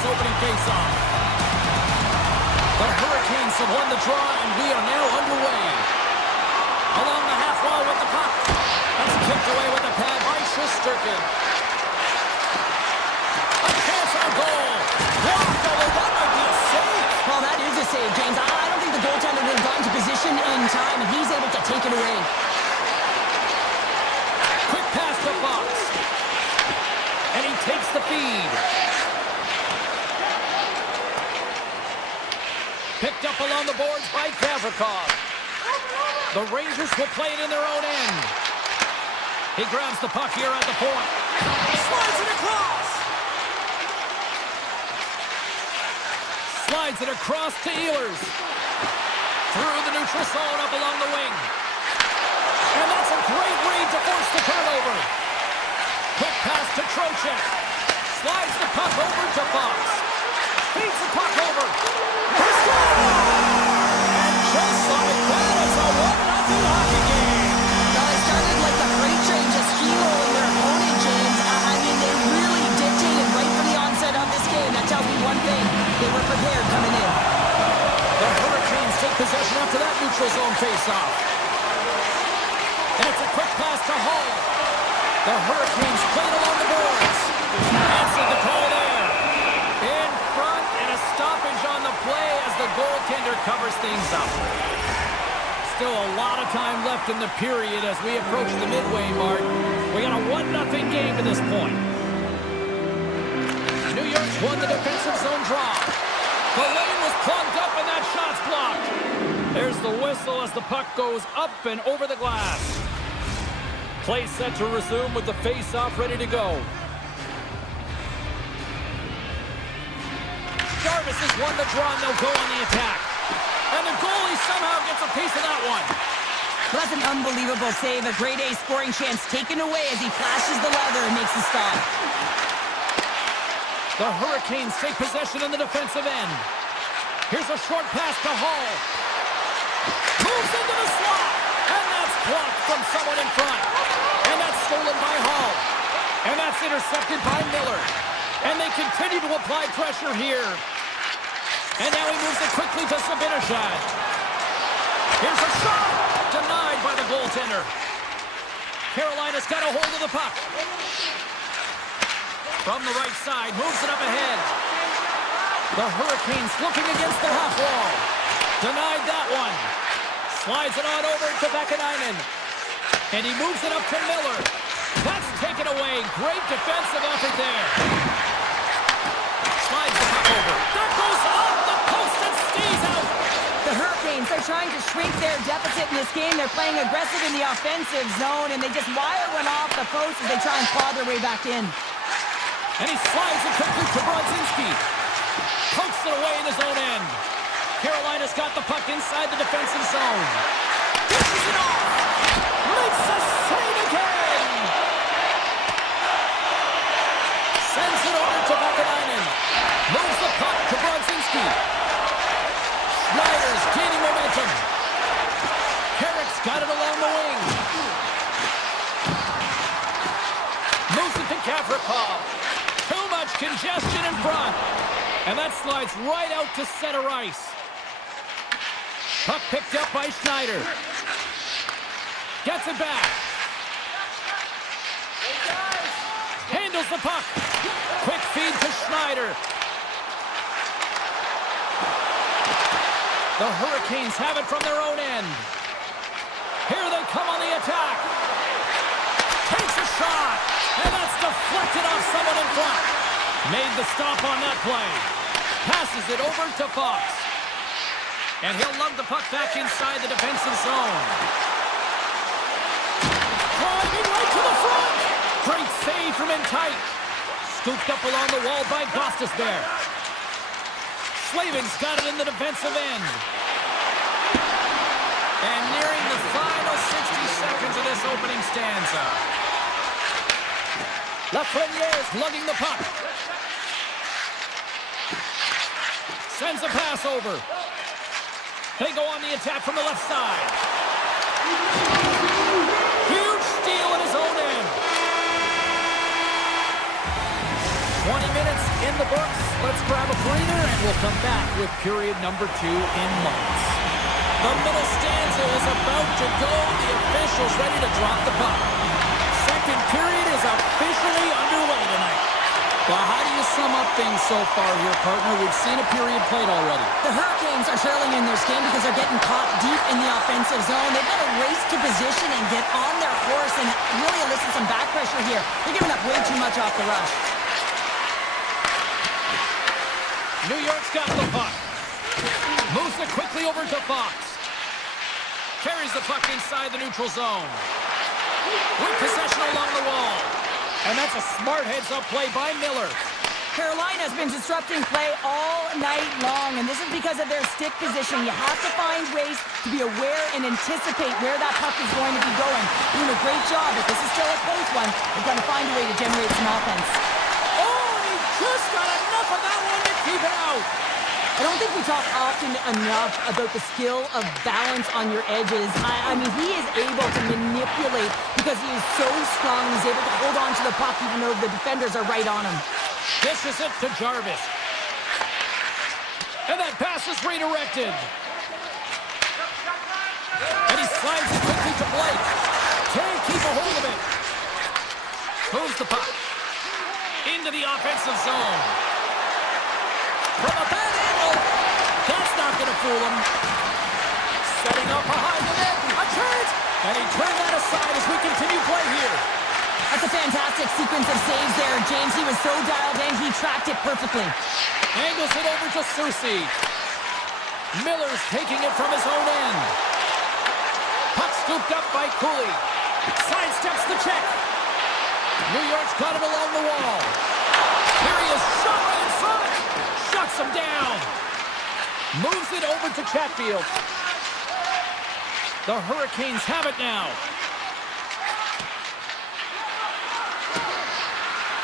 this opening face-off. The Hurricanes have won the draw, and we are now underway. Along the half wall with the puck. That's kicked away with the pad by Shesterkin. A chance on goal. Blocked, although that might be a save. Well, that is a save, James. I don't think the goaltender would have gotten to position in time, and he's able to take it away. Quick pass to Fox. And he takes the feed. Picked up along the boards by Gavrikov. The Rangers will play it in their own end. He grabs the puck here at the point. Slides it across. Slides it across to Ehlers. Through the neutral zone up along the wing. And that's a great read to force the turnover. Quick pass to Trocheck. Slides the puck over to Fox. Feeds the puck over. And just like that, it's a 1-0 hockey game. Now, it started like a freight train just steamrolling their opponent, James. I mean, they really dictated right from the onset of this game. That tells me one thing. They were prepared coming in. The Hurricanes take possession after that neutral zone face-off. And it's a quick pass to Hall. The Hurricanes played along the boards. Answered the call there. In front, and a stoppage on the play as the goaltender covers things up. Still a lot of time left in the period as we approach the midway mark. We got a 1-0 game to this point. New York's won the defensive zone draw. The lane was plugged up and that shot's blocked. There's the whistle as the puck goes up and over the glass. Play set to resume with the face-off ready to go. Jarvis has won the draw and they'll go on the attack. And the goalie somehow gets a piece of that one. That's an unbelievable save. A grade A scoring chance taken away as he flashes the leather and makes the stop. The Hurricanes take possession in the defensive end. Here's a short pass to Hall. Moves into the slot. And that's blocked from someone in front. And that's stolen by Hall. And that's intercepted by Miller. And they continue to apply pressure here. And now he moves it quickly to Sabinashad. Here's a shot. Denied by the goaltender. Carolina's got a hold of the puck. From the right side, moves it up ahead. The Hurricanes looking against the half wall. Denied that one. Slides it on over to Vakanainen. And he moves it up to Miller. That's taken away. Great defensive effort there. Slides the puck over. That goes off the post and stays out. The Hurricanes are trying to shrink their deficit in this game. They're playing aggressive in the offensive zone, and they just wire one off the post as they try and claw their way back in. And he slides it quickly to Brodzinski. Pokes it away in his own end. Carolina's got the puck inside the defensive zone. Dishes it off. Makes a save again. Sends it over to Vakanainen. Moves the puck to Brodzinski. Schneider's gaining momentum. Carrick's got it along the wing. Moves it to Gavrikov. Too much congestion in front. And that slides right out to center ice. Puck picked up by Schneider. Gets it back. Handles the puck. Quick feed to Schneider. The Hurricanes have it from their own end. Here they come on the attack. Takes a shot. And that's deflected off someone in front. Made the stop on that play. Passes it over to Fox. And he'll lug the puck back inside the defensive zone. Driving right to the front. Great save from in tight. Scooped up along the wall by Gostisbehere. Slavin's got it in the defensive end. And nearing the final 60 seconds of this opening stanza. Lafreniere's lugging the puck. Sends a pass over. They go on the attack from the left side. Huge steal in his own end. 20 minutes in the books. Let's grab a breather and we'll come back with period number 2 in moments. The middle stanza is about to go. The officials ready to drop the puck. Second period is officially underway tonight. Well, how do you sum up things so far here, partner? We've seen a period played already. The Hurricanes are trailing in their game because they're getting caught deep in the offensive zone. They've got to race to position and get on their horse and really elicit some back pressure here. They're giving up way too much off the rush. New York's got the puck. Moves it quickly over to Fox. Carries the puck inside the neutral zone. With possession along the wall. And that's a smart heads-up play by Miller. Carolina's been disrupting play all night long, and this is because of their stick position. You have to find ways to be aware and anticipate where that puck is going to be going. Doing a great job, but this is still a close one. They've got to find a way to generate some offense. Oh, he just got enough of that one to keep it out. I don't think we talk often enough about the skill of balance on your edges. I mean, he is able to manipulate because he is so strong. He's able to hold on to the puck even though the defenders are right on him. Dishes it to Jarvis. And that pass is redirected. And he slides it quickly to Blake. Can't keep a hold of it. Moves the puck into the offensive zone. From a bad angle. That's not going to fool him. Setting up behind the net. A chance. And he turned that aside as we continue play here. That's a fantastic sequence of saves there, James. He was so dialed in, he tracked it perfectly. Angles it over to Susie. Miller's taking it from his own end. Puck scooped up by Cooley. Sidesteps the check. New York's got it along the wall. Here he is, shot right in front. Shuts him down. Moves it over to Chatfield. The Hurricanes have it now.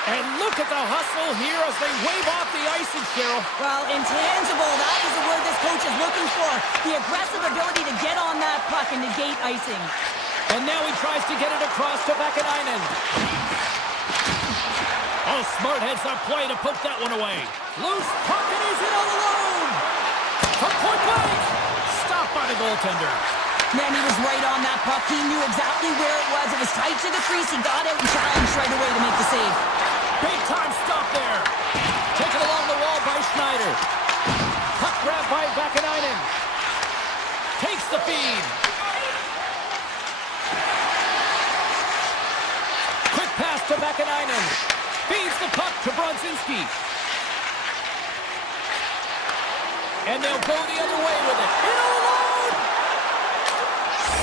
And look at the hustle here as they wave off the icing, Cheryl. Well, intangible, that is the word this coach is looking for. The aggressive ability to get on that puck and negate icing. And now he tries to get it across to Vakanainen. Oh, smart heads-up play to put that one away. Loose puck and he's in all alone. From point blank. Stopped by the goaltender. Man, he was right on that puck. He knew exactly where it was. It was tight to the crease. He got out and challenged right away to make the save. Big time stop there. Taken along the wall by Schneider. Puck grab by Vakanainen. Takes the feed. Quick pass to Vakanainen. Feeds the puck to Brodzinski. And they'll go the other way with it. In alone!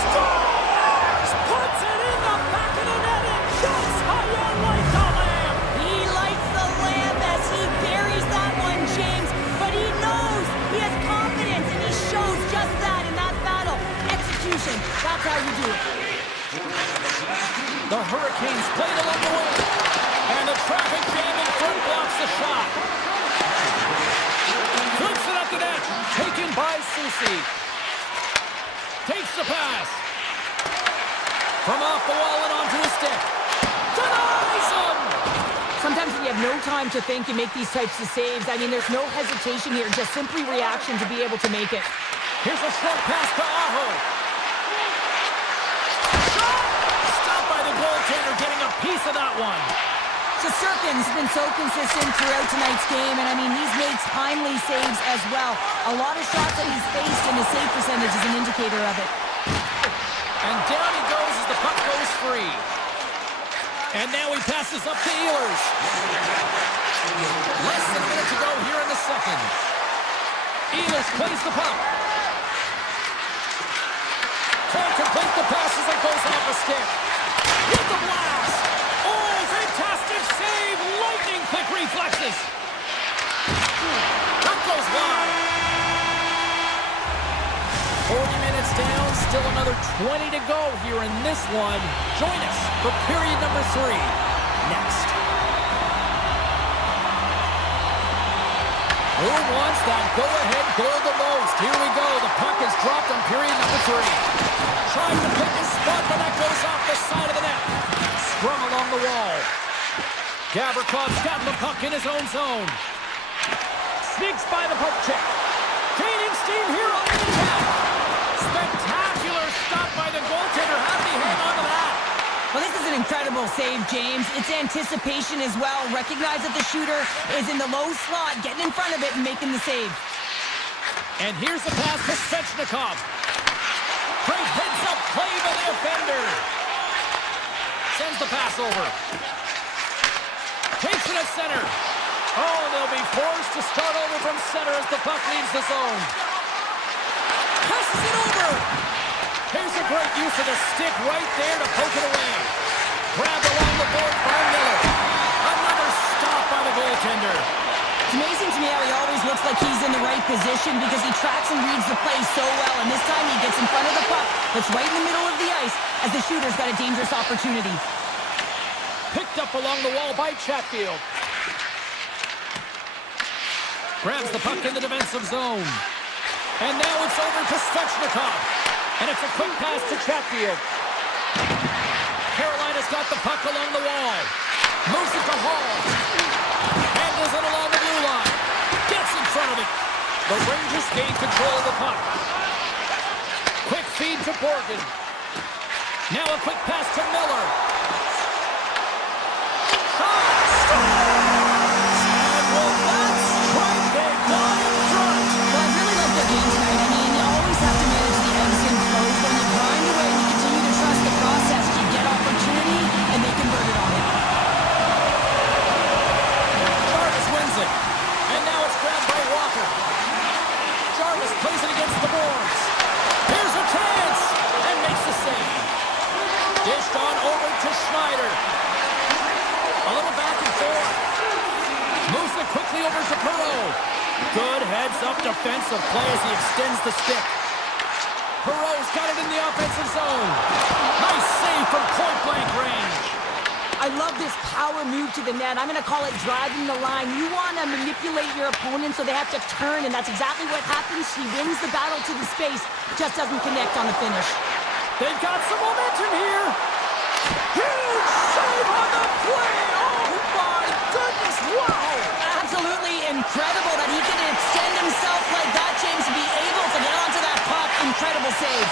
Scores! Puts it in the back of the net and just how you like the lamb. He likes the lamb as he buries that one, James. But he knows he has confidence, and he shows just that in that battle. Execution. That's how you do it. The Hurricanes played along the way. And the traffic jam in front blocks the shot. Flips it up the net. Taken by Susie. Takes the pass. From off the wall and onto the stick. Denies him! Sometimes when you have no time to think, you make these types of saves. I mean, there's no hesitation here, just simply reaction to be able to make it. Here's a short pass to Aho. Shot! Stopped by the goaltender, getting a piece of that one. Shesterkin's been so consistent throughout tonight's game, and I mean, he's made timely saves as well. A lot of shots that he's faced, and his save percentage is an indicator of it. And down he goes as the puck goes free. And now he passes up to Ehlers. Less than a minute to go here in the second. Ehlers plays the puck. Can't complete the pass as it goes off a stick. With the blast. Oh, fantastic save. Lightning quick reflexes. Puck goes wide. 40 minutes down, still another 20 to go here in this one. Join us for period number 3 next. Who wants that go-ahead goal the most? Here we go. The puck is dropped on period number 3. Trying to pick his spot, but that goes off the side of the net. Scrum along the wall. Gavrikov's got the puck in his own zone. Sneaks by the poke check. Gaining steam here on the attack. Spectacular stop by the goaltender. How did he hang on to that? Well, this is an incredible save, James. It's anticipation as well. Recognize that the shooter is in the low slot, getting in front of it and making the save. And here's the pass to Svechnikov. Great heads-up play by the offender. Sends the pass over. Takes it at center. Oh, they'll be forced to start over from center as the puck leaves the zone. Passes it over. Here's a great use of the stick right there to poke it away. Grabbed along the board by Miller. Another stop by the goaltender. It's amazing to me how he always looks like he's in the right position because he tracks and reads the play so well. And this time he gets in front of the puck that's right in the middle of the ice as the shooter's got a dangerous opportunity. Picked up along the wall by Chatfield. Grabs the puck in the defensive zone. And now it's over to Svechnikov. And it's a quick pass to Chatfield. Carolina's got the puck along the wall. Moves it to Hall. Handles it along the blue line. Gets in front of it. The Rangers gain control of the puck. Quick feed to Borgen. Now a quick pass to Miller. And will that strike? They got in front. Well, I really like their game tonight. I mean, you always have to manage the ebbs and flows. When you grind away and you continue to trust the process, you get opportunity and they convert it on it. Jarvis wins it. And now it's grabbed by Walker. Jarvis plays it against the boards. Here's a chance. And makes the save. Dished on over to Schneider. A little back and forth. Moves it quickly over to Perreault. Good heads-up defensive play as he extends the stick. Perreault's got it in the offensive zone. Nice save from point-blank range. I love this power move to the net. I'm going to call it driving the line. You want to manipulate your opponent so they have to turn, and that's exactly what happens. He wins the battle to the space, just doesn't connect on the finish. They've got some momentum here. Huge save on the play. Oh, my goodness. Wow. Absolutely incredible that he can extend himself like that, James, to be able to get onto that puck. Incredible save.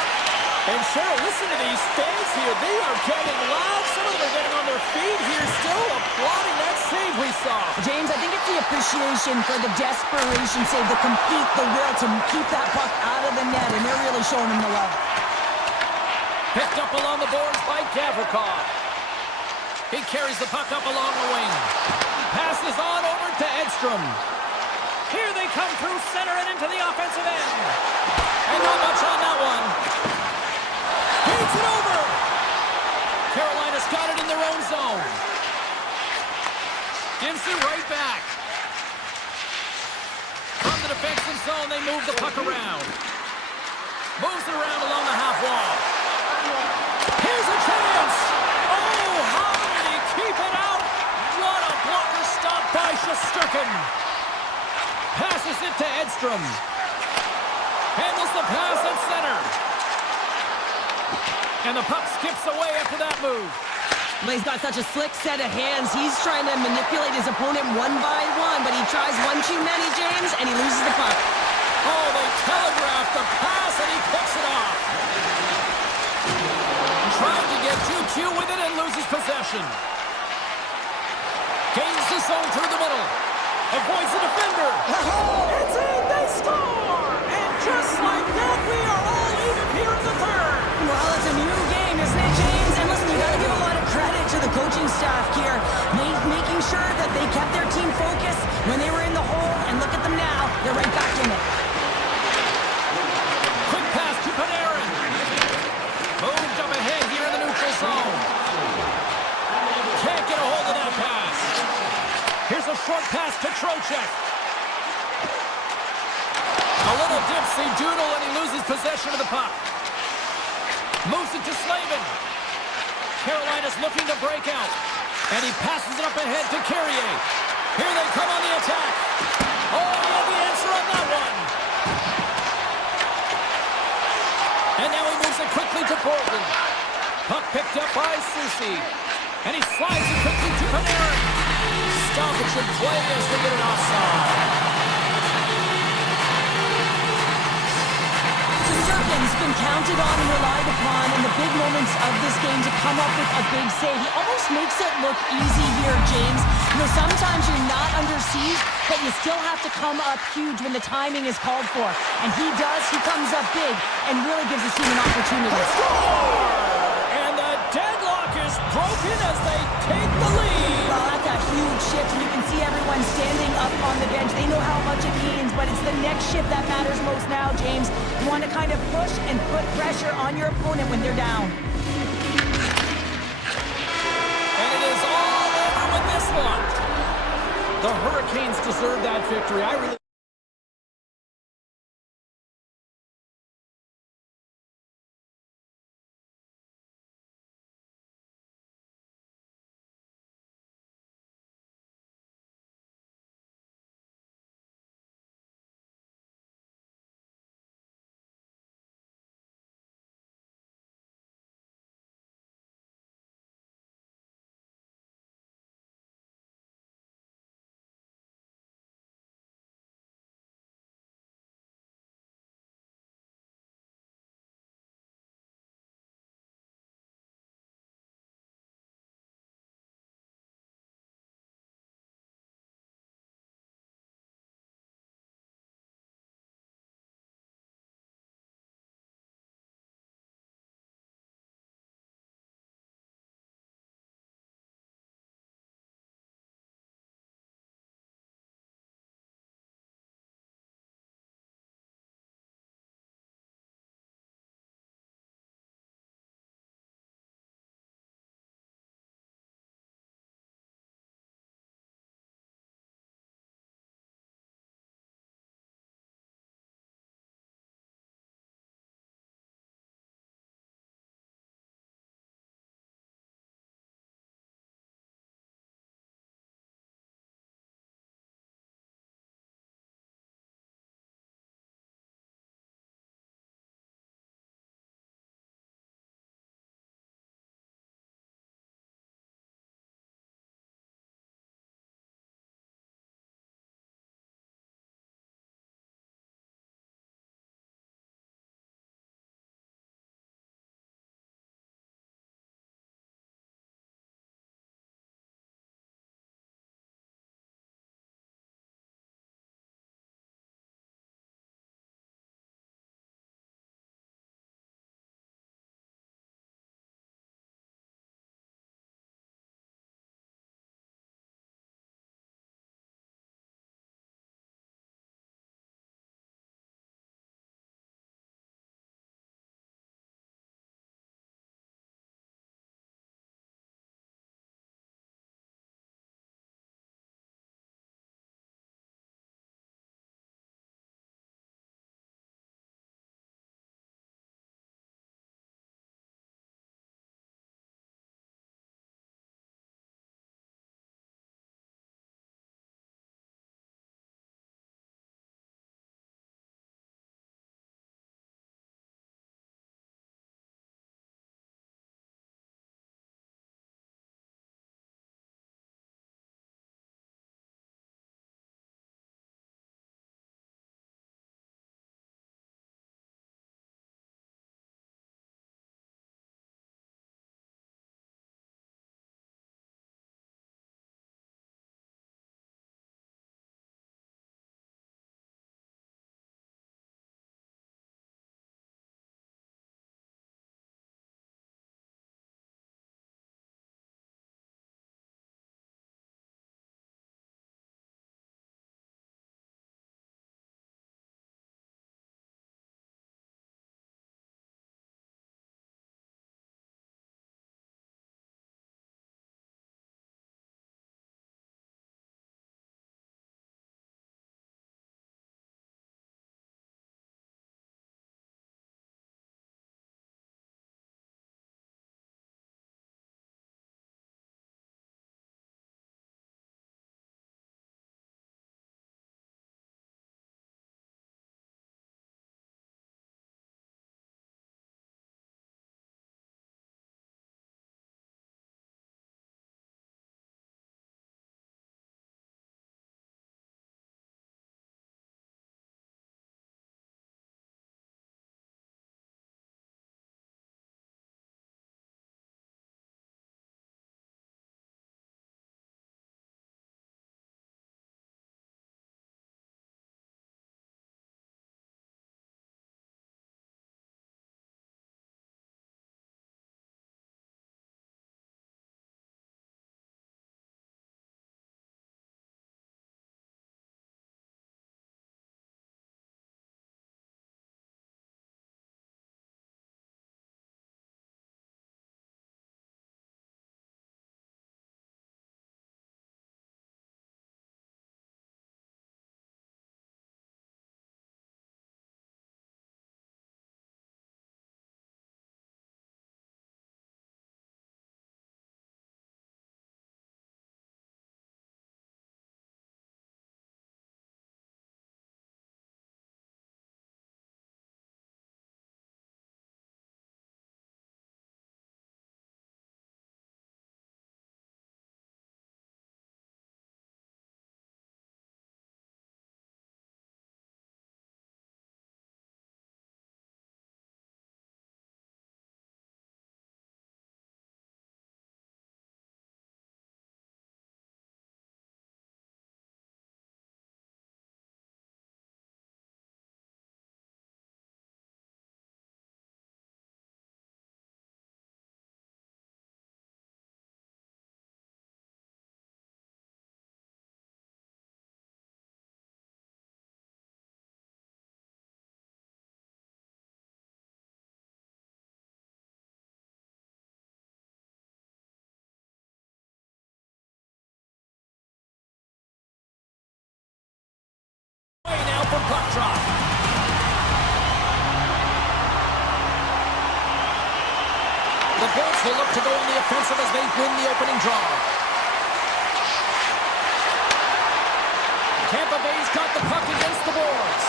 And Cheryl, listen to these fans here. They are getting loud. Some of them are getting on their feet here, still applauding that save we saw. James, I think it's the appreciation for the desperation save, the compete, the will to keep that puck out of the net, and they're really showing him the love. Picked up along the boards by Gavrikov. He carries the puck up along the wing. Passes on over to Edstrom. Here they come through center and into the offensive end. And not much on that one. Beats it over. Carolina's got it in their own zone. Gives it right back. From the defensive zone, they move the puck around. Moves it around along the half wall. Here's a chance! Oh, how did he keep it out? What a blocker stop by Shesterkin. Passes it to Edstrom. Handles the pass at center. And the puck skips away after that move. Well, he's got such a slick set of hands. He's trying to manipulate his opponent one by one, but he tries one too many, James, and he loses the puck. Oh, they telegraphed the pass, and he picks it off. Trying to get too cute with it and loses possession. Gains the zone through the middle. Avoids the defender. Oh, it's in, they score! And just like that, we are all even here in the third. Well, it's a new game, isn't it, James? And listen, you got to give a lot of credit to the coaching staff here, making sure that they kept their team focused when they were in the hole, and look at them now. They're right back in it. Quick pass to Panarin. Moved up ahead here in the neutral zone. Can't get a hold of that pass. Here's a short pass to Trocheck. A little dipsy doodle and he loses possession of the puck. Moves it to Slavin. Carolina's looking to break out. And he passes it up ahead to Carrier. Here they come on the attack. Oh, he had the answer on that one. And now he moves it quickly to Portland. Puck picked up by Soucy. And he slides it quickly to Panarin. Stoppage should play as they get an offside. He's been counted on and relied upon in the big moments of this game to come up with a big save. He almost makes it look easy here, James. You know, sometimes you're not under siege, but you still have to come up huge when the timing is called for. And he does. He comes up big and really gives his team an opportunity. And the deadlock is broken as they take the lead. Well, that's a huge shift, and you can see everyone standing up on the bench. They know how much it means, but it's the next shift that matters most now, James. You want to kind of push and put pressure on your opponent when they're down. And it is all over with this one. The Hurricanes deserve that victory. I really from puck drop. The Bolts will look to go on the offensive as they win the opening draw. Tampa Bay's got the puck against the boards.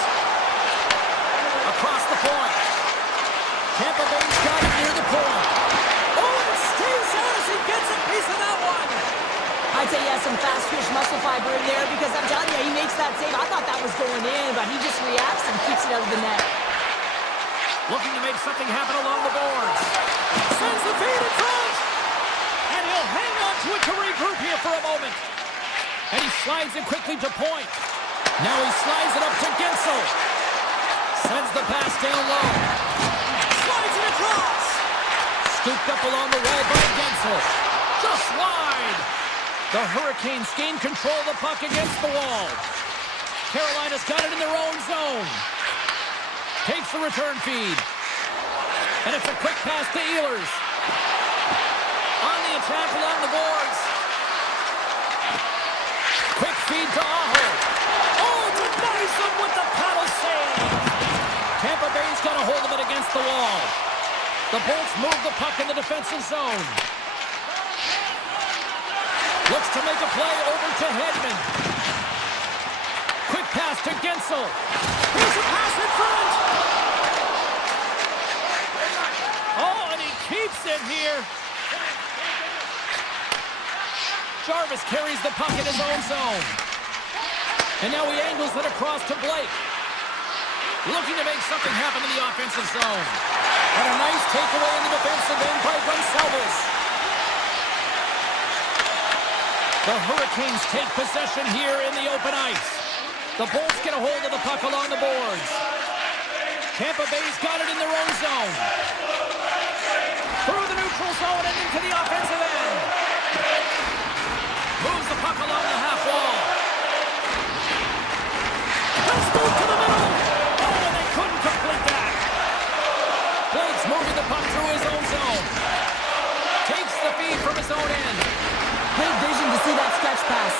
Across the point. Tampa Bay's got it near the point. Oh, and stays out as he gets a piece of that one. I'd say he has some fast twitch muscle fiber in there because I'm telling you, he makes that save. I thought that was going in, but he just reacts and keeps it out of the net. Looking to make something happen along the boards. Sends the feed in front. And he'll hang on to it to regroup here for a moment. And he slides it quickly to point. Now he slides it up to Gensel. Sends the pass down low. Slides it across. Scooped up along the wall by Gensel. Just wide. The Hurricanes gain control of the puck against the wall. Carolina's got it in their own zone. Takes the return feed. And it's a quick pass to Ehlers. On the attack along the boards. Quick feed to Aho. Oh, denies him with the paddle save. Tampa Bay's got a hold of it against the wall. The Bolts move the puck in the defensive zone. Looks to make a play over to Hedman. Quick pass to Gensel. Here's a pass in front. Oh, and he keeps it here. Jarvis carries the puck in his own zone. And now he angles it across to Blake. Looking to make something happen in the offensive zone. And a nice takeaway in the defensive end by Gonçalves. The Hurricanes take possession here in the open ice. The Bolts get a hold of the puck along the boards. Tampa Bay's got it in their own zone. Through the neutral zone and into the offensive end. Moves the puck along the half wall. Let's move to the middle. Oh, and they couldn't complete that. Blake's moving the puck through his own zone. Takes the feed from his own end. Great vision to see that stretch pass.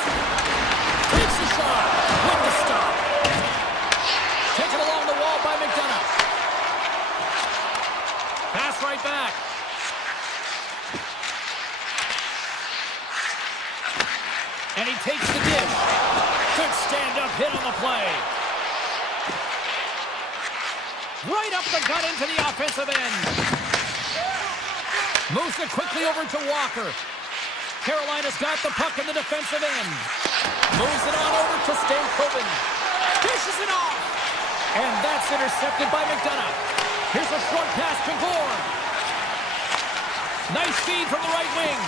Takes a shot with the stop. Taken along the wall by McDonough. Pass right back. And he takes the dish. Good stand-up hit on the play. Right up the gut into the offensive end. Moves it quickly over to Walker. Carolina's got the puck in the defensive end. Moves it on over to Stankoven. Dishes it off. And that's intercepted by McDonough. Here's a short pass to Gore. Nice feed from the right wing.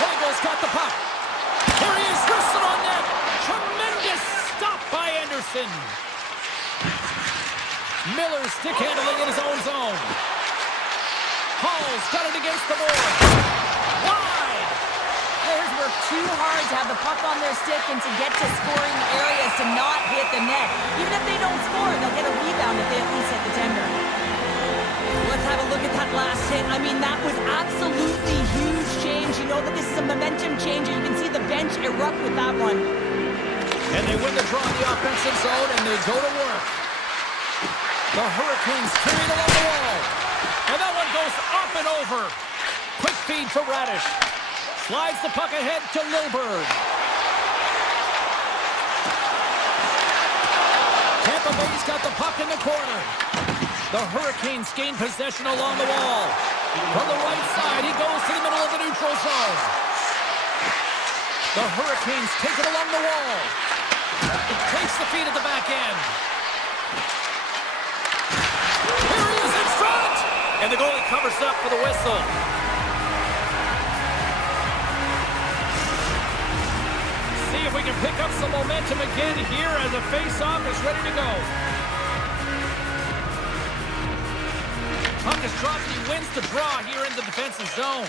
Hegel's got the puck. Here he is, wristed on net. Tremendous stop by Anderson. Miller stick handling in his own zone. Hall's got it against the board. Wide. Players work too hard to have the puck on their stick and to get to scoring areas to not hit the net. Even if they don't score, they'll get a rebound if they at least hit the tender. Let's have a look at that last hit. I mean, that was absolutely huge change. You know that this is a momentum changer. You can see the bench erupt with that one. And they win the draw in the offensive zone, and they go to work. The Hurricanes carry it along the wall. And that one goes up and over. Quick feed to Radish. Slides the puck ahead to Lilburg. Tampa Bay's got the puck in the corner. The Hurricanes gain possession along the wall. From the right side, he goes to the middle of the neutral zone. The Hurricanes take it along the wall. It takes the feed at the back end. Here he is in front! And the goalie covers up for the whistle. See if we can pick up some momentum again here as the face-off is ready to go. Puck is dropped and he wins the draw here in the defensive zone.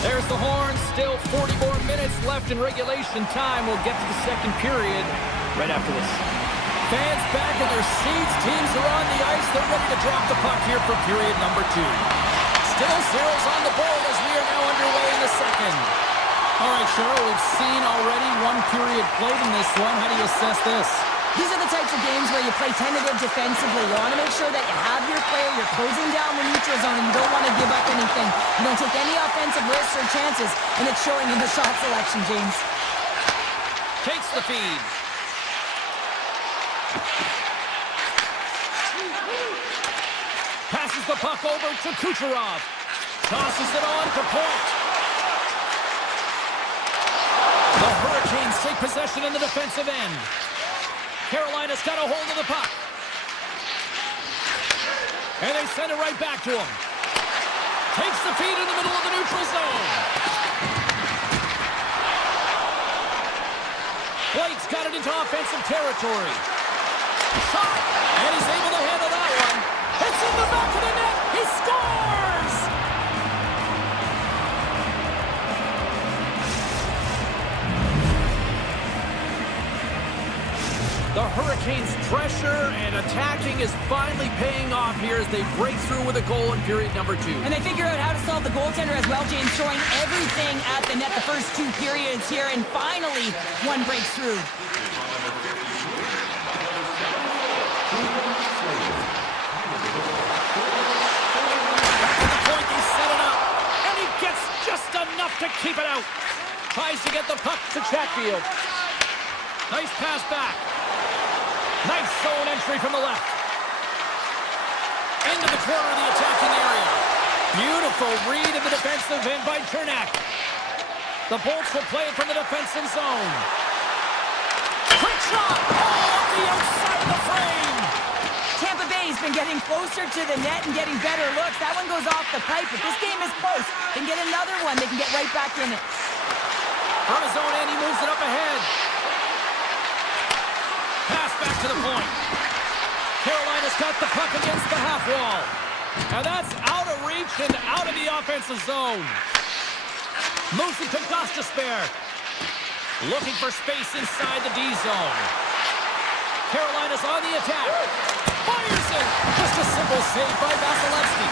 There's the horn. Still 40 more minutes left in regulation time. We'll get to the second period right after this. Fans back in their seats. Teams are on the ice. They're ready to drop the puck here for period number 2. Still zeros on the board as we underway in the second. All right, Cheryl, we've seen already one period played in this one. How do you assess this? These are the types of games where you play tentative defensively. You want to make sure that you have your player, you're closing down the neutral zone, and you don't want to give up anything. You don't take any offensive risks or chances, and it's showing in the shot selection, James. Takes the feed. Passes the puck over to Kucherov. Tosses it on to point. The Hurricanes take possession in the defensive end. Carolina's got a hold of the puck. And they send it right back to him. Takes the feed in the middle of the neutral zone. Blake's got it into offensive territory. Shot! And he's able to handle that one. It's in the back of the net. He scores! The Hurricanes' pressure and attacking is finally paying off here as they break through with a goal in period number 2. And they figure out how to solve the goaltender as well, James, throwing everything at the net the first 2 periods here, and finally one breaks through. To the point, he set it up, and he gets just enough to keep it out. Tries to get the puck to Chatfield. Nice pass back. Nice zone entry from the left. Into the corner of the attacking area. Beautiful read in the defensive end by Chernak. The Bolts will play it from the defensive zone. Quick shot! Oh, off the outside of the frame! Tampa Bay's been getting closer to the net and getting better looks. That one goes off the pipe, but this game is close. They can get another one. They can get right back in it. From his own end, he moves it up ahead. Pass back to the point. Carolina's got the puck against the half wall. And that's out of reach and out of the offensive zone. Moves it to Gostisbehere. Looking for space inside the D zone. Carolina's on the attack. Fires it. Just a simple save by Vasilevsky.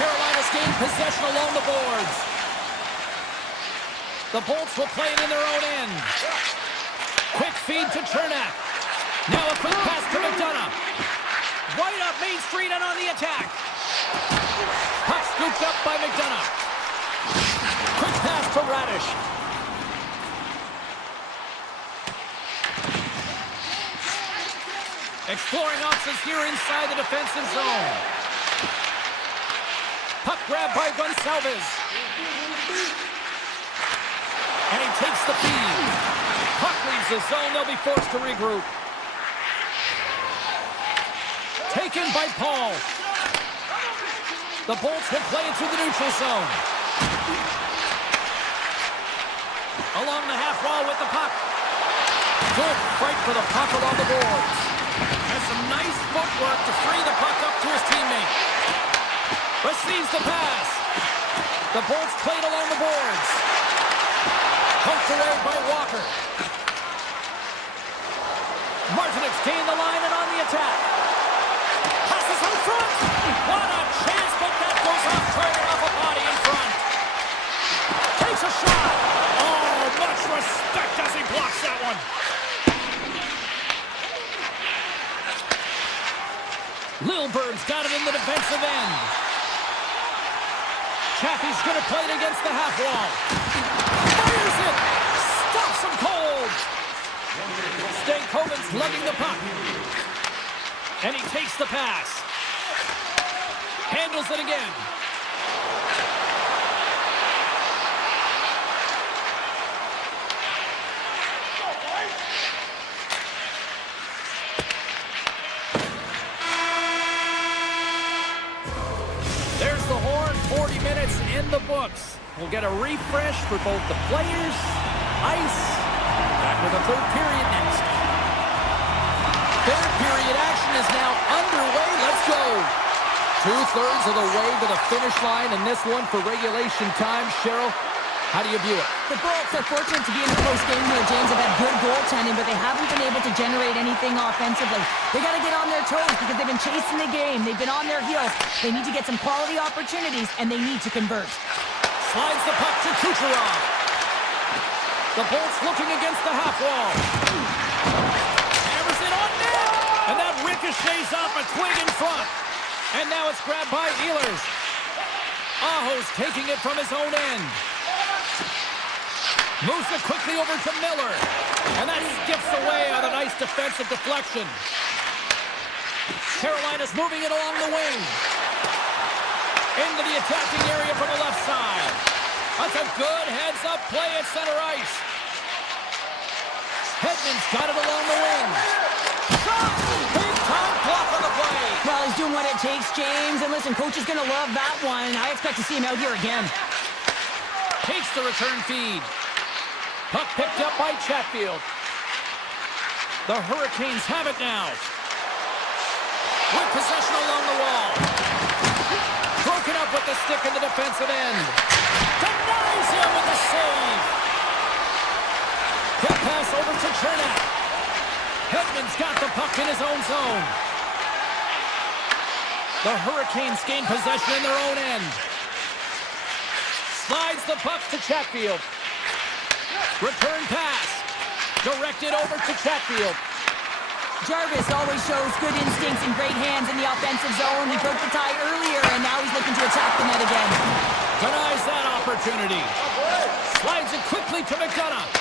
Carolina's gained possession along the boards. The Bolts will play it in their own end. Quick feed to Chernak. Now a quick pass to McDonough. Right up Main Street and on the attack. Puck scooped up by McDonough. Quick pass to Radish. Exploring options here inside the defensive zone. Puck grab by Gonçalves. And he takes the feed. Puck leaves the zone. They'll be forced to regroup. Taken by Paul. The Bolts will play it through the neutral zone. Along the half wall with the puck. Good fight for the puck along the boards. Has some nice footwork to free the puck up to his teammate. Receives the pass. The Bolts played along the boards. Poked away by Walker. Martinez gained the line and on the attack. Passes in front. What a chance, but that goes off target off a body in front. Takes a shot. Oh, much respect as he blocks that one. Lilbert's got it in the defensive end. Chaffee's going to play it against the half wall. Fires it. Stops him cold. Stankoven's lugging the puck. And he takes the pass. Handles it again. There's the horn. 40 minutes in the books. We'll get a refresh for both the players, ice. Back with a third period next. Third period action is now underway. Let's go. 2/3 of the way to the finish line, and this one for regulation time. Cheryl, how do you view it? The Bolts are fortunate to be in a close game here, James. Have had good goaltending, but they haven't been able to generate anything offensively. They got to get on their toes because they've been chasing the game. They've been on their heels. They need to get some quality opportunities, and they need to convert. Slides the puck to Kucherov. The Bolts looking against the half wall. Hammers it on net. And that ricochets off a twig in front. And now it's grabbed by Ehlers. Aho's taking it from his own end. Moves it quickly over to Miller. And that skips away on a nice defensive deflection. Carolina's moving it along the wing. Into the attacking area from the left side. That's a good heads-up play at center ice. Hedman's got it along the wing. Shot! Big-time block on the play. Well, he's doing what it takes, James. And listen, coach is going to love that one. I expect to see him out here again. Takes the return feed. Puck picked up by Chatfield. The Hurricanes have it now. With possession along the wall. Broken up with the stick in the defensive end. Denies him with the save. Quick pass over to Chernak. Hedman's got the puck in his own zone. The Hurricanes gain possession in their own end. Slides the puck to Chatfield. Return pass. Directed over to Chatfield. Jarvis always shows good instincts and great hands in the offensive zone. He broke the tie earlier, and now he's looking to attack the net again. Denies that opportunity. Slides it quickly to McDonough.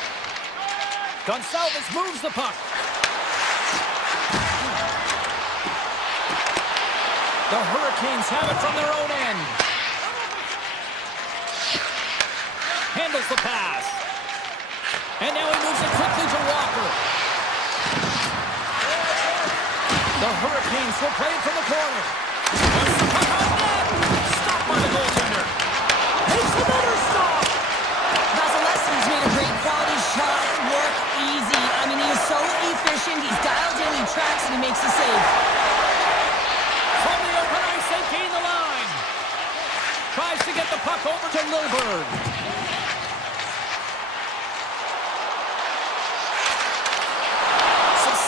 Gonçalves moves the puck. The Hurricanes have it from their own end. Handles the pass. And now he moves it quickly to Walker. The Hurricanes will play it from the corner. Puts the puck on net. Stopped by the goaltender. Makes another stop. Vasilevsky's made a great quality shot look easy. I mean, he is so efficient. He's dialed in, he tracks, and he makes the save. From the open ice, they gain the line. Tries to get the puck over to Lilburg.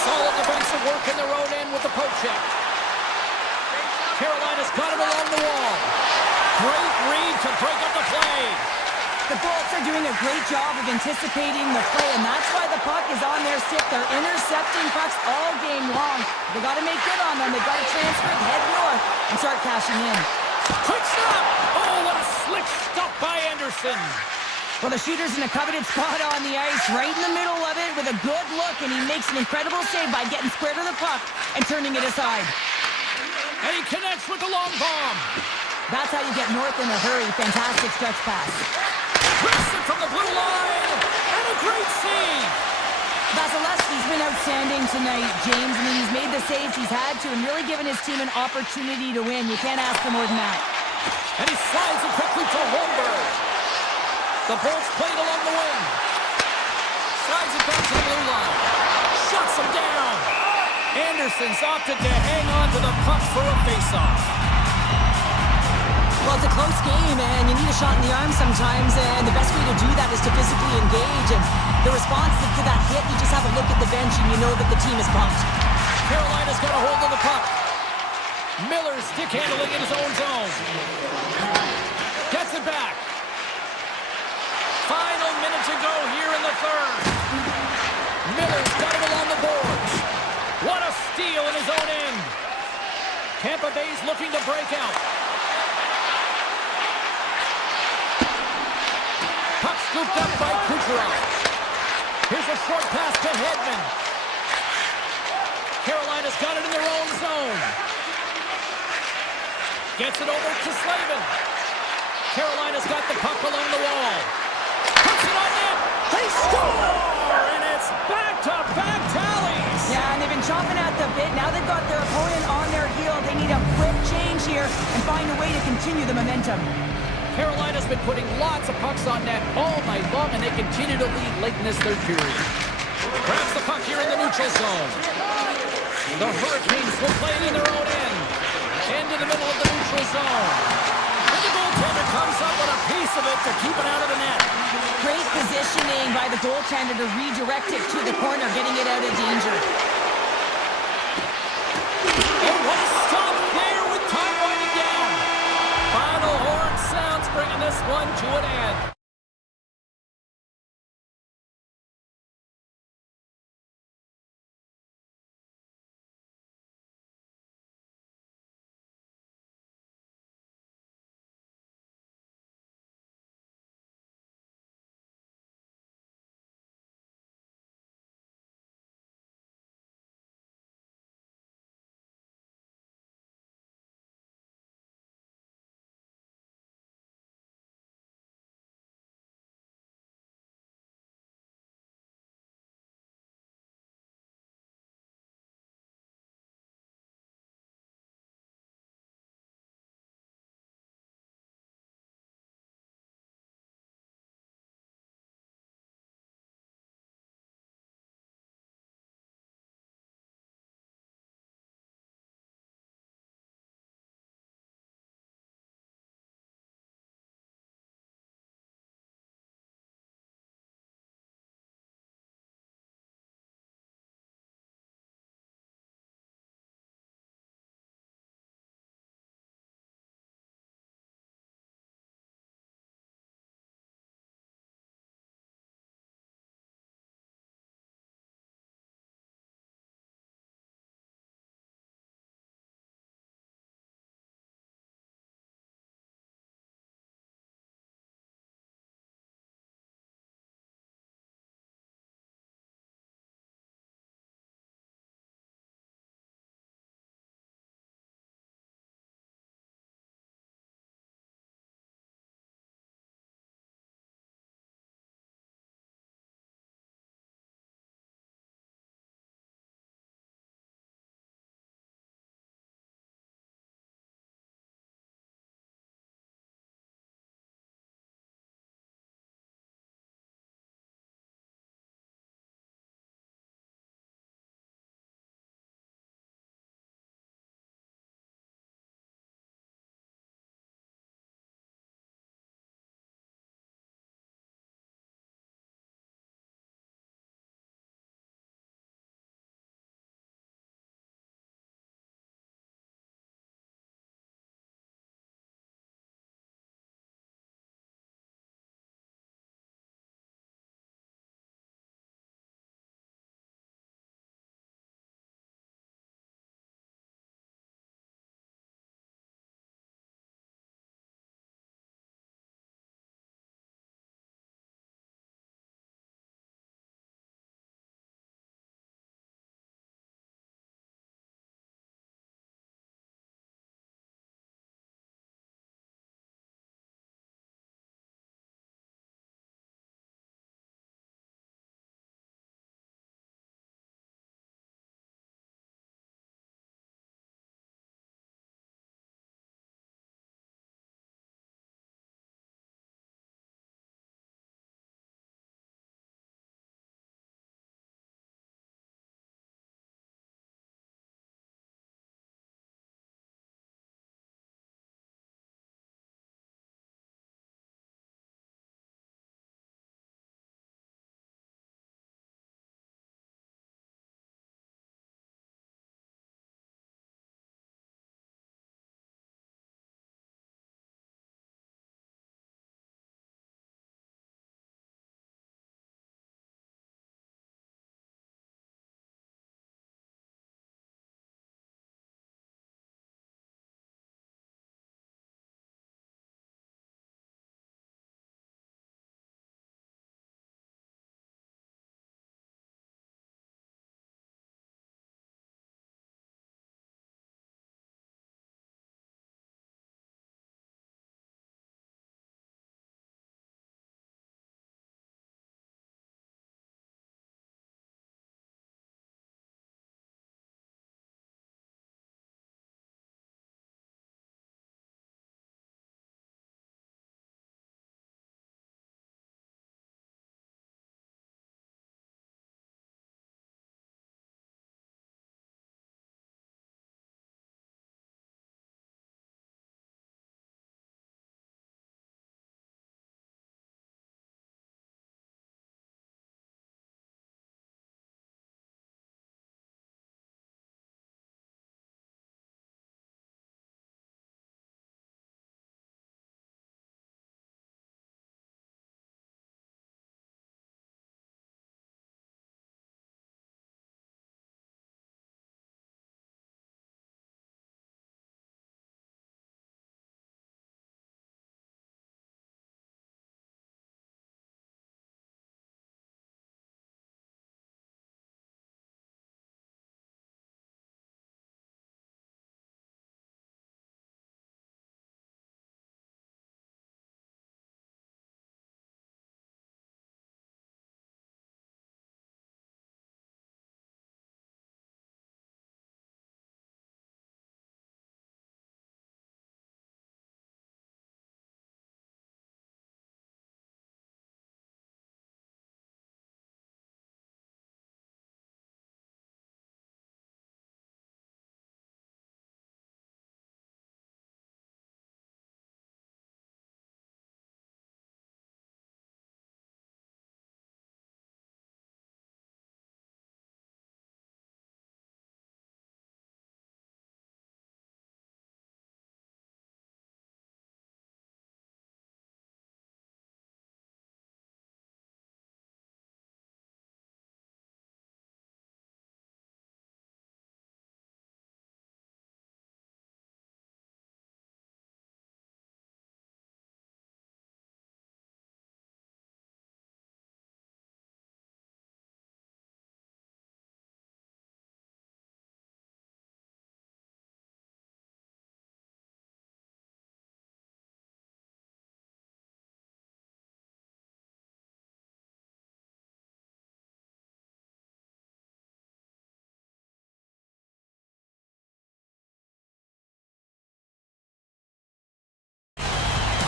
Solid defensive work in their own end with the poke check. Carolina's got it along the wall. Great read to break up the play. The Bolts are doing a great job of anticipating the play, and that's why the puck is on their stick. They're intercepting pucks all game long. They got to make good on them. They got to transfer it, head north, and start cashing in. Quick stop! Oh, what a slick stop by Anderson. Well, the shooter's in a coveted spot on the ice, right in the middle of it with a good look, and he makes an incredible save by getting square to the puck and turning it aside. And he connects with the long bomb. That's how you get north in a hurry. Fantastic stretch pass. Rips it from the blue line, and a great save. Vasilevsky's been outstanding tonight, James. I mean, he's made the saves he's had to and really given his team an opportunity to win. You can't ask for more than that. And he slides it quickly to Holmberg. The Bolts played along the wing. Slides it back to the blue line. Shuts him down. Anderson's opted to hang on to the puck for a face-off. Well, it's a close game, and you need a shot in the arm sometimes, and the best way to do that is to physically engage. And the response to that hit, you just have a look at the bench, and you know that the team is pumped. Carolina's got a hold of the puck. Miller stick handling in his own zone. Gets it back. Final minute to go here in the third. Miller's got it along the boards. What a steal in his own end. Tampa Bay's looking to break out. Puck scooped up by Kucherov. Here's a short pass to Hedman. Carolina's got it in their own zone. Gets it over to Slavin. Carolina's got the puck along the wall. Puts it on net. They score! And it's back-to-back tallies. Yeah, and they've been chomping at the bit. Now they've got their opponent on their heel. They need a quick change here and find a way to continue the momentum. Carolina's been putting lots of pucks on net all night long, and they continue to lead late in this third period. Grabs the puck here in the neutral zone. The Hurricanes will play it in their own end. Into the middle of the neutral zone. And the goaltender comes up with a piece of it to keep it out of the net. Great positioning by the goaltender to redirect it to the corner, getting it out of danger. Oh, what a stop there with time winding down. Final horn sounds bringing this one to an end.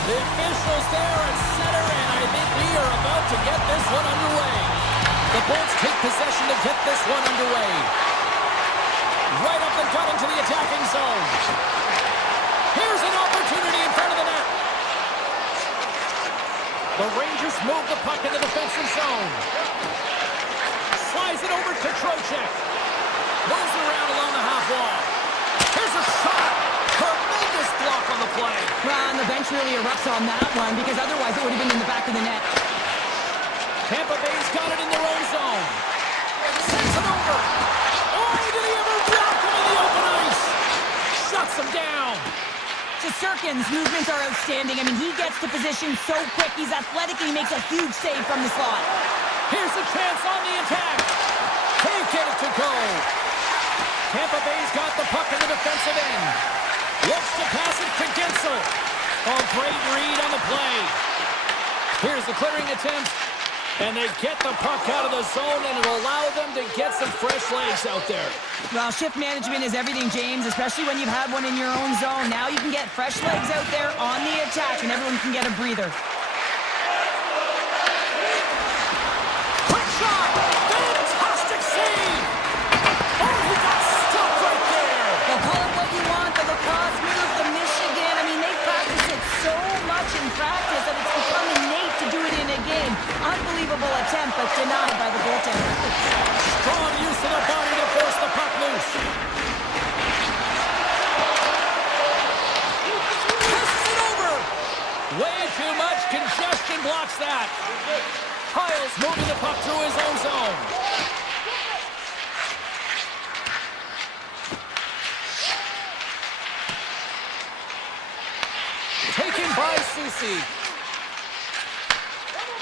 The officials there at center, and I think we are about to get this one underway. The Bolts take possession to get this one underway. Right up the gut into the attacking zone. Here's an opportunity in front of the net. The Rangers move the puck in the defensive zone. Slides it over to Trocheck. Moves around along the half wall. Here's a shot. Tremendous block on the play. Well, and the bench really erupts on that one because otherwise it would have been in the back of the net. Tampa Bay's got it in their own zone. Sends it over. Oh, did he ever block him in the open ice? Shuts him down. Shesterkin's movements are outstanding. I mean, he gets to position so quick. He's athletic and he makes a huge save from the slot. Here's a chance on the attack. Can't get it to go. Tampa Bay's got the puck in the defensive end. Looks to pass it to Gensel. Oh, great read on the play. Here's the clearing attempt. And they get the puck out of the zone, and it'll allow them to get some fresh legs out there. Well, shift management is everything, James, especially when you've had one in your own zone. Now you can get fresh legs out there on the attack, and everyone can get a breather. Quick shot! Fantastic save! Oh, he got stopped right there! Well, call it what you want, the lacrosse move, the Michigan. I mean, they practice it so much in practice that it's become innate to do it in a game. Unbelievable attempt, but denied by the goaltender. Strong use of the body to force the puck loose. Passes it over. Way too much congestion blocks that. Kyle's moving the puck through his own zone. Taken by Susie.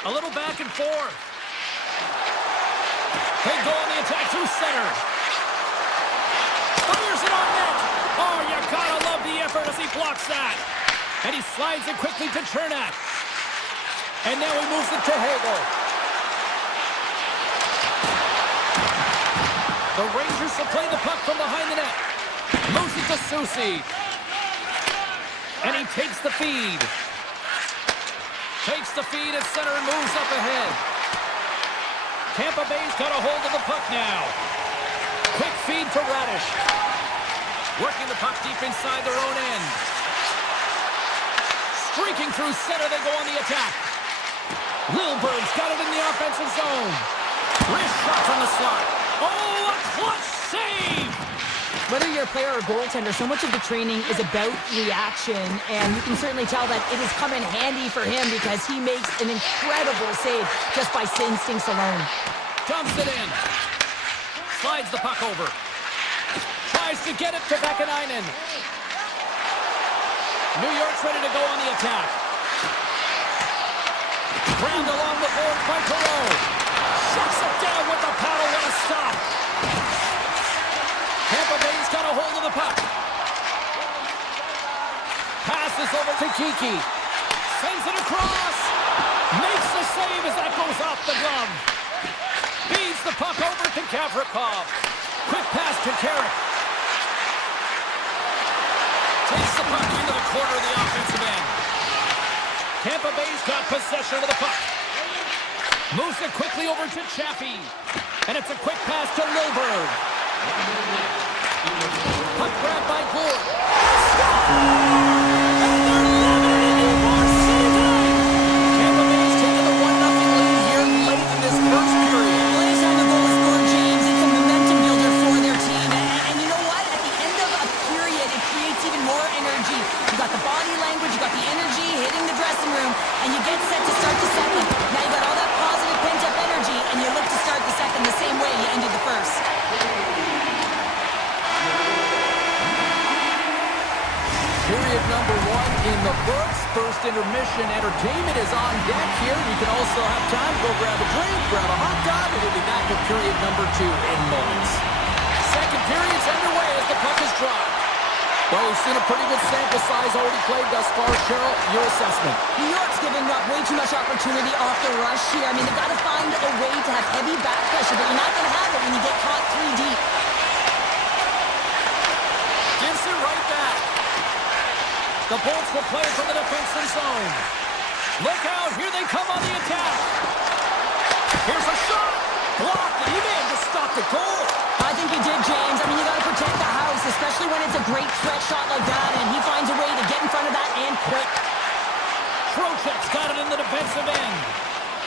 A little back and forth. They go on the attack through center. Fires it on net. Oh, you gotta love the effort as he blocks that. And he slides it quickly to Chernak. And now he moves it to Hagel. The Rangers will play the puck from behind the net. Moves it to Susie. And he takes the feed. Takes the feed at center and moves up ahead. Tampa Bay's got a hold of the puck now. Quick feed to Radish. Working the puck deep inside their own end. Streaking through center, they go on the attack. Lilberg's got it in the offensive zone. Wrist shot from the slot. Oh, a clutch save! Whether you're a player or a goaltender, so much of the training is about reaction, and you can certainly tell that it has come in handy for him because he makes an incredible save just by instincts alone. Dumps it in. Slides the puck over. Tries to get it to Vakanainen. New York's ready to go on the attack. Ground along the boards by Perreault. Shuts it down with the paddle. What a stop. Tampa Bay's got a hold of the puck. Passes over to Kiki. Sends it across. Makes the save as that goes off the glove. Feeds the puck over to Gavrikov. Quick pass to Carrick. Takes the puck into the corner of the offensive end. Tampa Bay's got possession of the puck. Moves it quickly over to Chaffee. And it's a quick pass to Lilberg. Puck grabbed by Gould. Stop! And they're limited in Varsity! Tampa Bay's taking a 1-0 lead here late in this first period. Well, anytime the goal is scored, James, it's a momentum builder for their team. And you know what? At the end of a period, it creates even more energy. You got the body language, you got the energy hitting the dressing room, and you get set to start the second. Now you got all that positive pent-up energy, and you look to start the second the same way you ended the first. Period number 1 in the books. First intermission entertainment is on deck here. You can also have time to go grab a drink, grab a hot dog, and we'll be back with period number 2 in moments. Second period's underway as the puck is dropped. Well, we've seen a pretty good sample size already played thus far. Cheryl, your assessment. New York's giving up way too much opportunity off the rush here. I mean, they've got to find a way to have heavy back pressure, but you're not going to have it when you get caught 3 deep. Gives it right back. The Bolts will play it from the defensive zone. Look out, here they come on the attack. Here's a shot. Blocked, and he may have just stopped the goal. I think you did, James. I mean, you got to protect the house, especially when it's a great stretch shot like that, and he finds a way to get in front of that and quick. Trocheck's got it in the defensive end.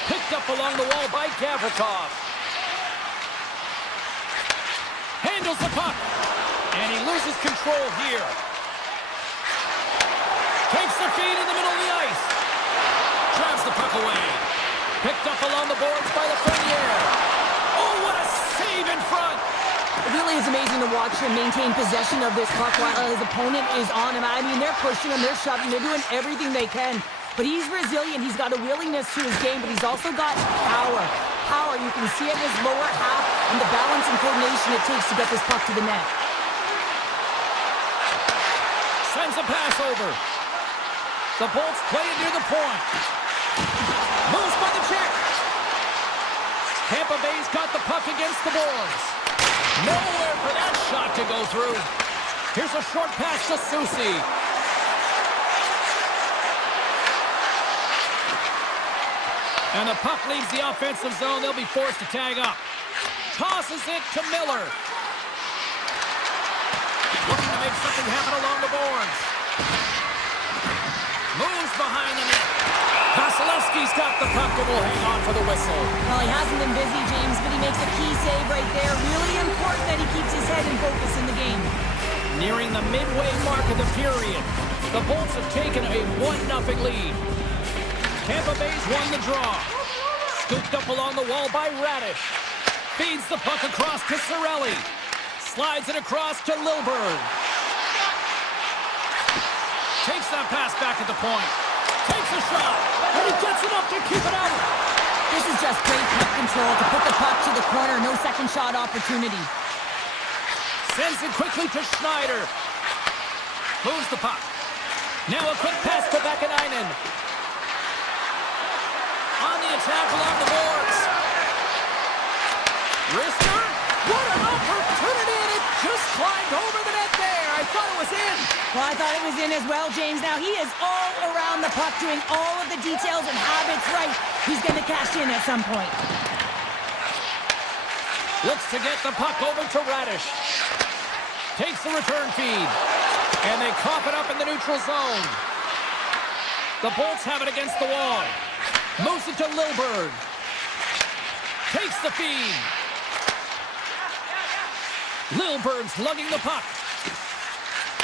Picked up along the wall by Gavrikov. Handles the puck. And he loses control here. Takes the feed in the middle of the ice. Drives the puck away. Picked up along the boards by Lafreniere. Oh, what a save in front. It really is amazing to watch him maintain possession of this puck while his opponent is on him. I mean, they're pushing him, they're shoving, they're doing everything they can. But he's resilient. He's got a willingness to his game, but he's also got power. Power, you can see it in his lower half and the balance and coordination it takes to get this puck to the net. Sends a pass over. The Bolts play it near the point. Moves by the check. Tampa Bay's got the puck against the boards. Nowhere for that shot to go through. Here's a short pass to Susi. And the puck leaves the offensive zone. They'll be forced to tag up. Tosses it to Miller. Looking to make something happen along the boards. Moves behind the net. Vasilevsky's got the puck and will hang on for the whistle. Well, he hasn't been busy, James, but he makes a key save right there. Really important that he keeps his head in focus in the game. Nearing the midway mark of the period, the Bolts have taken a 1-0 lead. Tampa Bay's won the draw. Scooped up along the wall by Radish. Feeds the puck across to Cirelli. Slides it across to Lilburn. Takes that pass back at the point. Takes a shot, and he gets enough to keep it out. This is just great puck control to put the puck to the corner. No second shot opportunity. Sends it quickly to Schneider. Moves the puck. Now a quick pass to Vakanainen. On the attack along the boards. Rister. What an opportunity, and it just climbed over the net there. I thought it was in. Well, I thought it was in as well, James. Now he is all around the puck, doing all of the details and habits right. He's going to cash in at some point. Looks to get the puck over to Radish. Takes the return feed. And they cough it up in the neutral zone. The Bolts have it against the wall. Moves it to Lilburn. Takes the feed. Lilburn's lugging the puck.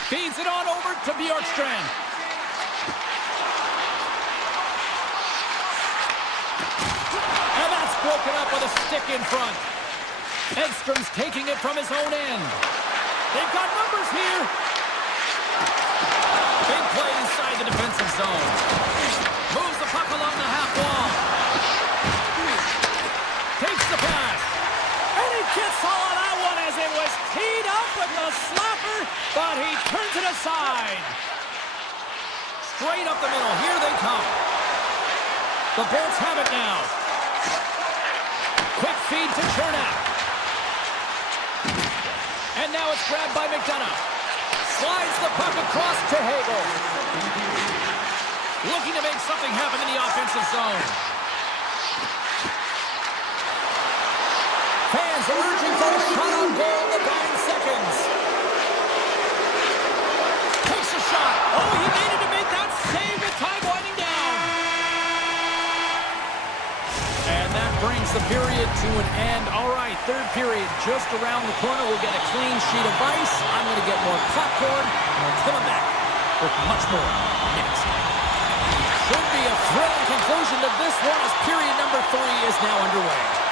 Feeds it on over to Bjorkstrand. And that's broken up with a stick in front. Edstrom's taking it from his own end. They've got numbers here. Big play inside the defensive zone. Moves the puck along the half wall. Takes the pass. And he gets all of that one as it was teed up with the slapper, but he turns it aside. Straight up the middle. Here they come. The Bolts have it now. Quick feed to Chernak. And now it's grabbed by McDonough. Slides the puck across to Hagel. Looking to make something happen in the offensive zone. Fans are urging for a shot on goal in the dying seconds. Takes a shot. Oh, he needed to make that save with time winding down. And that brings the period to an end. All right, third period just around the corner. We'll get a clean sheet of ice. I'm going to get more popcorn, and we're coming back with much more next. Should be a thrilling conclusion to this one as period number 3 is now underway.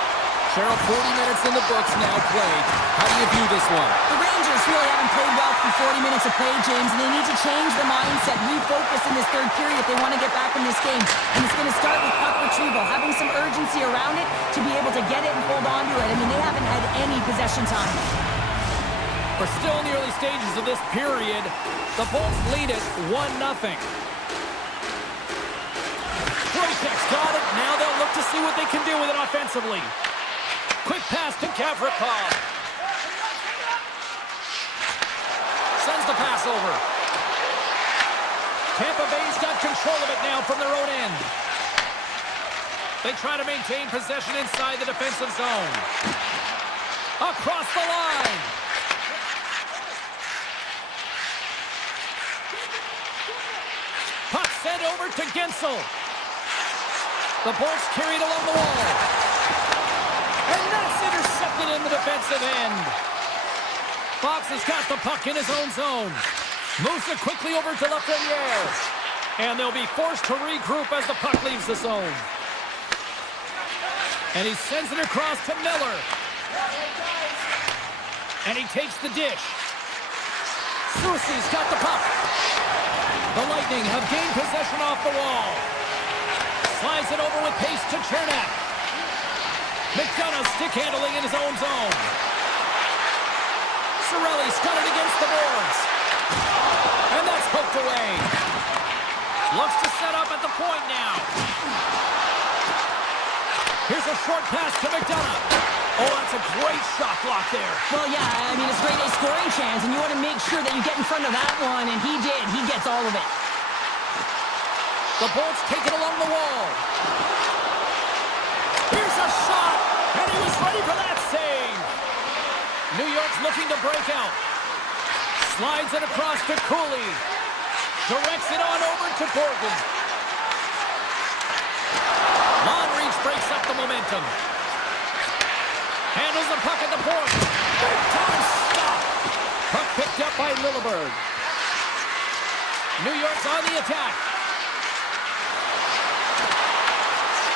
Cheryl, 40 minutes in the books now played. How do you view this one? The Rangers really haven't played well through 40 minutes of play, James, and they need to change the mindset, refocus in this third period if they want to get back in this game. And it's going to start with puck retrieval, having some urgency around it to be able to get it and hold on to it. I mean, they haven't had any possession time. We're still in the early stages of this period. The Bolts lead it 1-0. Trocheck's got it. Now they'll look to see what they can do with it offensively. Quick pass to Gavrikov. Sends the pass over. Tampa Bay's got control of it now from their own end. They try to maintain possession inside the defensive zone. Across the line. Puck sent over to Gensel. The Bolts carried along the wall. And that's intercepted in the defensive end. Fox has got the puck in his own zone. Moves it quickly over to Lafreniere. And they'll be forced to regroup as the puck leaves the zone. And he sends it across to Miller. And he takes the dish. Soucy's got the puck. The Lightning have gained possession off the wall. Slides it over with pace to Chernak. McDonough stick handling in his own zone. Cirelli's got it against the boards. And that's poked away. Looks to set up at the point now. Here's a short pass to McDonough. Oh, that's a great shot block there. Well, yeah, I mean, it's great a scoring chance, and you want to make sure that you get in front of that one, and he did. He gets all of it. The Bolts take it along the wall. Here's a shot, and he was ready for that save. New York's looking to break out. Slides it across to Cooley. Directs it on over to Borgen. Long reach breaks up the momentum. Handles the puck at the point. Big time stop. Puck picked up by Lilleberg. New York's on the attack.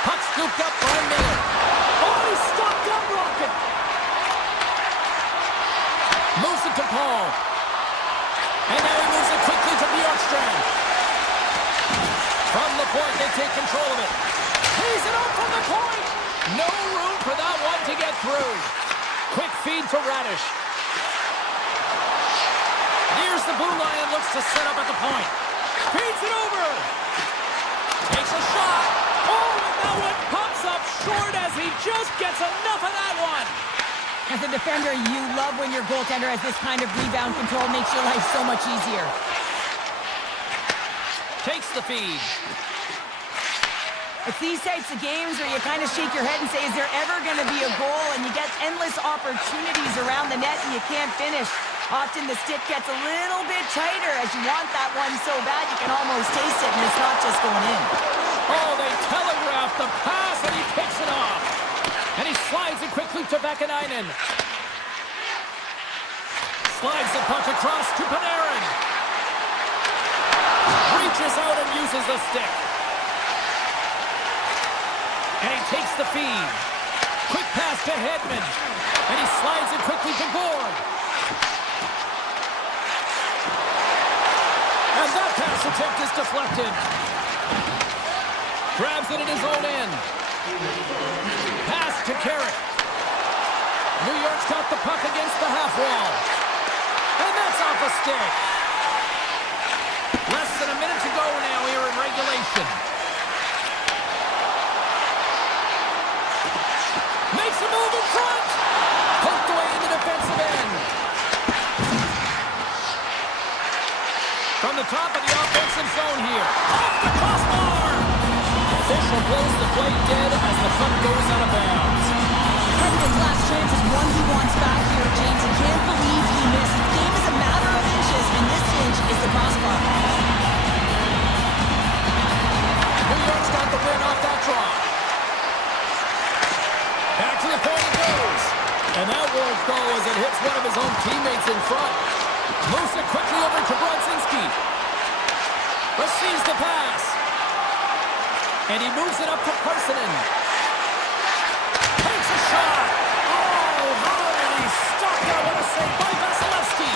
Puck scooped up by Miller. Oh, he stopped that rocket. Moves it to Paul. And now he moves it quickly to Bjorkstrand. From the point, they take control of it. He's it up from the point. No room for that one to get through. Quick feed to Radish. Nears the blue line and looks to set up at the point. Feeds it over. Takes a shot. Oh, and that one pops up short as he just gets enough of that one. As a defender, you love when your goaltender has this kind of rebound control. Makes your life so much easier. Takes the feed. It's these types of games where you kind of shake your head and say, is there ever going to be a goal? And you get endless opportunities around the net and you can't finish. Often the stick gets a little bit tighter as you want that one so bad you can almost taste it and it's not just going in. Oh, they telegraph the pass and he picks it off. And he slides it quickly to Vakanainen. Slides the puck across to Panarin. Reaches out and uses the stick. And he takes the feed. Quick pass to Hedman. And he slides it quickly to Gord. And that pass attempt is deflected. Grabs it in his own end. Pass to Carrick. New York's got the puck against the half wall. And that's off a stick. Less than a minute to go now here in regulation. Makes a move in front. Poked away in the defensive end. From the top of the offensive zone here. Off the crossbar. Official blows the play dead as the puck goes out of bounds. President's last chance is one he wants back here, James. He can't believe he missed. The game is a matter of inches, and this inch is the crossbar. New York's got the win off that draw. Back to the point it goes. And that won't go as it hits one of his own teammates in front. Moves it quickly over to Brodzinski. Receives the pass. And he moves it up to Parsonen. Takes a shot. Oh, how did he stop that? What a save by Vasilevsky.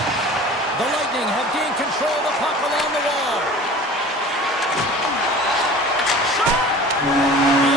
The Lightning have gained control of the puck along the wall. Shot!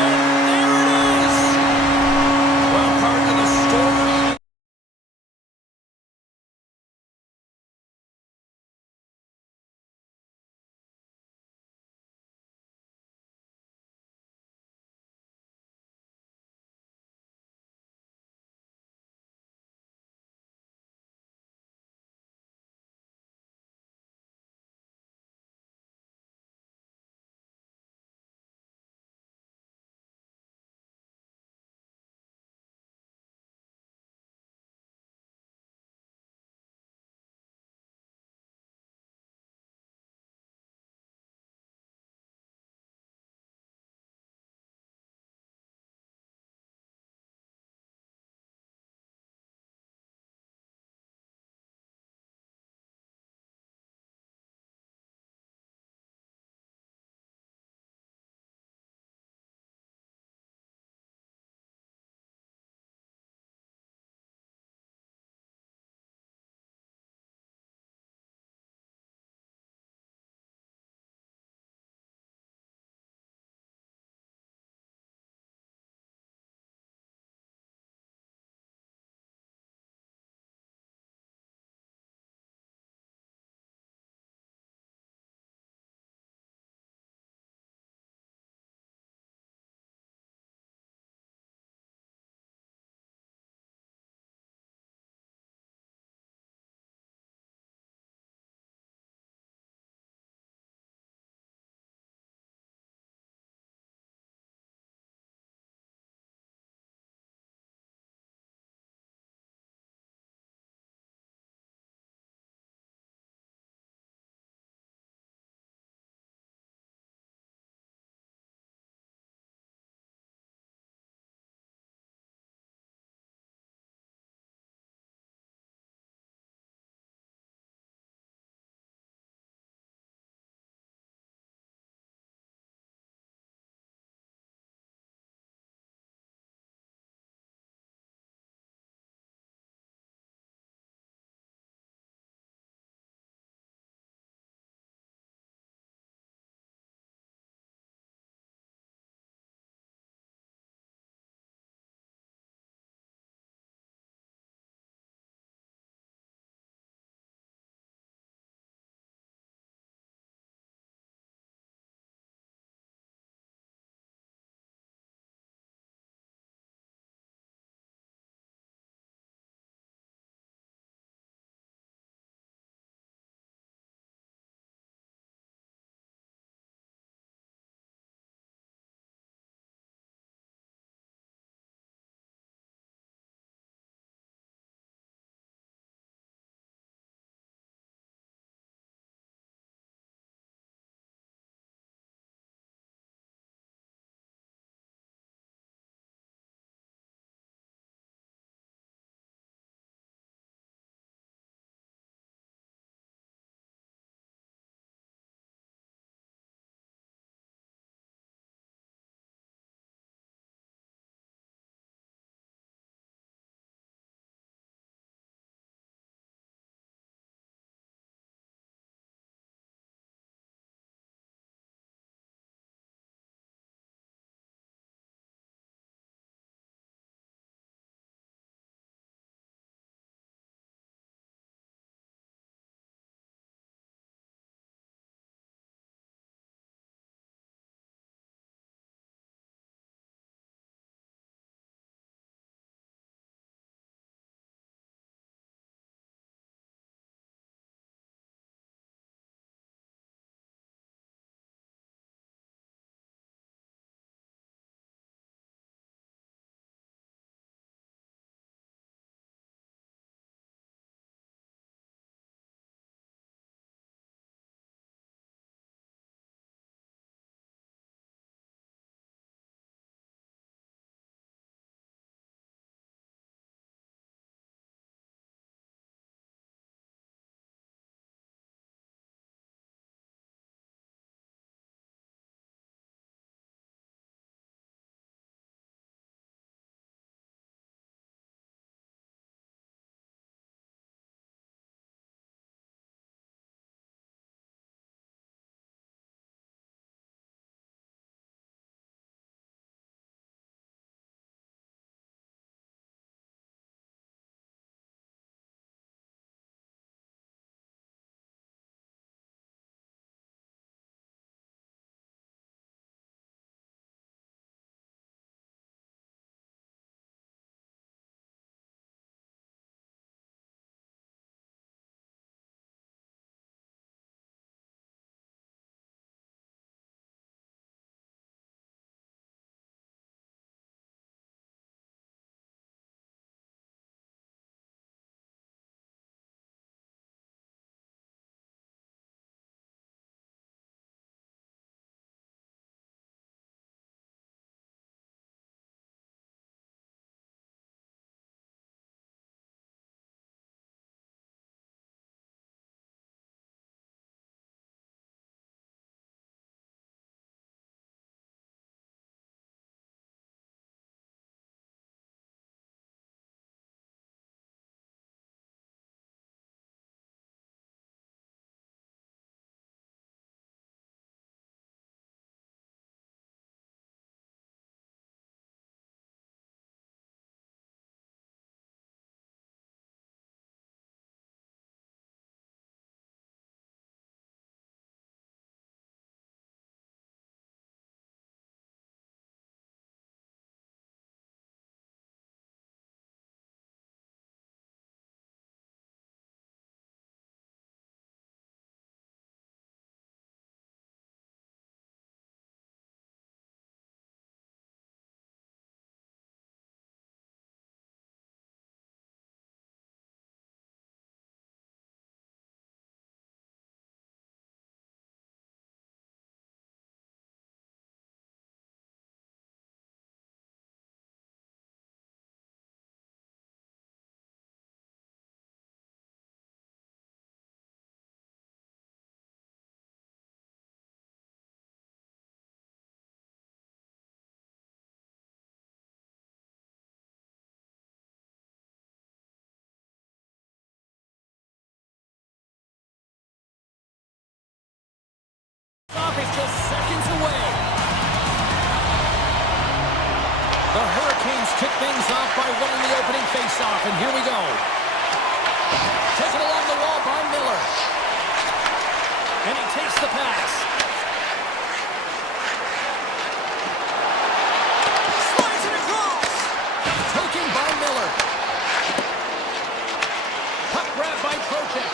Trocheck.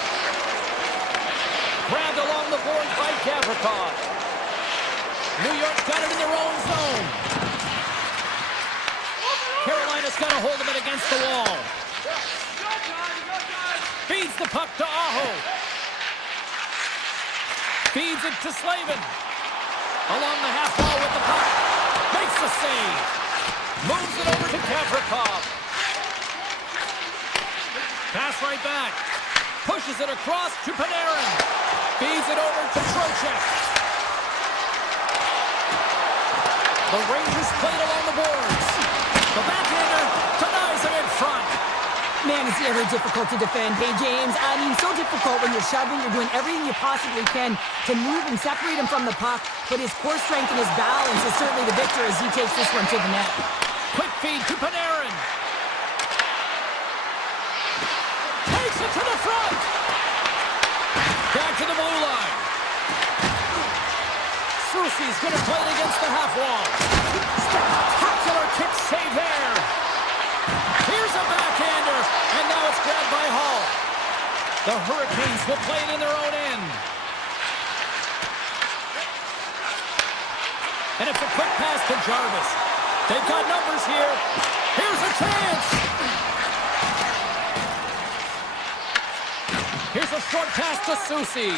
Grabbed along the boards by Gavrikov. New York's got it in their own zone. Carolina's got a hold of it against the wall. Feeds the puck to Aho. Feeds it to Slavin. Along the half wall with the puck. Makes the save. Moves it over to Gavrikov. Pass right back. Pushes it across to Panarin. Feeds it over to Trocheck. The Rangers played along the boards. The backhander denies him in front. Man, it's ever difficult to defend. Hey, James, I mean, so difficult when you're shoving, you're doing everything you possibly can to move and separate him from the puck, but his core strength and his balance is certainly the victor as he takes this one to the net. Quick feed to Panarin. Takes it to the front. Back to the blue line. Soucy's going to play it against the half wall. Spectacular kick save there. Here's a backhander, and now it's grabbed by Hall. The Hurricanes will play it in their own end. And it's a quick pass to Jarvis. They've got numbers here. Here's a chance. Here's a short pass to Soucy.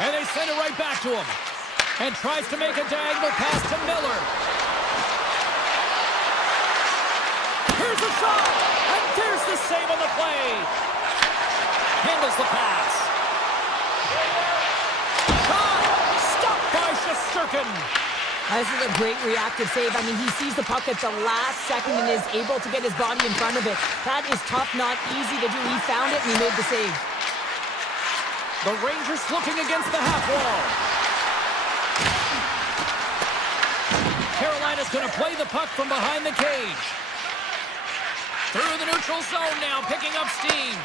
And they send it right back to him. And tries to make a diagonal pass to Miller. Here's a shot. And there's the save on the play. Handles the pass. Shot. Stopped by Shesterkin. This is a great reactive save. I mean, he sees the puck at the last second and is able to get his body in front of it. That is tough, not easy to do. He found it and he made the save. The Rangers looking against the half wall. Carolina's going to play the puck from behind the cage. Through the neutral zone now, picking up steam.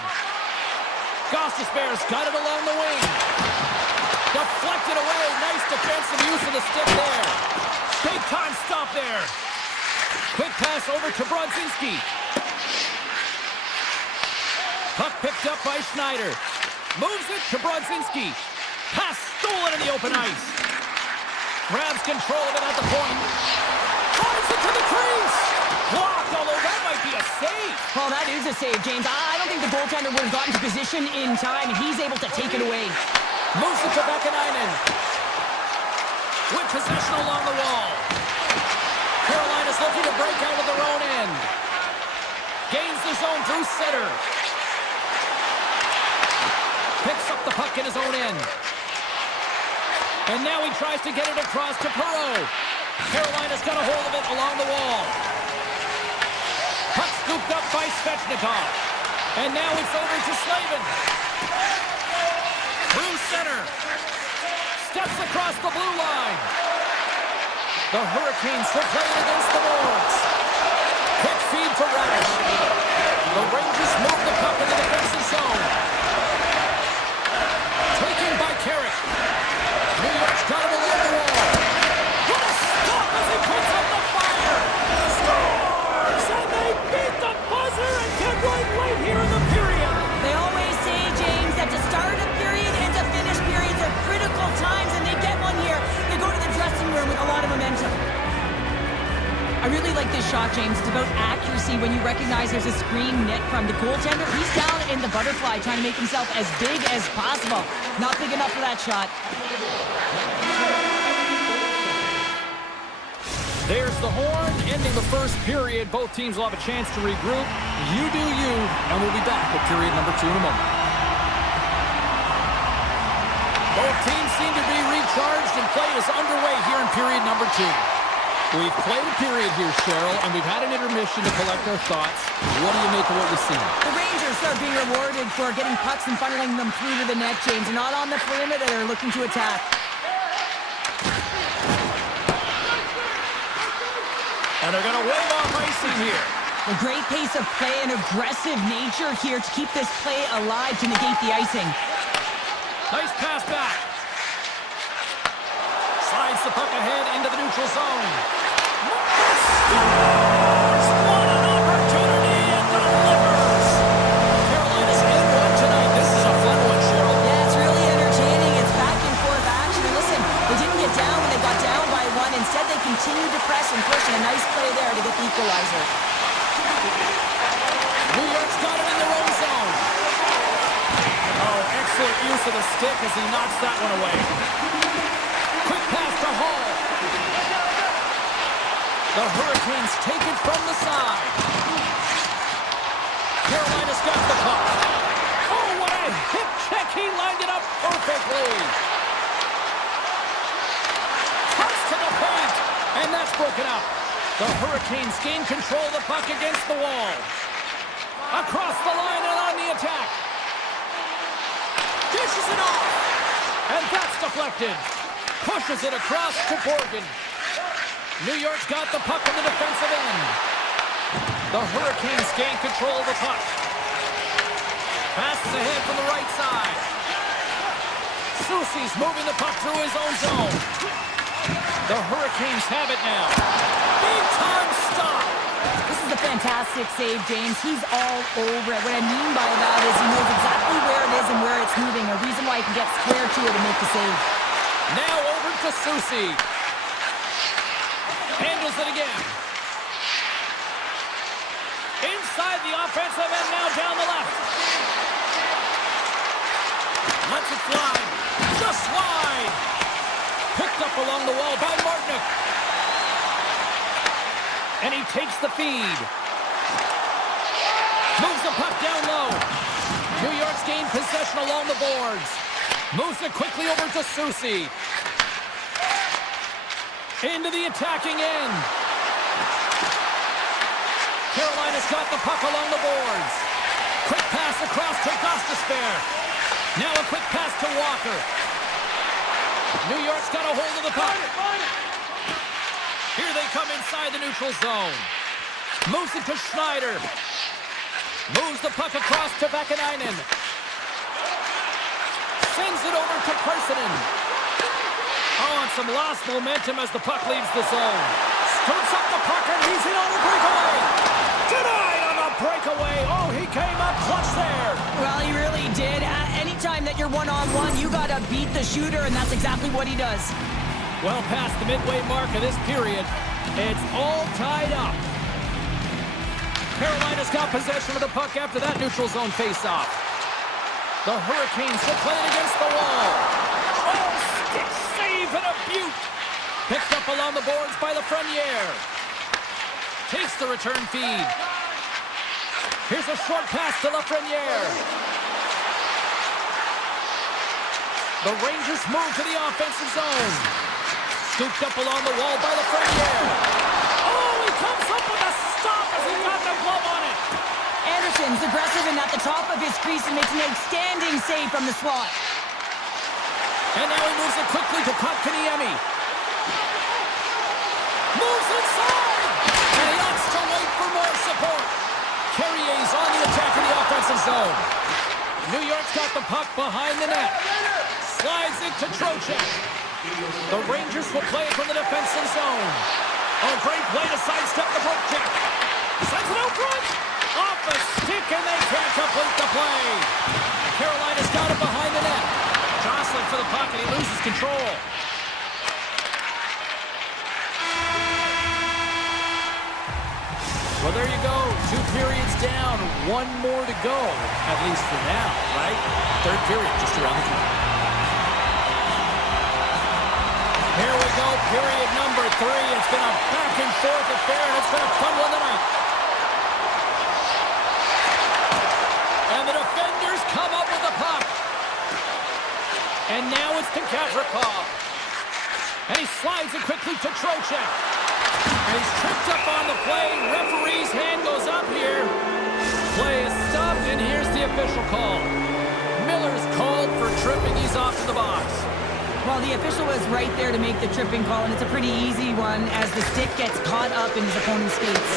Gostisbehere's got it along the wing. Deflected away. Nice defensive use of the stick there. Big time stop there. Quick pass over to Brodzinski. Puck picked up by Schneider. Moves it to Brodzinski. Pass stolen in the open ice. Grabs control of it at the point. Drives it to the crease. Blocked, although that might be a save. Well, that is a save, James. I don't think the goaltender would have gotten to position in time, and he's able to take it away. Moves it to Vakanainen. With possession along the wall. Carolina's looking to break out of their own end. Gains the zone through center. Picks up the puck in his own end. And now he tries to get it across to Perreault. Carolina's got a hold of it along the wall. Puck scooped up by Svechnikov. And now it's over to Slavin. Through center. Steps across the blue line. The Hurricanes will play it against the boards. Quick feed to Radish. The Rangers move the puck in the defensive zone. Taken by Carrick. New York's got it along the wall. What a stop as he puts up the fire. Scores! And they beat the buzzer and get right here in the period. They always say, James, that to start a period and to finish periods are critical times, and they get one here. They go to the dressing room with a lot of momentum. I really like this shot, James. It's about accuracy when you recognize there's a screen net from the goaltender. He's down in the butterfly trying to make himself as big as possible. Not big enough for that shot. There's the horn, ending the first period. Both teams will have a chance to regroup. You do you, and we'll be back with period number 2 in a moment. Both teams seem to be recharged, and play is underway here in period number 2. We've played a period here, Cheryl, and we've had an intermission to collect our thoughts. What do you make of what we've seen? The Rangers are being rewarded for getting pucks and funneling them through to the net, James. Not on the perimeter, they're looking to attack. And they're going to wave off icing here. A great pace of play and aggressive nature here to keep this play alive to negate the icing. Nice pass back. Slides the puck ahead into the neutral zone. Scores! What an opportunity and delivers! Carolina's stick as he knocks that one away. Quick pass to Hall. The Hurricanes take it from the side. Carolina's got the puck. Oh, what a hip check. He lined it up perfectly. Cuts to the paint, and that's broken up. The Hurricanes gain control of the puck against the wall. Across the line and on the attack. Dishes it off. And that's deflected. Pushes it across to Borgen. New York's got the puck in the defensive end. The Hurricanes gain control of the puck. Passes ahead from the right side. Soucy's moving the puck through his own zone. The Hurricanes have it now. Big time stop. This is a fantastic save, James. He's all over it. What I mean by that is he knows exactly where it is and where it's moving. A reason why he can get square to it and make the save. Now over to Soucy. Handles it again. Inside the offensive end, now down the left. Lets it fly. Just wide. Picked up along the wall by Martinick. And he takes the feed. Moves the puck down low. New York's gained possession along the boards. Moves it quickly over to Soucy. Into the attacking end. Carolina's got the puck along the boards. Quick pass across to Gostisbehere. Now a quick pass to Walker. New York's got a hold of the puck. Here they come inside the neutral zone. Moves it to Schneider. Moves the puck across to Vakanainen. Sends it over to Parsonen. Oh, and some lost momentum as the puck leaves the zone. Scoops up the puck and he's in on the breakaway. Denied on the breakaway. Oh, he came up clutch there. Well, he really did. Anytime that you're one-on-one, you got to beat the shooter, and that's exactly what he does. Well past the midway mark of this period, it's all tied up. Carolina's got possession of the puck after that neutral zone face-off. The Hurricanes will play it against the wall. Oh, stick save and a beaut. Picked up along the boards by Lafreniere. Takes the return feed. Here's a short pass to Lafreniere. The Rangers move to the offensive zone. Scooped up along the wall by Lafreniere. Oh, he comes up with a stop as he got the glove on it. Anderson's aggressive and at the top of his crease and makes an outstanding save from the slot. And now he moves it quickly to Kotkaniemi. Moves inside! And he opts to wait for more support. Carrier's on the attack in the offensive zone. New York's got the puck behind the net. Slides it to Trocheck. The Rangers will play it from the defensive zone. Oh, great play to sidestep the poke check. Sends it out front. Off the stick, and they can't complete the play. Carolina's got it behind the net. Jostling for the puck, and he loses control. Well, there you go. 2 periods down. 1 more to go, at least for now, right? 3rd period just around the corner. Here we go, period number 3. It's been a back-and-forth affair, and it's been a fun one tonight. And the defenders come up with the puck. And now it's to Gavrikov. And he slides it quickly to Trocheck. And he's tripped up on the play. Referee's hand goes up here. Play is stopped, and here's the official call. Miller's called for tripping. He's off to the box. Well, the official was right there to make the tripping call, and it's a pretty easy one as the stick gets caught up in his opponent's skates.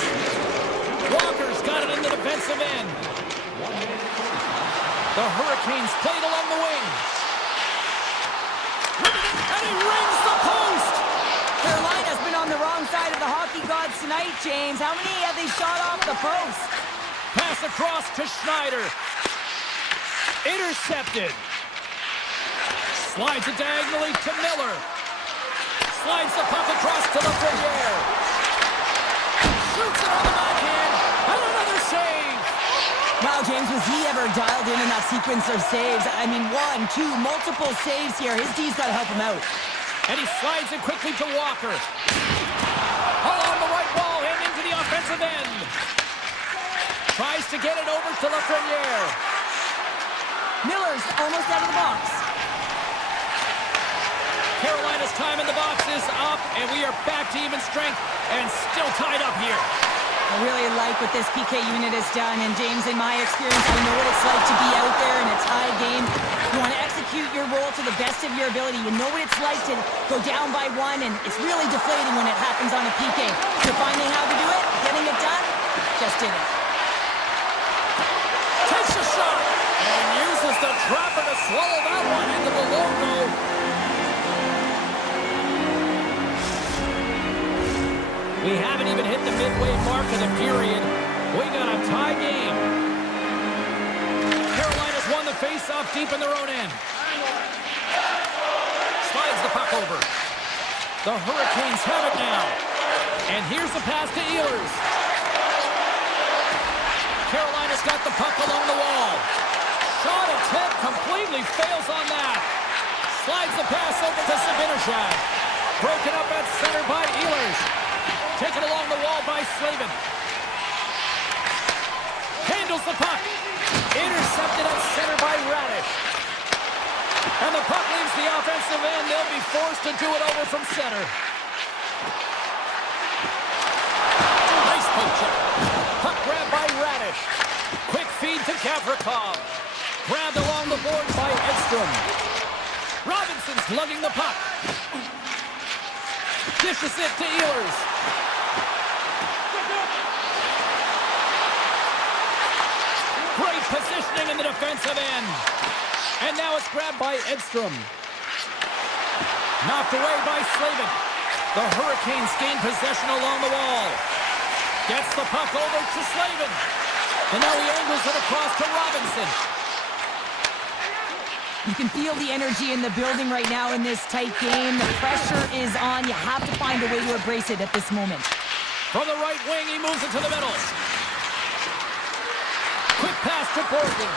Walker's got it in the defensive end. The Hurricanes played along the wing. And he rings the post! Carolina's been on the wrong side of the hockey gods tonight, James. How many have they shot off the post? Pass across to Schneider. Intercepted. Slides it diagonally to Miller. Slides the puck across to Lafreniere. Shoots it on the backhand. And another save. Wow, James, was he ever dialed in that sequence of saves? I mean, one, two, multiple saves here. His D's got to help him out. And he slides it quickly to Walker. Along the right wall and into the offensive end. Tries to get it over to Lafreniere. Miller's almost out of the box. Carolina's time in the box is up, and we are back to even strength and still tied up here. I really like what this PK unit has done, and James, in my experience, I know what it's like to be out there in a tie game. You want to execute your role to the best of your ability. You know what it's like to go down by one, and it's really deflating when it happens on a PK. So finding how to do it, getting it done, just did it. Takes a shot, and uses the trapper to swallow that one into the logo. We haven't even hit the midway mark of the period. We got a tie game. Carolina's won the face-off deep in their own end. Slides the puck over. The Hurricanes have it now. And here's the pass to Ehlers. Carolina's got the puck along the wall. Shot attempt completely fails on that. Slides the pass over to Sabinishad. Broken up at center by Ehlers. Taken along the wall by Slavin. Handles the puck. Intercepted at center by Radish. And the puck leaves the offensive end. They'll be forced to do it over from center. Nice poke check. Puck grabbed by Radish. Quick feed to Gavrikov. Grabbed along the boards by Edstrom. Robinson's lugging the puck. Dishes it to Ehlers. Great positioning in the defensive end. And now it's grabbed by Edstrom. Knocked away by Slavin. The Hurricanes gain possession along the wall. Gets the puck over to Slavin. And now he angles it across to Robinson. You can feel the energy in the building right now in this tight game. The pressure is on. You have to find a way to embrace it at this moment. From the right wing, he moves it to the middle. Quick pass to Borgen.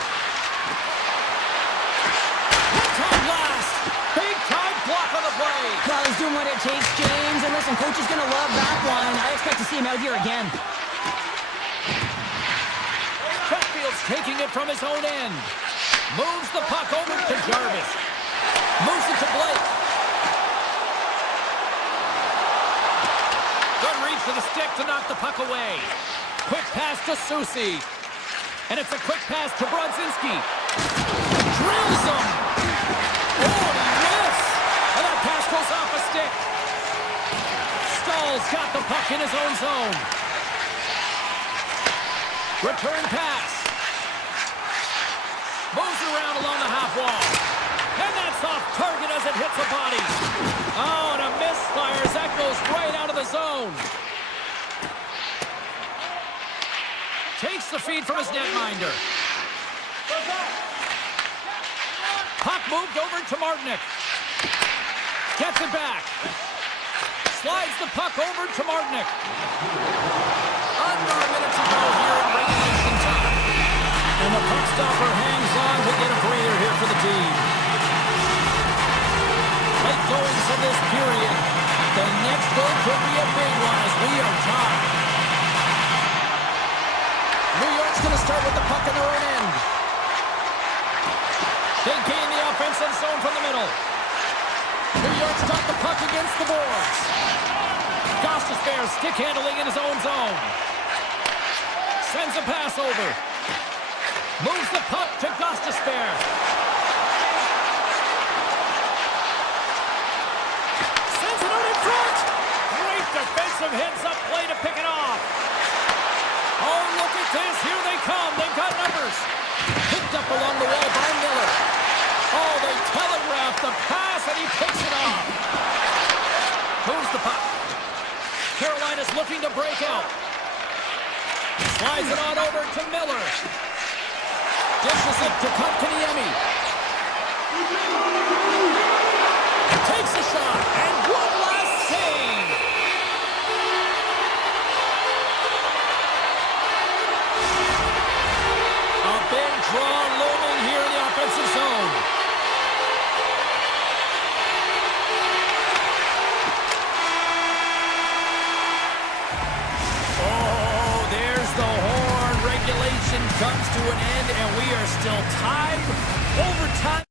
One-time blast. Big-time block on the play. Well, he's doing what it takes, James. And listen, coach is going to love that one. I expect to see him out here again. Chatfield's taking it from his own end. Moves the puck over to Jarvis. Moves it to Blake. Good reach to the stick to knock the puck away. Quick pass to Susi. And it's a quick pass to Brodzinski. Drills him. Oh, he missed. And that pass goes off a stick. Stahl's got the puck in his own zone. Return pass. Moves around along the half wall. And that's off target as it hits the body. Oh, and a misfire as that goes right out of the zone. Takes the feed from his netminder. Puck moved over to Martinick. Gets it back. Slides the puck over to Martinick. Under a minute to go here in regulation time. And the puck stopper hangs on to get a breather here for the team. Late goings of this period. The next goal could be a big one as we are tied. New York's going to start with the puck in their own end. They gain the offensive zone from the middle. New York's got the puck against the boards. Gostisbehere stick handling in his own zone. Sends a pass over. Moves the puck to Gostisbehere. Sends it out in front. Great defensive heads-up play to pick it off. Oh, look at this. Here they come. They've got numbers. Picked up along the wall by Miller. Oh, they telegraphed the pass, and he picks it off. Moves the puck. Carolina's looking to break out. Slides it on over to Miller. Dishes it to Kotkaniemi. Takes a shot, and one last save. regulation comes to an end, and we are still tied. Overtime.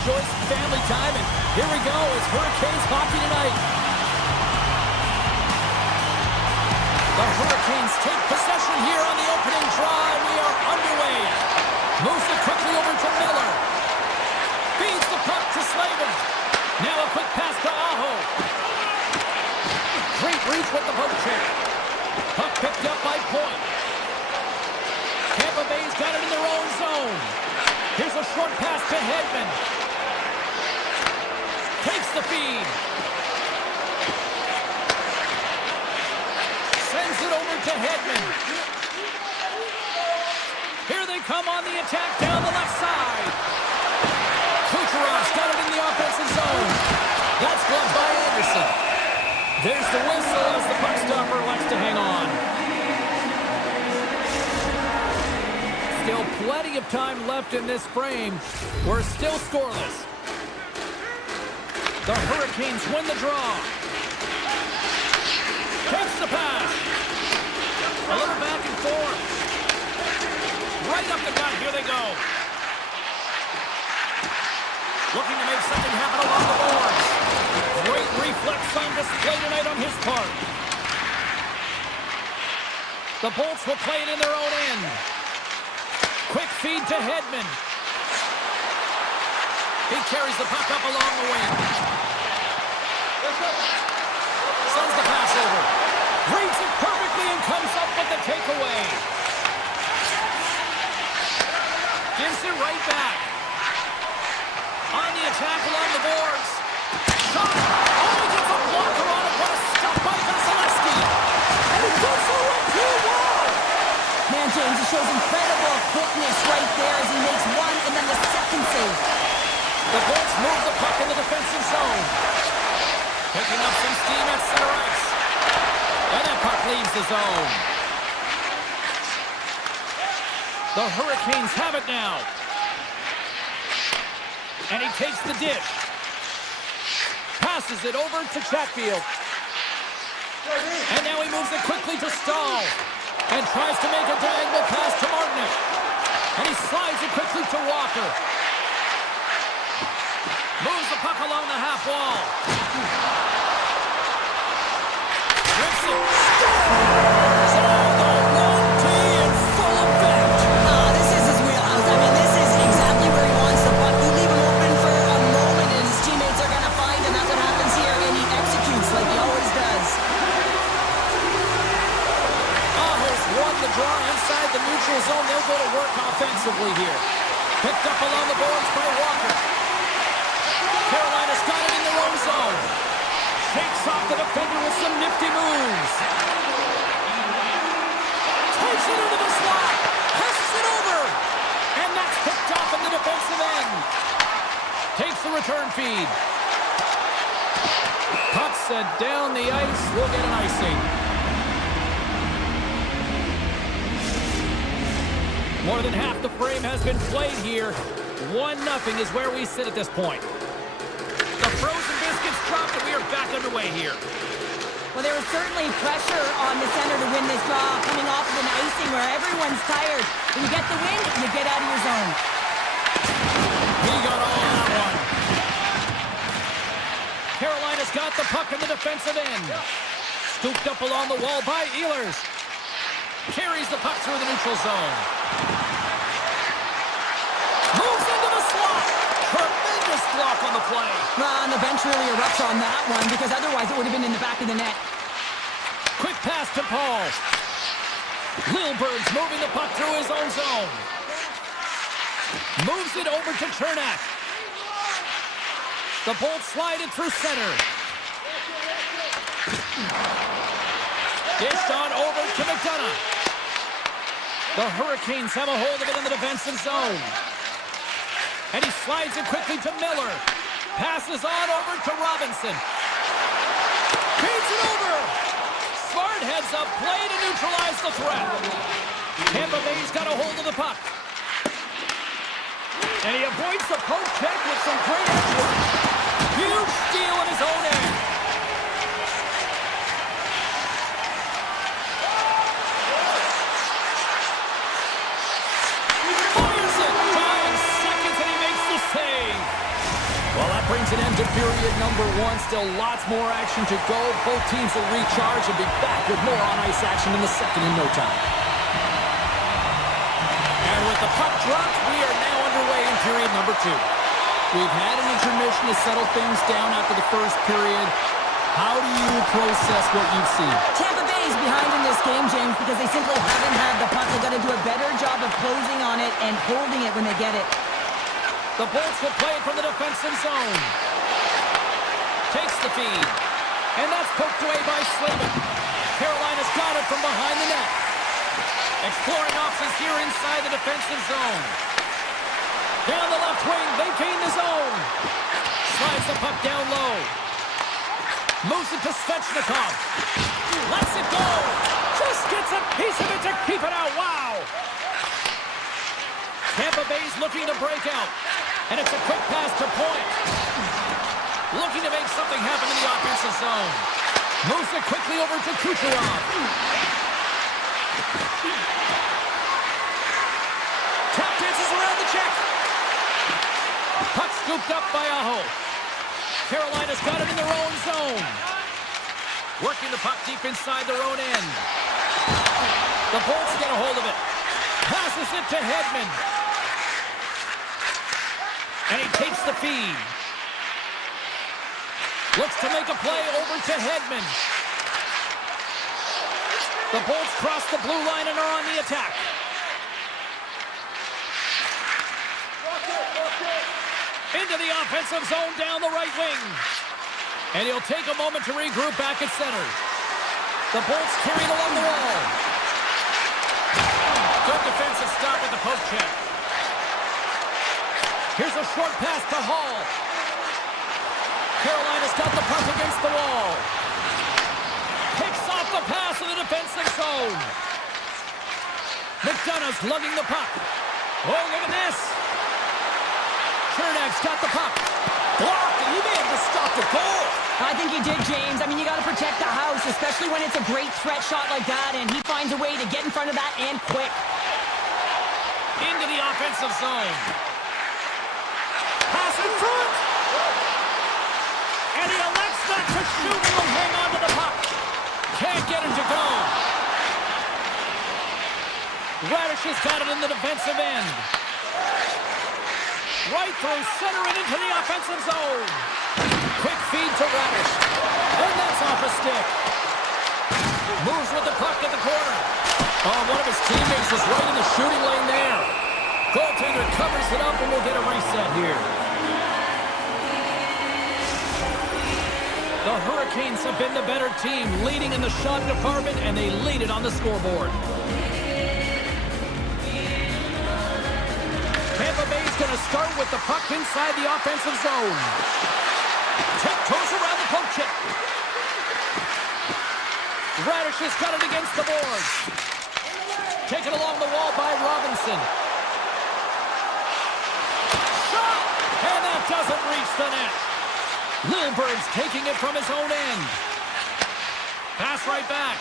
enjoy some family time, and here we go. It's Hurricanes hockey tonight. The Hurricanes take possession here on the opening draw, and we are underway. Moves it quickly over to Miller. Feeds the puck to Slavin. Now a quick pass to Aho. Great reach with the poke check. Puck picked up by Point. Tampa Bay's got it in their own zone. Here's a short pass to Hedman. Takes the feed. Sends it over to Hedman. Here they come on the attack down the left side. Kucherov's got it in the offensive zone. That's gloved by Anderson. There's the whistle as the puck stopper likes to hang on. Still plenty of time left in this frame. We're still scoreless. The Hurricanes win the draw. Takes the pass. A little back and forth. Right up the gut. Here they go. Looking to make something happen along the boards. Great reflex on display tonight on his part. The Bolts will play it in their own end. Quick feed to Hedman. He carries the puck up along the wing. Sends the pass over. Reads it perfectly and comes up with the takeaway. Gives it right back. On the attack along the boards. Shot! Oh, he gets a blocker on it. What a stop by Vasilevsky. And he goes for a 2-1. Man, James, he shows incredible quickness right there as he makes one and then the second save. The Bolts move the puck in the defensive zone. Picking up some steam at center ice. And that puck leaves the zone. The Hurricanes have it now. And he takes the dish. Passes it over to Chatfield. And now he moves it quickly to Stahl. And tries to make a diagonal pass to Martinic. And he slides it quickly to Walker. Moves the puck along the half wall. Rips it. So the 1T in full effect. This is his wheelhouse. I mean, this is exactly where he wants the puck. You leave him open for a moment and his teammates are going to find him. That's what happens here, and he executes like he always does. Aho's won the draw inside the neutral zone. They'll go to work offensively here. Picked up along the boards by Walker. Carolina's got it in their own zone. Shakes off the defender with some nifty moves. Takes it into the slot. Passes it over. And that's picked off in the defensive end. Takes the return feed. Puck set down the ice. We'll get an icing. More than half the frame has been played here. 1-0 is where we sit at this point. The frozen biscuits dropped and we are back underway here. Well, there was certainly pressure on the center to win this draw, coming off of an icing where everyone's tired. When you get the win, you get out of your zone. He got all on that one. Carolina's got the puck in the defensive end. Scooped up along the wall by Ehlers. Carries the puck through the neutral zone. Moves into the slot. Tremendous block on the play. Well, and the bench really erupts on that one because otherwise it would have been in the back of the net. Quick pass to Paul. Lilburg's moving the puck through his own zone. Moves it over to Chernak. The Bolts slide it through center. Dished on over to McDonough. The Hurricanes have a hold of it in the defensive zone. And he slides it quickly to Miller. Passes on over to Robinson. Feeds it over. Smart heads up play to neutralize the threat. Tampa Bay's got a hold of the puck. And he avoids the poke check with some great edge work. Huge steal in his own end. Fires it. 5 seconds and he makes the save. brings an end to period number one. Still lots more action to go. Both teams will recharge and be back with more on-ice action in the second in no time. And with the puck dropped, we are now underway in period number two. We've had an intermission to settle things down after the first period. How do you process what you've seen? Tampa Bay is behind in this game, James, because they simply haven't had the puck. They've got to do a better job of closing on it and holding it when they get it. The Bolts will play it from the defensive zone. Takes the feed. And that's poked away by Slavin. Carolina's got it from behind the net. Exploring options here inside the defensive zone. Down the left wing, they gain the zone. Slides the puck down low. Moves it to Svechnikov. Lets it go. Just gets a piece of it to keep it out. Wow. Tampa Bay's looking to break out. And it's a quick pass to Point. Looking to make something happen in the offensive zone. Moves it quickly over to Kucherov. Tap dances around the check. Puck scooped up by Aho. Carolina's got it in their own zone. Working the puck deep inside their own end. The Bolts get a hold of it. Passes it to Hedman. And he takes the feed. Looks to make a play over to Hedman. The Bolts cross the blue line and are on the attack. Into the offensive zone down the right wing. And he'll take a moment to regroup back at center. The Bolts carried along the wall. Good defensive stop with the poke check. Here's a short pass to Hall. Carolina's got the puck against the wall. Picks off the pass in the defensive zone. McDonough's lugging the puck. Oh, look at this. Chernak's got the puck. Blocked, and he may have just stopped the goal. I think he did, James. I mean, you got to protect the house, especially when it's a great threat shot like that, and he finds a way to get in front of that and quick. Into the offensive zone. Pass in front. And he elects not to shoot and will hang on to the puck. Can't get him to go. Radish has got it in the defensive end. Right through center and into the offensive zone. Quick feed to Radish. And that's off a stick. Moves with the puck at the corner. Oh, one of his teammates is right in the shooting lane there. Goaltender covers it up and we'll get a reset here. The Hurricanes have been the better team, leading in the shot department, and they lead it on the scoreboard. Tampa Bay's going to start with the puck inside the offensive zone. Tiptoes around the poke check. Radish has got it against the boards. Taken along the wall by Robinson. Shot! And that doesn't reach the net. Lilberg's taking it from his own end. Pass right back.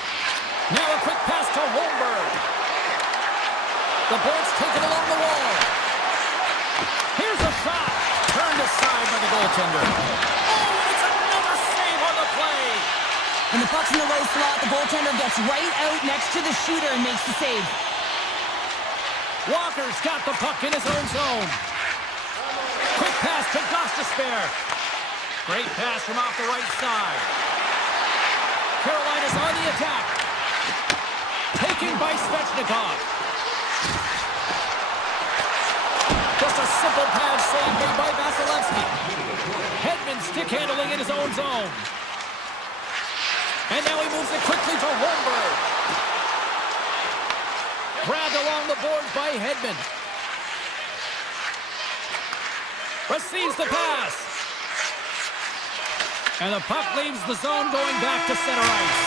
Now a quick pass to Holmberg. The Bolts take it along the wall. Here's a shot. Turned aside by the goaltender. Oh, it's another save on the play. When the puck's in the low slot, the goaltender gets right out next to the shooter and makes the save. Walker's got the puck in his own zone. Quick pass to Gostisbehere. Great pass from off the right side. Carolina's on the attack. Taken by Svechnikov. Just a simple pad save made by Vasilevsky. Hedman stick handling in his own zone. And now he moves it quickly to Holmberg. Grabbed along the boards by Hedman. Receives the pass. And the puck leaves the zone going back to center ice.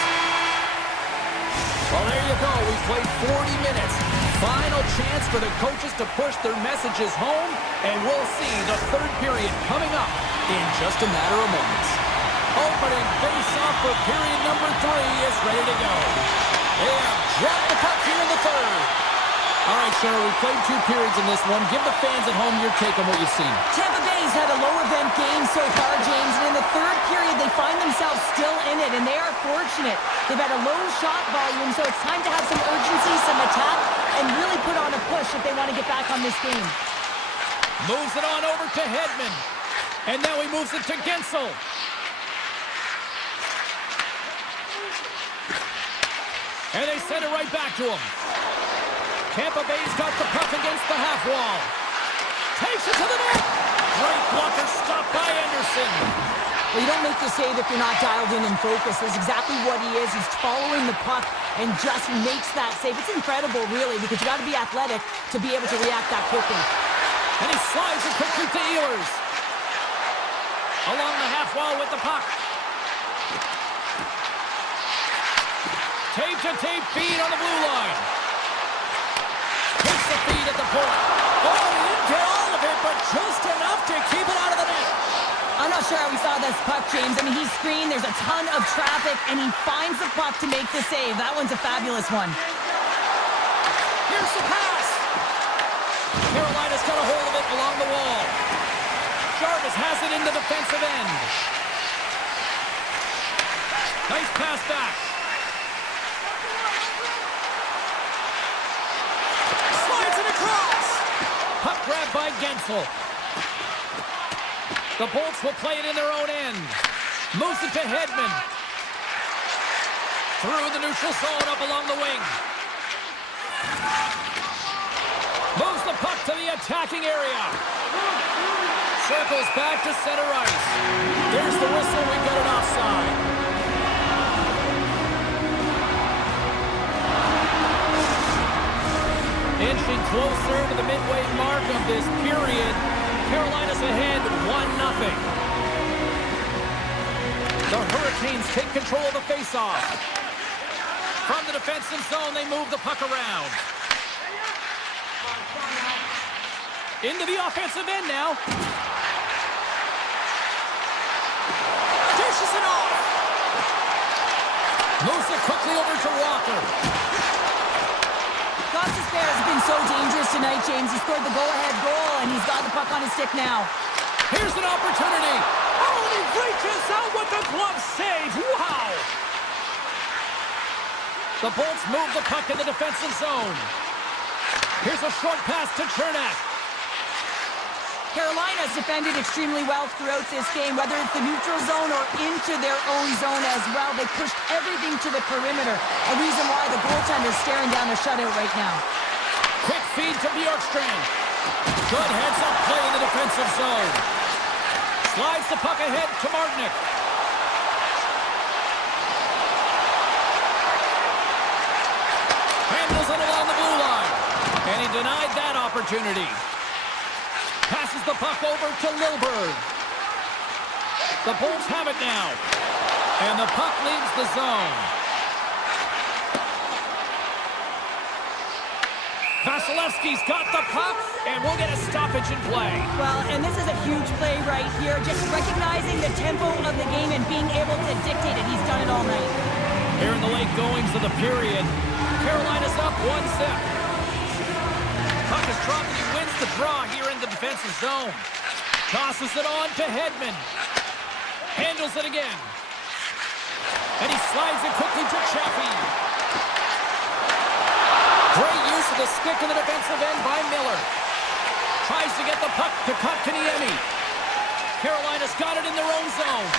Well, there you go. We've played 40 minutes. Final chance for the coaches to push their messages home. And we'll see the third period coming up in just a matter of moments. Opening face-off for period number 3 is ready to go. They have dropped the puck here in the third. All right, Cheryl, we played 2 periods in this one. Give the fans at home your take on what you've seen. Tampa Bay's had a low-event game so far, James, and in the third period, they find themselves still in it, and they are fortunate. They've had a low shot volume, so it's time to have some urgency, some attack, and really put on a push if they want to get back on this game. Moves it on over to Hedman. And now he moves it to Gensel. And they send it right back to him. Tampa Bay's got the puck against the half wall. Takes it to the net. Great blocker stopped by Anderson. Well, you don't make the save if you're not dialed in and focused. That's exactly what he is. He's following the puck and just makes that save. It's incredible, really, because you got to be athletic to be able to react that quickly. And he slides it quickly to Ehlers. Along the half wall with the puck. Tape-to-tape feed on the blue line. Takes the feed at the point. Oh, he didn't get all of it, but just enough to keep it out of the net. I'm not sure how we saw this puck, James. I mean, he's screened, there's a ton of traffic, and he finds the puck to make the save. That one's a fabulous one. Here's the pass. Carolina's got a hold of it along the wall. Jarvis has it in the defensive end. Nice pass back. Slides it across. Puck grab by Gensel. The Bolts will play it in their own end. Moves it to Hedman. Through the neutral zone up along the wing. Moves the puck to the attacking area. Circles back to center ice. There's the whistle. We got it offside. Inching closer to the midway mark of this period. Carolina's ahead 1-0. The Hurricanes take control of the faceoff. From the defensive zone, they move the puck around. Into the offensive end now. Dishes it off. Moves it quickly over to Walker. Gostisbehere has been so dangerous tonight, James. He scored the go-ahead goal, and he's got the puck on his stick now. Here's an opportunity. Oh, and he reaches out with the glove save. Wow! The Bolts move the puck in the defensive zone. Here's a short pass to Chernak. Carolina's defended extremely well throughout this game, whether it's the neutral zone or into their own zone as well. They pushed everything to the perimeter, a reason why the goaltender's staring down the shutout right now. Quick feed to Bjorkstrand. Good heads-up play in the defensive zone. Slides the puck ahead to Martinick. Handles it along the blue line. And he denied that opportunity. Passes the puck over to Lilburg. The Bolts have it now. And the puck leaves the zone. Vasilevsky's got the puck, and we'll get a stoppage in play. Well, and this is a huge play right here. Just recognizing the tempo of the game and being able to dictate it. He's done it all night. Here in the late goings of the period, Carolina's up 1-0. Puck is dropped and he wins the draw here in the defensive zone. Tosses it on to Hedman. Handles it again. And he slides it quickly to Chaffee. Great use of the stick in the defensive end by Miller. Tries to get the puck to Kotkaniemi. Carolina's got it in their own zone.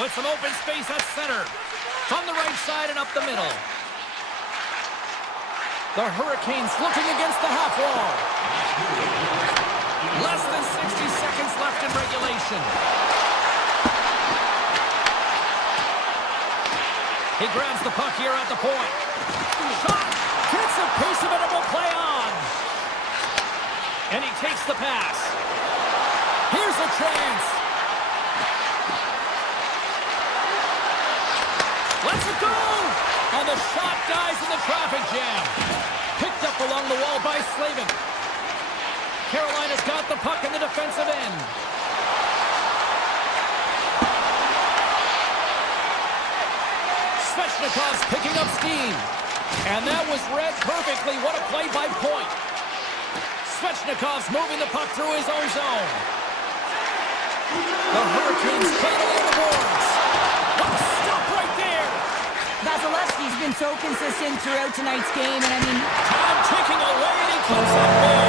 With some open space at center. From the right side and up the middle. The Hurricanes looking against the half wall. Less than 60 seconds left in regulation. He grabs the puck here at the point. Shot! Gets a piece of it and will play on. And he takes the pass. Here's a chance. Let's it go! And the shot dies in the traffic jam. Picked up along the wall by Slavin. Carolina's got the puck in the defensive end. Svechnikov's picking up steam. And that was read perfectly. What a play by Point. Svechnikov's moving the puck through his own zone. The Hurricanes battling the boards. What a stop right there. Vasilevsky's been so consistent throughout tonight's game, and I mean... Time ticking away, and he comes up big.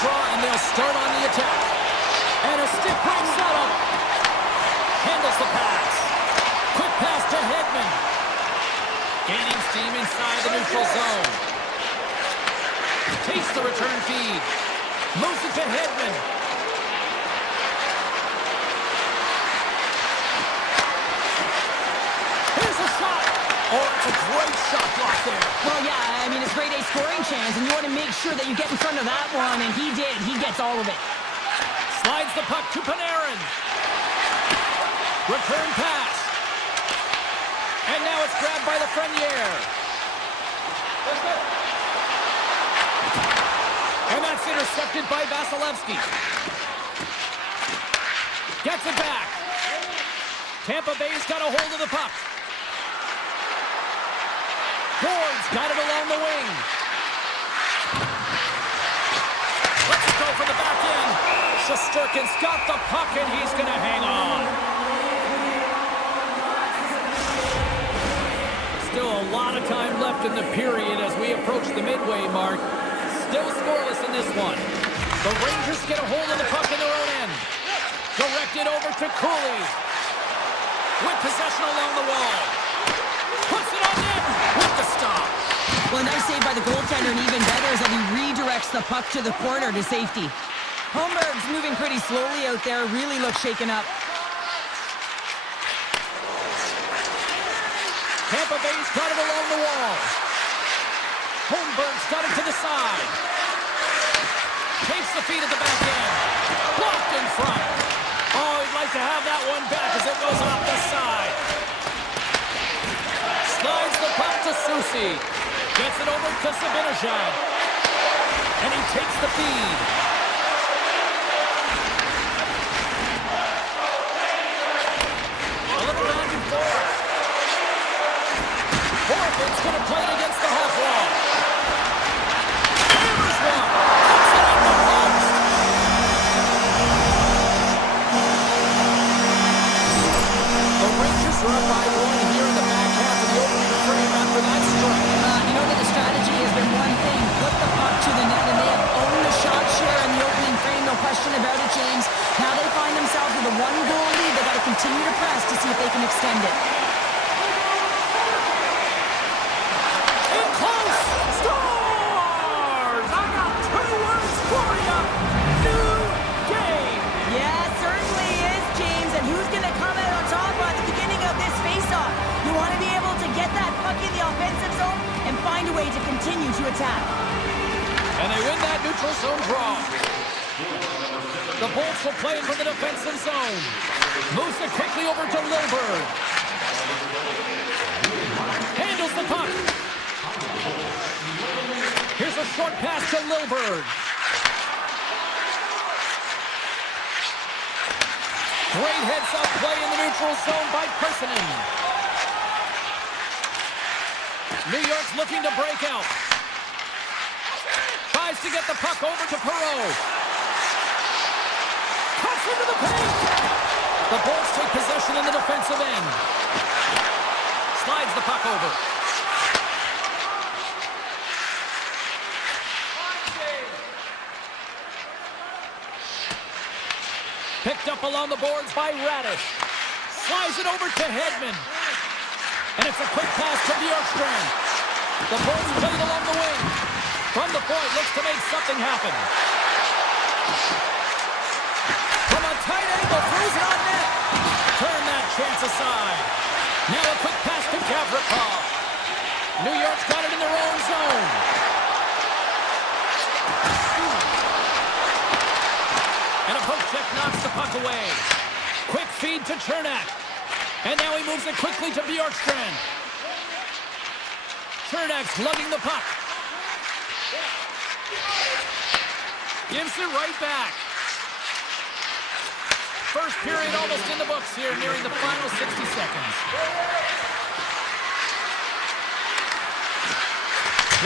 draw, and they'll start on the attack. And a stick breaks that up. Handles the pass. Quick pass to Hedman. Gaining steam inside the neutral zone. Takes the return feed. Moves it to Hedman. Here's a shot. Oh, that's a great shot block there. Well, yeah, I mean, it's grade A scoring chance, and you want to make sure that you get in front of that one, and he did. He gets all of it. Slides the puck to Panarin. Return pass. And now it's grabbed by Lafreniere. And that's intercepted by Vasilevsky. Gets it back. Tampa Bay's got a hold of the puck. Gord's got it along the wing. Let's go for the back end. Shesterkin's got the puck, and he's going to hang on. Still a lot of time left in the period as we approach the midway mark. Still scoreless in this one. The Rangers get a hold of the puck in their own end. Directed over to Cooley. With possession along the wall. Puts it on net with the stop. Well, a nice save by the goaltender, and even better is that he redirects the puck to the corner to safety. Holmberg's moving pretty slowly out there, really looks shaken up. Tampa Bay's got it along the wall. Holmberg's got it to the side. Takes the feed at the back end. Blocked in front. Oh, he'd like to have that one back as it goes off the side. Slides the puck to Soucy. Gets it over to Sabinajad. And he takes the feed. A little back and forth. Horford's going to play it against the half wall. Hammers one. Puts it on the post. The Rangers are up by one here in the back half of the opening frame after that strike. You know that the strategy has been one thing, put the puck to the net, and they have owned the shot share in the opening frame, no question about it, James. Now they find themselves with a one-goal lead. They've got to continue to press to see if they can extend it. In close! Scores! I got two words for you. New game. Yeah, it certainly is, James. And who's going to come out on top at the beginning of this face-off? You want to be able to get that puck in the offensive zone and find a way to continue to attack. And they win that neutral zone draw. The Bolts will play from the defensive zone. Moves it quickly over to Lilburn. Handles the puck. Here's a short pass to Lilburn. Great heads-up play in the neutral zone by Personen. New York's looking to break out. Tries to get the puck over to Perreault. Cuts into the paint. The Bolts take possession in the defensive end. Slides the puck over. Picked up along the boards by Radish. Slides it over to Hedman. And it's a quick pass to Bjorkstrand. The Bolts play it along the wing. From the point, looks to make something happen. From a tight angle, throws it on net. Turn that chance aside. Now a quick pass to Gavrikov. New York's got it in their own zone. And a poke check knocks the puck away. Quick feed to Chernak. And now he moves it quickly to Bjorkstrand. Chernak's lugging the puck. Gives it right back. First period almost in the books here, nearing the final 60 seconds.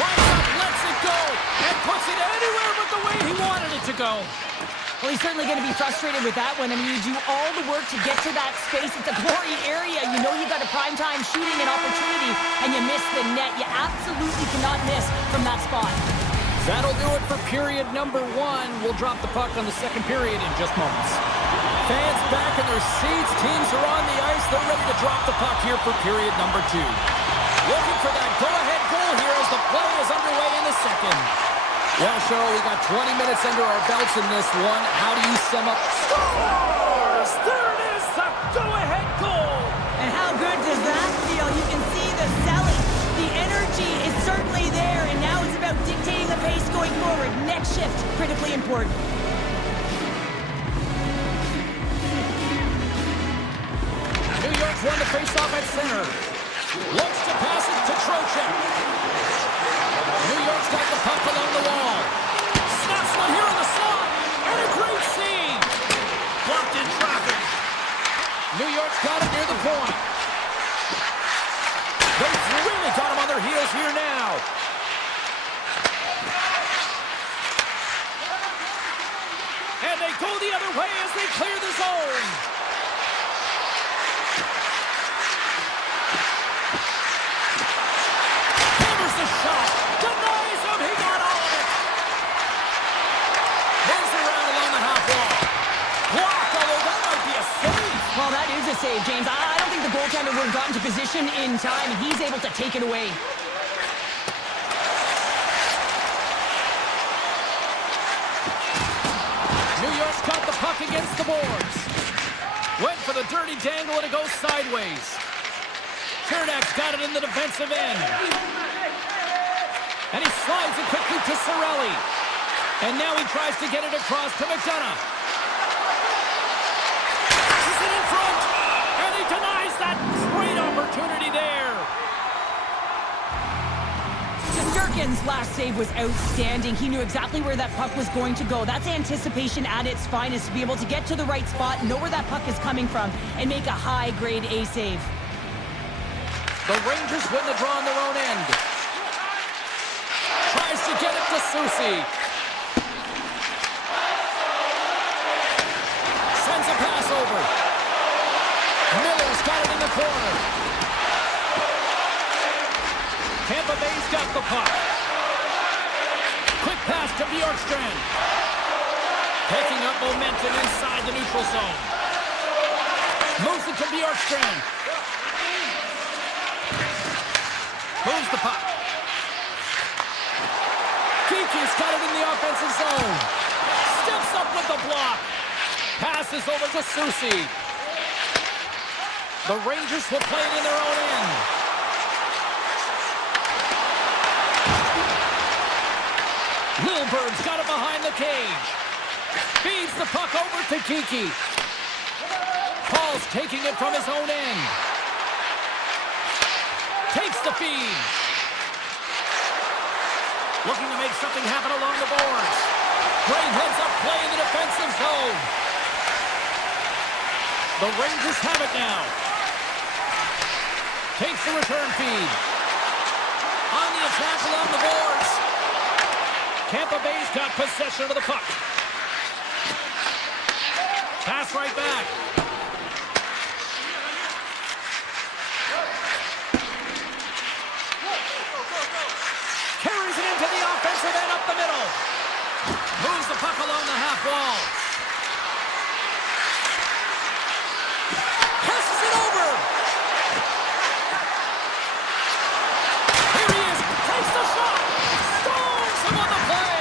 Winds up, lets it go, and puts it anywhere but the way he wanted it to go. Well, he's certainly going to be frustrated with that one. I mean, you do all the work to get to that space. It's a glory area. You know you've got a primetime shooting an opportunity, and you miss the net. You absolutely cannot miss from that spot. That'll do it for period number 1. We'll drop the puck on the second period in just moments. Fans back in their seats. Teams are on the ice. They're ready to drop the puck here for period number 2. Looking for that go-ahead goal here as the play is underway in the second. Well, Cheryl, we got 20 minutes under our belts in this one. How do you sum up? Scores! There it is, the go-ahead goal! And how good does that feel? You can see the selling. The energy is certainly there, and now it's about dictating the pace going forward. Next shift, critically important. New York's won the face-off at center. Looks to pass it to Trocheck. New York's got the puck along the wall. Snaps one here in the slot. And a great save. Blocked in traffic. New York's got it near the point. They've really got him on their heels here now. And they go the other way as they clear the zone. Hammers the shot. Denies him. He got all of it. Moves around along the half wall. Blocked, although that might be a save. Well, that is a save, James. I don't think the goaltender would have gotten to position in time, and he's able to take it away. New York's got the puck against the boards. Went for the dirty dangle, and it goes sideways. Chernak's got it in the defensive end. And he slides it quickly to Cirelli. And now he tries to get it across to McDonough. Passes it in front. And he denies that great opportunity there. Shesterkin's last save was outstanding. He knew exactly where that puck was going to go. That's anticipation at its finest, to be able to get to the right spot, know where that puck is coming from, and make a high-grade A save. The Rangers win the draw on their own end. Tries to get it to Susie. Sends a pass over. Miller's got it in the corner. Tampa Bay's got the puck. Quick pass to Bjorkstrand. Picking up momentum inside the neutral zone. Moves it to Bjorkstrand. Moves the puck. Kiki's got it in the offensive zone. Steps up with the block. Passes over to Susie. The Rangers will play it in their own end. Lilbert's got it behind the cage. Feeds the puck over to Kiki. Paul's taking it from his own end. Takes the feed. Looking to make something happen along the boards. Great heads-up play in the defensive zone. The Rangers have it now. Takes the return feed. On the attack along the boards. Tampa Bay's got possession of the puck. Pass right back. Carries it into the offensive end up the middle. Moves the puck along the half wall. Passes it over. Here he is. Takes the shot. Stones him on the play.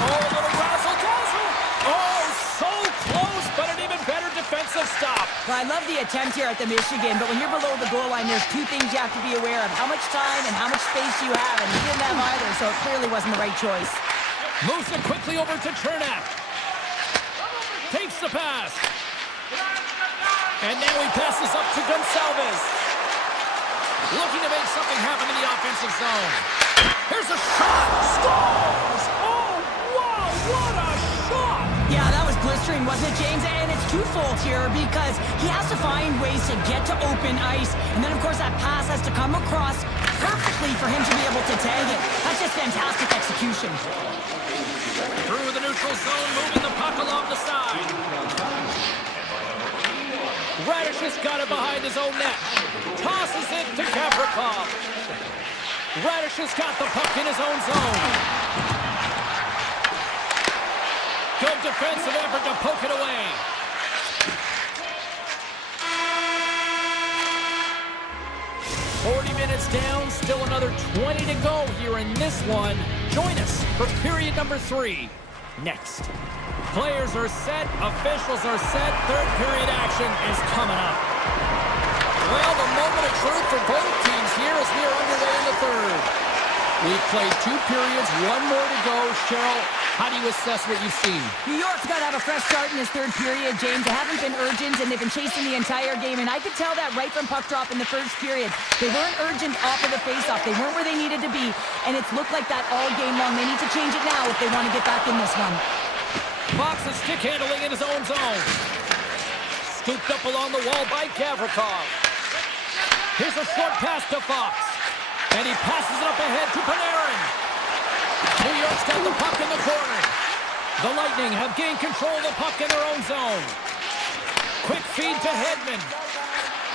Oh, little razzle-dazzle. Oh, so close, but an even better defensive stop. Well, I love the attempt here at the Michigan, but when you're below the goal line, there's two things you have to be aware of. How much time and how much space you have, and he didn't have either, so it clearly wasn't the right choice. Moves it quickly over to Chernak. Takes the pass. And now he passes up to Gonsalves. Looking to make something happen in the offensive zone. Here's a shot. Scores! Oh, wow, what a shot! Yeah, that was blistering, wasn't it, James? And it's twofold here because he has to find ways to get to open ice. And then, of course, that pass has to come across perfectly for him to be able to tag it. That's just fantastic execution. Through the neutral zone, moving the puck along the side. Radish has got it behind his own net. Tosses it to Kaprikov. Radish has got the puck in his own zone. Good defensive effort to poke it away. Minutes down, still another 20 to go here in this one. Join us for period number 3. Next. Players are set, officials are set, third period action is coming up. Well, the moment of truth for both teams here as we are underway in the third. We've played 2 periods, 1 more to go. Cheryl, how do you assess what you've seen? New York's got to have a fresh start in this third period, James. They haven't been urgent, and they've been chasing the entire game, and I could tell that right from puck drop in the first period. They weren't urgent off of the faceoff. They weren't where they needed to be, and it's looked like that all game long. They need to change it now if they want to get back in this one. Fox is stick handling in his own zone. Scooped up along the wall by Gavrikov. Here's a short pass to Fox. And he passes it up ahead to Panarin. New York's got the puck in the corner. The Lightning have gained control of the puck in their own zone. Quick feed to Hedman.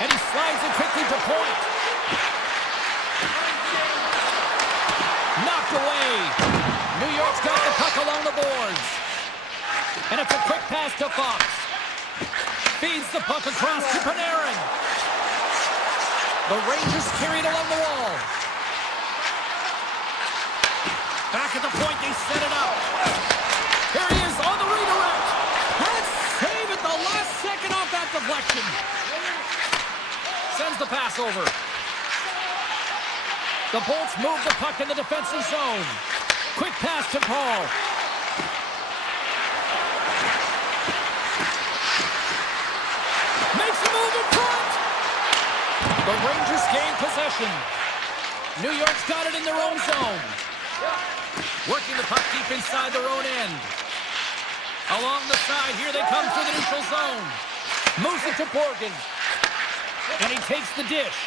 And he slides it quickly to point. Knocked away. New York's got the puck along the boards. And it's a quick pass to Fox. Feeds the puck across to Panarin. The Rangers carry it along the wall. Back at the point, they set it up. Here he is on the redirect. That's save at the last second off that deflection. Sends the pass over. The Bolts move the puck in the defensive zone. Quick pass to Paul. Makes a move in front. The Rangers gain possession. New York's got it in their own zone. Working the puck deep inside their own end. Along the side, here they come through the neutral zone. Moves it to Borgen. And he takes the dish.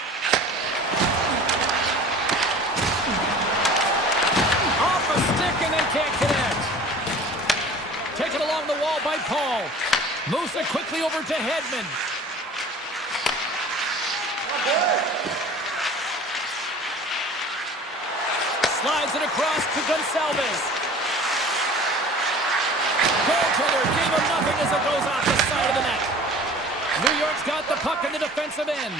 Off a stick and then can't connect. Taken along the wall by Paul. Moves it quickly over to Hedman. Slides it across to Gonsalves. Goaltender gave him nothing as it goes off the side of the net. New York's got the puck in the defensive end.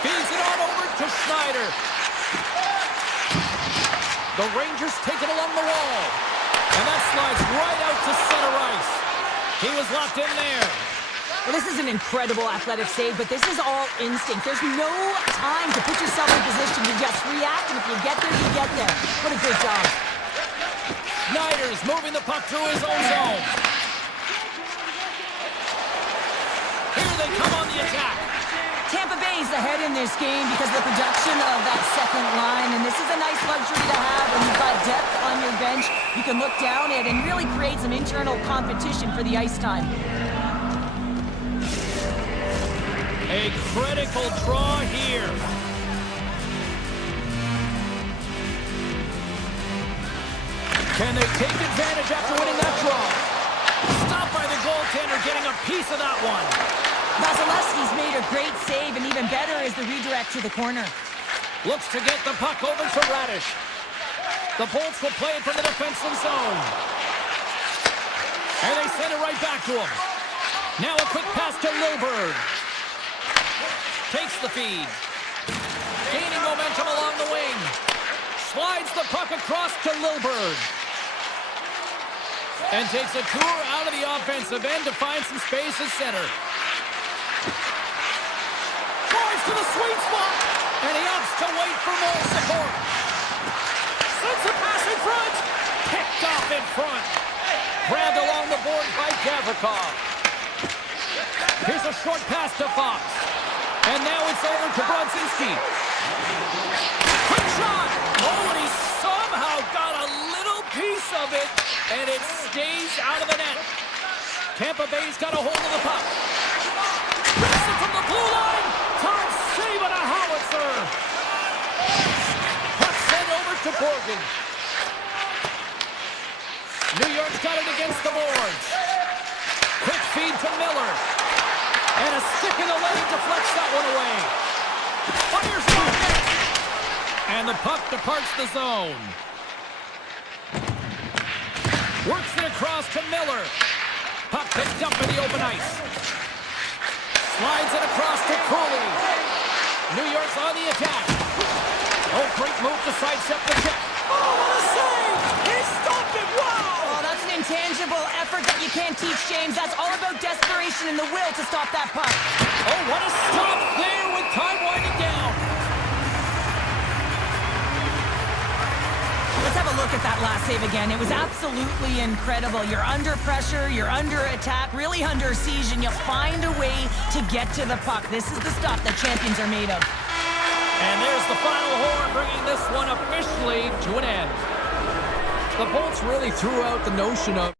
Feeds it on over to Schneider. The Rangers take it along the wall. And that slides right out to center ice. He was locked in there. Well, this is an incredible athletic save, but this is all instinct. There's no time to put yourself in position to just react, and if you get there, you get there. What a good job. Schneider's moving the puck through his own zone. Here they come on the attack. Tampa Bay's ahead in this game because of the production of that second line, and this is a nice luxury to have when you've got depth on your bench. You can look down it and really create some internal competition for the ice time. A critical draw here. Can they take advantage after winning that draw? Stopped by the goaltender, getting a piece of that one. Vasilevsky's made a great save, and even better is the redirect to the corner. Looks to get the puck over to Radish. The Bolts will play it from the defensive zone. And they send it right back to him. Now a quick pass to Lilberg. Takes the feed. Gaining momentum along the wing. Slides the puck across to Lilberg. And takes a tour out of the offensive end to find some space at center. Drives to the sweet spot. And he opts to wait for more support. Sends a pass in front. Picked off in front. Grabbed along the board by Gavrikov. Here's a short pass to Fox. And now it's over to Brodzinski. Quick shot! Oh, and he somehow got a little piece of it, and it stays out of the net. Tampa Bay's got a hold of the puck. Rips it from the blue line. Top save on a howitzer. Puck sent over to Borgen. New York's got it against the boards. Quick feed to Miller. And a stick in the leg deflects that one away. Fires one net. And the puck departs the zone. Works it across to Miller. Puck picked up in the open ice. Slides it across to Cooley. New York's on the attack. Oh, great move to sidestep the kick. Oh, what a save! He stopped it! Wow! Oh, that's an intangible effort that you can't teach, James. That's all about desperation and the will to stop that puck. Oh, what a stop there with time winding down. Let's have a look at that last save again. It was absolutely incredible. You're under pressure, you're under attack, really under siege, and you find a way to get to the puck. This is the stuff that champions are made of. And there's the final horn, bringing this one officially to an end. The Bolts really threw out the notion of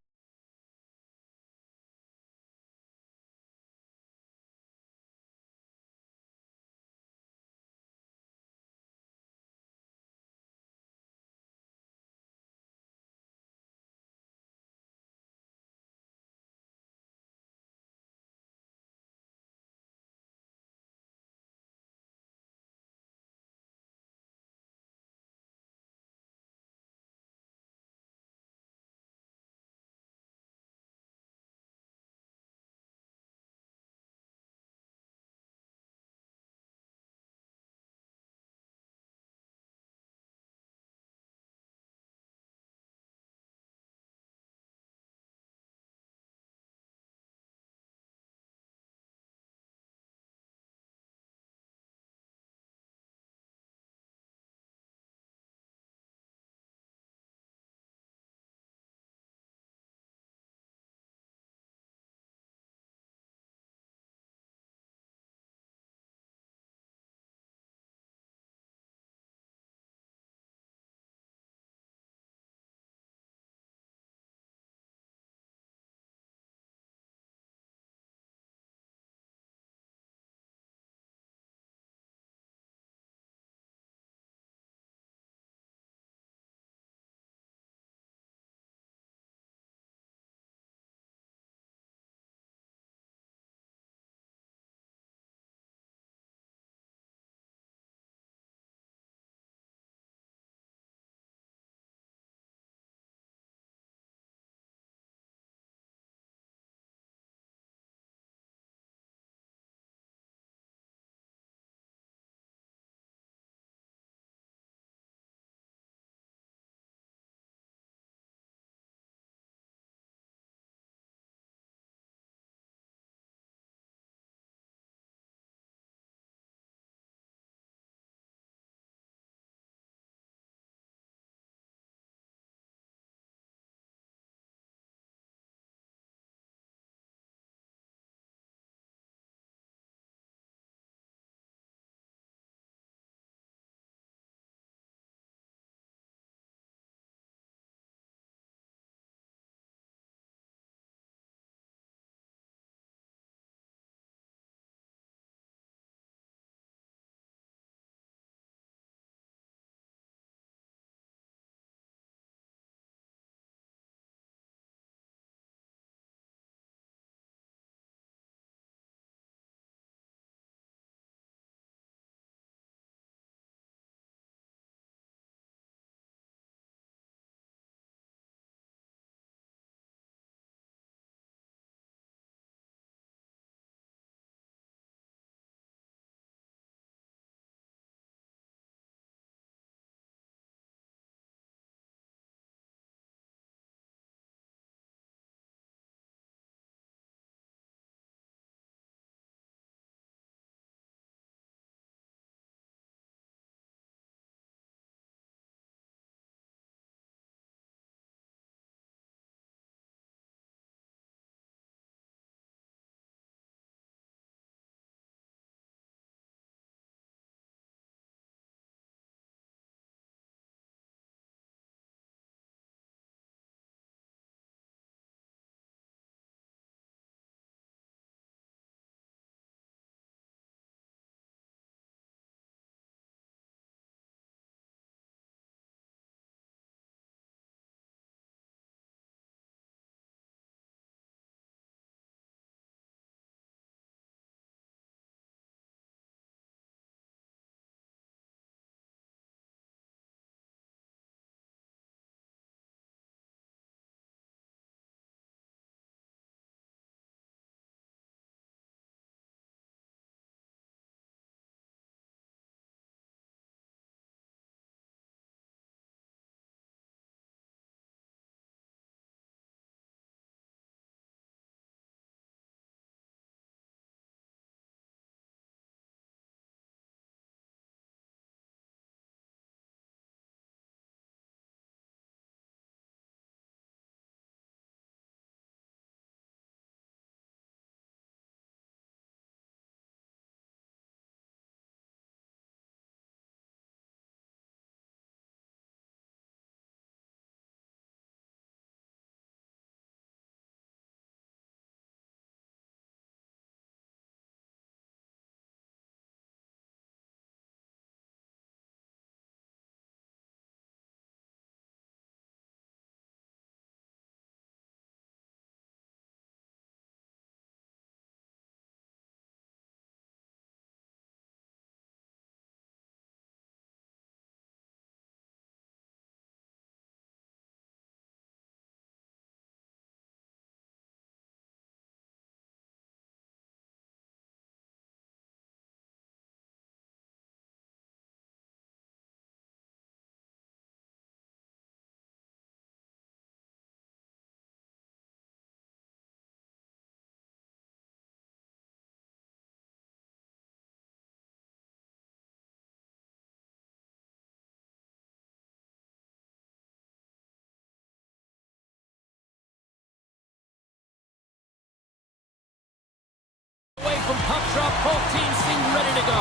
from puck drop. Both teams seem ready to go.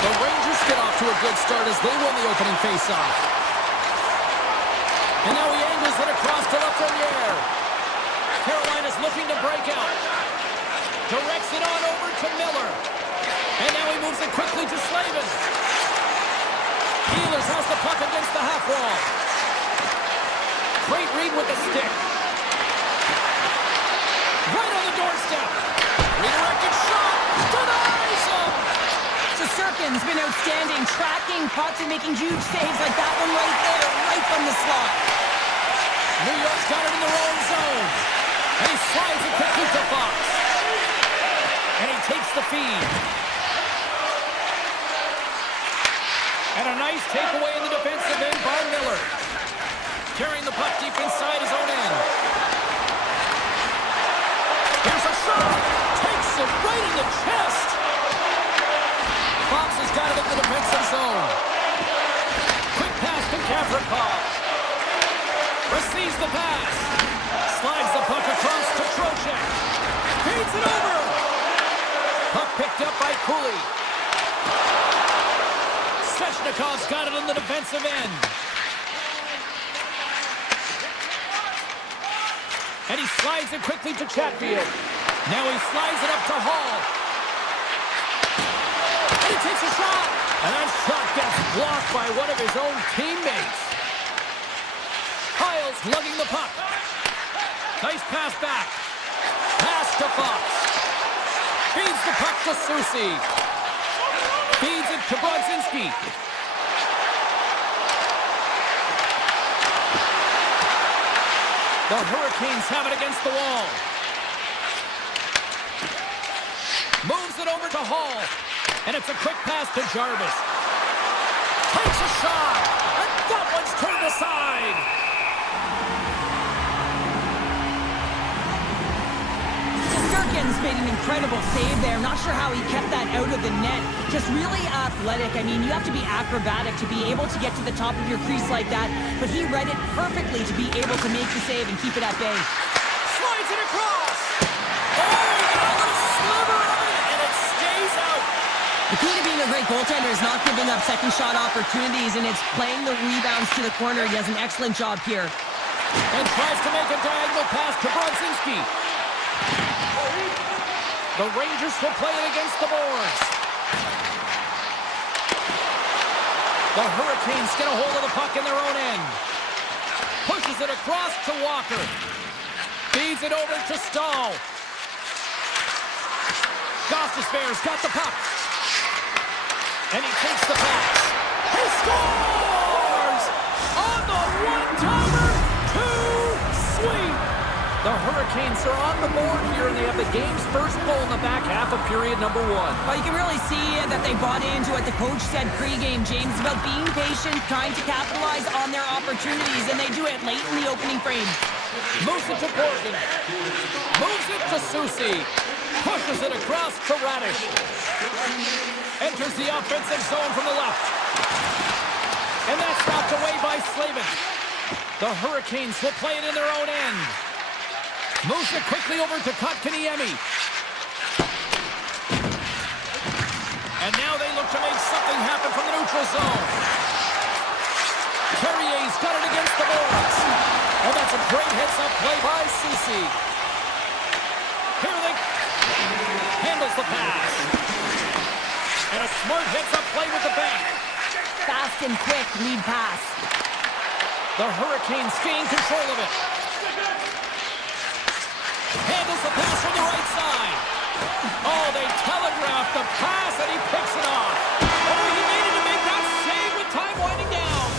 The Rangers get off to a good start as they win the opening faceoff. And now he angles it across to Lafreniere. Carolina's looking to break out. Directs it on over to Miller. And now he moves it quickly to Slavin. Ehlers has the puck against the half wall. Great read with the stick. Right on the doorstep. Redirected shot. Denies him. Shesterkin's been outstanding, tracking pucks and making huge saves like that one right there, right from the slot. New York's got it in their own zone. And he slides it quickly to Fox. And he takes the feed. And a nice takeaway in the defensive end by Miller. Carrying the puck deep inside his own end. Here's a shot. Takes it right in the chest. Fox has got it in the defensive zone. Quick pass to Gavrikov. Receives the pass. Slides the puck across to Trocheck. Feeds it over. Puck picked up by Cooley. Svechnikov's got it in the defensive end. And he slides it quickly to Chatfield. Now he slides it up to Hall. And he takes a shot. And that shot gets blocked by one of his own teammates. Hiles lugging the puck. Nice pass back. Pass to Fox. Feeds the puck to Soucy. Feeds it to Brodzinski. The Hurricanes have it against the wall. Moves it over to Hall. And it's a quick pass to Jarvis. Takes a shot. And that one's turned aside. Shesterkin's made an incredible save there. Not sure how he kept that out of the net. Just really athletic. I mean, you have to be acrobatic to be able to get to the top of your crease like that. But he read it perfectly to be able to make the save and keep it at bay. Slides it across. Oh, he got a little sliver of it, and it stays out. The key to being a great goaltender is not giving up second shot opportunities, and it's playing the rebounds to the corner. He does an excellent job here. And tries to make a diagonal pass to Brodzinski. The Rangers will play it against the boards. The Hurricanes get a hold of the puck in their own end. Pushes it across to Walker. Feeds it over to Stahl. Gostisbehere's got the puck. And he takes the pass. He scores! On the one-timer, two-sweep. The Hurricanes are on the board here, and they have the game's first goal in the back half of period number one. Well, you can really see that they bought into what the coach said pregame, James, about being patient, trying to capitalize on their opportunities, and they do it late in the opening frame. Moves it to Borgen. Moves it to Soucy. Pushes it across to Radish. Enters the offensive zone from the left. And that's knocked away by Slavin. The Hurricanes will play it in their own end. Moves it quickly over to Kotkaniemi. And now they look to make something happen from the neutral zone. Carrier's got it against the boards. And that's a great heads-up play by Soucy. Here they handles the pass. And a smart heads-up play with the bank. Fast and quick lead pass. The Hurricanes gain control of it. Handles the pass from the right side. Oh, they telegraphed the pass, and he picks it off. Oh, he needed to make that save with time winding down.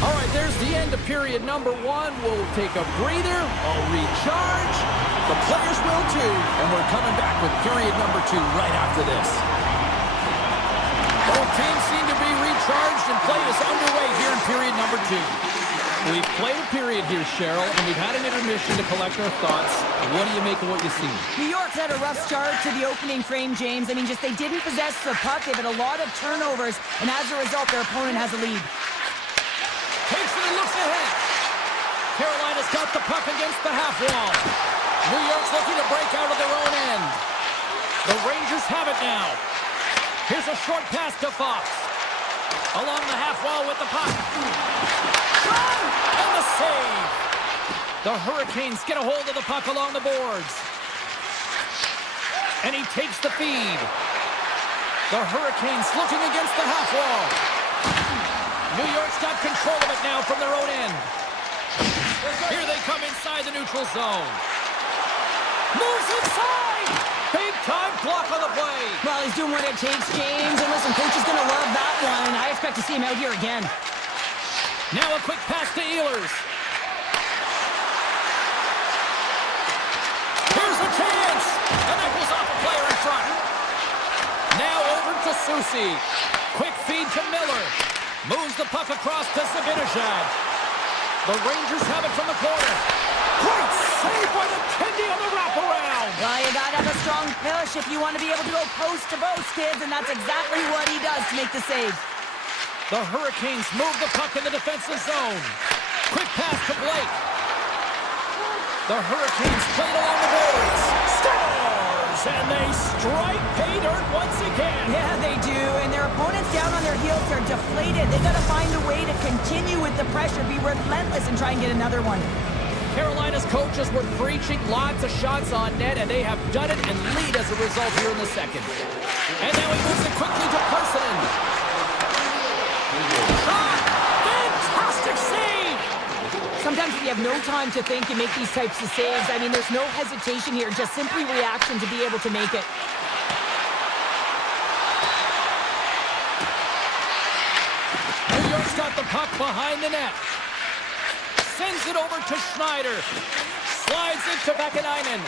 All right, there's the end of period number one. We'll take a breather. I'll recharge. The players will too. And we're coming back with period number two right after this. Both teams seem to be recharged, and play is underway here in period number two. We've played a period here, Cheryl, and we've had an intermission to collect our thoughts. What do you make of what you've seen? New York's had a rough start to the opening frame, James. I mean, just they didn't possess the puck. They've had a lot of turnovers, and as a result, their opponent has a lead. Takes it and looks ahead. Carolina Carolina's got the puck against the half wall. New York's looking to break out of their own end. The Rangers have it now. Here's a short pass to Fox. Along the half wall with the puck. And the save. The Hurricanes get a hold of the puck along the boards. And he takes the feed. The Hurricanes looking against the half wall. New York's got control of it now from their own end. Here they come inside the neutral zone. Moves inside! Big time block on the play. Well, he's doing what it takes, James. And listen, coach is going to love that one. I expect to see him out here again. Now a quick pass to Ehlers. Here's a chance! And that goes off a player in front. Now over to Susi. Quick feed to Miller. Moves the puck across to Zibanejad. The Rangers have it from the corner. Great save by the Kendi on the wraparound. Well, you got to have a strong push if you want to be able to go post to post, kids, and that's exactly what he does to make the save. The Hurricanes move the puck in the defensive zone. Quick pass to Blake. The Hurricanes play it along the boards. Scores! And they strike pay dirt once again. Yeah, they do. And their opponents down on their heels are deflated. They've got to find a way to continue with the pressure, be relentless, and try and get another one. Carolina's coaches were preaching lots of shots on net, and they have done it and lead as a result here in the second. And now he moves it quickly to Parsonen. Shot! Fantastic save! Sometimes if you have no time to think, you make these types of saves. I mean, there's no hesitation here, just simply reaction to be able to make it. New York's got the puck behind the net. Sends it over to Schneider. Slides it to Vakanainen.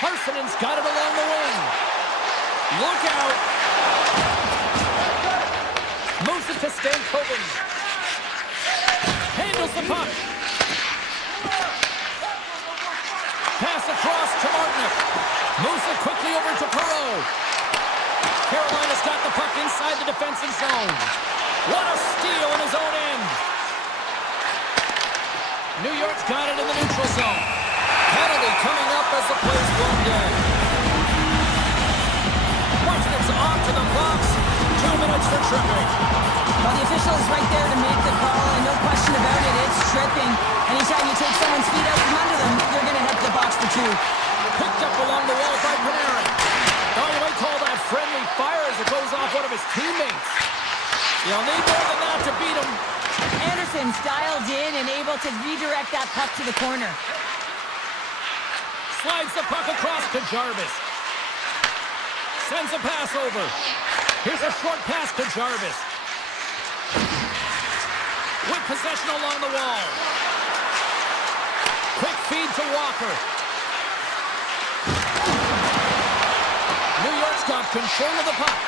Parsonen's got it along the wing. Look out. Moves it to Stankoven. Handles the puck. Pass across to Martinook. Moves it quickly over to Perreault. Carolina's got the puck inside the defensive zone. What a steal in his own end. New York's got it in the neutral zone. Penalty coming up as the play's blown dead. Martinook's off to the box. 2 minutes for tripping. Well, the official is right there to make the call, and no question about it, it's tripping. Anytime you take someone's feet out from under them, you're going to head to the box for two. Picked up along the wall by Panarin. Oh, you might call that friendly fire as it goes off one of his teammates. You'll need more than that to beat him. Anderson's dialed in and able to redirect that puck to the corner. Slides the puck across to Jarvis. Sends a pass over. Here's a short pass to Jarvis. With possession along the wall. Quick feed to Walker. New York's got control of the puck.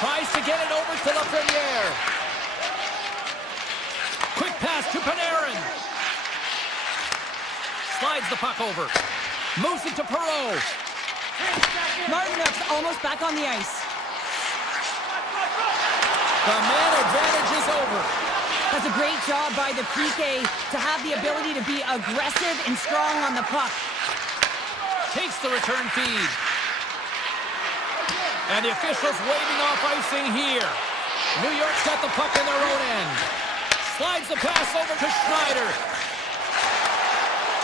Tries to get it over to Lafreniere. Quick pass to Panarin. Slides the puck over. Moves it to Perreault. Martinook's almost back on the ice. The man advantage is over. That's a great job by the PK to have the ability to be aggressive and strong on the puck. Takes the return feed. And the officials waving off icing here. New York's got the puck in their own end. Slides the pass over to Schneider.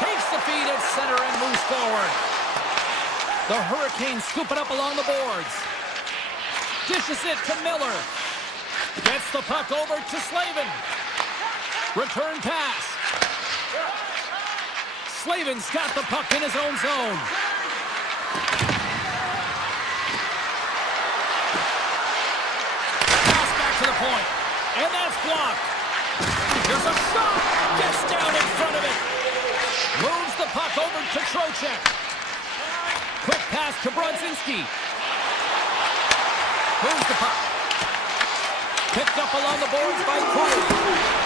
Takes the feed at center and moves forward. The Hurricanes scoop it up along the boards. Dishes it to Miller. Gets the puck over to Slavin. Return pass. Slavin's got the puck in his own zone. Pass back to the point. And that's blocked. Here's a shot. Gets down in front of it. Moves the puck over to Trocheck. Quick pass to Brodzinski. Moves the puck. Picked up along the boards by Cooley.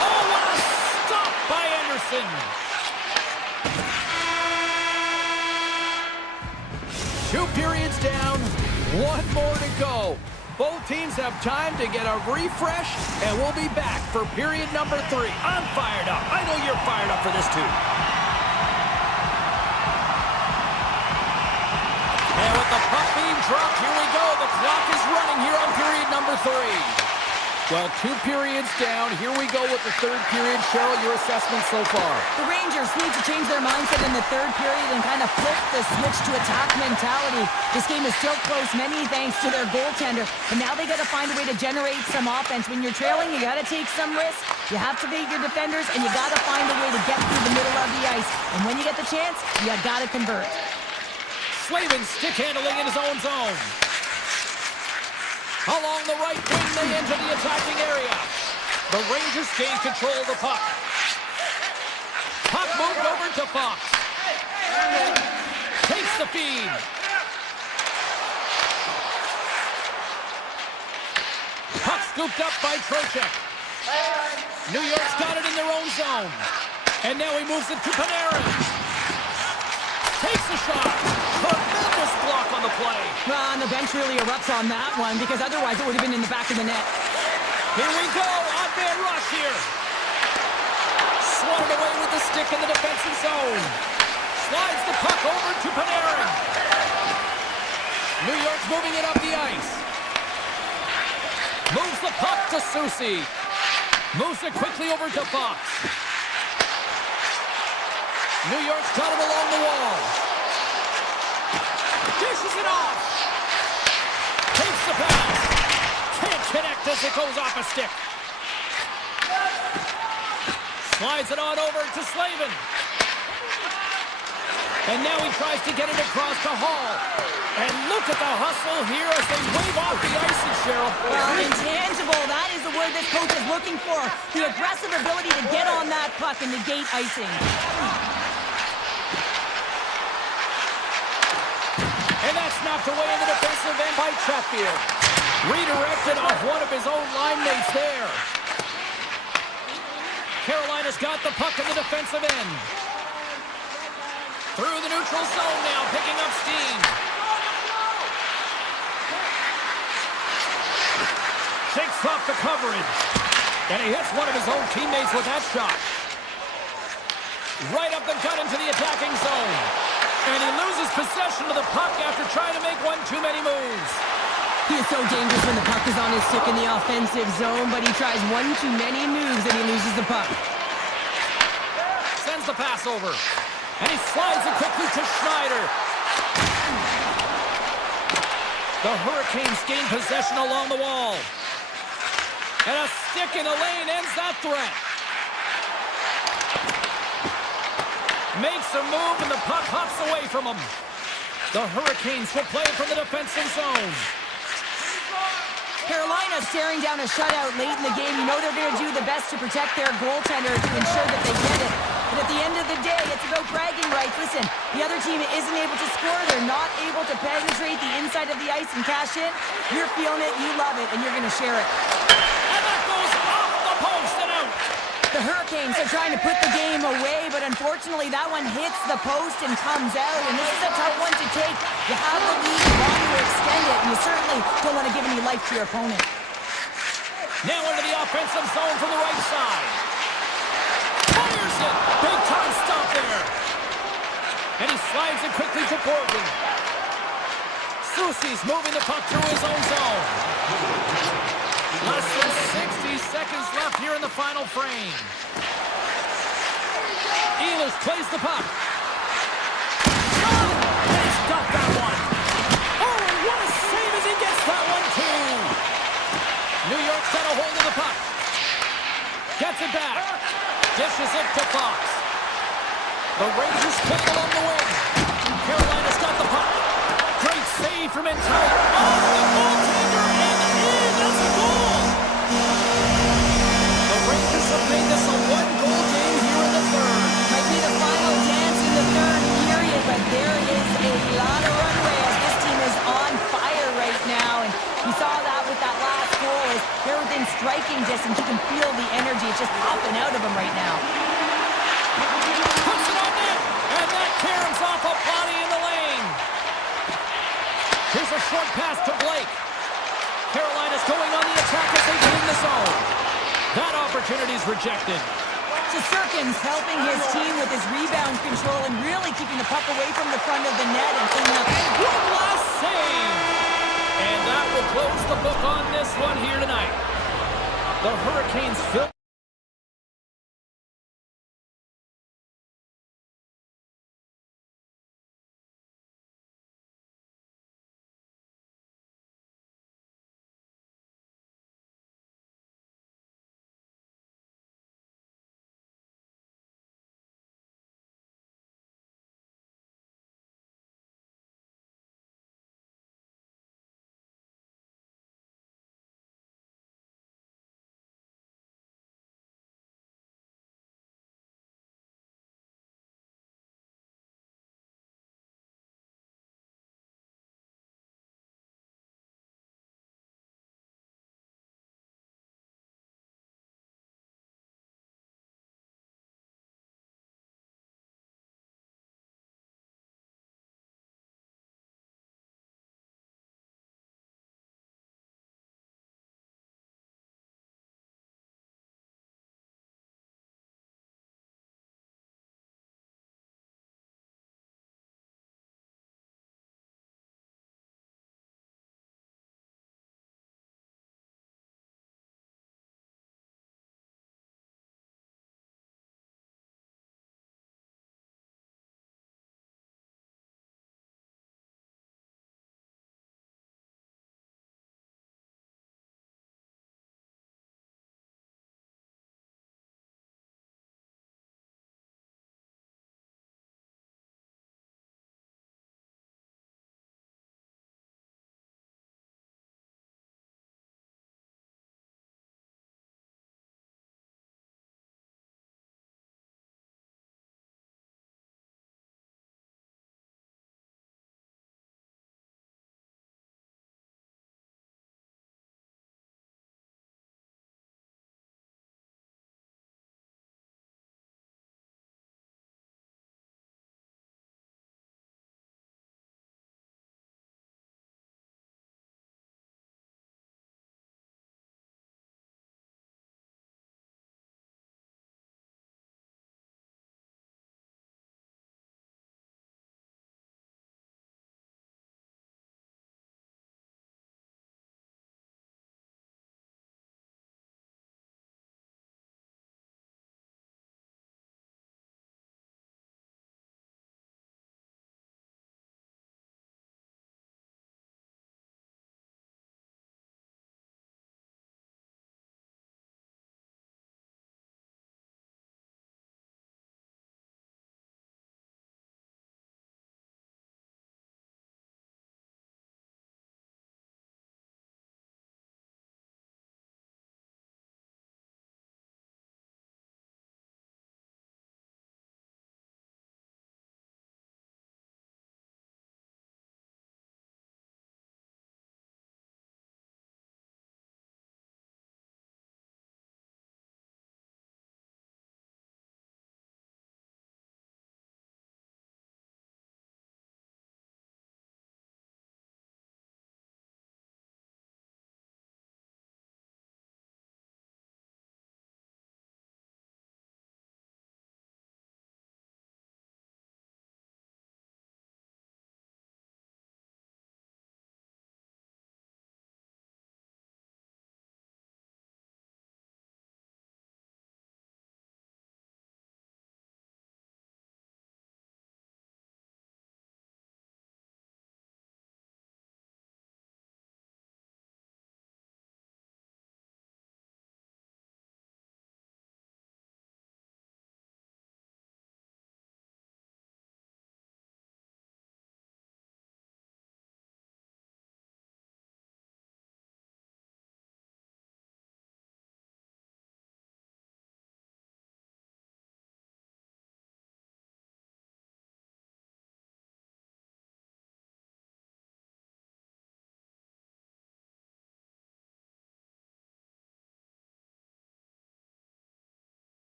Oh, what a stop by Anderson. 2 periods down, 1 more to go. Both teams have time to get a refresh, and we'll be back for period number 3. I'm fired up. I know you're fired up for this too. And with the puck being dropped, here we go. The clock is running here on period number 3. Well, 2 periods down. Here we go with the 3rd period. Cheryl, your assessment so far? The Rangers need to change their mindset in the 3rd period and kind of flip the switch to attack mentality. This game is still close, many thanks to their goaltender. And now they got to find a way to generate some offense. When you're trailing, you got to take some risks. You have to beat your defenders, and you got to find a way to get through the middle of the ice. And when you get the chance, you got to convert. Slavin stick handling in his own zone. Along the right wing, they enter the attacking area. The Rangers gain control of the puck. Puck moved over to Fox. Takes the feed. Puck scooped up by Trocheck. New York's got it in their own zone. And now he moves it to Panarin. Takes the shot. Tremendous block on the play. Well, and the bench really erupts on that one, because otherwise it would have been in the back of the net. Here we go. On-man rush here. Swatted away with the stick in the defensive zone. Slides the puck over to Panarin. New York's moving it up the ice. Moves the puck to Susie. Moves it quickly over to Fox. New York's got him along the wall. Dishes it off. Takes the pass. Can't connect as it goes off a stick. Slides it on over to Slavin. And now he tries to get it across to Hall. And look at the hustle here as they wave off the ice, Cheryl. Well, intangible, that is the word this coach is looking for. The aggressive ability to get on that puck and negate icing. And that's knocked away in the defensive end by Chatfield. Redirected off one of his own line mates there. Carolina's got the puck in the defensive end. Through the neutral zone now, picking up steam. Shakes off the coverage. And he hits one of his own teammates with that shot. Right up the gut into the attacking zone. And he loses possession of the puck after trying to make one too many moves. He is so dangerous when the puck is on his stick in the offensive zone, but he tries one too many moves and he loses the puck. Sends the pass over. And he slides it quickly to Schneider. The Hurricanes gain possession along the wall. And a stick in the lane ends that threat. Makes a move and the puck hops away from him. The Hurricanes will play from the defensive zone. Carolina staring down a shutout late in the game. You know they're going to do the best to protect their goaltender to ensure that they get it. But at the end of the day, it's about bragging rights. Listen, the other team isn't able to score. They're not able to penetrate the inside of the ice and cash in. You're feeling it, you love it, and you're going to share it. And that goes off the post and out. The Hurricanes are trying to put the game away, but unfortunately that one hits the post and comes out, and this is a tough one to take. You have the lead, you want to extend it, and you certainly don't want to give any life to your opponent. Now into the offensive zone from the right side. Fires it! Big time stop there. And he slides it quickly to Borgen. Susie's moving the puck through his own zone. Less than 60 seconds left here in the final frame. Ehlers plays the puck. Oh, and he's got that one. Oh, and what a save as he gets that one too. New York's got a hold of the puck. Gets it back. Dishes it to Fox. The Rangers play along the wing. Carolina's got the puck. Great save from inside. Off the goaltender and in. That's a goal. The Rangers have made this a one-goal game here in the third. Might be the final dance in the third period, but there is a lot of runway as this team is on fire right now. And you saw that with that last goal. As they're within striking distance, you can feel the energy. It's just popping out of them right now. Puts it on net, and that caroms off a body in the lane. Here's a short pass to Blake. Carolina's going on the attack as they get in the zone. That opportunity's rejected. Shesterkin's helping his team with his rebound control and really keeping the puck away from the front of the net and cleaning up. One last save! And that will close the book on this one here tonight. The Hurricanes fill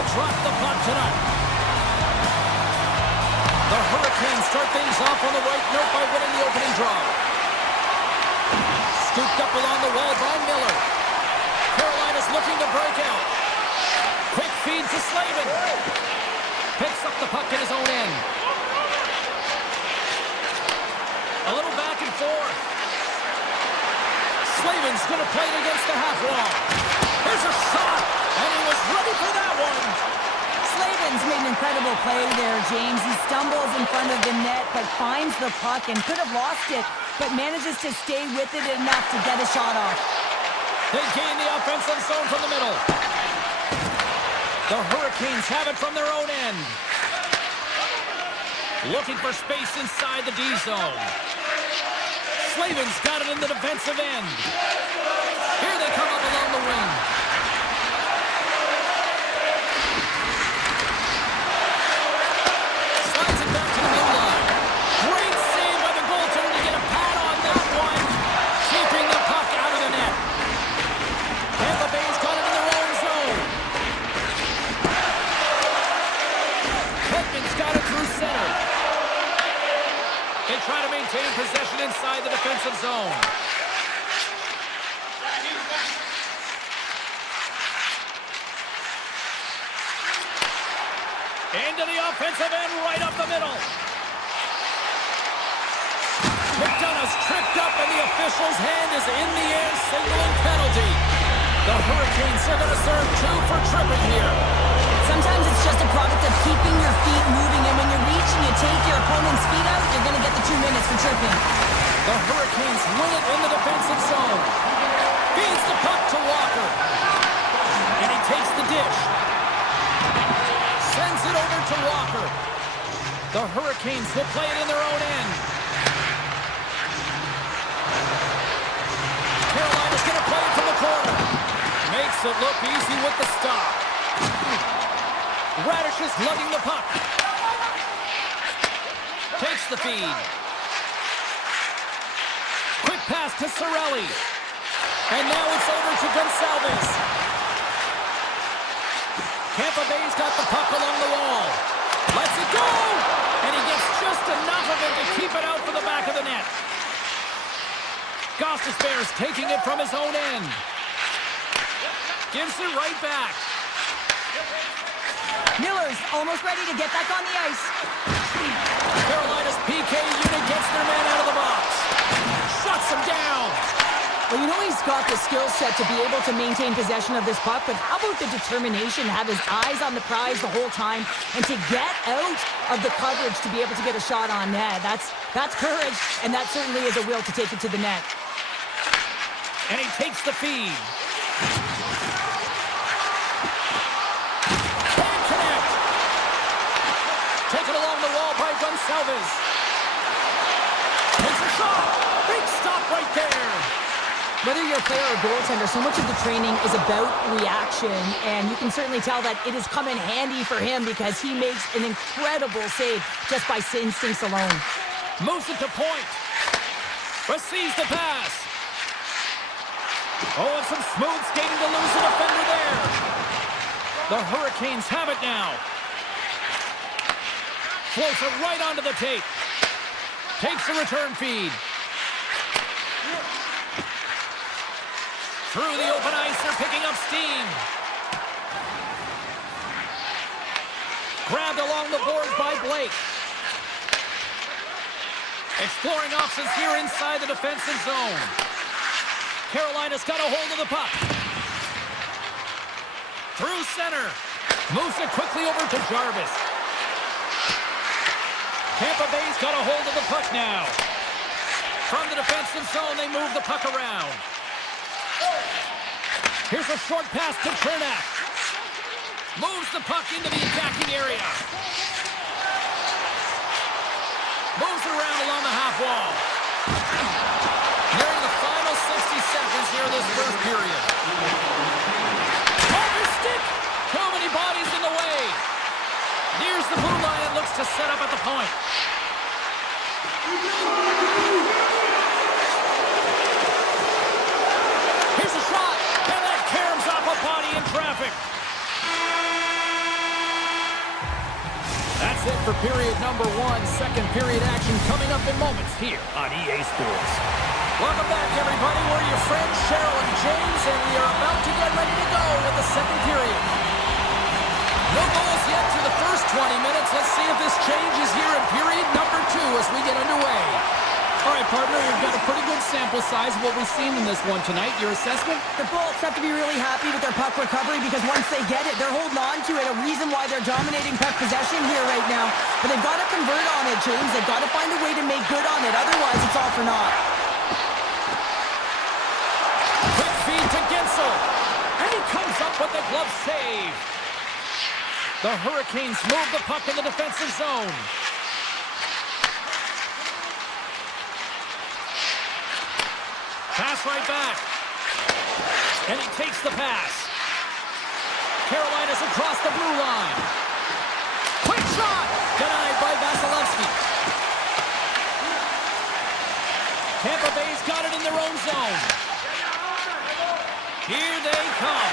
to drop the puck tonight. The Hurricanes start things off on the right note by winning the opening draw. Scooped up along the wall by Miller. Carolina's looking to break out. Quick feed to Slavin. Picks up the puck in his own end. A little back and forth. Slavin's going to play it against the half wall. Here's a shot, and he was ready for that one. Slavin's made an incredible play there, James. He stumbles in front of the net, but finds the puck and could have lost it, but manages to stay with it enough to get a shot off. They gain the offensive zone from the middle. The Hurricanes have it from their own end. Looking for space inside the D zone. Slavin's got it in the defensive end. Here they come up along the wing. Slides it back to the blue line. Great save by the goaltender to get a pad on that one. Keeping the puck out of the net. Tampa Bay's got it in their own zone. Hedman's got it through center. They try to maintain possession inside the defensive zone. Into the offensive end, right up the middle. McDonough's tripped up, and the official's hand is in the air, signaling penalty. The Hurricanes are going to serve 2 for tripping here. Sometimes it's just a product of keeping your feet moving, and when you reach and you take your opponent's feet out, you're going to get the 2 minutes for tripping. The Hurricanes win it in the defensive zone. Feeds the puck to Walker. And he takes the dish. Sends it over to Walker. The Hurricanes will play it in their own end. Carolina's going to play it from the corner. Makes it look easy with the stop. Radish is lugging the puck. Takes the feed. Quick pass to Cirelli. And now it's over to Gonsalves. Tampa Bay's got the puck along the wall. Lets it go! And he gets just enough of it to keep it out for the back of the net. Gostisbehere's taking it from his own end. Gives it right back. Miller's almost ready to get back on the ice. Carolina's PK unit gets their man out of the box. Shuts him down. Well, you know he's got the skill set to be able to maintain possession of this puck, but how about the determination to have his eyes on the prize the whole time and to get out of the coverage to be able to get a shot on net? That's courage, and that certainly is a will to take it to the net. And he takes the feed. Can't connect. Taken along the wall by Gonsalves. Takes a shot. Big stop right there. Whether you're a player or goaltender, so much of the training is about reaction, and you can certainly tell that it has come in handy for him because he makes an incredible save just by instincts alone. Moves it to point. Receives the pass. Oh, and some smooth skating to lose the defender there. The Hurricanes have it now. Floats it right onto the tape. Takes the return feed. Through the open ice, they're picking up steam. Grabbed along the boards by Blake. Exploring options here inside the defensive zone. Carolina's got a hold of the puck. Through center. Moves it quickly over to Jarvis. Tampa Bay's got a hold of the puck now. From the defensive zone, they move the puck around. Here's a short pass to Chernak. Moves the puck into the attacking area. Moves it around along the half wall. Nearing the final 60 seconds here in this first period. Off his stick. Too many bodies in the way. Nears the blue line and looks to set up at the point. Here's a shot. And that caroms off a body in traffic. that's it for period number one. Second period action coming up in moments here on EA Sports. Welcome back, everybody. We're your friends, Cheryl and James, and we are about to get ready to go with the second period. No goals yet through the first 20 minutes. Let's see if this changes here in period number two as we get underway. All right, partner, we've got a pretty good sample size of what we've seen in this one tonight. Your assessment? The Bolts have to be really happy with their puck recovery because once they get it, they're holding on to it. A reason why they're dominating puck possession here right now. But they've got to convert on it, James. They've got to find a way to make good on it. Otherwise, it's all for naught. Quick feed to Gensel. And he comes up with the glove save. The Hurricanes move the puck in the defensive zone. Pass right back. And he takes the pass. Carolina's across the blue line. Quick shot! Denied by Vasilevsky. Tampa Bay's got it in their own zone. Here they come.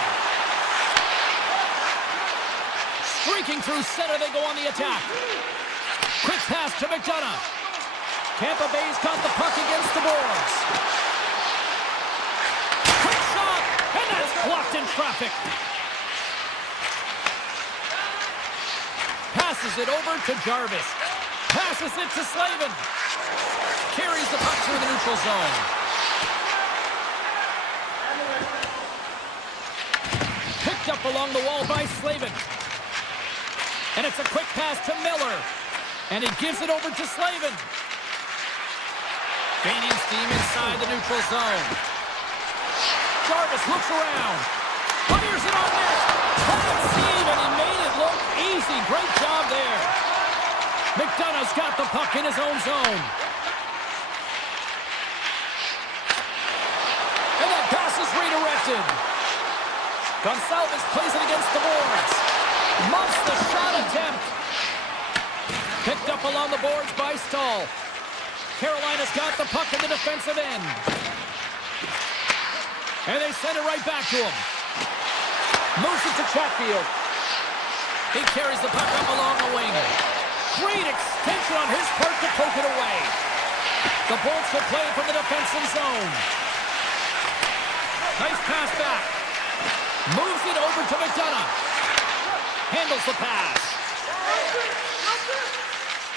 Streaking through center, they go on the attack. Quick pass to McDonough. Tampa Bay's got the puck against the boards. Quick shot, and that's blocked in traffic. Passes it over to Jarvis. Passes it to Slavin. Carries the puck through the neutral zone. Picked up along the wall by Slavin. And it's a quick pass to Miller. And he gives it over to Slavin. Gaining steam inside the neutral zone. Jarvis looks around. Fires it on net. Bad save, and he made it look easy. Great job there. McDonough's got the puck in his own zone. And that pass is redirected. Gonçalves plays it against the boards. Muffs the shot attempt. Picked up along the boards by Stahl. Carolina's got the puck in the defensive end. And they send it right back to him. Moves it to Chatfield. He carries the puck up along the wing. Great extension on his part to poke it away. The Bolts will play from the defensive zone. Nice pass back. Moves it over to McDonough. Handles the pass.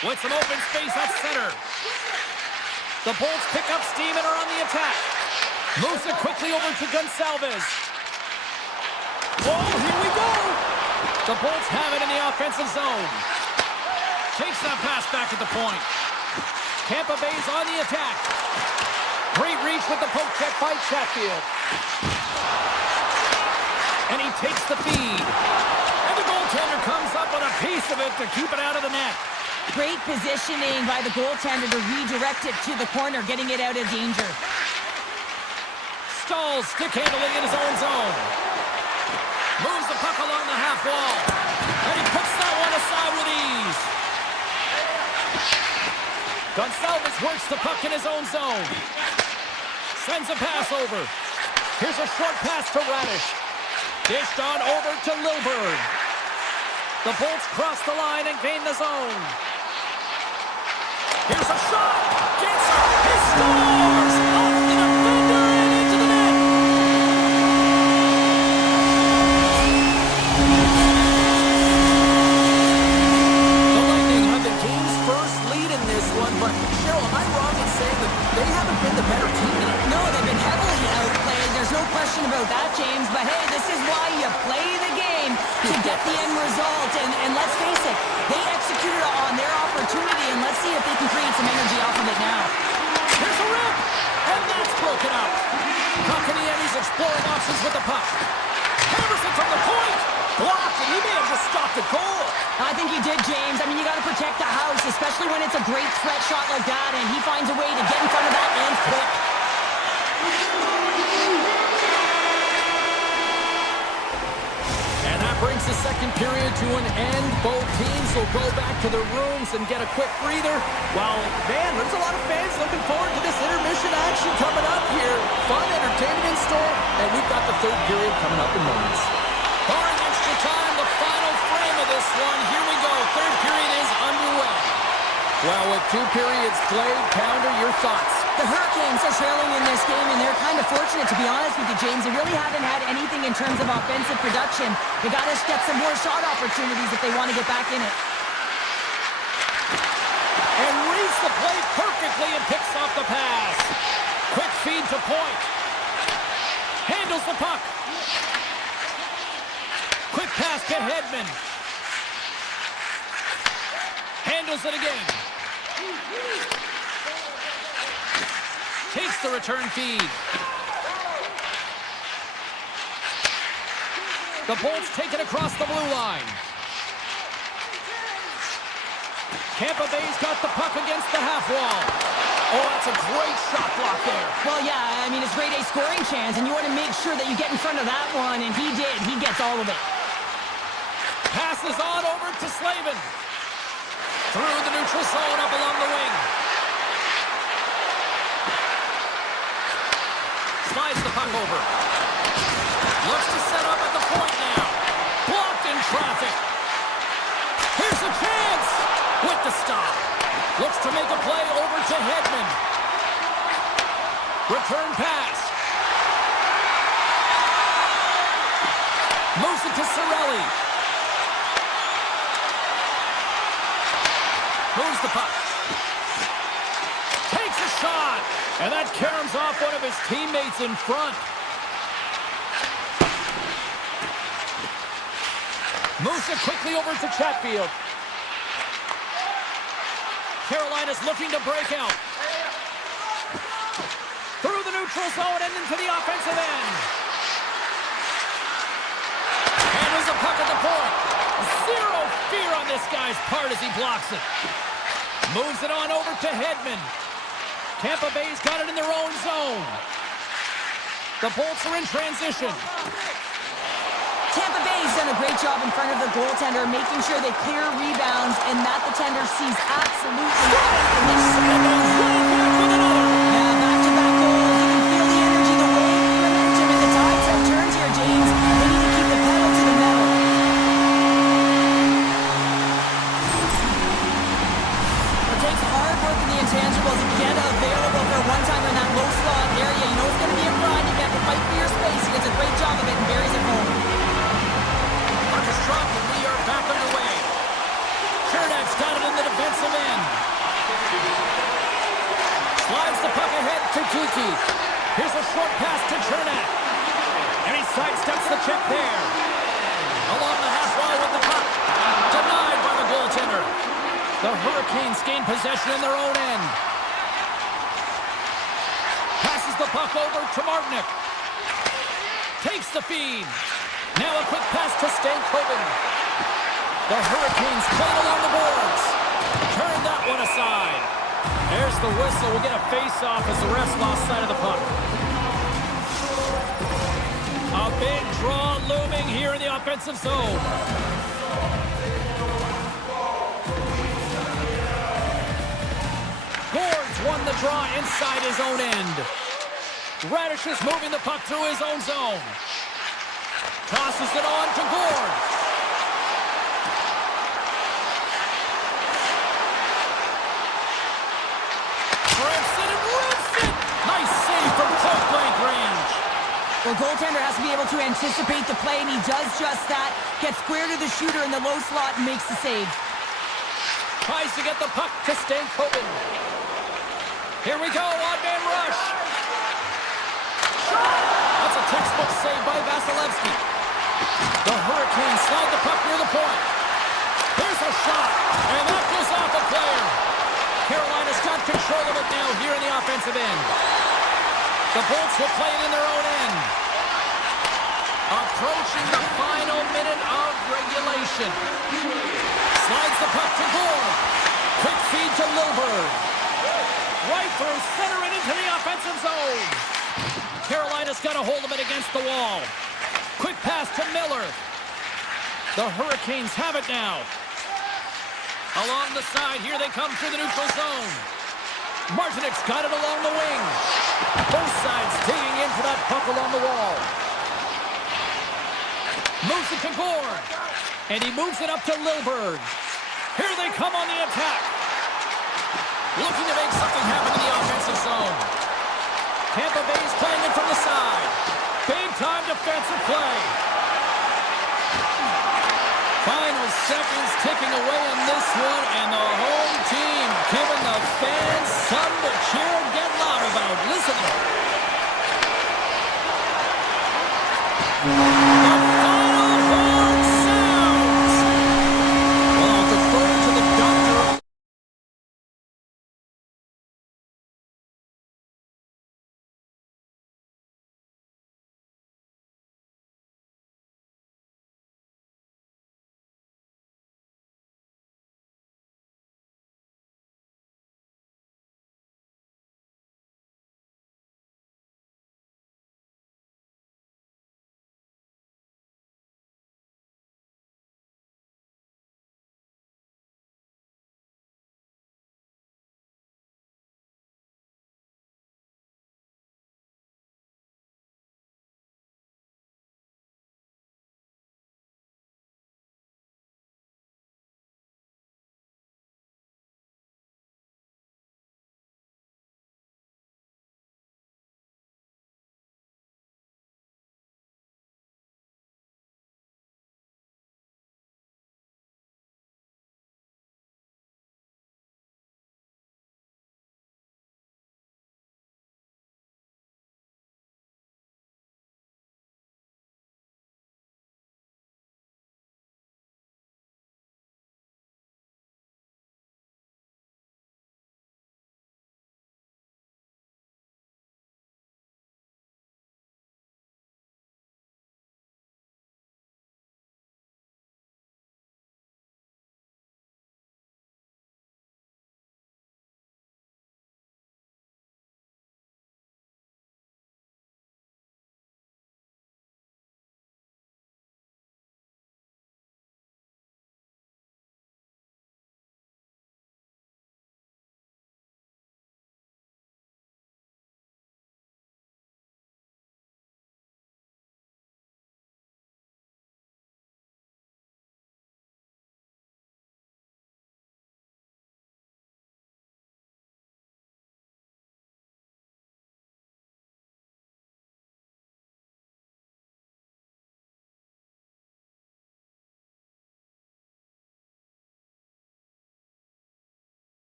With some open space at center. The Bolts pick up steam and are on the attack. Moves it quickly over to Gonçalves. Oh, here we go! The Bolts have it in the offensive zone. Takes that pass back at the point. Tampa Bay's on the attack. Great reach with the poke check by Chatfield. And he takes the feed. And the goaltender comes up with a piece of it to keep it out of the net. Great positioning by the goaltender to redirect it to the corner, getting it out of danger. Stahl stick handling in his own zone. Moves the puck along the half wall. And he puts that one aside with ease. Gonçalves works the puck in his own zone. Sends a pass over. Here's a short pass to Radish. Dished on over to Lilburn. The Bolts cross the line and gain the zone. Here's a shot. Gets it. He scores! Off the defender and into the net. The Lightning have the game's first lead in this one, but Cheryl, am I wrong in saying that they haven't been the better team tonight? No, they've been heavily outplayed. There's no question about that, James. But hey, this is why you play the game, to get the end result. And let's face it, they executed on their opportunity, and let's see if they can create some energy off of it now. Here's a rip, and that's broken up. Kotkaniemi's exploring options with the puck. Hammers it from the point. Blocked, and he may have just stopped the goal. I think he did, James. I mean, you got to protect the house, especially when it's a great threat shot like that, and he finds a way to get in front of that and quick. And that brings the second period to an end. Both teams will go back to their rooms and get a quick breather. Well, man, there's a lot of fans looking forward to this intermission action coming up here. Fun entertainment in store, and we've got the third period coming up in moments. Barring extra time, the final frame of this one. Here we go. Third period is underway. Well, with 2 periods played, Pounder, your thoughts? The Hurricanes are trailing in this game, and they're kind of fortunate, to be honest with you, James. They really haven't had anything in terms of offensive production. They got to get some more shot opportunities if they want to get back in it. And reads the play perfectly and picks off the pass. Quick feed to point. Handles the puck. Quick pass to Hedman. Handles it again. Takes the return feed. The Bolts take it across the blue line. Tampa Bay's got the puck against the half wall. Oh, that's a great shot block there. Well, yeah, I mean, it's grade A scoring chance, and you want to make sure that you get in front of that one, and he did. He gets all of it. Passes on over to Slavin. Through the neutral zone up along the wing. Slides the puck over. Looks to set up at the point now. Blocked in traffic. Here's a chance. With the stop. Looks to make a play over to Hedman. Return pass. Moves it to Cirelli. Moves the puck. Takes a shot. And that caroms off one of his teammates in front. Moves it quickly over to Chatfield. Carolina's looking to break out. Through the neutral zone and into the offensive end. Handles the puck at the point. Zero fear on this guy's part as he blocks it. Moves it on over to Hedman. Tampa Bay's got it in their own zone. The Bolts are in transition. Tampa Bay's done a great job in front of the goaltender, making sure they clear rebounds and that the tender sees absolutely back-to-back goals. You can feel the energy, the wave, the momentum, and the tides have turned here, James. They need to keep the pedal to the metal. It takes hard work in the intangibles to get available for a one-timer in that low slot area. You know it's going to be a grind. You have to fight for your space. He does a great job of it and buries it home. Dropped and we are back underway. Chernak's got it in the defensive end. Slides the puck ahead to Kiki. Here's a short pass to Chernak. And he sidesteps the check there. Along the half wall with the puck. Denied by the goaltender. The Hurricanes gain possession in their own end. Passes the puck over to Martinick. Takes the feed. Now a quick pass to Stankoven. The Hurricanes play along the boards. Turn that one aside. There's the whistle. We'll get a face-off as the refs lost sight of the puck. A big draw looming here in the offensive zone. Gord's won the draw inside his own end. Radish is moving the puck through his own zone. Tosses it on to Gord. Trips it and rips it. Nice save from point-blank range. The goaltender has to be able to anticipate the play, and he does just that. Gets square to the shooter in the low slot and makes the save. Tries to get the puck to Stankoven. Here we go, odd-man rush. Shot! That's a textbook save by Vasilevsky. The Hurricanes slide the puck near the point. Here's a shot, and that goes off a player. Carolina's got control of it now here in the offensive end. The Bolts will play it in their own end. Approaching the final minute of regulation. Slides the puck to Gord. Quick feed to Lilburn. Right through center and into the offensive zone. Carolina's got a hold of it against the wall. Quick pass to Miller. The Hurricanes have it now. Along the side, here they come through the neutral zone. Martinick's got it along the wing. Both sides digging into that puck along the wall. Moves it to Gord. And he moves it up to Lilburn. Here they come on the attack. Looking to make something happen in the offensive zone. Tampa Bay's playing it from the side. Big-time defensive play. Final seconds ticking away on this one, and the home team giving the fans something to cheer and get loud about. Listen to it.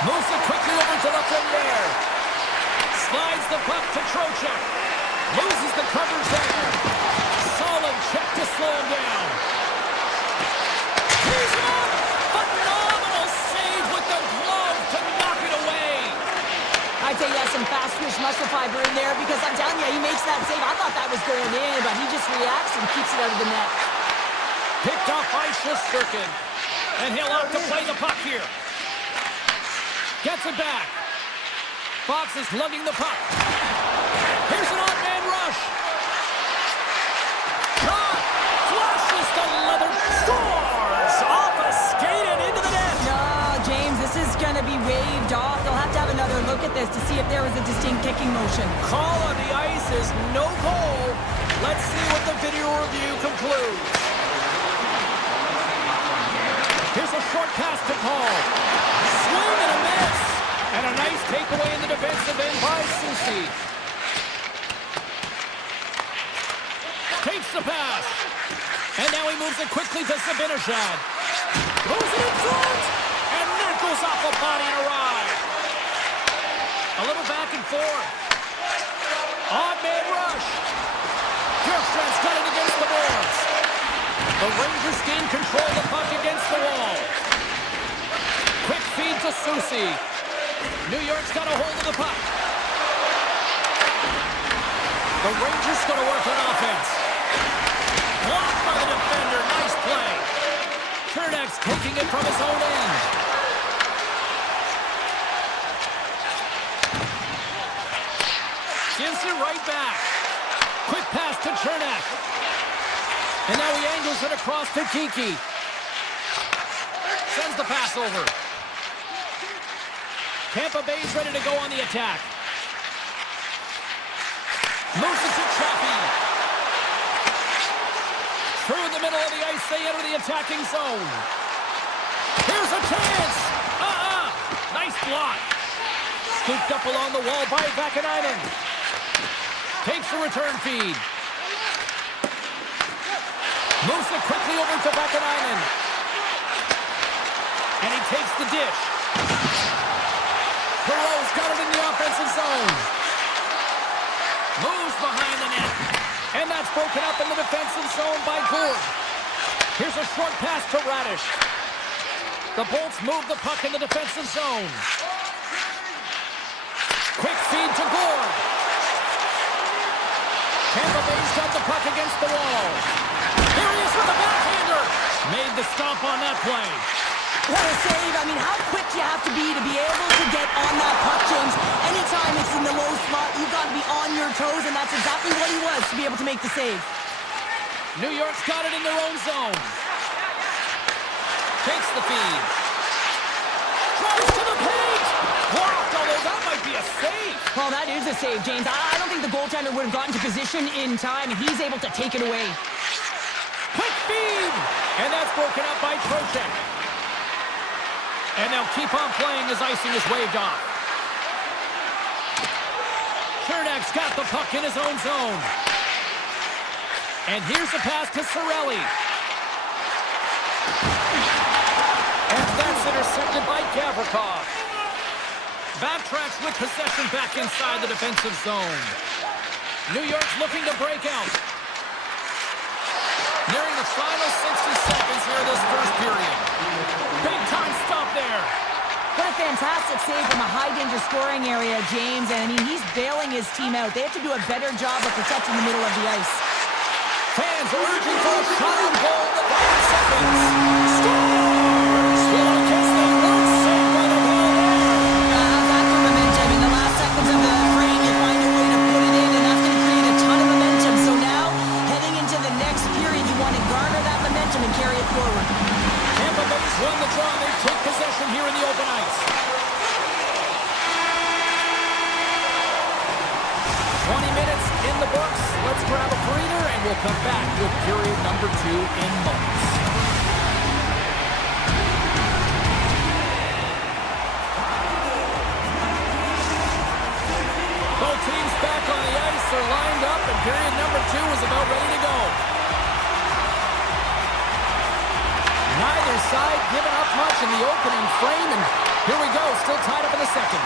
Moves it quickly over to left in the air. Slides the puck to Trocheck. Loses the coverage there. Solid check to slow him down. He's up! Phenomenal save with the glove to knock it away. I'd say he has some fast twitch muscle fiber in there because I'm telling you, he makes that save. I thought that was going in, but he just reacts and keeps it out of the net. Picked off by Shesterkin. And he'll out to play the puck here. Gets it back. Fox is lugging the puck. Here's an odd-man rush. Shot! Flashes the leather. Scores! Off a skate and into the net. No, James, this is going to be waved off. They'll have to have another look at this to see if there was a distinct kicking motion. Call on the ice is no goal. Let's see what the video review concludes. Here's a short pass to Paul. Swing and a miss. And a nice takeaway in the defensive end by Susi. Takes the pass. And now he moves it quickly to Sabinishad. Moves it in front. And that goes off a body and a ride. A little back and forth. Odd man rush. Bjorkstrand's got it against the boards. The Rangers gain control of the puck against the wall. Quick feed to Susi. New York's got a hold of the puck. The Rangers going to work on offense. Blocked by the defender. Nice play. Chernak's taking it from his own end. Gives it right back. Quick pass to Chernak. And now he angles it across to Kiki. Sends the pass over. Tampa Bay's ready to go on the attack. Moves it to Chappie. Through the middle of the ice, they enter the attacking zone. Here's a chance. Nice block. Scooped up along the wall by Vakanainen. Takes the return feed. Moves it quickly over to Vakanainen. And he takes the dish. Perot's got it in the offensive zone. Moves behind the net. And that's broken up in the defensive zone by Gourde. Here's a short pass to Radish. The Bolts move the puck in the defensive zone. Quick feed to Gourde. Tampa Bay's got the puck against the wall. Here he is with the backhander. Made the stop on that play. What a save. I mean, how quick you have to be able to get on that puck, James. Anytime it's in the low slot, you've got to be on your toes, and that's exactly what he was to be able to make the save. New York's got it in their own zone. Takes the feed. Tries to the paint. Blocked, although that might be a save. Well, that is a save, James. I don't think the goaltender would have gotten to position in time, and he's able to take it away. Quick feed. And that's broken up by Trocheck. And they'll keep on playing as icing is waved off. Chernak's got the puck in his own zone. And here's a pass to Cirelli. And that's intercepted by Gavrikov. Backtracks with possession back inside the defensive zone. New York's looking to break out. Nearing the final 60 seconds here of this first period. Big time stop there. What a fantastic save from a high-danger scoring area, James. And, I mean, he's bailing his team out. They have to do a better job of protecting the middle of the ice. Fans are urging for a shot on goal in the final seconds. Scores! Well, I guess they weren't saved by the ball there. Back for momentum. In the last seconds of the frame, you find a way to put it in, and that's going to create a ton of momentum. So now, heading into the next period, you want to garner that momentum and carry it forward. Tampa Bay's won the draw. They take possession here in the open ice. 20 minutes in the books. Let's grab a breather, and we'll come back with period number 2 in moments. Both teams back on the ice are lined up, and period number 2 is about ready to go. Neither side giving up much in the opening frame, and Here we go, still tied up in the second.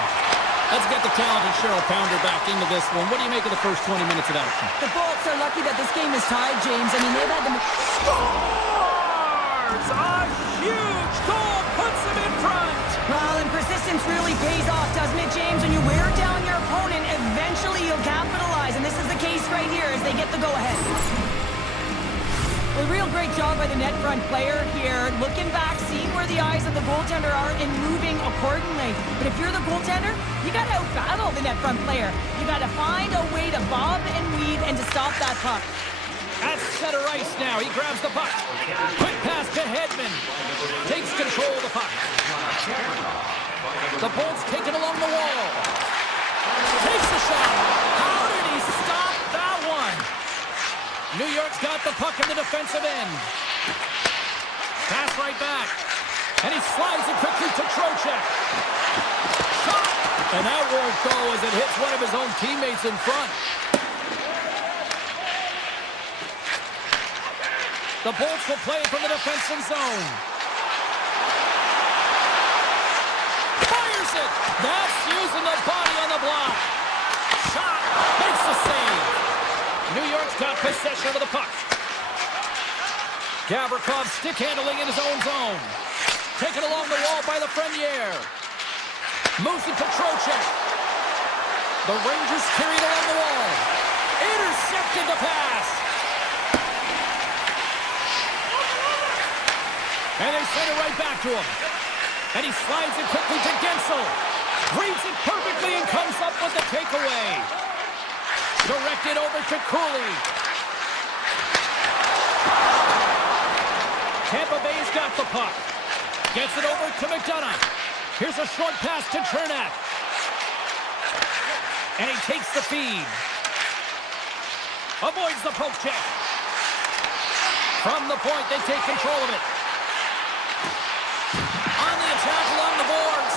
Let's get the talented Cheryl Pounder back into this one. What do you make of the first 20 minutes of action? The Bolts are lucky that this game is tied, James. I mean, they've had them... Scores! A huge goal puts them in front! Well, and persistence really pays off, doesn't it, James? When you wear down your opponent, eventually you'll capitalize. And this is the case right here as they get the go-ahead. A real great job by the net front player here, looking back, seeing where the eyes of the goaltender are, and moving accordingly. But if you're the goaltender, you got to out-battle the net front player. You got to find a way to bob and weave and to stop that puck. At center ice now, he grabs the puck. Quick pass to Hedman. Takes control of the puck. The Bolts take it along the wall. Takes the shot. How did he stop that one? New York's got the puck in the defensive end. Pass right back. And he slides it quickly to Trocheck. Shot! And that won't go as it hits one of his own teammates in front. The Bolts will play it from the defensive zone. Fires it! That's using the body on the block. Shot! Makes the save. New York's got possession of the puck. Gavrikov stick handling in his own zone. Taken along the wall by Lafreniere. Moves it to Trocheck. The Rangers carry it along the wall. Intercepted the pass. And they send it right back to him. And he slides it quickly to Gensel. Reads it perfectly and comes up with the takeaway. Directed over to Cooley. Tampa Bay's got the puck. Gets it over to McDonough. Here's a short pass to Chernak. And he takes the feed. Avoids the poke check. From the point, they take control of it. On the attack along the boards.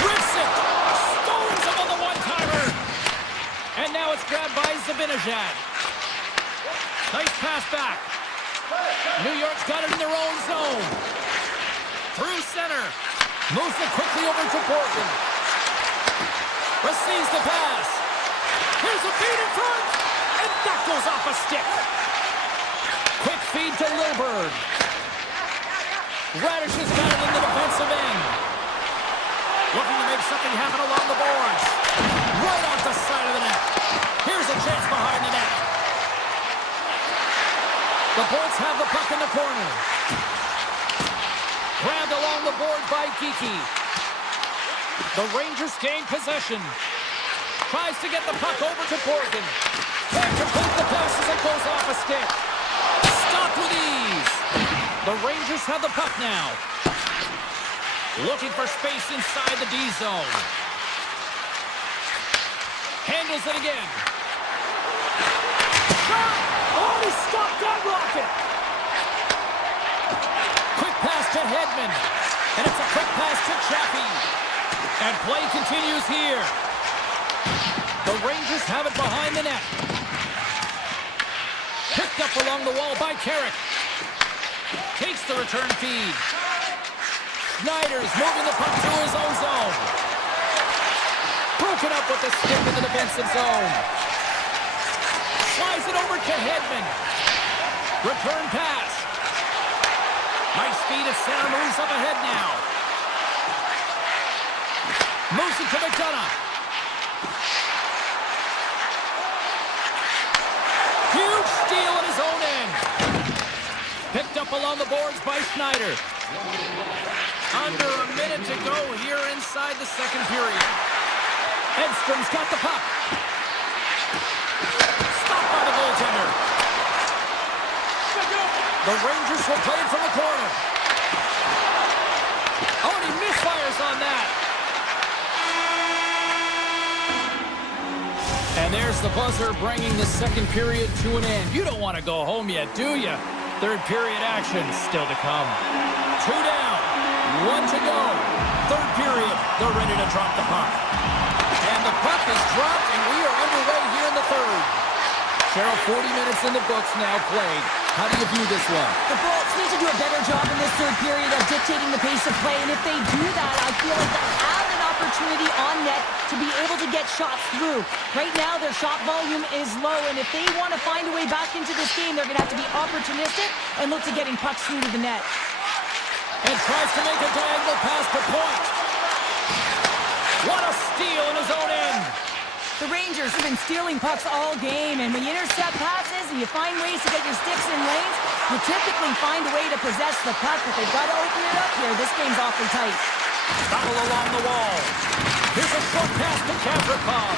Rips it. Stones him on the one-timer. And now it's grabbed by Zibanejad. Nice pass back. New York's got it in their own zone. Through center. Moves it quickly over to Borgen. Receives the pass. Here's a feed in front. And that goes off a stick. Quick feed to Lilburn. Radish has got it in the defensive end. Looking to make something happen along the boards. Right off the side of the net. Here's a chance behind the net. The Bolts have the puck in the corner. Grabbed along the board by Geekie. The Rangers gain possession. Tries to get the puck over to Borgen. Can't complete the pass as it goes off a stick. Stopped with ease. The Rangers have the puck now. Looking for space inside the D zone. Handles it again. Shot! Oh, he stopped that rocket! Quick pass to Hedman. And it's a quick pass to Chaffee. And play continues here. The Rangers have it behind the net. Picked up along the wall by Carrick. Takes the return feed. Snyder's moving the puck to his own zone. Broken up with the stick in the defensive zone. Slides it over to Hedman. Return pass. Nice feed at center, moves up ahead now. Moves it to McDonough. Huge steal at his own end. Picked up along the boards by Schneider. Under a minute to go here inside the second period. Edstrom's got the puck. Stopped by the goaltender. The Rangers will play it from the corner. Oh, and he misfires on that. And there's the buzzer bringing the second period to an end. You don't want to go home yet, do you? Third period action still to come. 2 down, 1 to go. Third period, they're ready to drop the puck. And the puck is dropped, and we are underway here in the third. Cheryl, 40 minutes in the books now played. How do you view this one? The Bolts need to do a better job in this third period of dictating the pace of play, and if they do that, I feel like they have an opportunity on net to be able to get shots through. Right now, their shot volume is low, and if they want to find a way back into this game, they're going to have to be opportunistic and look to getting pucks through to the net. And tries to make a diagonal pass to point. What a steal in his own end. The Rangers have been stealing pucks all game, and when you intercept passes and you find ways to get your sticks in lanes, you typically find a way to possess the puck, but they've got to open it up here. This game's awfully tight. Battle along the wall. Here's a short pass to Kavrikov.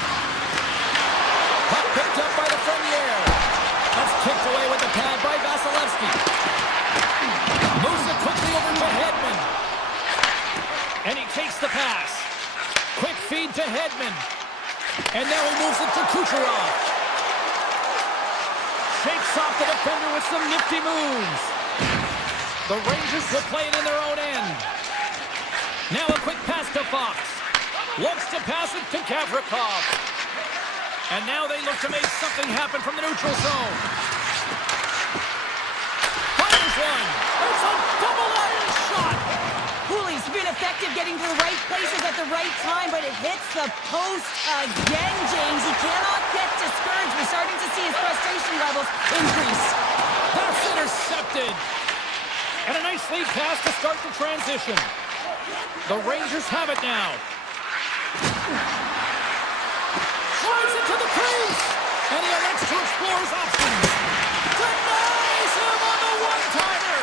Puck picked up by the Frenier. That's kicked away with the pad by Vasilevsky. Moves it quickly over to Hedman. And he takes the pass. Quick feed to Hedman. And now he moves it to Kucherov. Shakes off the defender with some nifty moves. The Rangers will play it in their own end. Now a quick pass to Fox. Looks to pass it to Kavrikov. And now they look to make something happen from the neutral zone. Fires one. It's a double iron shot. Cooley's been effective getting to the right places at the right time, but it hits the post again, James. He cannot get discouraged. We're starting to see his frustration levels increase. That's intercepted. And a nice lead pass to start the transition. The Rangers have it now. Drives it to the crease. And he elects to explore his options. Denies him on the one-timer.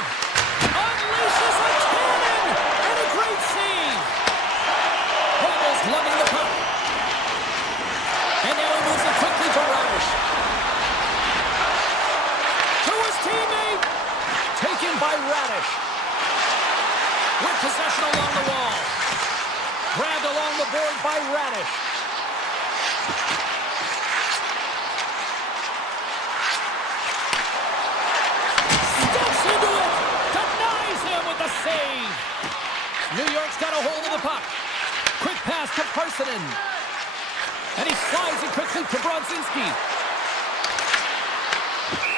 Unleashes a cannon. And a great save. Almost loving the puck. And now he moves it quickly to Radish. To his teammate. Taken by Radish. With possession along the wall. Grabbed along the board by Radish. Steps into it. Denies him with the save. New York's got a hold of the puck. Quick pass to Parsonen. And he slides it quickly to Brodzinski.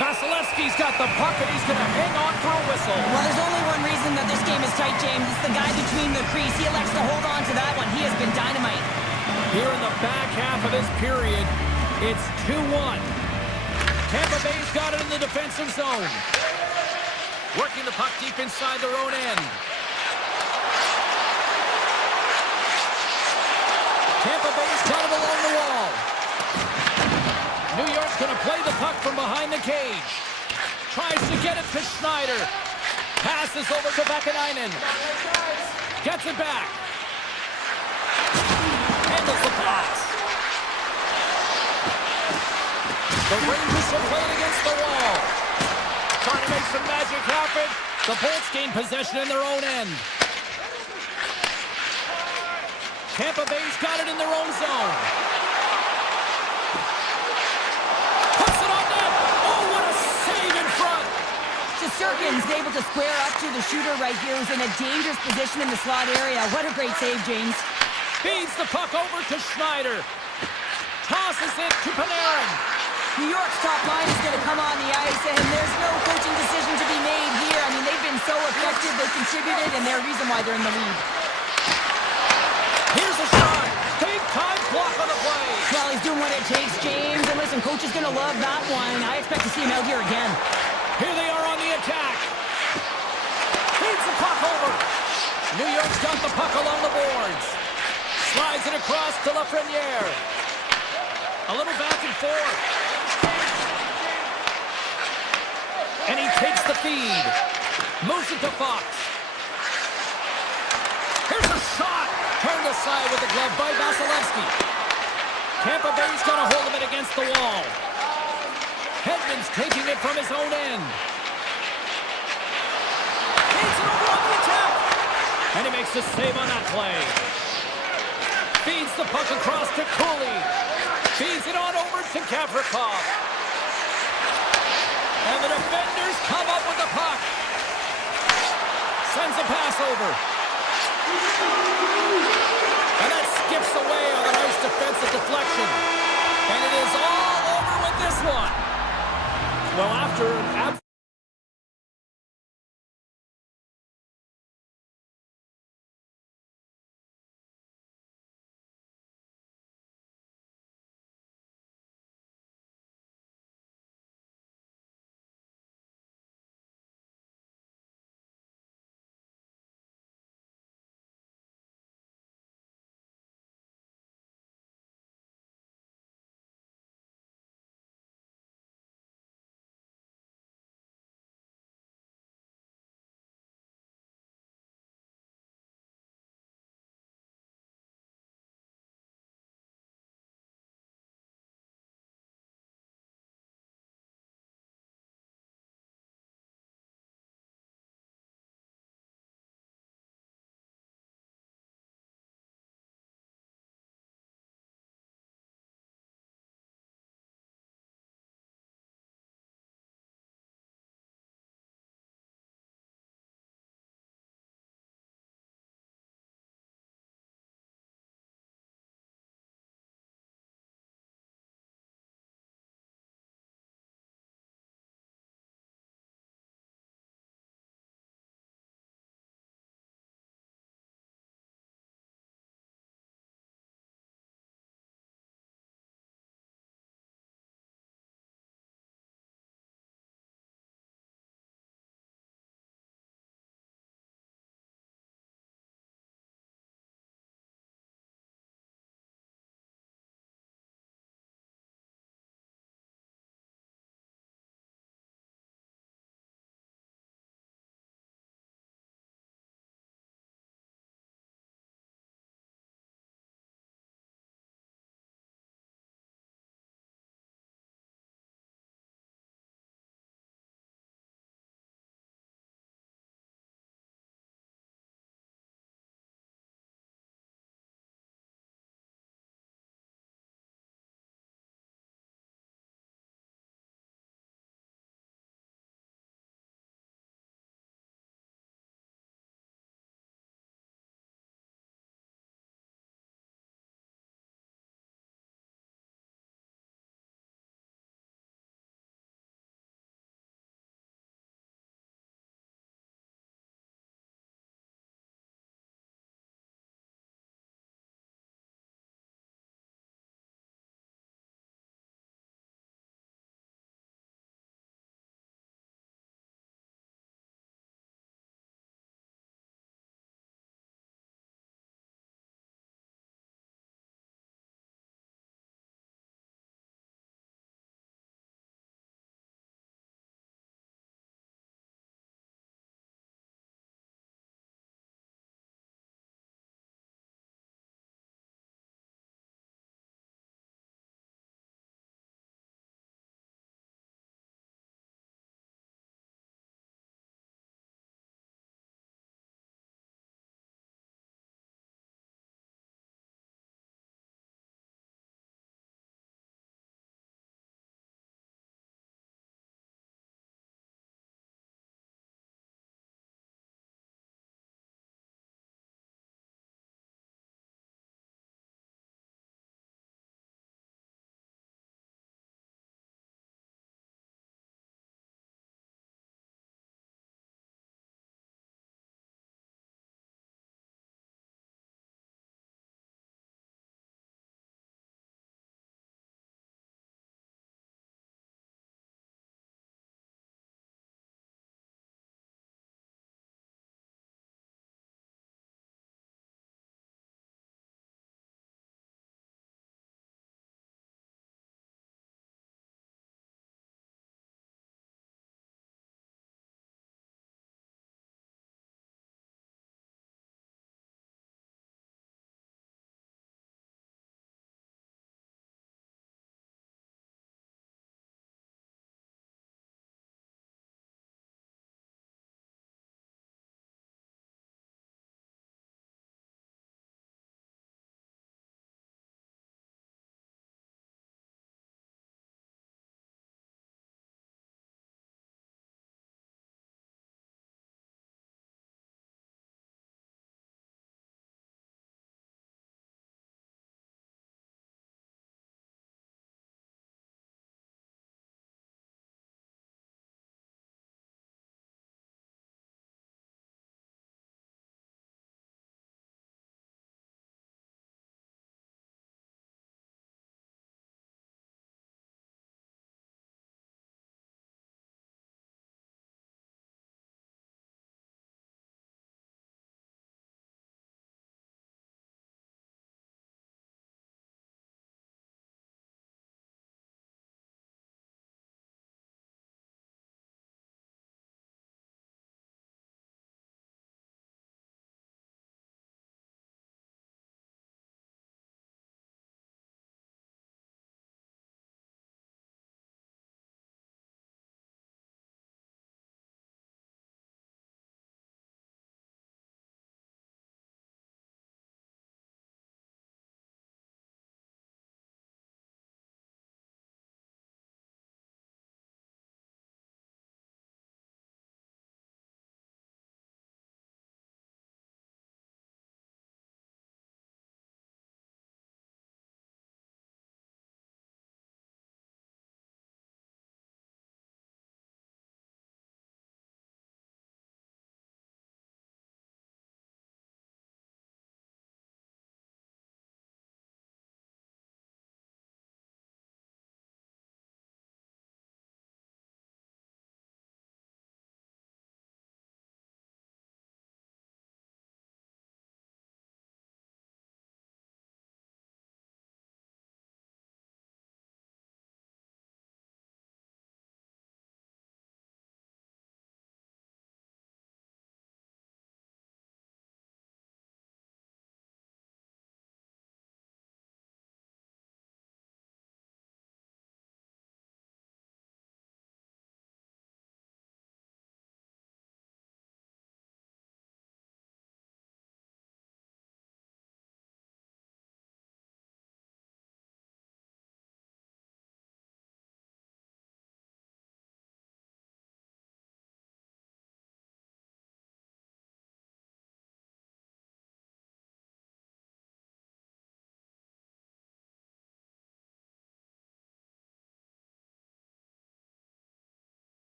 Vasilevsky's got the puck, and he's going to hang on for a whistle. Well, there's only one reason that this game is tight, James. It's the guy between the crease. He elects to hold on to that one. He has been dynamite. Here in the back half of this period, it's 2-1. Tampa Bay's got it in the defensive zone. Working the puck deep inside their own end. Tampa Bay's got it along the wall. New York's going to play the puck from behind the cage. Tries to get it to Schneider. Passes over to Vakanainen. Gets it back. Handles the pass. The Rangers are playing against the wall. Trying to make some magic happen. The Bolts gain possession in their own end. Tampa Bay's got it in their own zone. Shesterkin's able to square up to the shooter right here, who's in a dangerous position in the slot area. What a great save, James. Feeds the puck over to Schneider. Tosses it to Panarin. New York's top line is going to come on the ice, and there's no coaching decision to be made here. I mean, they've been so effective, they contributed, and they're the reason why they're in the lead. Here's a shot. Big time block on the play. Well, he's doing what it takes, James. And listen, coach is going to love that one. I expect to see him out here again. Here they are on the attack. Feeds the puck over. New York's got the puck along the boards. Slides it across to Lafreniere. A little back and forth. And he takes the feed. Moves it to Fox. Here's a shot. Turned aside with the glove by Vasilevsky. Tampa Bay's got a hold of it against the wall. Hedman's taking it from his own end. Feeds it over on the attack. And he makes the save on that play. Feeds the puck across to Cooley. Feeds it on over to Kavrikov. And the defenders come up with the puck. Sends a pass over. And that skips away on a nice defensive deflection. And it is all over with this one. Well, after an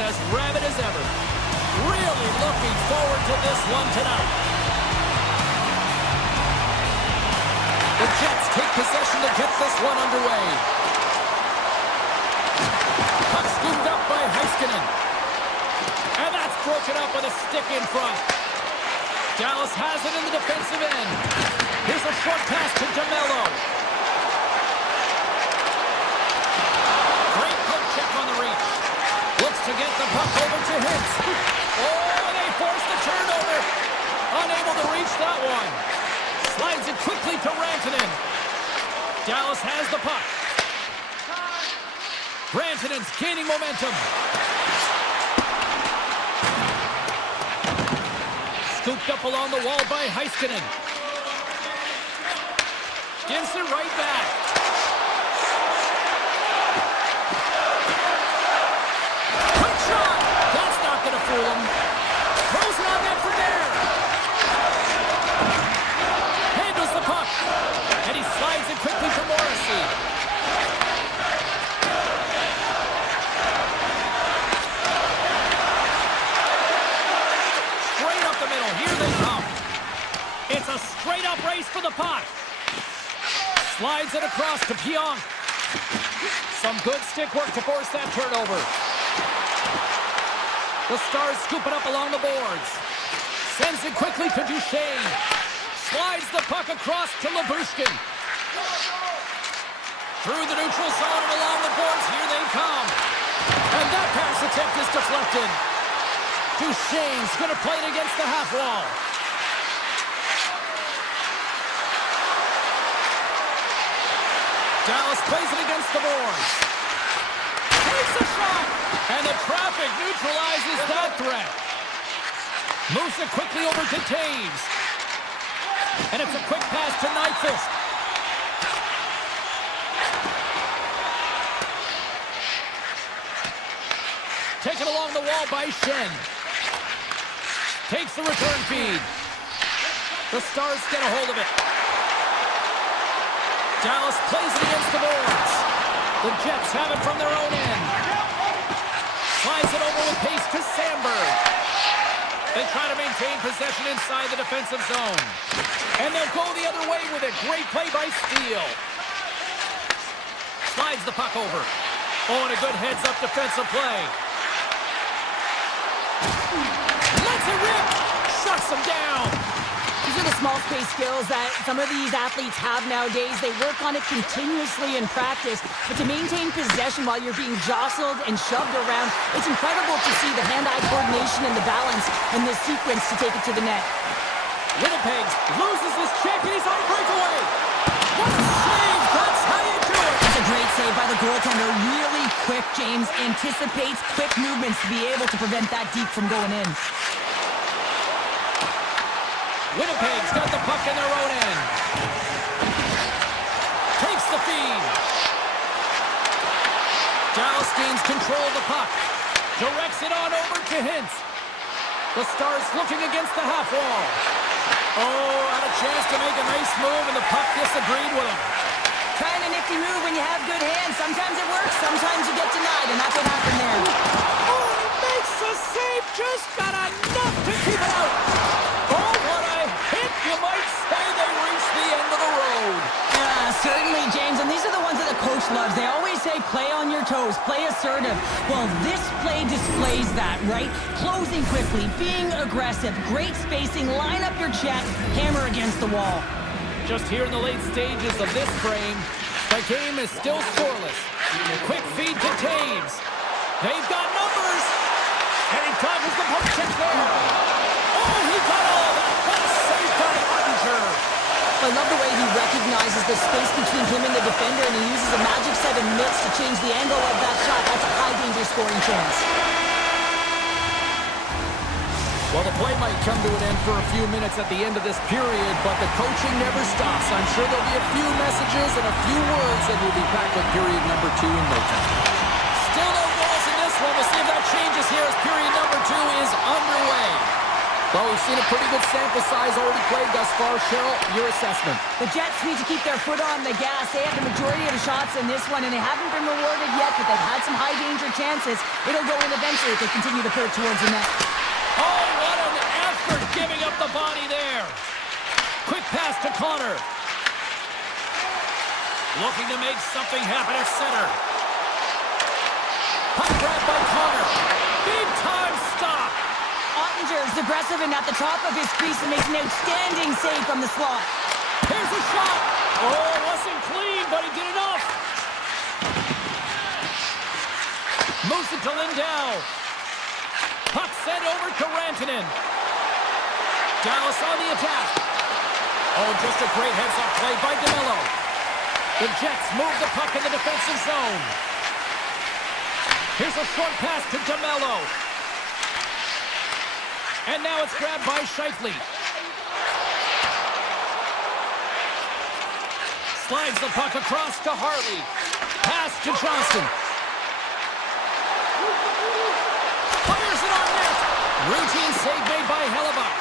as rabid as ever. Really looking forward to this one tonight. The Jets take possession to get this one underway. Puck scooped up by Heiskanen. And that's broken up with a stick in front. Dallas has it in the defensive end. Here's a short pass to DeMello. Great poke check on the reach. Looks to get the puck over to Hintz. Oh, they force the turnover. Unable to reach that one. Slides it quickly to Rantanen. Dallas has the puck. Rantanen's gaining momentum. Scooped up along the wall by Heiskanen. Gives it right back. Quick shot! That's not going to fool him. Throws it on net from there. Handles the puck. And he slides it quickly to Morrissey. Straight up the middle. Here they come. It's a straight-up race for the puck. Slides it across to Pionk. Some good stick work to force that turnover. The Stars scoop it up along the boards. Sends it quickly to Duchesne. Slides the puck across to Labushkin. Through the neutral zone and along the boards. Here they come. And that pass attempt is deflected. Duchesne's going to play it against the half wall. Dallas plays it against the boards. Takes a shot! And the traffic neutralizes that threat. Moves it quickly over to Taves. And it's a quick pass to Nyquist. Taken along the wall by Shen. Takes the return feed. The Stars get a hold of it. Dallas plays it against the boards. The Jets have it from their own end. Slides it over with pace to Sandberg. They try to maintain possession inside the defensive zone. And they'll go the other way with a great play by Steele. Slides the puck over. Oh, and a good heads-up defensive play. Lets it rip! Shuts them down! These are the small space skills that some of these athletes have nowadays. They work on it continuously in practice, but to maintain possession while you're being jostled and shoved around, it's incredible to see the hand-eye coordination and the balance in this sequence to take it to the net. Winnipeg loses his check and he's on a breakaway. What a save! That's how you do it! That's a great save by the goaltender. Really quick, James. Anticipates quick movements to be able to prevent that deep from going in. Winnipeg's got the puck in their own end. Takes the feed. Dallas gains control of the puck. Directs it on over to Hintz. The Stars looking against the half wall. Oh, had a chance to make a nice move and the puck disagreed with him. Trying a nifty move when you have good hands. Sometimes it works, sometimes you get denied, and that's what happened there. Oh, he makes the save. Just got enough to keep it out. Oh, what a hit. You might say they reached the end of the road. Certainly, James, and these are the ones that the coach loves. They always say, play on your toes, play assertive. Well, this play displays that, right? Closing quickly, being aggressive, great spacing, line up your check, hammer against the wall. Just here in the late stages of this frame, the game is still scoreless. Quick feed to Taves. They've got numbers. And he covers the poke check there. Oh, he got all of that. What a save by Ottinger. I love the way he recognizes the space between him and the defender, and he uses a magic 7 mitts to change the angle of that shot. That's a high-danger scoring chance. Well, the play might come to an end for a few minutes at the end of this period, but the coaching never stops. I'm sure there'll be a few messages and a few words, and we'll be back with period number 2 in no time. Still no goals in this one. We'll see if that changes here as period number 2 is underway. Well, we've seen a pretty good sample size already played thus far. Cheryl, your assessment. The Jets need to keep their foot on the gas. They have the majority of the shots in this one, and they haven't been rewarded yet, but they've had some high-danger chances. It'll go in eventually if they continue to put it towards the net. Oh, what an effort giving up the body there. Quick pass to Connor. Looking to make something happen at center. Puck grab by Connor. Big-time stop. Ottinger is aggressive and at the top of his crease and makes an outstanding save from the slot. Here's a shot. Oh, it wasn't clean, but he did enough. Moves it to Lindell. Puck sent over to Rantanen. Dallas on the attack. Oh, just a great heads-up play by DeMello. The Jets move the puck in the defensive zone. Here's a short pass to DeMello. And now it's grabbed by Scheifele. Slides the puck across to Harley. Pass to Johnston. Fires it on net. Routine save made by Hellebuck.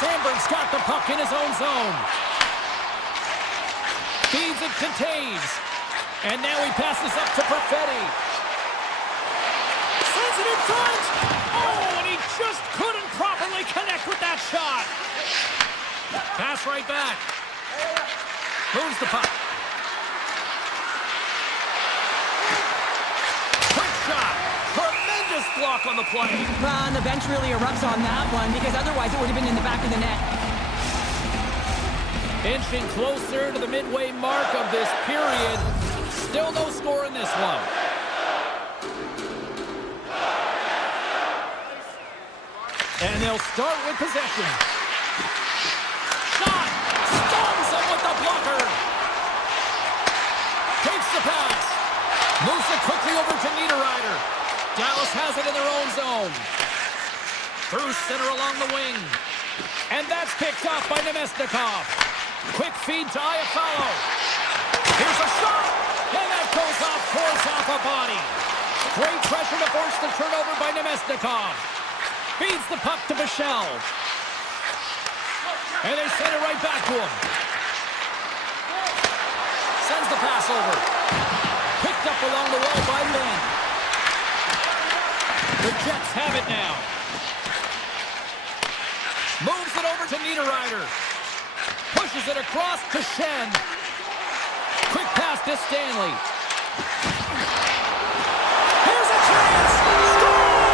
Sandberg's got the puck in his own zone. Feeds it to Taves. And now he passes up to Perfetti. Sends it in front. Oh, and he just couldn't properly connect with that shot. Pass right back. Moves the puck. Quick shot. Tremendous block on the play. And the bench really erupts on that one because otherwise it would have been in the back of the net. Inching closer to the midway mark of this period. Still no score in this one. And they'll start with possession. Shot! Stuns him with the blocker! Takes the pass. Moves it quickly over to Niederreiter. Dallas has it in their own zone. Through center along the wing. And that's picked off by Nemesnikov. Quick feed to Iafallo. Here's a shot! And that goes off, force off a body. Great pressure to force the turnover by Nemesnikov. Feeds the puck to Bichelle. And they send it right back to him. Sends the pass over. Picked up along the wall by Lynn. The Jets have it now. Moves it over to Niederreiter. Pushes it across to Shen. Quick pass to Stanley. Here's a chance. Scores!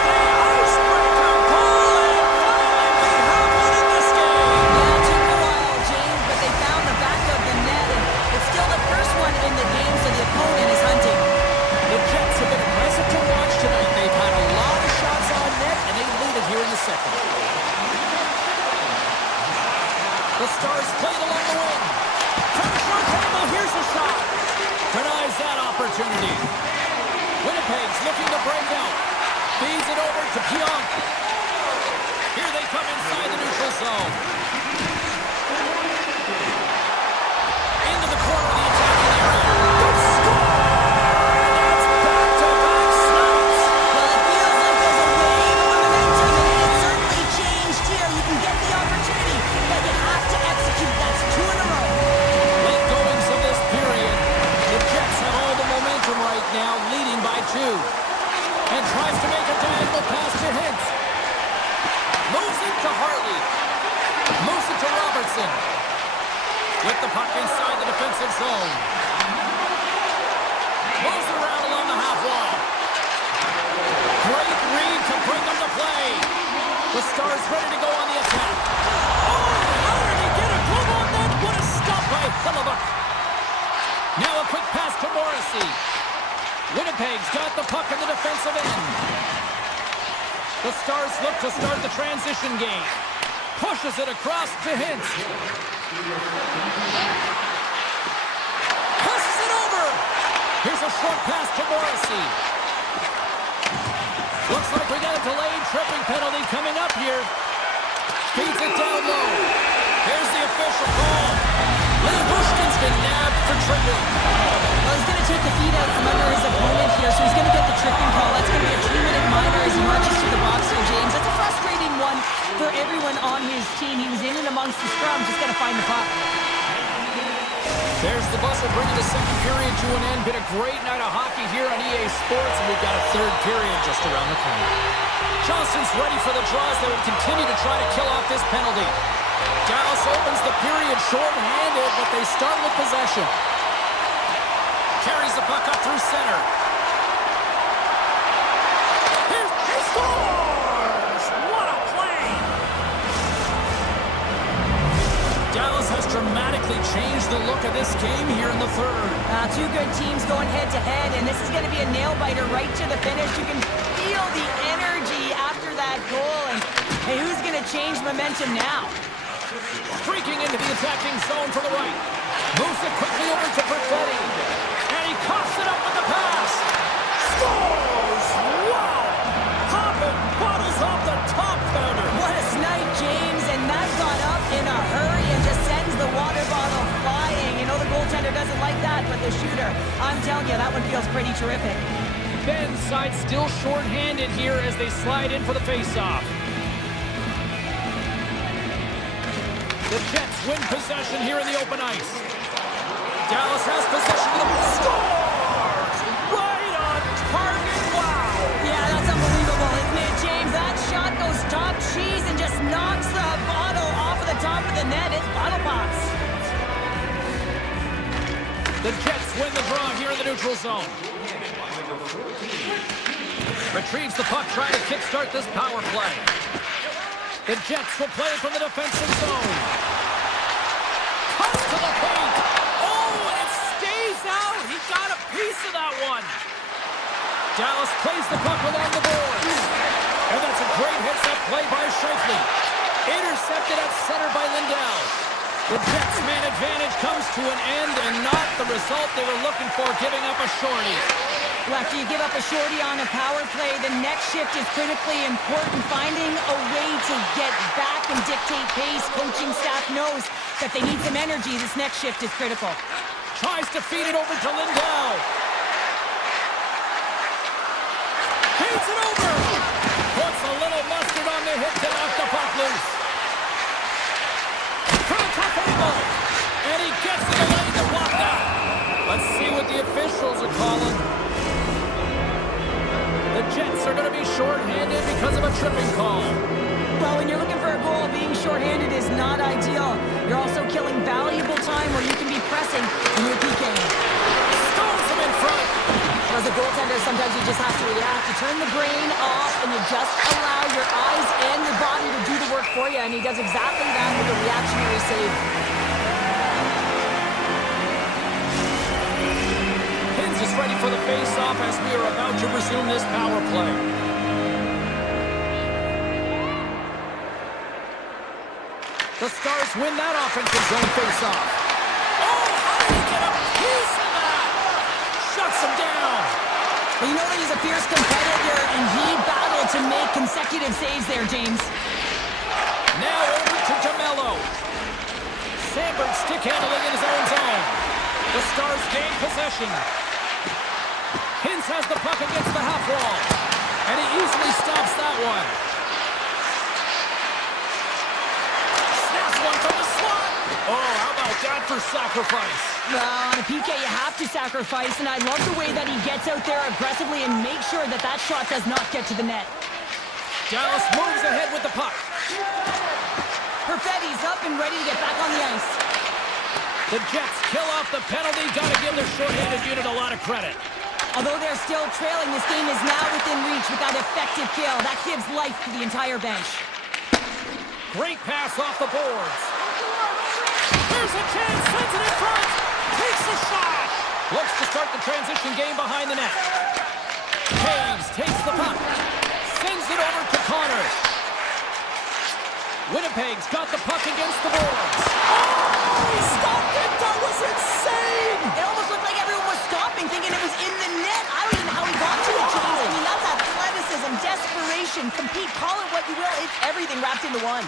The icebreaker goal, and finally we have one in this game. Yeah, it took a while, James, but they found the back of the net, and it's still the first one in the game, so the opponent is hunting. The Jets have been impressive to watch tonight. They've had a lot of shots on net, and they lead it here in the second. The Stars played along the wing. From the short table, here's a shot. Denies that opportunity. Winnipeg's looking to break out. Feeds it over to Pionk. Here they come inside the neutral zone. Into the corner of the attacking area. Good score! That's back-to-back snaps. Well, it feels like there's a wave of momentum, and it has certainly changed here. You can get the opportunity, but you have to execute. That's 2 in a row. Late goings of this period. The Jets have all the momentum right now, leading by 2. And tries to make a diagonal pass to Hintz. Moves it to Hartley. Moves it to Robertson. With the puck inside the defensive zone. Moves it around along the half wall. Great read to bring them to play. The Stars ready to go on the attack. Oh, how did he get a glove on that? What a stop by Hellebuck. Now a quick pass to Morrissey. Winnipeg's got the puck in the defensive end. The Stars look to start the transition game. Pushes it across to Hintz. Passes it over. Here's a short pass to Morrissey. Looks like we got a delayed tripping penalty coming up here. Feeds it down low. Here's the official call. Bushkin's been nabbed for tripping. Well, he's going to take the feet out from under his opponent here, so he's going to get the tripping call. That's going to be a 2-minute minor as he marches through the box here, James. That's a frustrating everyone on his team. He was in and amongst the scrum, just got to find the puck. There's the buzzer bringing the second period to an end. Been a great night of hockey here on EA Sports, and we've got a third period just around the corner. Johnston's ready for the draws. They will continue to try to kill off this penalty. Dallas opens the period short-handed, but they start with possession. Carries the puck up through center. He scores! What a play! Dallas has dramatically changed the look of this game here in the third. Two good teams going head-to-head, and this is going to be a nail-biter right to the finish. You can feel the energy after that goal, and hey, who's going to change momentum now? Streaking into the attacking zone for the right. Moves it quickly over to Perfetti. And he coughs it up with the pass. Scores! Wow! Hopping bottles off the top counter. What a snipe, James, and that got up in a hurry and just sends the water bottle flying. You know the goaltender doesn't like that, but the shooter, I'm telling you, that one feels pretty terrific. Ben's side still short-handed here as they slide in for the face-off. The Jets win possession here in the open ice. Dallas has possession of the scores! Right on target, wow! Yeah, that's unbelievable, isn't it, James? That shot goes top cheese and just knocks the bottle off of the top of the net. It's bottle pops. The Jets win the draw here in the neutral zone. Retrieves the puck, trying to kickstart this power play. The Jets will play it from the defensive zone. Cuts to the paint. Oh, and it stays out. He got a piece of that one. Dallas plays the puck along the boards. And that's a great hits-up play by Scheifele. Intercepted at center by Lindell. The Jets' man advantage comes to an end, and not the result they were looking for, giving up a shorty. Well, after you give up a shorty on a power play, the next shift is critically important. Finding a way to get back and dictate pace. Coaching staff knows that they need some energy. This next shift is critical. Tries to feed it over to Lindell. Feeds it over. Puts a little mustard on the hip to knock the puck loose. From a tough angle. And he gets in the lane to block that. Let's see what the officials are calling. The Jets are going to be short-handed because of a tripping call. Well, when you're looking for a goal, being short-handed is not ideal. You're also killing valuable time where you can be pressing and you're PKing. Stones him in front. As a goaltender, sometimes you just have to react. You turn the brain off and you just allow your eyes and your body to do the work for you, and he does exactly that with a reactionary save. Is ready for the face-off as we are about to resume this power play. The Stars win that offensive zone face-off. Oh, how did he get a piece of that? Shuts him down. Well, you know that he's a fierce competitor, and he battled to make consecutive saves there, James. Now over to DeMello. Sandberg stick handling in his own zone. The Stars gain possession. Hintz has the puck against the half wall, and he easily stops that one. Snaps one from the slot. Oh, how about that for sacrifice? Well, on a PK, you have to sacrifice, and I love the way that he gets out there aggressively and makes sure that that shot does not get to the net. Dallas moves ahead with the puck. Perfetti's up and ready to get back on the ice. The Jets kill off the penalty. Got to give their short-handed unit a lot of credit. Although they're still trailing, this game is now within reach with that effective kill. That gives life to the entire bench. Great pass off the boards. Here's a chance, sends it in front. Takes a shot. Looks to start the transition game behind the net. Taves takes the puck. Sends it over to Connors. Winnipeg's got the puck against the boards. Oh, he stopped it. That was insane. It almost looked like everyone was stopping, thinking it was in the net. I don't even know how he got to it, James. I mean, that's athleticism, desperation, compete, call it what you will. It's everything wrapped into one.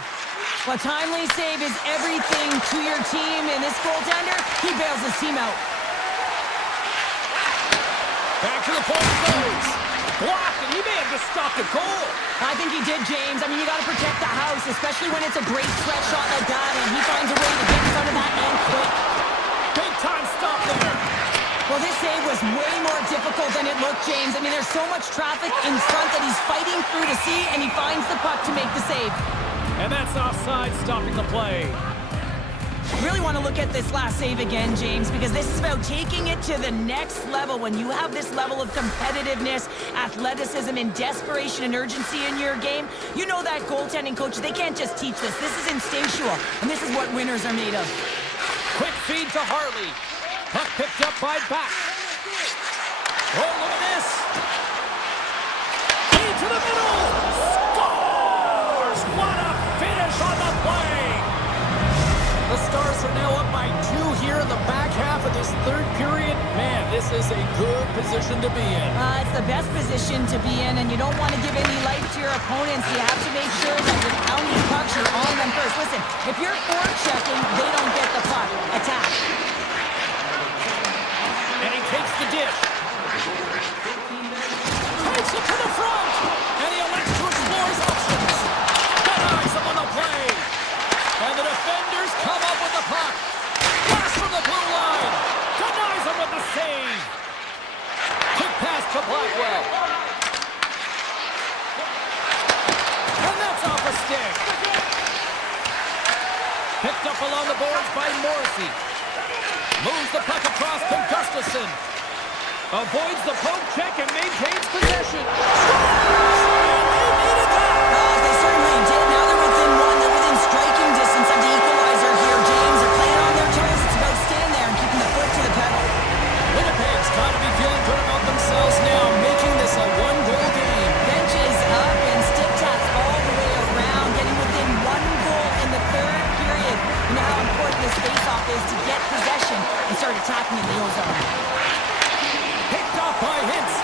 Well, timely save is everything to your team, and this goaltender, he bails his team out. Back to the point it goes. blocked, and he may have just stopped a goal. I think he did, James. I mean, you got to protect the house, especially when it's a great threat shot like that, and he finds a way to get in front of that and quick. Big time stop there. Well, this save was way more difficult than it looked, James. I mean, there's so much traffic in front that he's fighting through to see, and he finds the puck to make the save. And that's offside, stopping the play. Really want to look at this last save again, James, because this is about taking it to the next level. When you have this level of competitiveness, athleticism, and desperation and urgency in your game, you know that goaltending coach, they can't just teach this. This is instinctual, and this is what winners are made of. Quick feed to Harley. Puck picked up by Back. Oh, look at this. Feed to the middle. Scores! What a finish on the play. The Stars are now up by 2 here in the back half of this third period. Man, this is a good position to be in. It's the best position to be in, and you don't want to give any life to your opponents. You have to make sure that you're pounding pucks, you're on them first. Listen, if you're forechecking, they don't get the puck. Attack. And he takes the dish. Takes it to the front. And he elects to explore his options. Denies him on the play. And the defenders come up with the puck. Pass from the blue line. Denies him with the save. Quick pass to Blackwell. And that's off a stick. Picked up along the boards by Morrissey. Moves the puck across to Gustafson. Avoids the poke check and maintains possession. Scores! And they needed that. They certainly did. Now they're within one. They're within striking distance of the equalizer here, James. They're playing on their toes. It's about staying there and keeping the foot to the pedal. Winnipeg's got to be feeling good about themselves now, making this a one-goal game. Benches up and stick taps all the way around, getting within 1 goal in the third period. You know how important this face-off is to get possession and start attacking in the O-zone. Picked off by Hintz.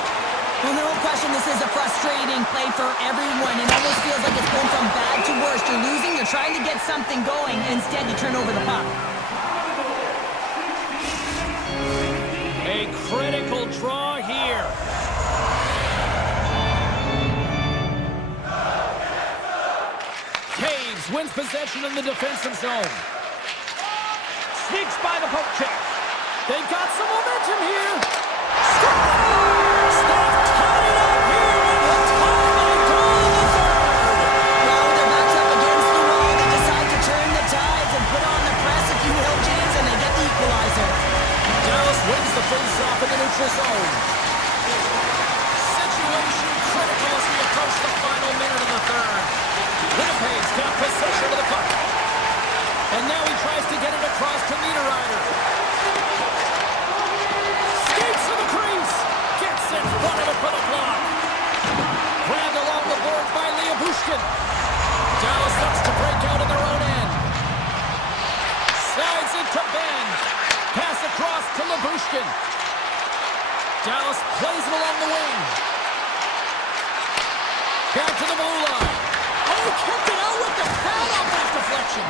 Well, no question, this is a frustrating play for everyone. It almost feels like it's going from bad to worse. You're losing, you're trying to get something going, and instead you turn over the puck. A critical draw here. Caves wins possession in the defensive zone. Sneaks by the poke check. They've got some momentum here. Scores! They've tied it up here with the tying goal in the third. Well, with their backs up against the wall, they decide to turn the tides and put on the press, if you will, James, and they get the equalizer. Dallas wins the face-off in the neutral zone. Situation critical as we approach the final minute of the third. Winnipeg's got possession of the puck. And now he tries to get it across to Niederreiter. Skates to the crease. Gets in front of it for the block. Grabbed along the boards by Bushkin. Dallas looks to break out in their own end. Slides it to Ben. Pass across to Labushkin. Dallas plays it along the wing. Back to the blue line. Oh, he kicked it out with the pad off that deflection.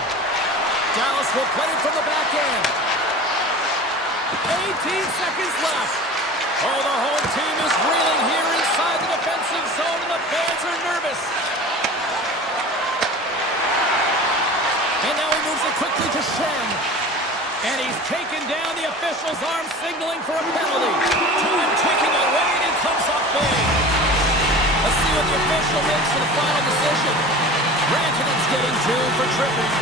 Dallas will play it from the back end. 18 seconds left. Oh, the home team is reeling here inside the defensive zone, and the fans are nervous. And now he moves it quickly to Shen. And he's taken down, the official's arm signaling for a penalty. Time ticking away, and it comes up big. Let's see what the official makes for the final decision. Rantanen's getting 2 for tripping.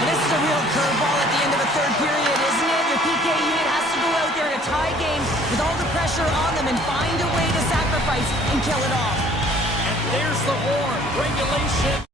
And this is a real curveball at the end of a third period, isn't it? Your PK unit has to go out there in a tie game with all the pressure on them and find a way to sacrifice and kill it off. And there's the horn. Regulation.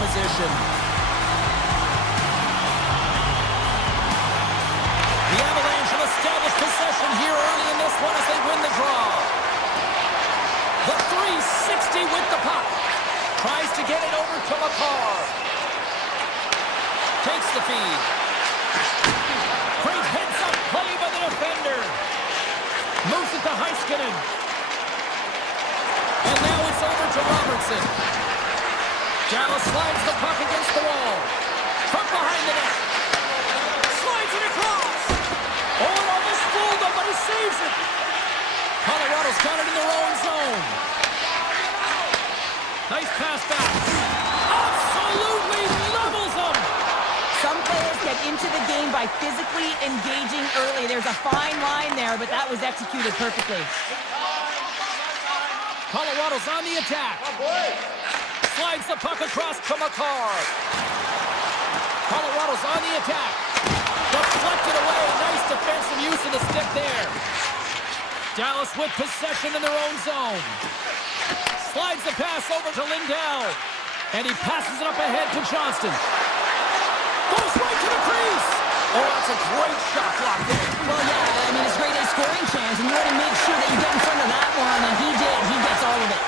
opposition. The Avalanche have established possession here early in this one as they win the draw. The 360 with the puck. Tries to get it over to McCarr. Takes the feed. Great heads-up play by the defender. Moves it to Heiskanen. And now it's over to Robertson. Dallas slides the puck against the wall. From behind the net. Slides it across. Oh, it almost fooled him, but he saves it. Colorado's got it in their own zone. Nice pass back. Absolutely levels them. Some players get into the game by physically engaging early. There's a fine line there, but that was executed perfectly. Colorado's on the attack. Slides the puck across to McCarr. Colorado's on the attack. Deflected away. Nice defensive use of the stick there. Dallas with possession in their own zone. Slides the pass over to Lindell. And he passes it up ahead to Johnston. Goes right to the crease. Oh, that's a great shot block there. Well, yeah, I mean, it's great a scoring chance, and you want to make sure that you get in front of that one, and he did. He gets all of it.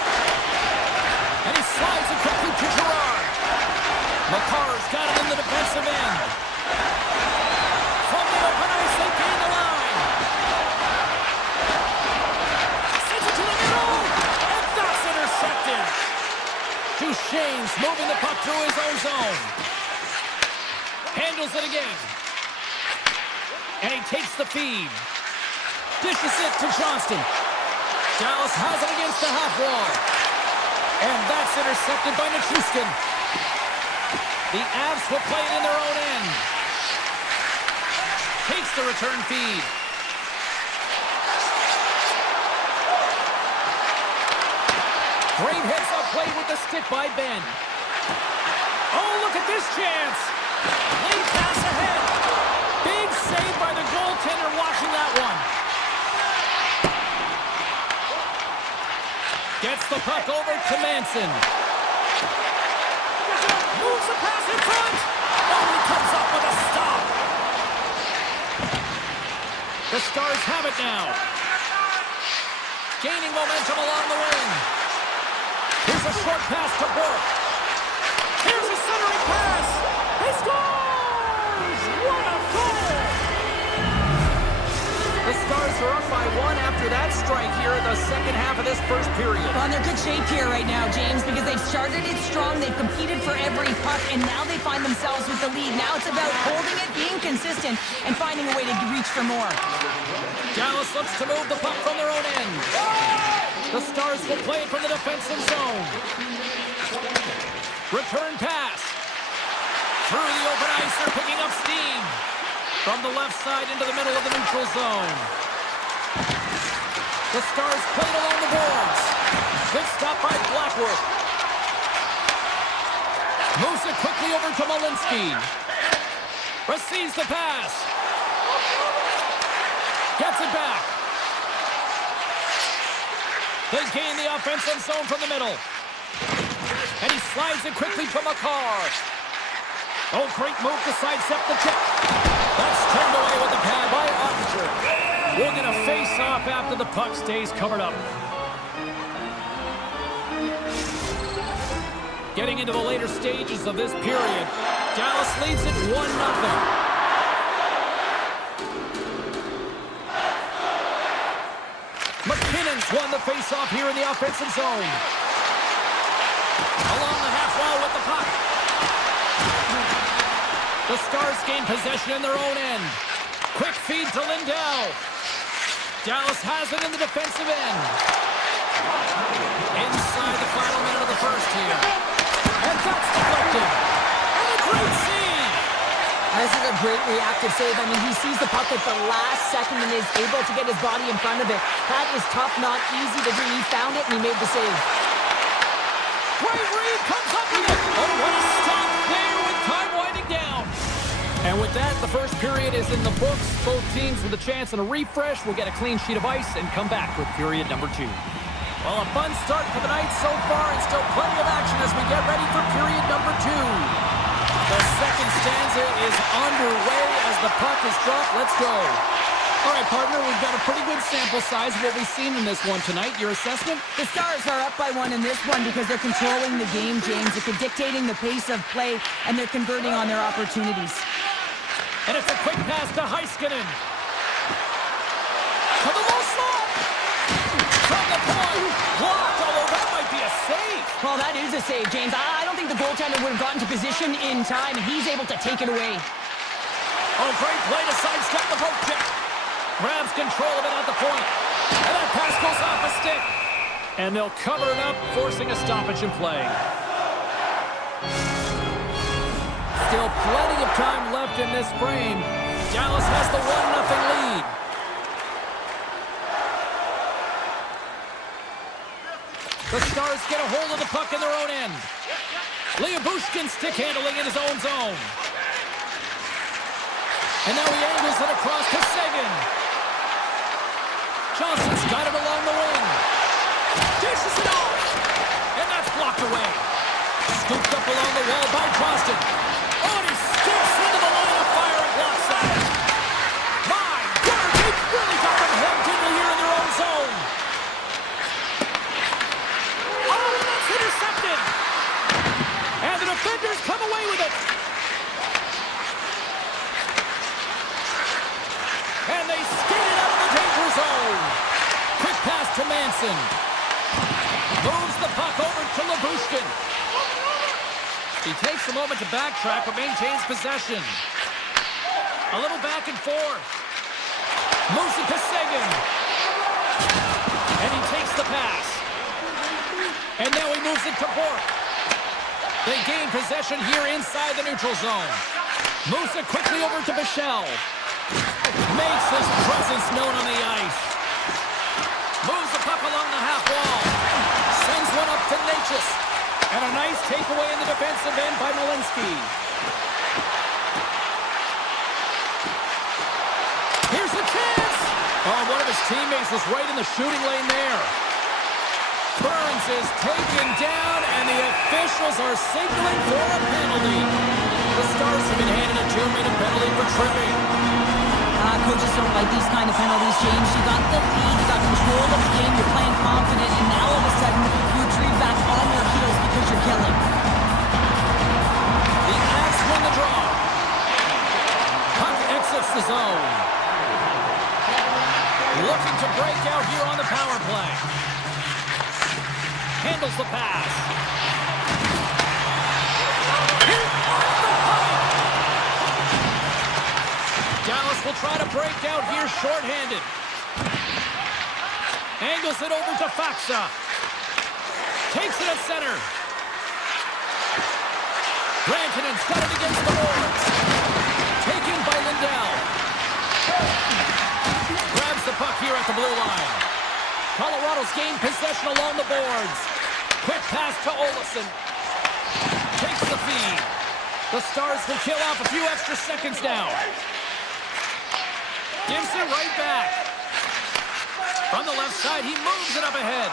And he slides it quickly to Gerard. McCarr's got it in the defensive end. From the open ice, they gain the line. Sends it to the middle, and that's intercepted. Duchesne's moving the puck through his own zone. Handles it again. And he takes the feed. Dishes it to Johnston. Dallas has it against the half wall. And that's intercepted by Nichushkin. The Avs will play it in their own end. Takes the return feed. Great heads-up play with the stick by Ben. Oh, look at this chance. Late pass ahead. Big save by the goaltender watching that one. Gets the puck over to Manson. Moves the pass in front. Oh, he comes up with a stop. The Stars have it now. Gaining momentum along the wing. Here's a short pass to Burke. Here's a centering pass. He scores! What a goal! The Stars are up by one after that strike here in the second half of this first period. Well, they're good shape here right now, James, because they've started it strong. They've competed for every puck, and now they find themselves with the lead. Now it's about holding it, being consistent, and finding a way to reach for more. Dallas looks to move the puck from their own end. The Stars will play it from the defensive zone. Return pass. Through the open ice, they're picking up steam. From the left side into the middle of the neutral zone. The Stars play it along the boards. Good stop by Blackwood. Moves it quickly over to Malinsky. Receives the pass. Gets it back. They gain the offensive zone from the middle. And he slides it quickly to McCarr. Oh, great move to sidestep the check. That's turned away with the pad by Ottinger. We're going to face off after the puck stays covered up. Getting into the later stages of this period, Dallas leads it 1-0. McKinnon's won the face-off here in the offensive zone. Along the half wall with the puck. The Stars gain possession in their own end. Quick feed to Lindell. Dallas has it in the defensive end. Inside the final minute of the first here. And that's deflected. And a great save. This is a great reactive save. I mean, he sees the puck at the last second and is able to get his body in front of it. That is tough, not easy to do. He found it and he made the save. Great read, comes up with it. Oh, what a stop there with time winding down. And with that, the first period is in the books. Both teams with a chance and a refresh will get a clean sheet of ice and come back with period number 2. Well, a fun start for the night so far, and still plenty of action as we get ready for period number 2. The second stanza is underway as the puck is dropped. Let's go. All right, partner, we've got a pretty good sample size of what we've seen in this one tonight. Your assessment? The Stars are up by 1 in this one because they're controlling the game, James. They're dictating the pace of play, and they're converting on their opportunities. And it's a quick pass to Heiskanen. To the low slot. From the point. Blocked, although that might be a save. Well, that is a save, James. I don't think the goaltender would have gotten to position in time, and he's able to take it away. Oh, great play to sidestep the poke check. Grabs control of it at the point. And that pass goes off a stick. And they'll cover it up, forcing a stoppage in play. Still plenty of time left in this frame. Dallas has the 1-0 lead. The Stars get a hold of the puck in their own end. Bushkin stick handling in his own zone. And now he angles it across to Sagan. Johnson's got it along the wing. Dishes it off. And that's blocked away. Scooped up along the wall by Johnston. Oh, and he skips into the line of fire and blocks that. My God, they really got them hemmed in here in their own zone. Oh, and that's intercepted. And the defenders come away with it. And they skate it out of the danger zone. Quick pass to Manson. Moves the puck over to Bushkin. He takes a moment to backtrack but maintains possession. A little back and forth. Moves it to Sagan. And he takes the pass. And now he moves it to Bork. They gain possession here inside the neutral zone. Moves it quickly over to Bichelle. Makes his presence known on the ice. Moves the puck along the half wall. Sends one up to Natchez. And a nice takeaway in the defensive end by Malinsky. Here's the chance! Oh, one of his teammates was right in the shooting lane there. Burns is taken down, and the officials are signaling for a penalty. The Stars have been handed a 2-minute penalty for tripping. Coaches don't like these kind of penalties, James. You got the lead, you got control of the game, you're playing confident, and now all of a sudden you retreat back on your heels because you're killing. The Avs win the draw. Puck exits the zone. Looking to break out here on the power play. Handles the pass. Hit off the puck. Dallas will try to break out here shorthanded. Angles it over to Faxa. Takes it at center. Rantanen's got it against the boards. Taken by Lindell. Grabs the puck here at the blue line. Colorado's gained possession along the boards. Quick pass to Olofsson. Takes the feed. The Stars will kill off a few extra seconds now. Gives it right back. From the left side, he moves it up ahead.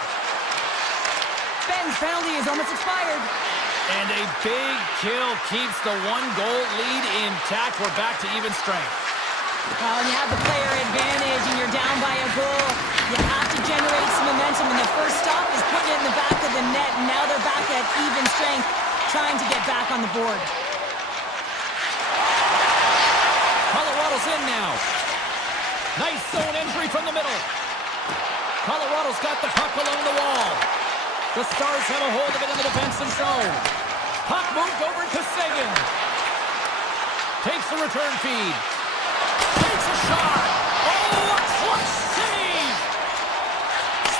Ben's penalty is almost expired. And a big kill keeps the 1-goal lead intact. We're back to even strength. Well, when you have the player advantage and you're down by a goal, you have to generate some momentum. And the first stop is putting it in the back of the net. And now they're back at even strength, trying to get back on the board. Colorado's in now. Nice zone entry from the middle. Colorado's got the puck along the wall. The Stars have a hold of it in the defensive zone. Puck moved over to Sagan. Takes the return feed. Takes a shot. Oh, a clutch save.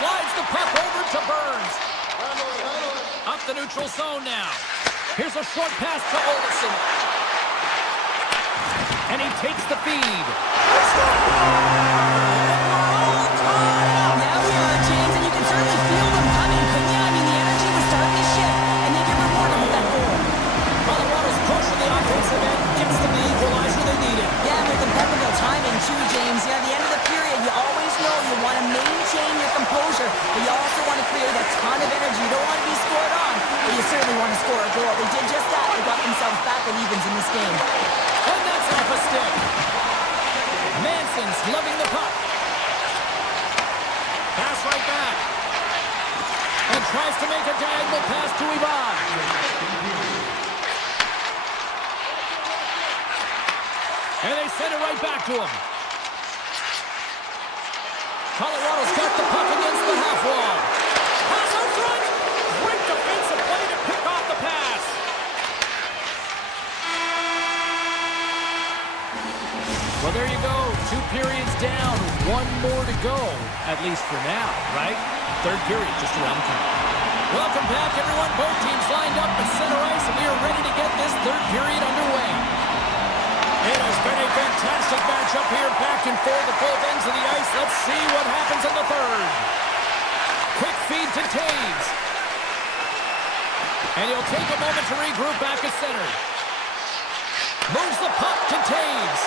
Slides the puck over to Burns. Up the neutral zone now. Here's a short pass to Olofsson. And he takes the feed. Yeah, we are, James, and you can certainly feel them coming, couldn't you? I mean, the energy was starting to shift, and they get rewarded with that goal. Colorado's pushing the offensive end, gets them the equalizer they needed. Yeah, with impeccable timing, too, James. Yeah, at the end of the period, you always know you want to maintain your composure, but you also want to create displayed a ton of energy. You don't want to be scored on, but you certainly want to score a goal. They did just that. They got themselves back at evens in this game. And that's off a stick. Manson's loving the puck. Pass right back. And tries to make a diagonal pass to Ivan. And they send it right back to him. Colorado's got the puck against the half wall. Pass out front. Great defensive play to pick off the pass. Well, there you go. 2 periods down. 1 more to go, at least for now, right? Third period just around the corner. Welcome back, everyone. Both teams lined up at center ice, and we are ready to get this third period underway. It has been a fantastic matchup here, back and forth at both ends of the ice. Let's see what happens in the third. Quick feed to Taves. And he'll take a moment to regroup back at center. Moves the puck to Taves.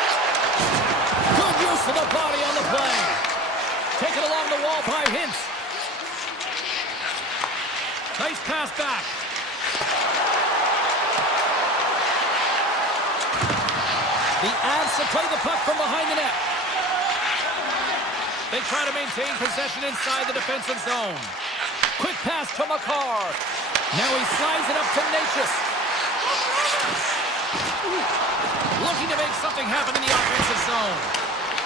Good use of the body on the play. Taken along the wall by Hintz. Nice pass back. The Avs to play the puck from behind the net. They try to maintain possession inside the defensive zone. Quick pass to Makar. Now he slides it up to Natchez. Looking to make something happen in the offensive zone.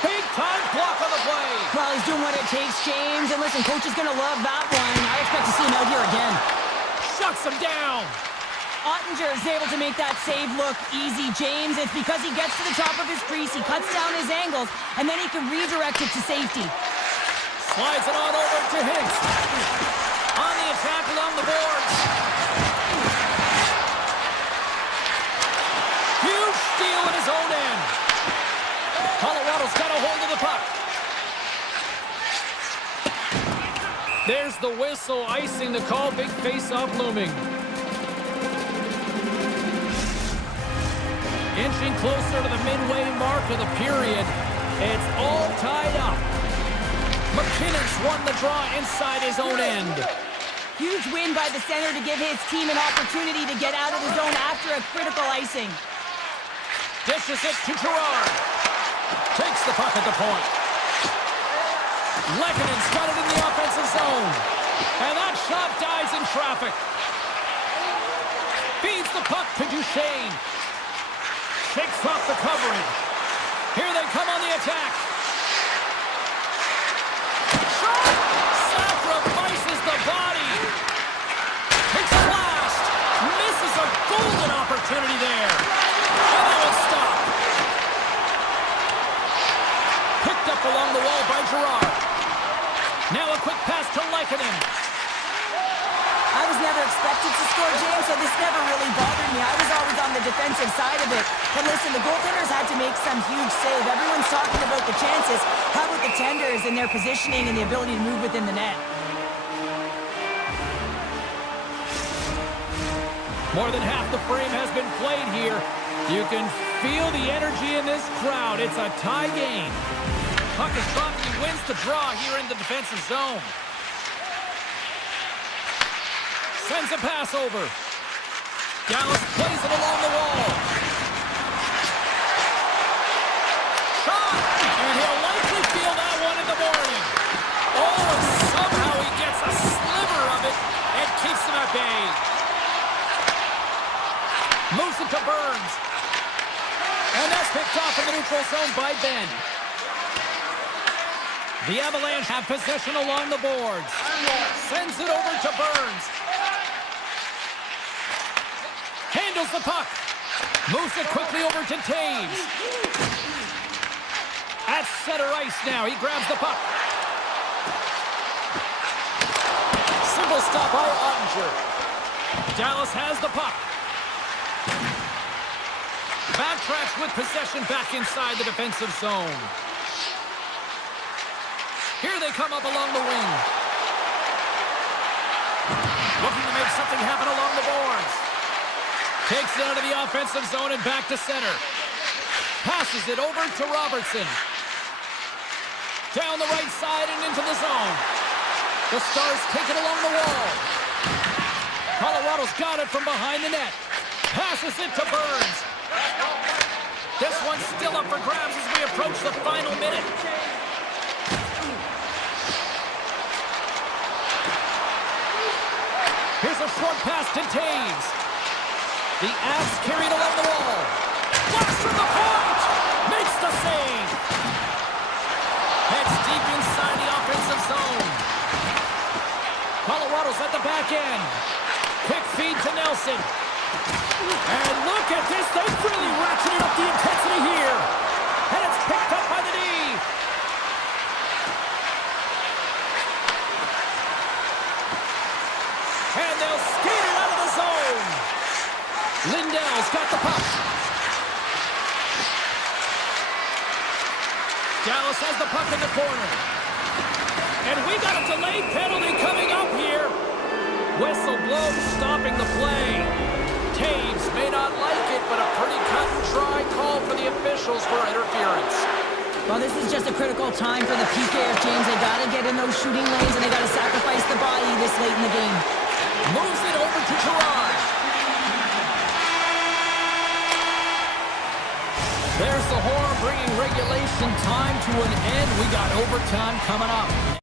Big time block on the play. Well, he's doing what it takes, James. And listen, coach is going to love that one. I expect to see him out here again. Shuts him down. Ottinger is able to make that save look easy, James. It's because he gets to the top of his crease, he cuts down his angles, and then he can redirect it to safety. Slides it on over to Hintz. On the attack along the boards. Huge steal at his own end. Colorado's got a hold of the puck. There's the whistle, icing the call, big face-off looming. Inching closer to the midway mark of the period. It's all tied up. McKinnon's won the draw inside his own end. Huge win by the center to give his team an opportunity to get out of the zone after a critical icing. Dishes it to Gerard. Takes the puck at the point. Lekkonen's got it in the offensive zone. And that shot dies in traffic. Feeds the puck to Duchesne. Takes off the coverage. Here they come on the attack. Shot! Sacrifices the body. Takes a blast. Misses a golden opportunity there. And that was stopped. Picked up along the wall by Gerard. Now a quick pass to Lekkonen. I was never expected to score, James, so this never really bothered me. I was always on the defensive side of it. But listen, the goaltenders had to make some huge save. Everyone's talking about the chances. How about the tenders and their positioning and the ability to move within the net? More than half the frame has been played here. You can feel the energy in this crowd. It's a tie game. Puck is dropped. He wins the draw here in the defensive zone. Sends a pass over. Dallas plays it along the wall. Shot! And he'll likely feel that one in the morning. Oh, and somehow he gets a sliver of it and keeps him at bay. Moves it to Burns. And that's picked off in the neutral zone by Ben. The Avalanche have possession along the boards. Sends it over to Burns. Handles the puck. Moves it quickly over to Taves. At center ice now. He grabs the puck. Simple stop by Ottinger. Dallas has the puck. Backtracks with possession back inside the defensive zone. Here they come up along the wing. Looking to make something happen along the boards. Takes it out of the offensive zone and back to center. Passes it over to Robertson. Down the right side and into the zone. The Stars take it along the wall. Colorado's got it from behind the net. Passes it to Burns. This one's still up for grabs as we approach the final minute. Here's a short pass to Taves. The Avs carried along the wall. Blast from the point! Makes the save! Heads deep inside the offensive zone. Colorado's at the back end. Quick feed to Nelson. And look at this. They've really ratcheted up the intensity here. And it's picked up by the D. And they'll skate it out of the zone. Lindell's got the puck. Dallas has the puck in the corner. And we got a delayed penalty coming up here. Whistle blows, stopping the play. Taves may not like it, but a pretty cut and dry call for the officials for interference. Well, this is just a critical time for the PKF, James. They got to get in those shooting lanes, and they got to sacrifice the body this late in the game. Moves it over to Gerard. There's the horn bringing regulation time to an end. We got overtime coming up.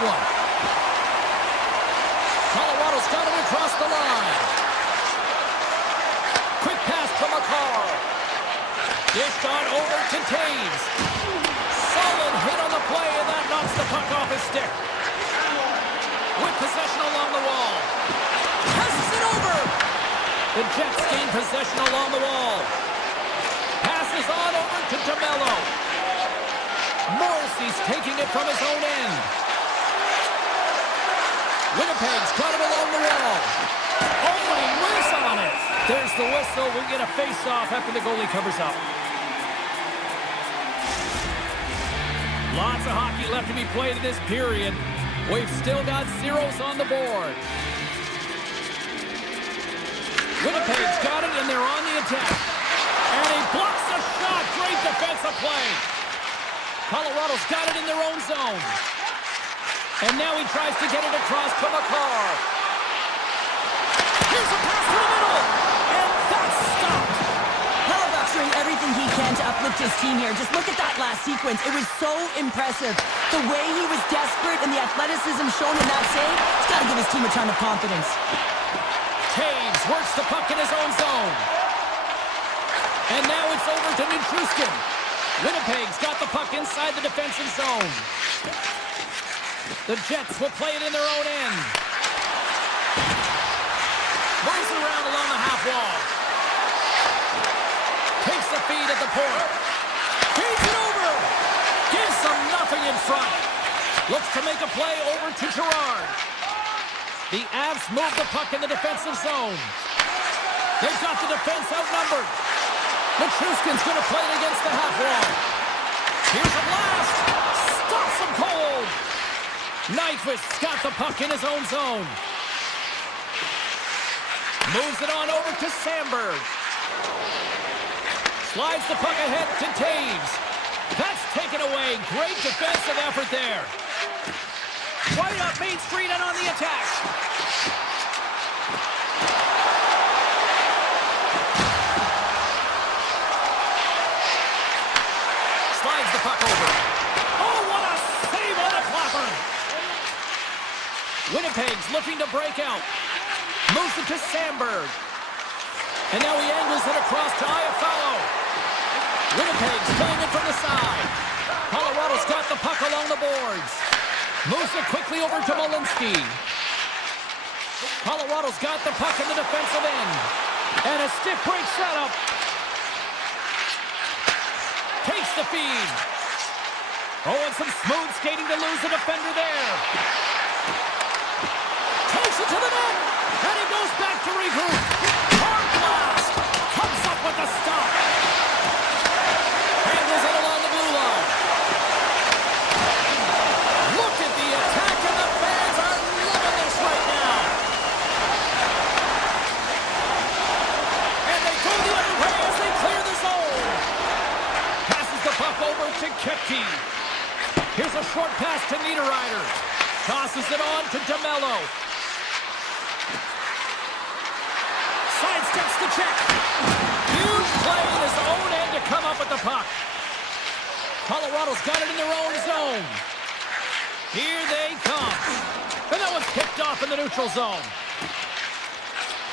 one. Colorado's got it across the line. Quick pass to McCall. Dished on over to Taves. Solid hit on the play, and that knocks the puck off his stick. With possession along the wall. Passes it over. The Jets gain possession along the wall. Passes on over to DeMello. Morrissey's taking it from his own end. Winnipeg's got it along the wall. Oh, and he whiffs on it. There's the whistle. We get a face-off after the goalie covers up. Lots of hockey left to be played in this period. We've still got zeros on the board. Winnipeg's got it, and they're on the attack. And he blocks a shot. Great defensive play. Colorado's got it in their own zone. And now he tries to get it across to McCarr. Here's a pass to the middle. And that's stopped. Hellebuyck's doing everything he can to uplift his team here. Just look at that last sequence. It was so impressive. The way he was desperate and the athleticism shown in that save, it's got to give his team a ton of confidence. Taves works the puck in his own zone. And now it's over to Nichushkin. Winnipeg's got the puck inside the defensive zone. The Jets will play it in their own end. Moves around along the half wall. Takes the feed at the point. Feeds it over. Gives them nothing in front. Looks to make a play over to Gerard. The Avs move the puck in the defensive zone. They've got the defense outnumbered. Nichushkin's going to play it against the half wall. Here's a blast. Stops him cold. Nyquist's got the puck in his own zone. Moves it on over to Sandberg. Slides the puck ahead to Taves. That's taken away. Great defensive effort there. Right up Main Street and on the attack. Slides the puck over. Oh, what a save on the flapper. Winnipeg's looking to break out. Moves it to Sandberg. And now he angles it across to Iafallo. Winnipeg's playing it from the side. Colorado's got the puck along the boards. Moves it quickly over to Malinsky. Colorado's got the puck in the defensive end. And a stick break setup. Takes the feed. Oh, and some smooth skating to lose the defender there. Takes it to the net. And he goes back to regroup. Hard blast. Comes up with the stop. Handles it along the blue line. Look at the attack, and the fans are loving this right now. And they go the other way as they clear the zone. Passes the puck over to Kepke. Here's a short pass to Niederreiter. Tosses it on to DeMello. Sidesteps the check. Huge play in his own end to come up with the puck. Colorado's got it in their own zone. Here they come. And that one's picked off in the neutral zone.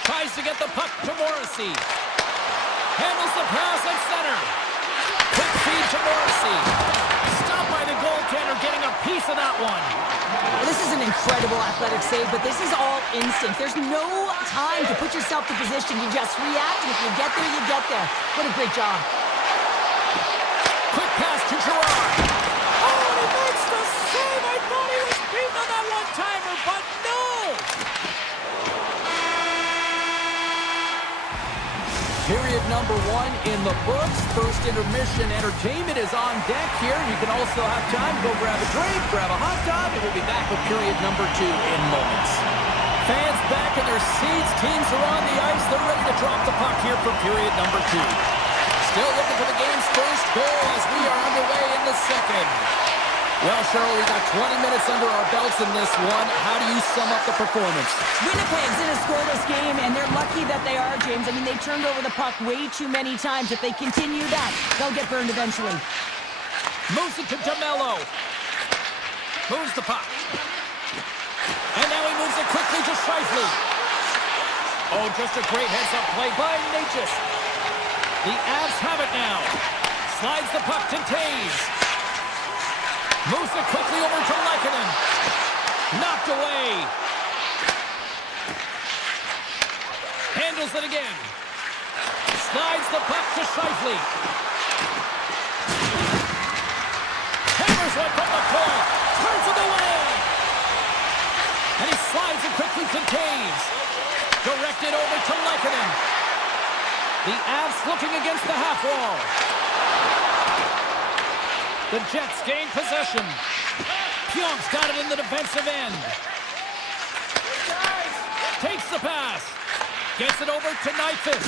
Tries to get the puck to Morrissey. Handles the pass at center. Quick feed to Morrissey. Stopped by the goaltender, getting a piece of that one. Well, this is an incredible athletic save, but this is all instinct. There's no time to put yourself to position. You just react, and if you get there, you get there. What a great job. Quick pass to Gerard. Oh, and he makes the save. I thought he was beaten on that one-timer, but no! Period number 1 in the books. First intermission entertainment is on deck here. You can also have time to go grab a drink, grab a hot dog, and we'll be back with period number 2 in moments. Fans back in their seats. Teams are on the ice. They're ready to drop the puck here for period number 2. Still looking for the game's first goal as we are underway in the second. Well, Cheryl, we got 20 minutes under our belts in this one. How do you sum up the performance? Winnipeg's in a scoreless game, and they're lucky that they are, James. I mean, they turned over the puck way too many times. If they continue that, they'll get burned eventually. Moves it to DeMello. Moves the puck. to Shifley. Oh, just a great heads-up play by Natchez. The Avs have it now. Slides the puck to Taves. Moves it quickly over to Lehkonen. Knocked away. Handles it again. Slides the puck to Shifley. Hammers one from the point. Turns it away. And he slides it quickly to Taves. Directed over to Lehkonen. The Avs looking against the half wall. The Jets gain possession. Pionk's got it in the defensive end. Takes the pass. Gets it over to Nyquist.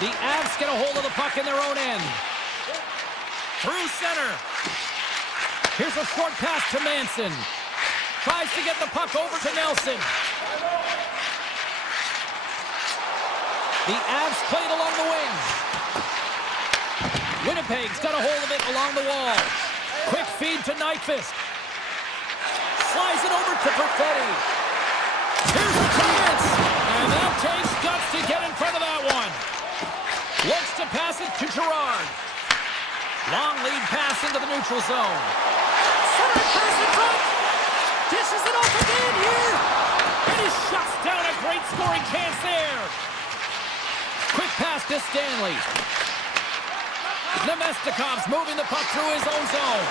The Avs get a hold of the puck in their own end. Through center. Here's a short pass to Manson. Tries to get the puck over to Nelson. The Avs played along the wing. Winnipeg's got a hold of it along the wall. Quick feed to Nyquist. Slides it over to Perfetti. Here's a chance. And that takes guts to get in front of that one. Looks to pass it to Gerard. Long lead pass into the neutral zone. Center pass in front. Dishes it off again here. And he shuts down a great scoring chance there. Quick pass to Stanley. Nemestikov's moving the puck through his own zone.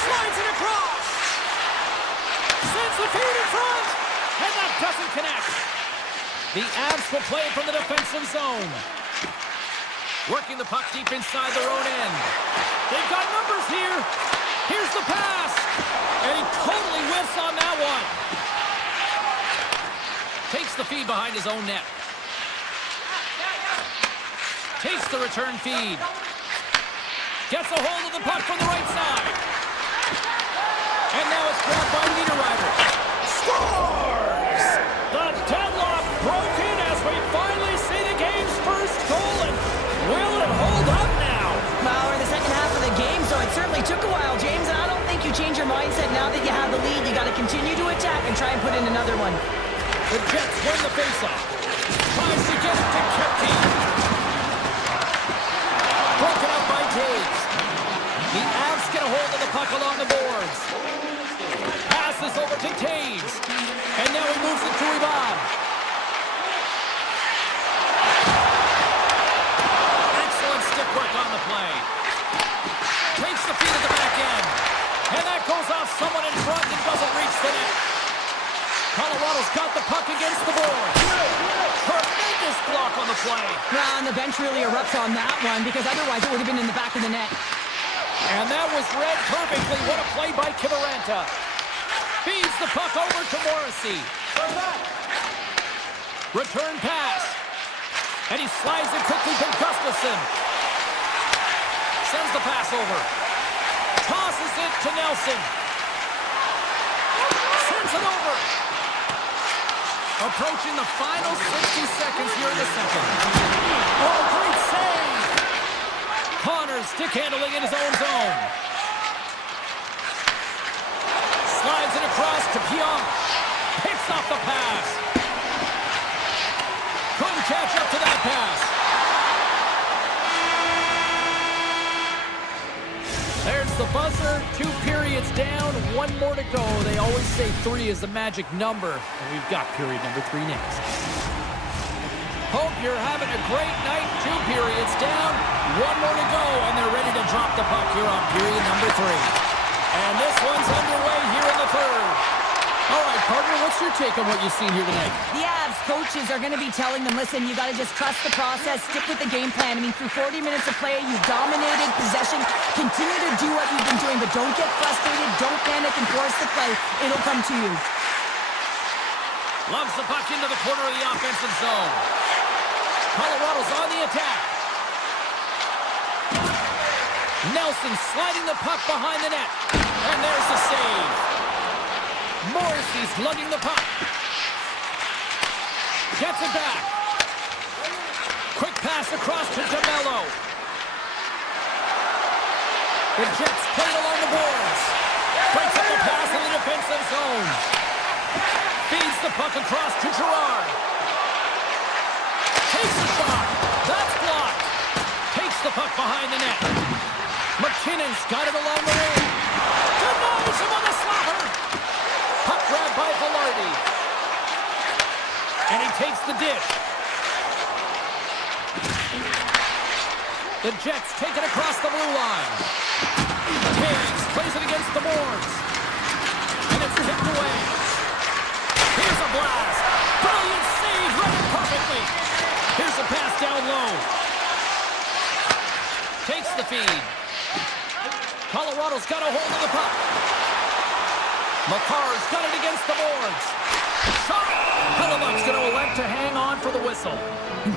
Slides it across. Sends the feed in front. And that doesn't connect. The Avs will play it from the defensive zone. Working the puck deep inside their own end. They've got numbers here. Here's the pass. And he totally whiffs on that one. Takes the feed behind his own net. Takes the return feed. Gets a hold of the puck from the right side. And now it's grabbed by Niederreiter. Scores! The deadlock broken as we finally see the game's first goal. And will it hold up now? Well, we're in the second half of the game, so it certainly took a while, James. And I don't think you change your mindset now that you have the lead. You got to continue to attack and try and put in another one. The Jets win the faceoff. Tries to get it to Kepke. Broken up by Taves. The Avs get a hold of the puck along the boards. Passes over to Taves. And now he moves it to Ivan. Excellent stick work on the play. Takes the feed at the back end. And that goes off someone in front and doesn't reach the net. Colorado's got the puck against the board. Tremendous block on the play. Well, and the bench really erupts on that one because otherwise it would have been in the back of the net. And that was read perfectly. What a play by Kiviranta. Feeds the puck over to Morrissey. Return pass. And he slides it quickly to Gustafsson. Sends the pass over. Tosses it to Nelson. Sends it over. Approaching the final 60 seconds here in the second. Oh, great save! Connors stick handling in his own zone. Slides it across to Pionk. Picks off the pass. Couldn't catch up to that pass. There's the buzzer. 2 periods down, 1 more to go. They always say 3 is the magic number. And we've got period number 3 next. Hope you're having a great night. 2 periods down, 1 more to go. And they're ready to drop the puck here on period number 3. And this one's underway here in the third. All right, partner, what's your take on what you've seen here tonight? The Avs coaches are going to be telling them, listen, you got to just trust the process, stick with the game plan. I mean, through 40 minutes of play, you dominated possession. Continue to do what you've been doing, but don't get frustrated. Don't panic and force the play. It'll come to you. Loves the puck into the corner of the offensive zone. Colorado's on the attack. Nelson sliding the puck behind the net. And there's the save. Morrissey's lugging the puck. Gets it back. Quick pass across to DeMello. The Jets play it along the boards. Breaks up the pass in the defensive zone. Feeds the puck across to Gerard. Takes the shot. That's blocked. Takes the puck behind the net. McKinnon's got it along the wing. Denies him on the slapper. Puck grabbed by Velarde. And he takes the dish. The Jets take it across the blue line. Higgs plays it against the boards. And it's tipped away. Here's a blast. Brilliant save, read it perfectly. Here's a pass down low. Takes the feed. Colorado's got a hold of the puck. Makar's got it against the boards. Shot! Hellebuyck's going to elect to hang on for the whistle.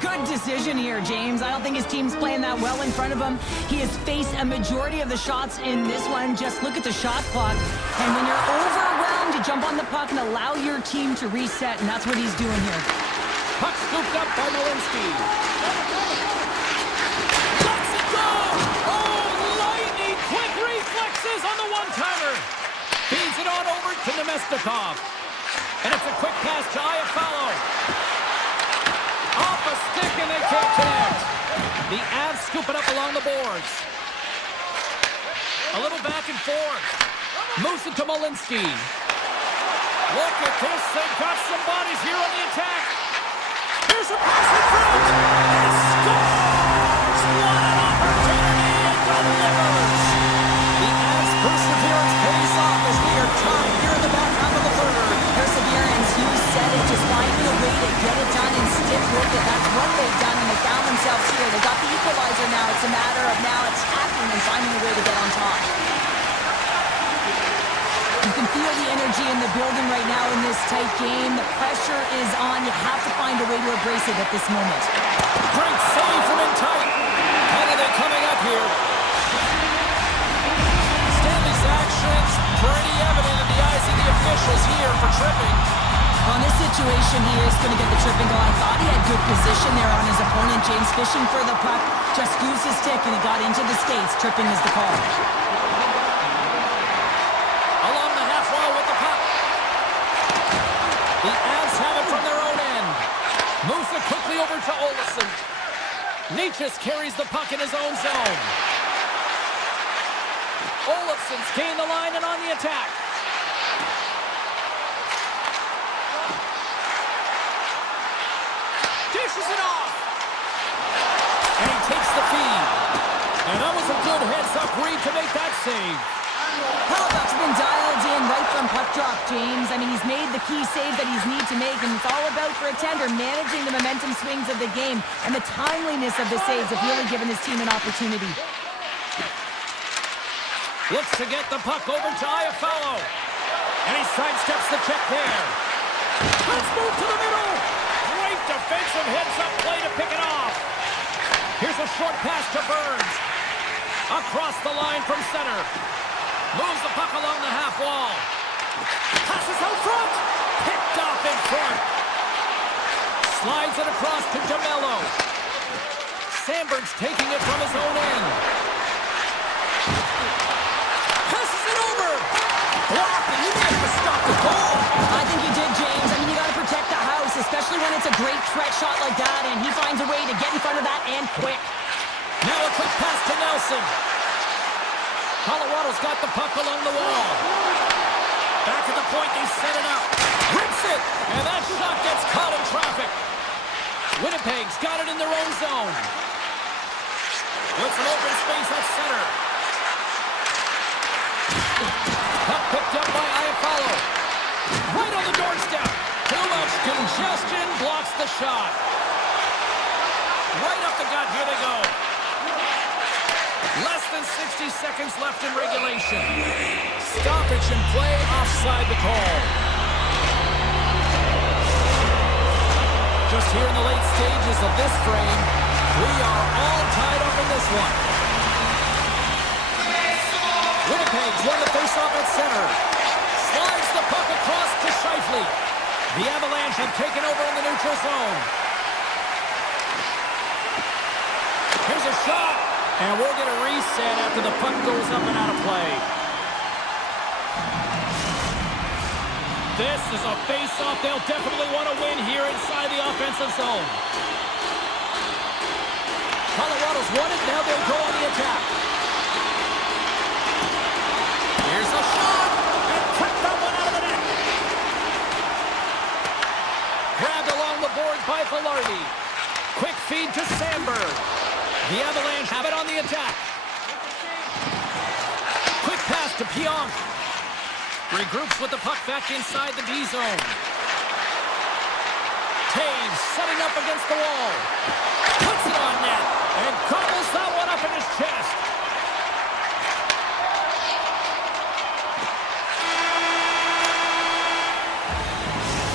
Good decision here, James. I don't think his team's playing that well in front of him. He has faced a majority of the shots in this one. Just look at the shot clock. And when you're overwhelmed, you jump on the puck and allow your team to reset, and that's what he's doing here. Puck scooped up by Malinsky. Lets it go! Oh, lightning quick reflexes on the one-timer. Feeds it on over to Nemestikov. And it's a quick pass to Iafallo. Off a stick and they can't connect. The Avs scoop it up along the boards. A little back and forth. Moves it to Malinsky. Look at this. They've got some bodies here on the attack. Here's a pass in front. And scores! What an opportunity and delivers. The Avs perseverance pays off as we are tied here in the back half of the third. Perseverance, you said it, just finding a way to get it done and stick with it. That's what they've done, and they found themselves here. They got the equalizer now. It's a matter of now attacking and finding a way to get on top. You can feel the energy in the building right now in this tight game. The pressure is on. You have to find a way to embrace it at this moment. Great save from in tight. Canada coming up here. Stanley's actions pretty evident in the eyes of the officials here for tripping. On this situation, he is going to get the tripping goal. I thought he had good position there on his opponent. James fishing for the puck, just used his stick and he got into the skates. Tripping is the call. Along the half wall with the puck. The Avs have it from their own end. Moves it quickly over to Olofsson. Nietzsche carries the puck in his own zone. Olofsson's gained the line and on the attack. Dishes it off. And he takes the feed. And that was a good heads-up read to make that save. Hellebuyck's been dialed in right from puck drop, James. I mean, he's made the key saves that he's need to make, and it's all about, for a tender, managing the momentum swings of the game, and the timeliness of the saves have really given his team an opportunity. Looks to get the puck over to Iafallo. And he sidesteps the check there. Let's move to the middle. Great defensive heads-up play to pick it off. Here's a short pass to Burns. Across the line from center. Moves the puck along the half wall. Passes out front. Picked off in front. Slides it across to Jamello. Sandberg's taking it from his own end. Passes it over. Blocked, and he may have to stop the goal. I think he did, James. I mean, you got to protect the house, especially when it's a great threat shot like that, and he finds a way to get in front of that and quick. Now a quick pass to Nelson. Colorado's got the puck along the wall. Back at the point, they set it up. Rips it, and that shot gets caught in traffic. Winnipeg's got it in their own zone. With some open space at center. Puck picked up by Iafallo. Right on the doorstep. Too much congestion blocks the shot. Right up the gut, here they go. Less than 60 seconds left in regulation. Stoppage in play, offside the call. Just here in the late stages of this frame, we are all tied up in this one. Winnipeg's won the faceoff at center. Slides the puck across to Scheifele. The Avalanche have taken over in the neutral zone. Here's a shot. And we'll get a reset after the puck goes up and out of play. This is a face-off they'll definitely want to win here inside the offensive zone. Colorado's won it, now they'll go on the attack. Here's a shot, and kept that one out of the net. Grabbed along the boards by Velarde. Quick feed to Sandberg. The Avalanche have it on the attack. Quick pass to Pionk. Regroups with the puck back inside the D zone. Taves setting up against the wall. Puts it on net and gobbles that one up in his chest.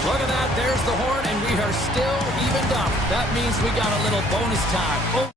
Look at that, there's the horn, and we are still evened up. That means we got a little bonus time. Oh.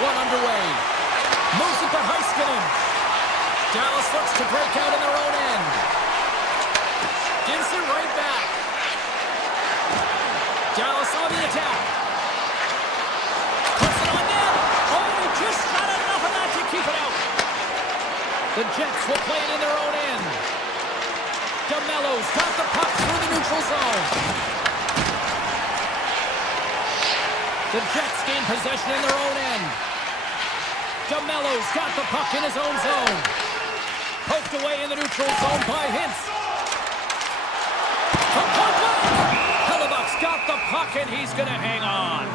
one underway. Moves it to Heiskanen. Dallas looks to break out in their own end. Gives it right back. Dallas on the attack. Puts it on net. Oh, he just got enough of that to keep it out. The Jets will play it in their own end. DeMello's got the puck through the neutral zone. The Jets gain possession in their own end. DeMello's got the puck in his own zone. Poked away in the neutral zone by Hintz. The puck back. Hellebuck's got the puck and he's going to hang on.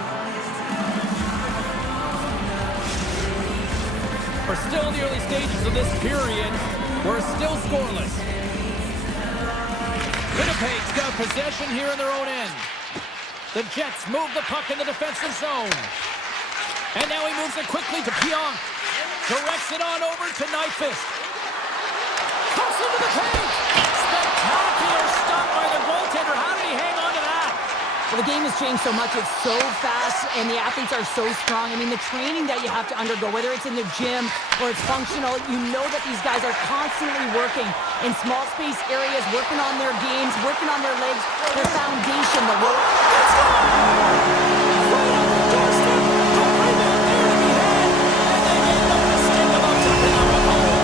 We're still in the early stages of this period. We're still scoreless. Winnipeg's got possession here in their own end. The Jets move the puck in the defensive zone. And now he moves it quickly to Pionk. Directs it on over to Nyquist. Cuts into the paint. Spectacular stop by the goaltender. How did he hang on to that? Well, the game has changed so much. It's so fast, and the athletes are so strong. I mean, the training that you have to undergo, whether it's in the gym or it's functional, you know that these guys are constantly working in small space areas, working on their games, working on their legs, their foundation, the rope. Let's go! Right on the doorstep. The rebound there to be had. And they make no mistake about tapping out the hole.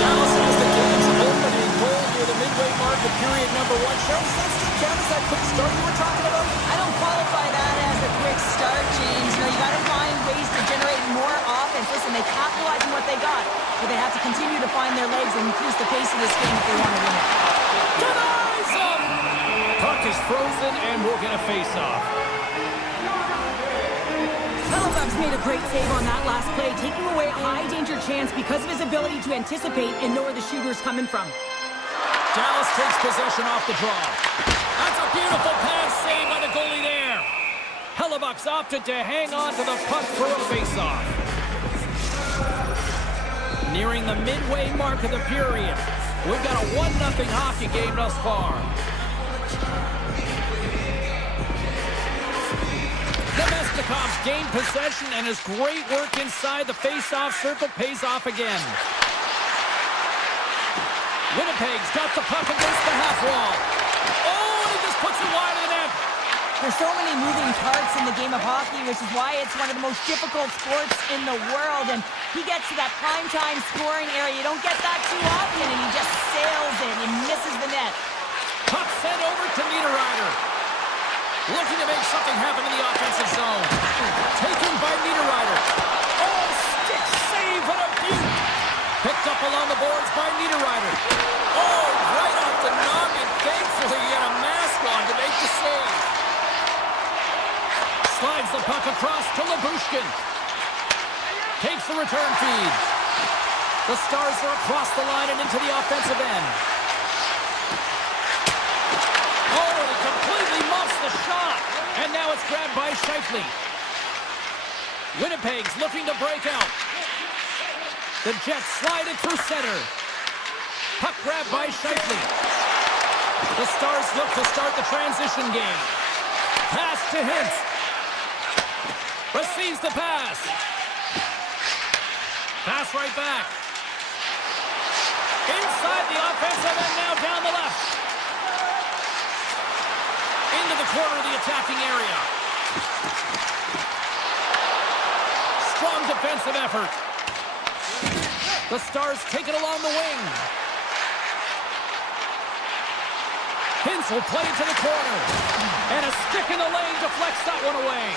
Dallas has the game's opening goal near the midway mark of period number 1. Cheryl, does that still count as that quick start you were talking about? I don't qualify that as a quick start, James. You know, you got to find ways to generate more offense. Listen, they capitalize on what they got, but they have to continue to find their legs and increase the pace of this game if they want to win it. Denies him! Puck is frozen and we'll get a face-off. Hellebuck's made a great save on that last play, taking away a high-danger chance because of his ability to anticipate and know where the shooter's coming from. Dallas takes possession off the draw. That's a beautiful pass save by the goalie there. Hellebuck's opted to hang on to the puck for a face-off. Nearing the midway mark of the period. We've got a 1-0 hockey game thus far. Nemestikov's gained possession and his great work inside the face-off circle pays off again. Winnipeg's got the puck against the half wall. Oh, and he just puts it wide of the net. There's so many moving parts in the game of hockey, which is why it's one of the most difficult sports in the world. And he gets to that prime-time scoring area. You don't get that too often, and he just sails it and misses the net. Puck sent over to Niederreiter. Looking to make something happen in the offensive zone. Taken by Niederreiter. Oh, stick save and a beaut. Picked up along the boards by Niederreiter. Oh, right off the noggin. Thankfully, he had a mask on to make the save. Slides the puck across to Labushkin. Takes the return feed. The Stars are across the line and into the offensive end. Oh, and he completely muffs the shot. And now it's grabbed by Scheifele. Winnipeg's looking to break out. The Jets slide it through center. Puck grabbed by Scheifele. The Stars look to start the transition game. Pass to Hintz. Receives the pass. Pass right back. Inside the offensive end, now down the left. Into the corner of the attacking area. Strong defensive effort. The Stars take it along the wing. Hintz will play it to the corner. And a stick in the lane deflects that one away.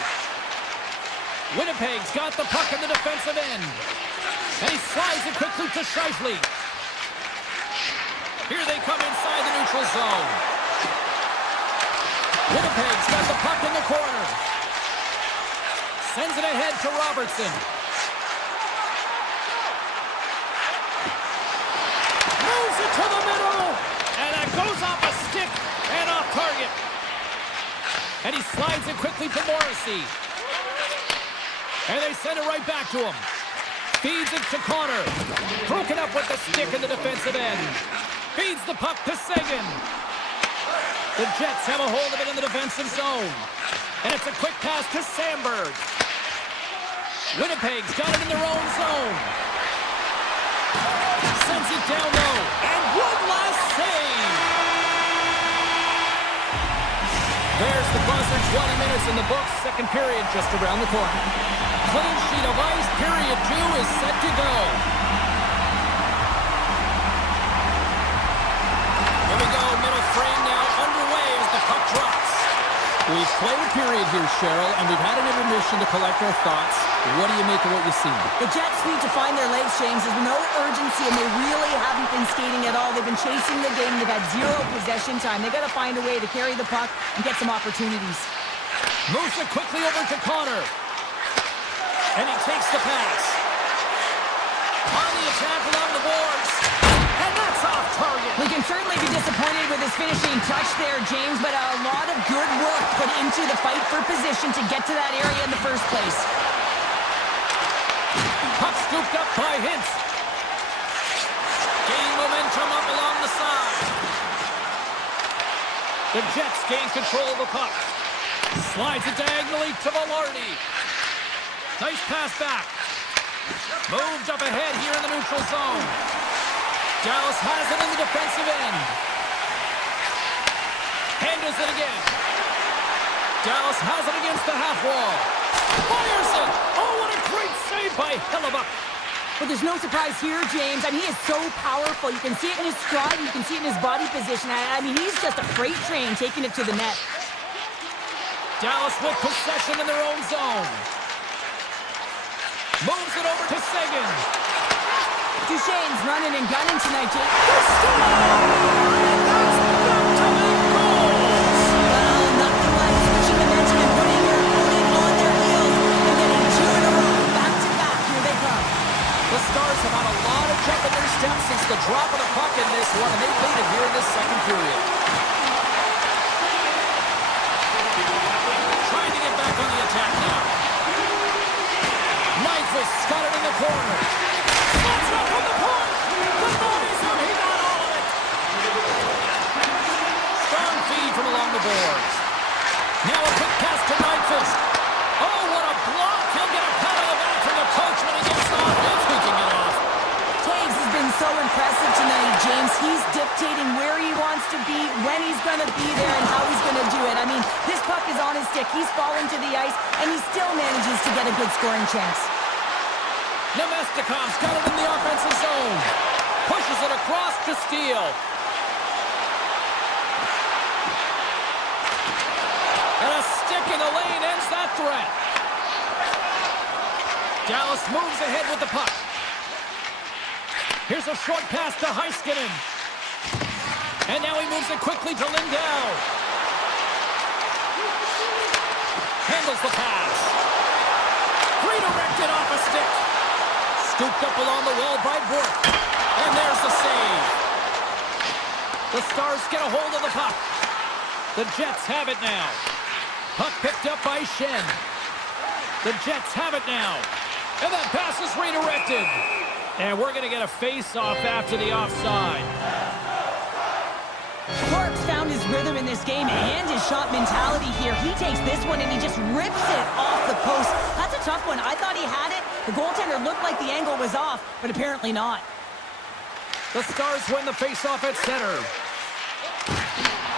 Winnipeg's got the puck in the defensive end. And he slides it quickly to Scheifele. Here they come inside the neutral zone. Winnipeg's got the puck in the corner. Sends it ahead to Robertson. Moves it to the middle. And that goes off a stick and off target. And he slides it quickly to Morrissey. And they send it right back to him. Feeds it to Connor. Broken up with the stick in the defensive end. Feeds the puck to Seguin. The Jets have a hold of it in the defensive zone. And it's a quick pass to Sandberg. Winnipeg's got it in their own zone. Sends it down low. And one last save. There's the buzzer. 20 minutes in the books. Second period just around the corner. Clean sheet of ice. Period 2 is set to go. Here we go. Middle frame now underway as the puck drops. We've played a period here, Cheryl, and we've had an intermission to collect our thoughts. What do you make of what you've seen? The Jets need to find their legs, James. There's no urgency, and they really haven't been skating at all. They've been chasing the game. They've had zero possession time. They've got to find a way to carry the puck and get some opportunities. Moves it quickly over to Connor. And he takes the pass. On the attack along the boards. And that's off target. We can certainly be disappointed with his finishing touch there, James, but a lot of good work put into the fight for position to get to that area in the first place. Puck scooped up by Hintz. Gain momentum up along the side. The Jets gain control of the puck. Slides it diagonally to Velarde. Nice pass back. Moved up ahead here in the neutral zone. Dallas has it in the defensive end. Handles it again. Dallas has it against the half wall. Fires it! Oh, what a great save by Hellebuyck. But there's no surprise here, James. I mean, he is so powerful. You can see it in his stride, and you can see it in his body position. I mean, he's just a freight train taking it to the net. Dallas with possession in their own zone. Moves it over to Seguin. Duchesne's running and gunning tonight, James. The score! And that's back-to-back goals! Well, nothing like switching momentum and putting your opponent on their heels and getting 2 in a row. Back-to-back. Here they come. The Stars have had a lot of jump in their steps since the drop of the puck in this one, and they've made it here in this second period. Trying to get back on the attack now. Nyquist's got it in the corner. Slots up from the point. The body's up. He got all of it. Strong feed from along the boards. Now a quick pass to Nyquist. Oh, what a block. He'll get a pat on the back from the coach when he gets off. If he can get off. Toews has been so impressive tonight, James. He's dictating where he wants to be, when he's going to be there, and how he's going to do it. I mean, this puck is on his stick. He's falling to the ice, and he still manages to get a good scoring chance. Nemestikov's got it in the offensive zone. Pushes it across to Steele. And a stick in the lane ends that threat. Dallas moves ahead with the puck. Here's a short pass to Heiskanen. And now he moves it quickly to Lindell. Handles the pass. Redirected off a stick. Scooped up along the wall by Bork. And there's the save. The Stars get a hold of the puck. The Jets have it now. Puck picked up by Shen. The Jets have it now. And that pass is redirected. And we're going to get a face-off after the offside. Bork's found his rhythm in this game and his shot mentality here. He takes this one and he just rips it off the post. That's a tough one. I thought he had it. The goaltender looked like the angle was off, but apparently not. The Stars win the face-off at center.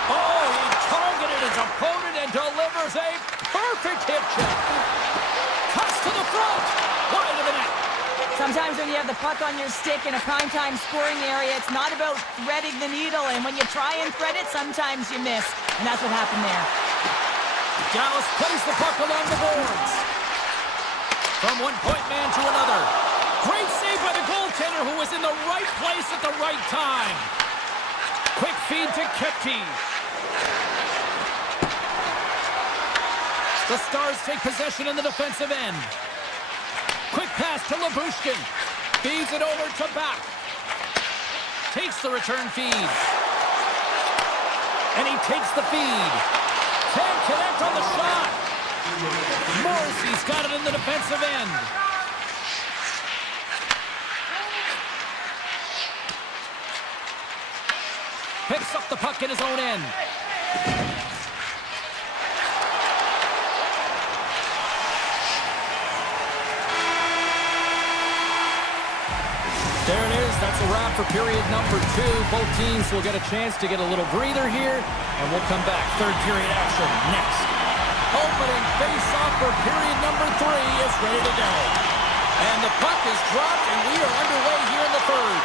Oh, he targeted his opponent and delivers a perfect hip check. Cuts to the front. Wide of the net. Sometimes when you have the puck on your stick in a primetime scoring area, it's not about threading the needle, and when you try and thread it, sometimes you miss. And that's what happened there. Dallas plays the puck along the boards. From one point man to another. Great save by the goaltender, who was in the right place at the right time. Quick feed to Kepke. The Stars take possession in the defensive end. Quick pass to Labushkin. Feeds it over to Back. Takes the return feed. And he takes the feed. Can't connect on the shot. Morrissey's got it in the defensive end. Picks up the puck in his own end. for period number 2. Both teams will get a chance to get a little breather here, and we'll come back. Third period action next. Opening face-off for period number 3 is ready to go. And the puck is dropped, and we are underway here in the third.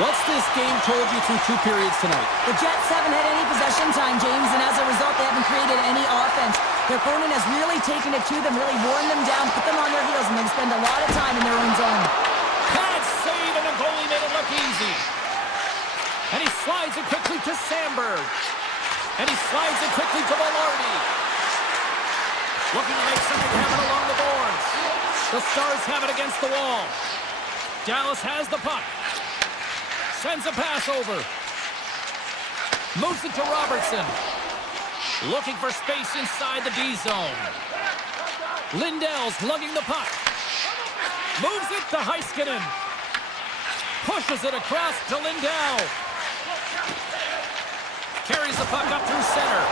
What's this game told you through 2 periods tonight? The Jets haven't had any possession time, James, and as a result, they haven't created any offense. Their opponent has really taken it to them, really worn them down, put them on their heels, and then spend a lot of time in their own zone. Bad save, and the goalie made it look easy. And he slides it quickly to Sandberg. And he slides it quickly to Velarde. Looking to make something happen along the boards. The Stars have it against the wall. Dallas has the puck. Sends a pass over. Moves it to Robertson. Looking for space inside the D zone. Lindell's lugging the puck. Moves it to Heiskanen. Pushes it across to Lindell. Carries the puck up through center.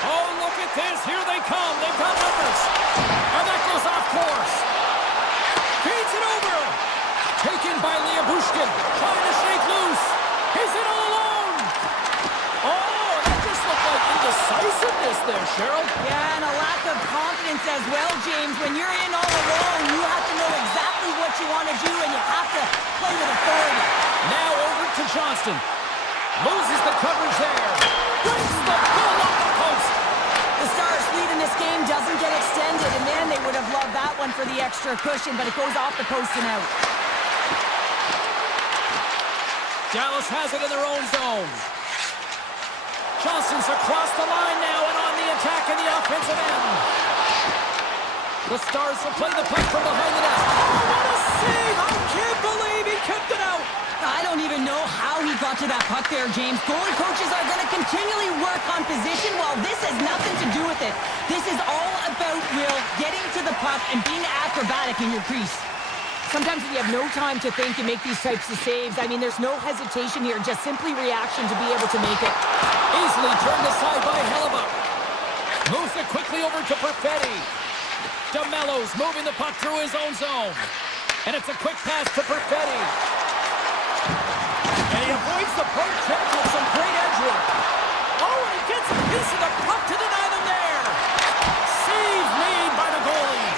Oh, look at this. Here they come. They've got numbers. And that goes off course. Feeds it over. Taken by Liabushkin. Trying to shake loose. He's in all alone. Oh, that just looked like indecisiveness there, Cheryl. Yeah, and a lack of confidence as well, James. When you're in all alone, you have to know exactly what you want to do, and you have to play with authority. Now over to Johnston. Loses the coverage there. Brings the ball off the post. The Stars' lead in this game doesn't get extended, and man, they would have loved that one for the extra cushion, but it goes off the post and out. Dallas has it in their own zone. Johnston's across the line now and on the attack in the offensive end. The Stars will play the puck from behind the net. Oh, what a save! I can't believe he kept it out. I don't even know how he got to that puck there, James. Goalie coaches are going to continually work on position while this has nothing to do with it. This is all about Will getting to the puck and being acrobatic in your crease. Sometimes if you have no time to think, you make these types of saves. I mean, there's no hesitation here, just simply reaction to be able to make it. Easily turned aside by Hellebuck. Moves it quickly over to Perfetti. DeMello's moving the puck through his own zone. And it's a quick pass to Perfetti. And he avoids the poke check with some great edge work. Oh, and he gets a piece of the puck to deny them there. Save made by the goalie.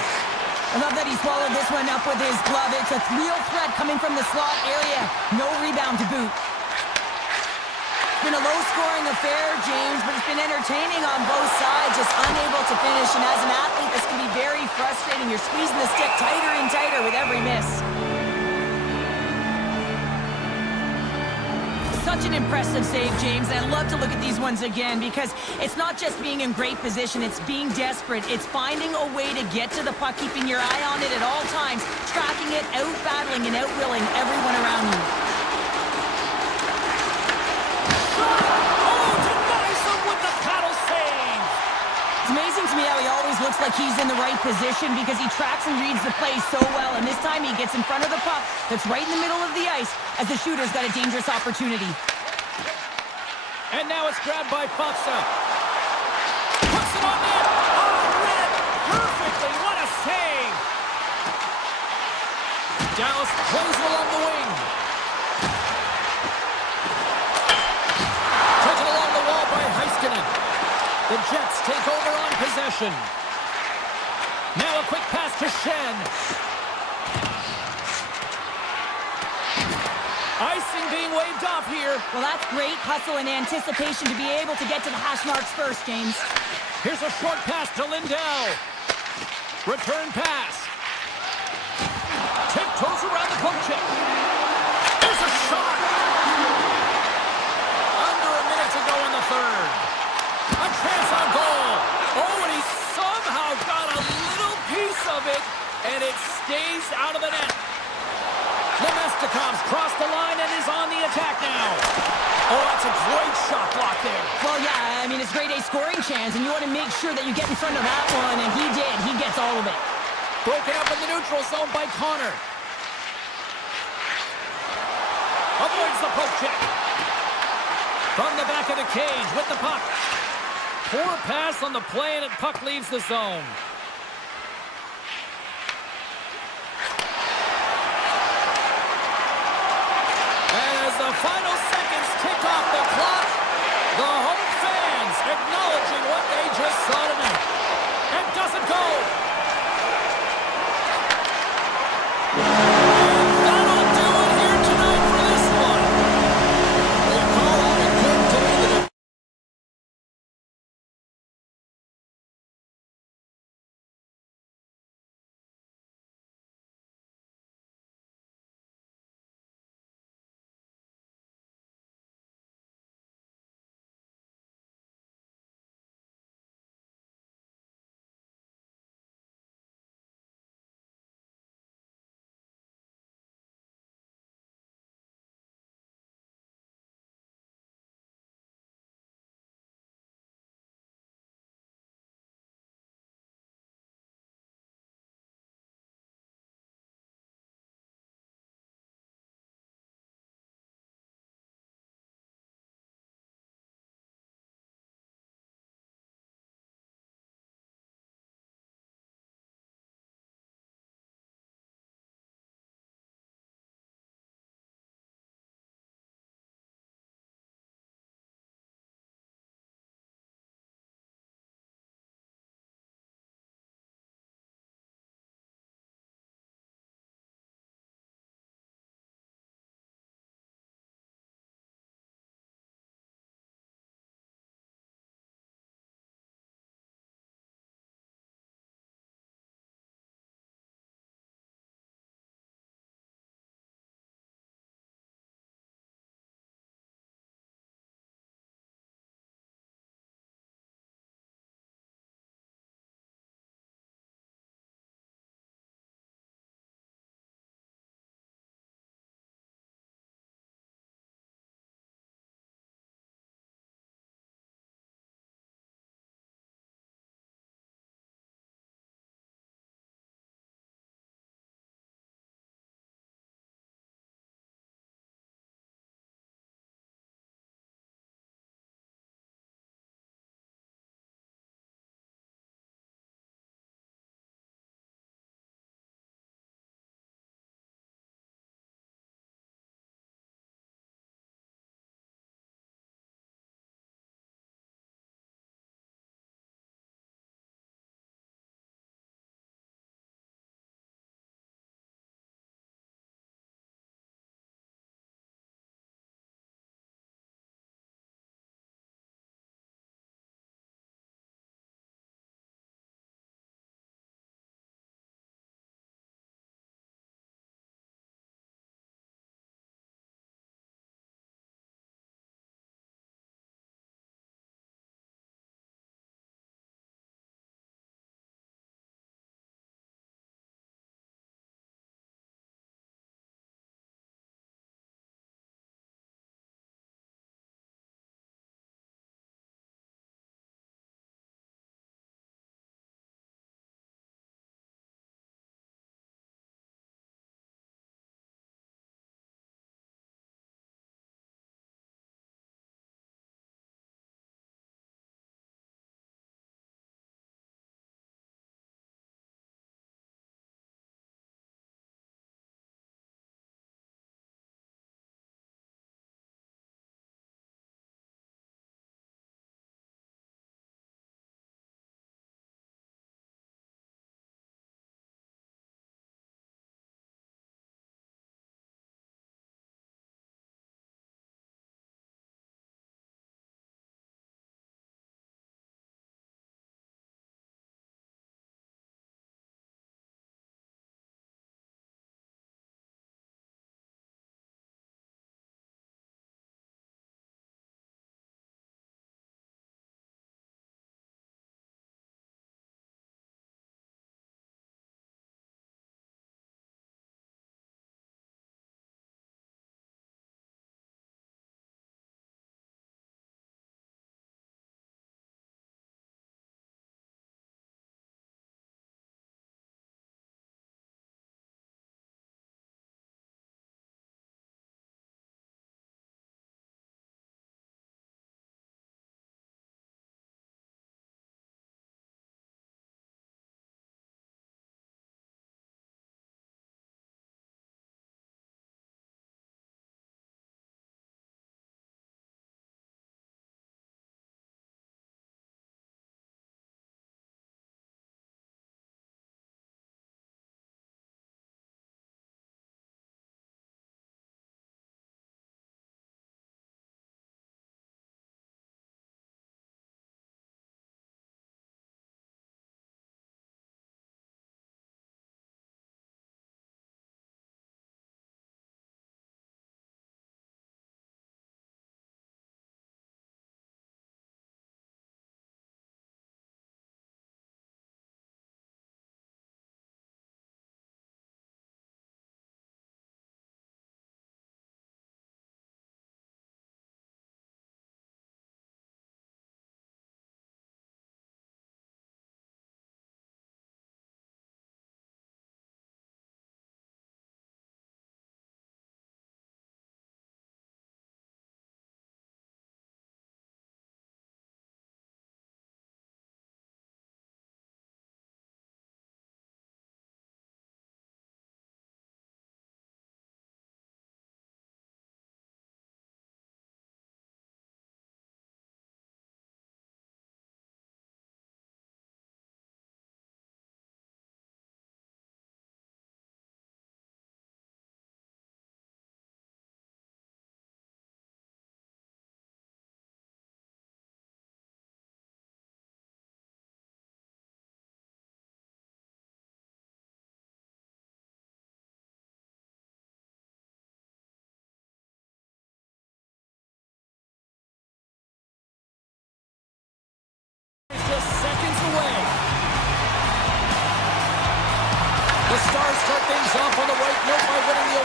I love that he swallowed this one up with his glove. It's a real threat coming from the slot area. No rebound to boot. It's been a low-scoring affair, James, but it's been entertaining on both sides, just unable to finish. And as an athlete, this can be very frustrating. You're squeezing the stick tighter and tighter with every miss. Such an impressive save, James, and I love to look at these ones again because it's not just being in great position, it's being desperate. It's finding a way to get to the puck, keeping your eye on it at all times, tracking it, out-battling and out-willing everyone around you. Oh, denies him with the paddle save! It's amazing to me how he always looks like he's in the right position because he tracks and reads the play so well, and this time he gets in front of the puck that's right in the middle of the ice as the shooter's got a dangerous opportunity. And now it's grabbed by Faksa. Puts it on net. Oh, read it perfectly. What a save. Dallas plays it along the wing. Taken along the wall by Heiskanen. The Jets take over on possession. Now a quick pass to Shen. Icing being waved off here. Well, that's great hustle and anticipation to be able to get to the hash marks first, James. Here's a short pass to Lindell. Return pass. Tiptoes around the poke check. There's a shot. Under a minute to go in the third. A chance on goal. Oh, and he somehow got a little piece of it, and it stays out of the net. Nemestikov's crossed the line and is on the attack now. Oh, that's a great shot block there. Well, yeah, I mean, it's grade A scoring chance, and you want to make sure that you get in front of that one, and he did. He gets all of it. Broken up in the neutral zone by Connor. Avoids the poke check. From the back of the cage with the puck. Poor pass on the play, and the puck leaves the zone. the final seconds tick off the clock. The home fans acknowledging what they just saw tonight. And doesn't go.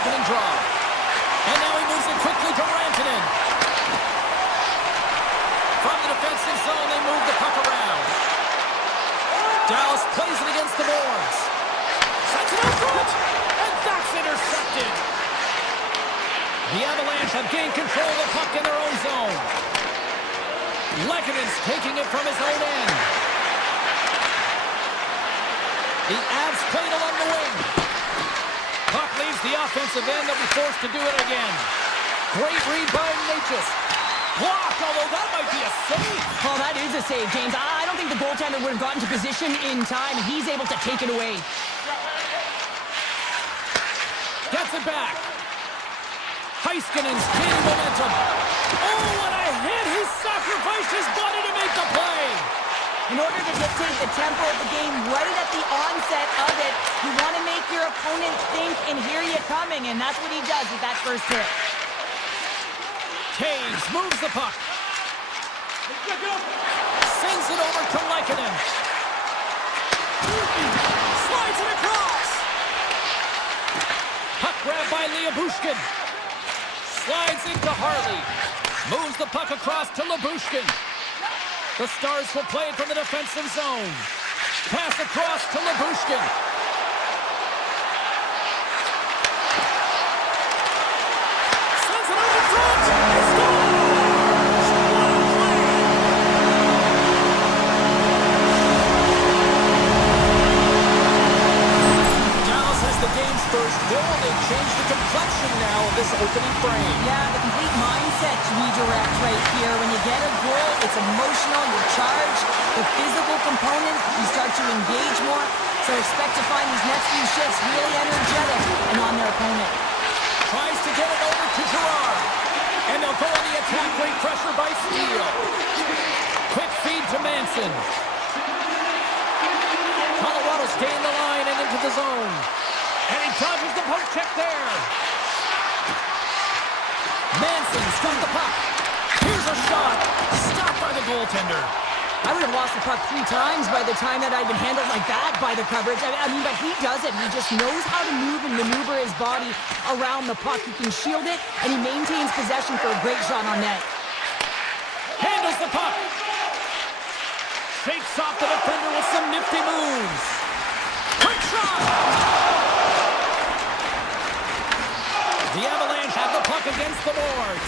opening draw. And now he moves it quickly to Rantanen. From the defensive zone, they move the puck around. Dallas plays it against the boards. Sets it out front, and that's intercepted. The Avalanche have gained control of the puck in their own zone. Lekkonen's taking it from his own end. The Avs played along the wing. Puck leaves the offensive end. They'll be forced to do it again. Great read by Natchez. Blocked, although that might be a save. Oh, that is a save, James. I don't think the goaltender would have gotten to position in time. He's able to take it away. Gets it back. Heiskanen's gaining momentum. Oh, what a hit! He sacrificed his body to make the play. In order to dictate the tempo of the game right at the onset of it, you want to make your opponent think and hear you coming, and that's what he does with that first hit. Taves moves the puck. Sends it over to Lekkonen. Slides it across. Puck grabbed by Lyubushkin. Slides into Harley. Moves the puck across to Lyubushkin. The Stars will play it from the defensive zone. Pass across to Lyubushkin. Sends it over front. He scores! What a play! Dallas has the game's first goal. They've changed the complexion now of this opening frame. Yeah, the complete mindset redirect right here. When you get a goal, it's emotional, you're charged. The physical component, you start to engage more. So expect to find these next few shifts really energetic and on their opponent. Tries to get it over to Gerard. And they'll go on the attack. Great pressure by Steele. Quick feed to Manson. Colorado's gained the line and into the zone. And he dodges the poke check there. Manson's got the puck. Here's a shot. Stopped by the goaltender. I would have lost the puck 3 times by the time that I'd been handled like that by the coverage. I mean, but he does it. He just knows how to move and maneuver his body around the puck. He can shield it, and he maintains possession for a great shot on net. Handles the puck. Shakes off the defender with some nifty moves. Quick shot. The Avalanche have the puck against the boards.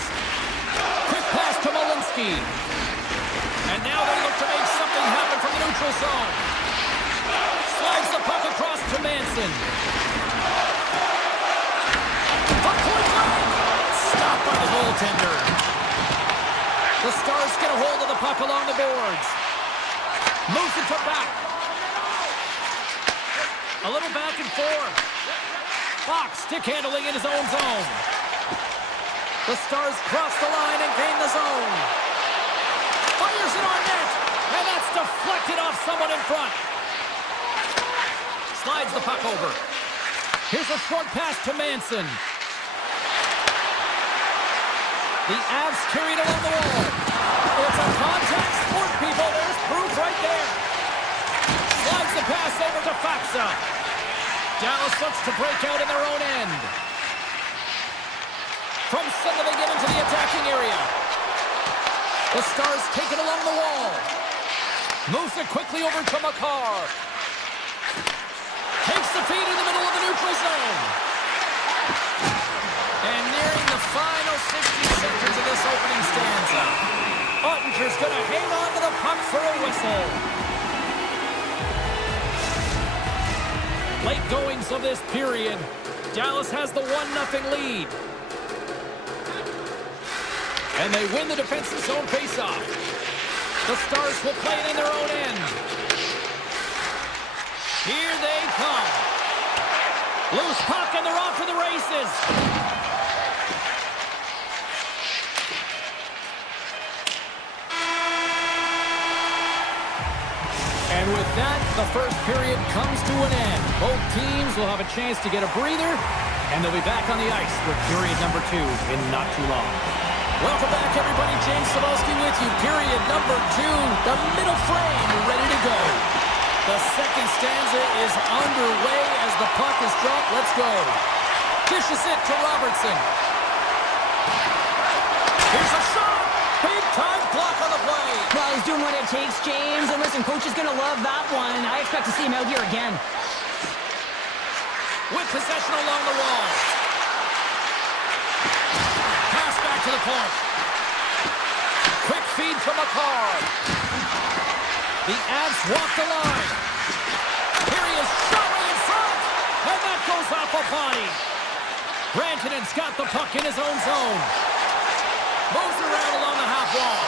Quick pass to Malinsky. And now they look to make something happen from the neutral zone. Slides the puck across to Manson. From point blank. Stopped by the goaltender. The Stars get a hold of the puck along the boards. Moves it to back. A little back and forth. Fox stick handling in his own zone. The Stars cross the line and gain the zone. Fires it on net, and that's deflected off someone in front. Slides the puck over. Here's a short pass to Manson. The Avs carried along the wall. It's a contact sport, people. There's proof right there. Slides the pass over to Faksa. Dallas looks to break out in their own end. From center they get into the attacking area. The Stars take it along the wall. Moves it quickly over to Makar. Takes the feed in the middle of the neutral zone. And nearing the final 60 seconds of this opening stanza. Ottinger's going to hang on to the puck for a whistle. Late goings of this period. Dallas has the 1-0 lead. And they win the defensive zone faceoff. The Stars will play it in their own end. Here they come. Loose puck and they're off to the races. And with that, the first period comes to an end. Both teams will have a chance to get a breather, and they'll be back on the ice for period number 2 in not too long. Welcome back, everybody. James Cebulski with you. Period number 2, the middle frame, ready to go. The second stanza is underway as the puck is dropped. Let's go. Dishes it to Robertson. Here's a shot. Big time block on the play. Well, he's doing what it takes, James. And listen, coach is going to love that one. I expect to see him out here again. With possession along the wall. Pass back to the point. Quick feed to McCarr. The Avs walk the line. Here he is, shot in front. And that goes off a body. Rantanen's got the puck in his own zone. Moves around along the half wall.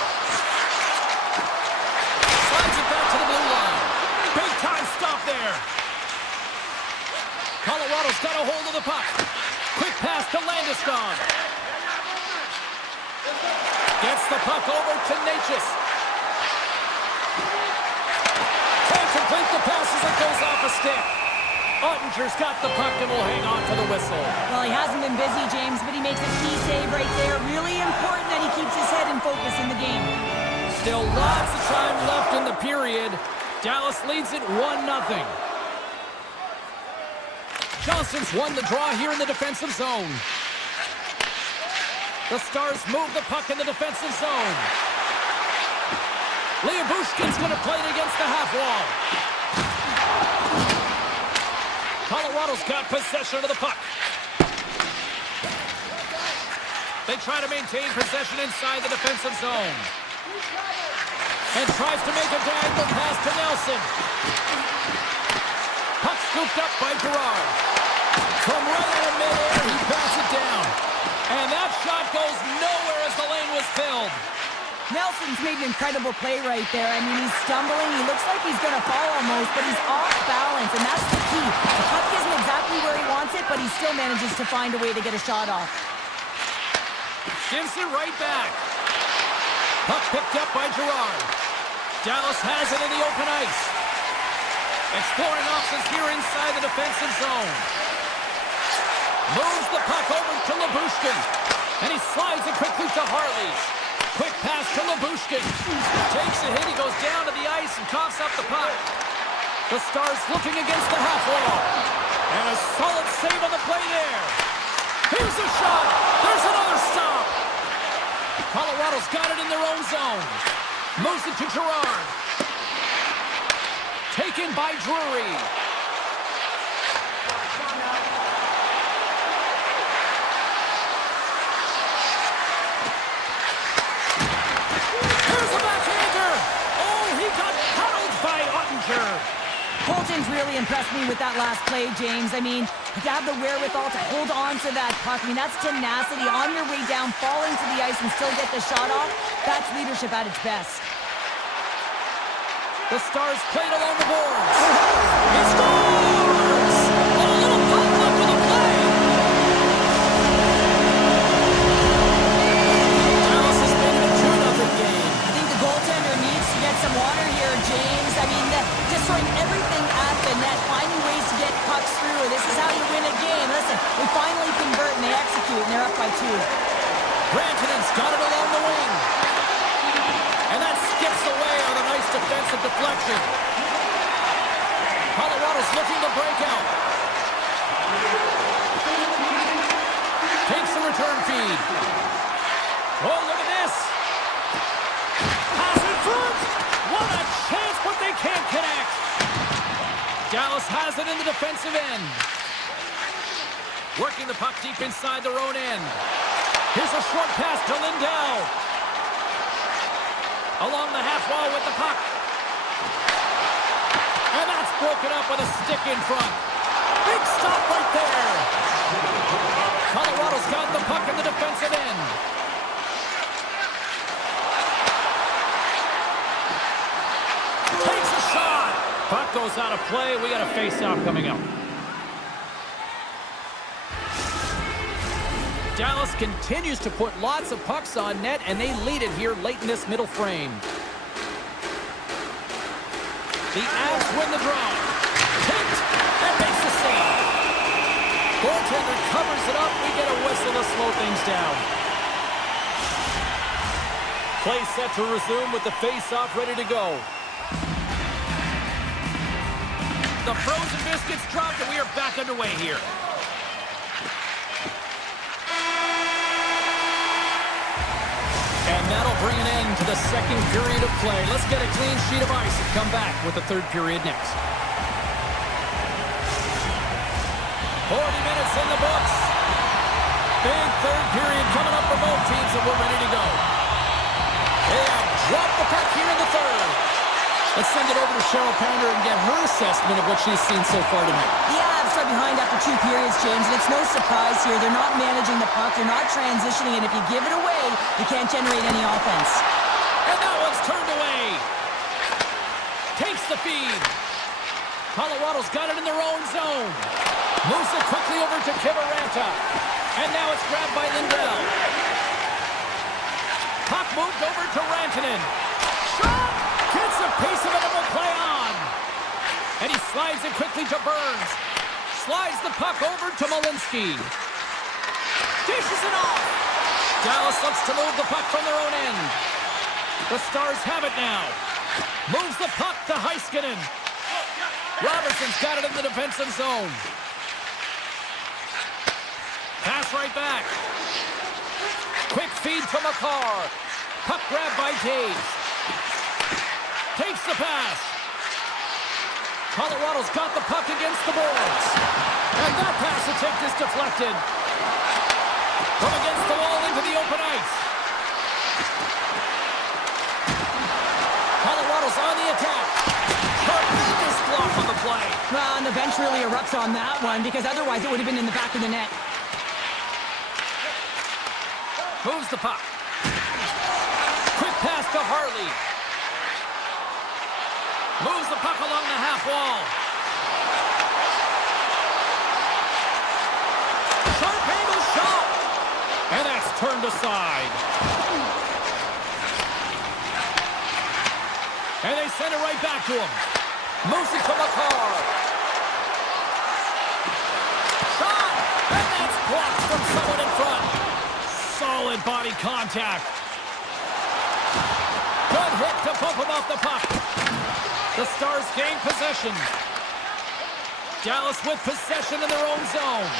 Slides it back to the blue line. Big time stop there. Colorado's got a hold of the puck. Quick pass to Landeskog. Gets the puck over to Natchez. Can't complete the pass as it goes off a stick. Ottinger's got the puck and will hang on to the whistle. Well, he hasn't been busy, James, but he makes a key save right there. Really important that he keeps his head in focus in the game. Still lots of time left in the period. Dallas leads it 1-0. Johnson's won the draw here in the defensive zone. The Stars move the puck in the defensive zone. Bushkin's going to play it against the half wall. Colorado's got possession of the puck. They try to maintain possession inside the defensive zone. And tries to make a diagonal pass to Nelson. Puck scooped up by Gerard. From right out of midair, he bats it down. And that shot goes nowhere as the lane was filled. Nelson's made an incredible play right there. I mean, he's stumbling. He looks like he's going to fall almost, but he's off balance, and that's the key. The puck isn't exactly where he wants it, but he still manages to find a way to get a shot off. Gives it right back. Puck picked up by Gerard. Dallas has it in the open ice. Exploring options here inside the defensive zone. Moves the puck over to Bushkin. And he slides it quickly to Harley. Quick pass to Bushkin. Takes a hit, he goes down to the ice and coughs up the puck. The Stars looking against the half wall. And a solid save on the play there. Here's a shot. There's another stop. Colorado's got it in their own zone. Moves it to Gerard. Taken by Drury. Here's a backhander. Oh, he got paddled by Ottinger. Colton's really impressed me with that last play, James. I mean, to have the wherewithal to hold on to that puck, I mean, that's tenacity on your way down, falling to the ice and still get the shot off. That's leadership at its best. The Stars played along the boards. He scores! A little pop left in the play. Dallas has made it a 2-0 game. I think the goaltender needs to get some water here, James. I mean, just throwing everything at the net, finding ways to get pucks through. This is how you win a game. Listen, they finally convert and they execute, and they're up by 2. Rantanen's got it along the wing. And that skips away on a nice defensive deflection. Colorado's looking to break out. Takes the return feed. Oh, look at this. Pass in front. What a chance, but they can't connect. Dallas has it in the defensive end. Working the puck deep inside their own end. Here's a short pass to Lindell. Along the half wall with the puck. And that's broken up with a stick in front. Big stop right there. Colorado's got the puck in the defensive end. Takes a shot. Puck goes out of play. We got a face-off coming up. Dallas continues to put lots of pucks on net, and they lead it here late in this middle frame. The Avs win the draw. Hit and makes the save. Goaltender covers it up. We get a whistle to slow things down. Play set to resume with the face-off ready to go. The frozen biscuits dropped, and we are back underway here. that'll bring an end to the second period of play. Let's get a clean sheet of ice and come back with the third period next. 40 minutes in the books. Big third period coming up for both teams, and we're ready to go. They have dropped the puck here in the third. Let's send it over to Cheryl Pounder and get her assessment of what she's seen so far tonight. The Avs are behind after 2 periods, James, and it's no surprise here. They're not managing the puck. They're not transitioning, and if you give it away, you can't generate any offense. And that one's turned away. Takes the feed. Colorado's got it in their own zone. Moves it quickly over to Kiberanta. And now it's grabbed by Lindell. Puck moved over to Rantanen. Shot! Gets a piece of it and will play on. And he slides it quickly to Burns. Slides the puck over to Malinsky. Dishes it off. Dallas looks to move the puck from their own end. The Stars have it now. Moves the puck to Heiskanen. Robertson's got it in the defensive zone. Pass right back. Quick feed to McCarr. Puck grabbed by Taves. Takes the pass. Colorado's got the puck against the boards. And that pass attempt is deflected. From against the wall into the open ice. Colorado's on the attack. Tremendous block on the play. Well, and the bench really erupts on that one, because otherwise it would have been in the back of the net. Moves the puck. Quick pass to Harley. Moves the puck along the half wall. Sharp angle shot. And that's turned aside. And they send it right back to him. Moves it to McCarr. Shot. And that's blocked from someone in front. Solid body contact. Good hit to bump him off the puck. The Stars gain possession. Dallas with possession in their own zone.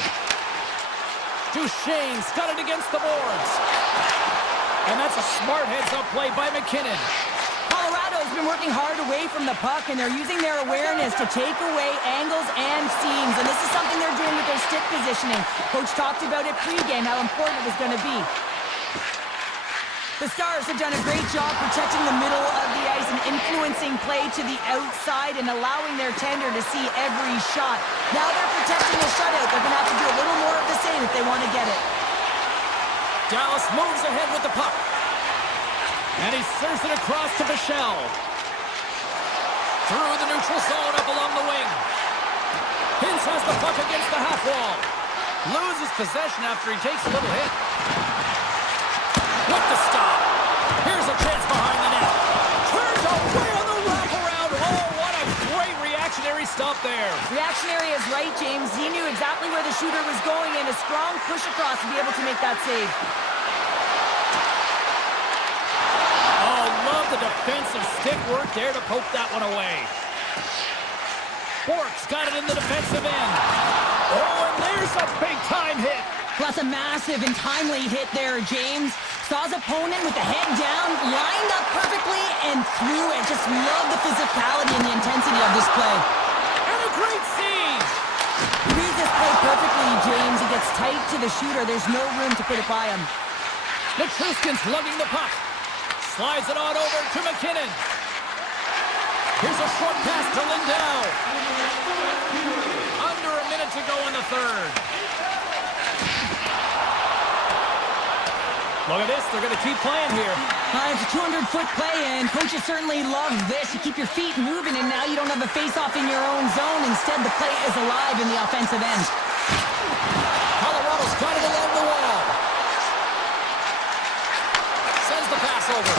Duchesne's got it against the boards. And that's a smart heads-up play by McKinnon. Colorado's been working hard away from the puck, and they're using their awareness to take away angles and seams. And this is something they're doing with their stick positioning. Coach talked about it pregame, how important it was going to be. The Stars have done a great job protecting the middle of the ice and influencing play to the outside and allowing their tender to see every shot. Now they're protecting a shutout. They're going to have to do a little more of the same if they want to get it. Dallas moves ahead with the puck. And he serves it across to Michel. Through the neutral zone up along the wing. Hintz has the puck against the half wall. Loses possession after he takes a little hit. What the stop. Here's a chance behind the net. Turns away on the wraparound. Oh, what a great reactionary stop there. Reactionary is right, James. He knew exactly where the shooter was going, and a strong push across to be able to make that save. Oh, love the defensive stick work there to poke that one away. Bork's got it in the defensive end. Oh, and there's a big-time hit. Plus a massive and timely hit there, James. Saw his opponent with the head down, lined up perfectly, and threw it. Just love the physicality and the intensity of this play. And a great save. He reads this play perfectly, James. He gets tight to the shooter. There's no room to put it by him. Nichushkin's lugging the puck. Slides it on over to McKinnon. Here's a short pass to Lindell. Under a minute to go in the third. Look at this, they're going to keep playing here. It's a 200-foot play, and coaches certainly love this. You keep your feet moving, and now you don't have a face-off in your own zone. Instead, the play is alive in the offensive end. Colorado's got it along the wall. Sends the pass over.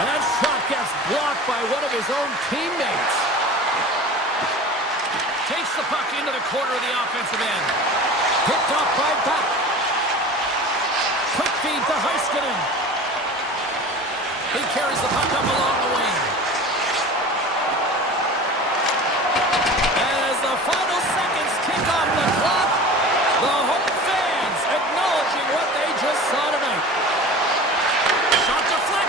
And that shot gets blocked by one of his own teammates. Takes the puck into the corner of the offensive end. Picked off by Beck. Quick feed to Heiskanen. He carries the puck up along the wing. As the final seconds tick off the clock, the home fans acknowledging what they just saw tonight. Shot deflected.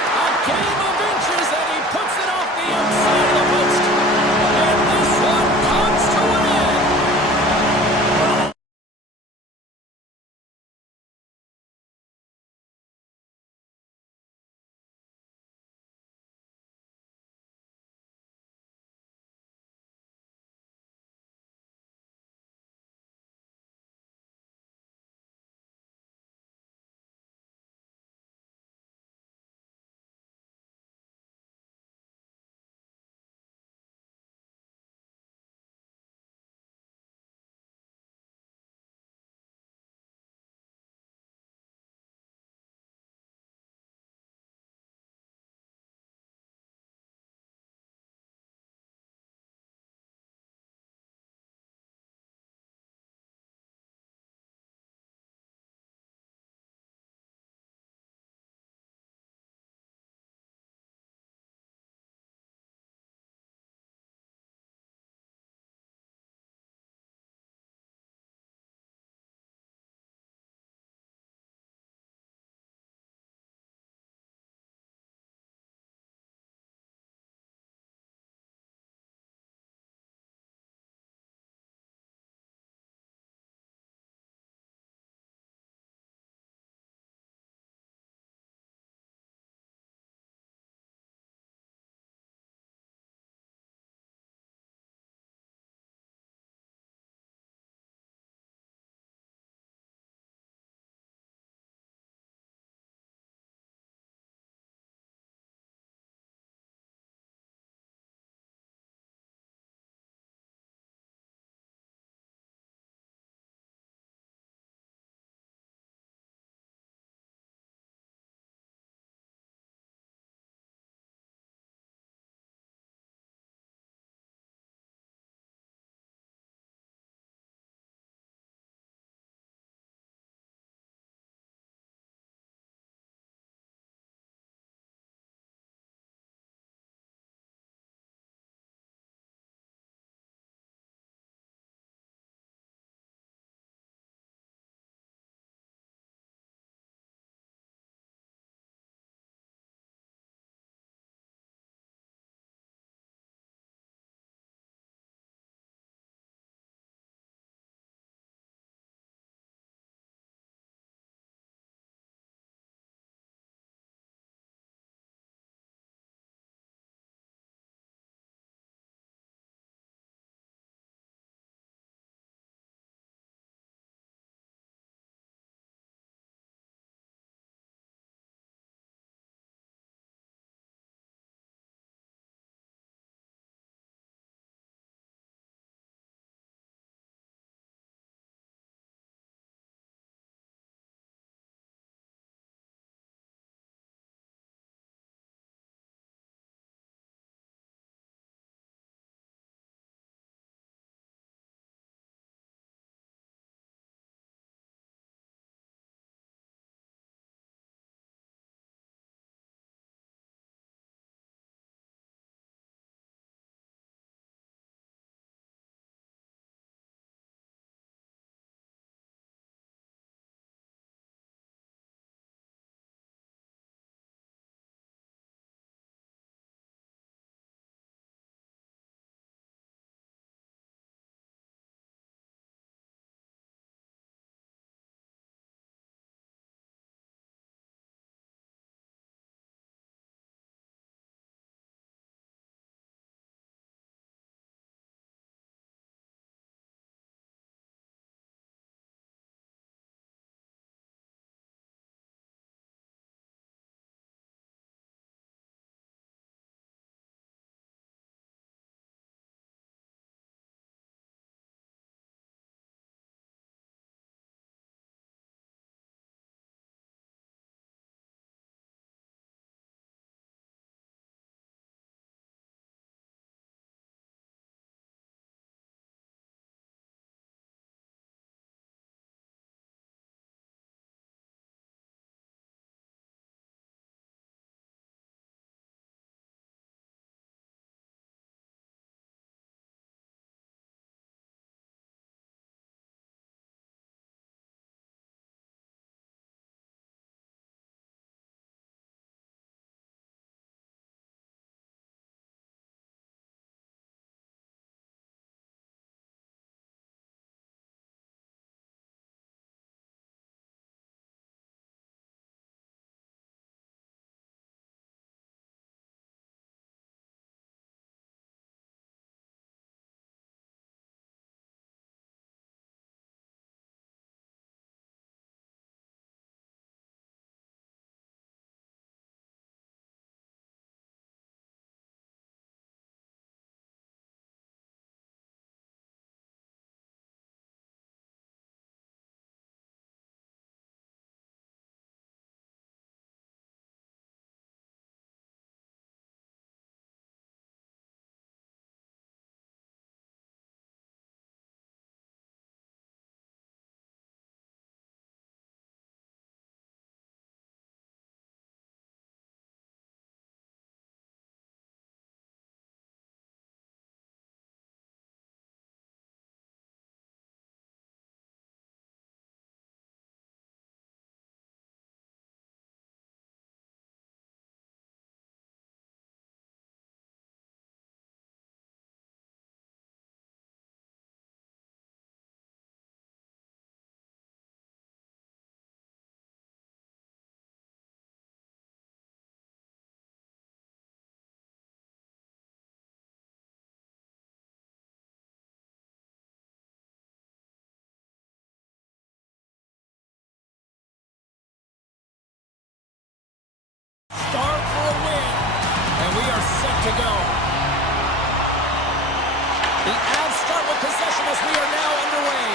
The Avs start with possession as we are now underway.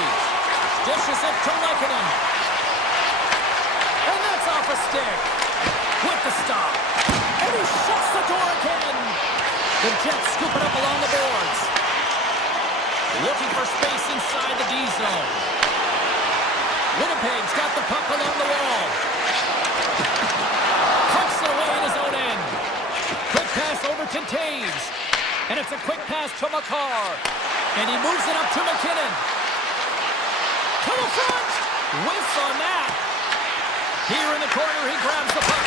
Dishes it to Lehkonen. And that's off a stick. With the stop. And he shuts the door again. The Jets scoop it up along the boards. Looking for space inside the D zone. Winnipeg's got the puck along the wall. Pucks it away in his own end. Quick pass over to Taves. And it's a quick pass to Makar. And he moves it up to McKinnon. To the front. Whiffs on that. Here in the corner, he grabs the puck.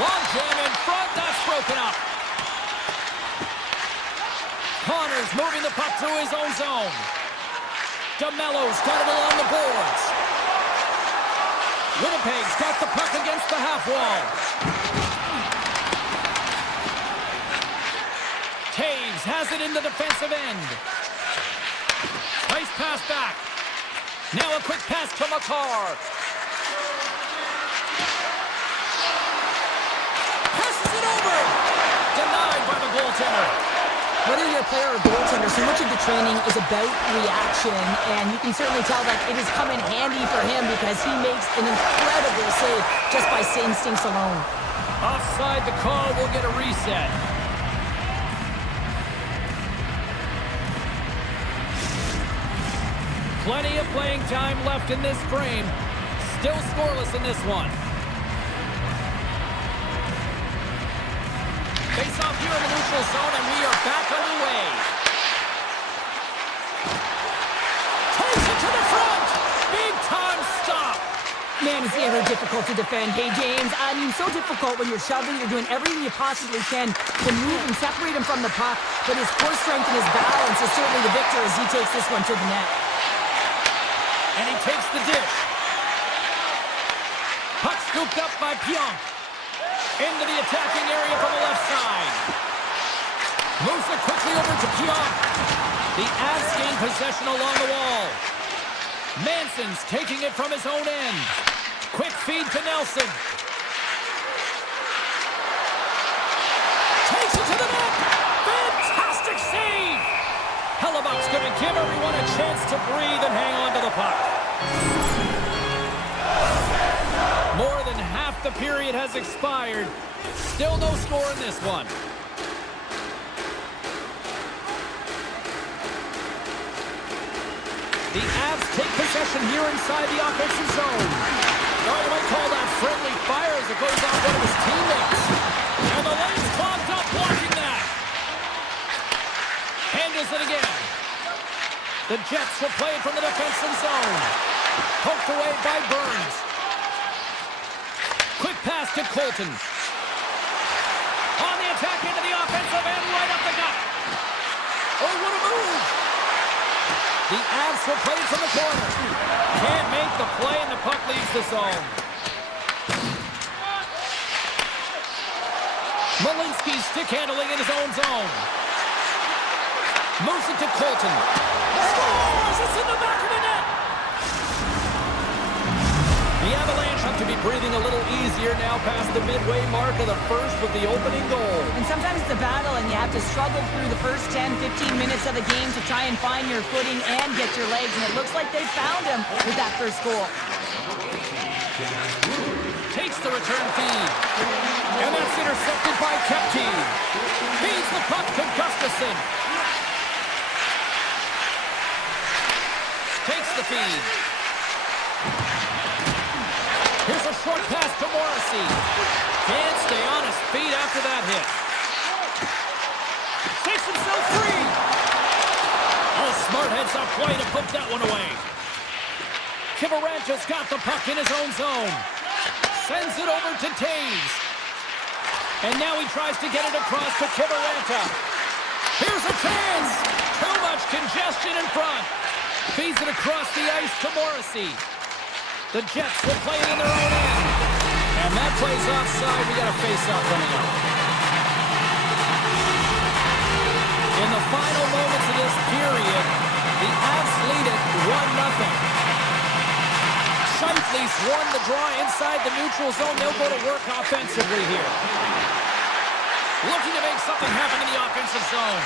Long jam in front. That's broken up. Connors moving the puck through his own zone. DeMello's got it along the boards. Winnipeg's got the puck against the half wall. Taves has it in the defensive end. Nice pass back. Now a quick pass to Makar. Passes it over. Denied by the goaltender. Whether you're a player or goaltender, so much of the training is about reaction, and you can certainly tell that it has come in handy for him because he makes an incredible save just by instincts alone. Offside, the call will get a reset. Plenty of playing time left in this frame. Still scoreless in this one. Face off here in the neutral zone, and we are back underway. Takes it to the front. Big time stop. Man, is he ever difficult to defend. Hey, James, I mean, so difficult when you're shoving, you're doing everything you possibly can to move and separate him from the puck, but his core strength and his balance is certainly the victor as he takes this one to the net. And he takes the dish. Puck scooped up by Pionk. Into the attacking area from the left side. Moves it quickly over to Pionk. The Avs gain possession along the wall. Manson's taking it from his own end. Quick feed to Nelson. Takes it to the net. Fantastic save. Hellebuck's going to give everyone a chance to breathe and hang on to the puck. More than half the period has expired. Still no score in this one. The Avs take possession here inside the offensive zone. Now you might call that friendly fire as it goes off one of his teammates. And the lane's clogged up blocking that. Handles it again. The Jets will play it from the defensive zone. Poked away by Burns. Quick pass to Colton. On the attack into the offensive end, right up the gut. Oh, what a move. The Avs will play it from the corner. Can't make the play, and the puck leaves the zone. Malinsky stick handling in his own zone. Moves it to Colton. Scores! It's in the back of the net! The Avalanche have to be breathing a little easier now past the midway mark of the first with the opening goal. And sometimes it's a battle, and you have to struggle through the first 10, 15 minutes of the game to try and find your footing and get your legs, and it looks like they found him with that first goal. Takes the return feed. And that's intercepted by Kepke. Feeds the puck to Gustafsson. Takes the feed. Here's a short pass to Morrissey. Can't stay on his feet after that hit. Takes himself free. Oh, smart heads up play to put that one away. Kivarancha's got the puck in his own zone. Sends it over to Taves. And now he tries to get it across to Kivaranta. Here's a chance. Too much congestion in front. Feeds it across the ice to Morrissey. The Jets will play it in their own end. And that plays offside. We got a face-off coming up. In the final moments of this period, the Avs lead it 1-0. Scheifele's won the draw inside the neutral zone. They'll go to work offensively here. Looking to make something happen in the offensive zone.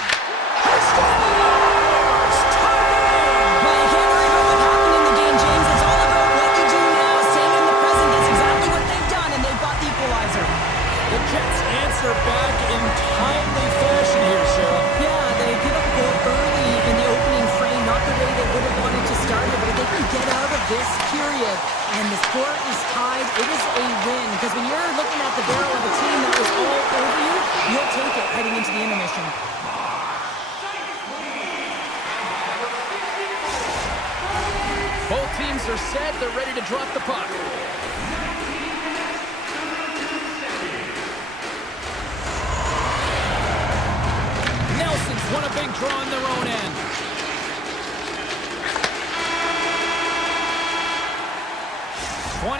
Both teams are set. They're ready to drop the puck. Nelson's won a big draw on their own end.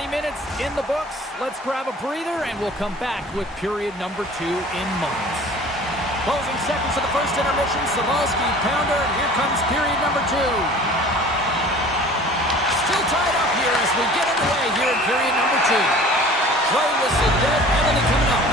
Minutes in the books. Let's grab a breather, and we'll come back with period number 2 in moments. Closing seconds of the first intermission. Savalski, pounder, and here comes period number 2. Still tied up here as we get underway here in period number 2. Play whistle dead, penalty coming up.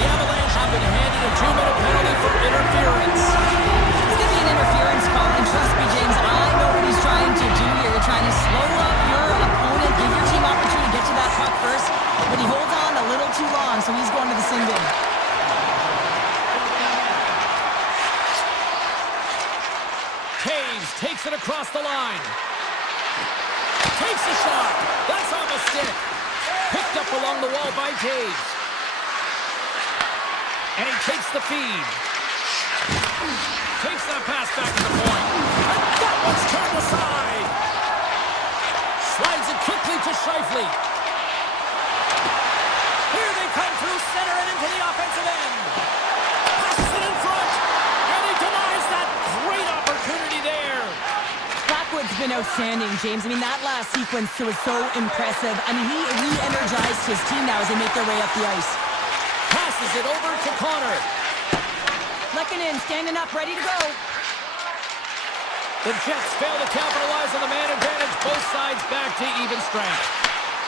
The Avalanche have been handed a 2-minute penalty for interference. It's going to be an interference call, and trust me, James, I know what he's trying to do here. You're trying to slow up your opponent, give your team opportunity to get to that puck first, but he holds on a little too long, so he's going to the sin bin. Taves takes it across the line. Takes a shot. That's on the stick. Picked up along the wall by Taves. And he takes the feed. Takes that pass back to the point. And that one's turned aside. Slides it quickly to Scheifele. Here they come through center and into the offensive end. Passes it in front. And he denies that great opportunity there. Blackwood's been outstanding, James. I mean, that last sequence was so impressive. I mean, he re-energized his team now as they make their way up the ice. Passes it over to Connor. Lekanen standing up, ready to go. The Jets fail to capitalize on the man advantage. Both sides back to even strength.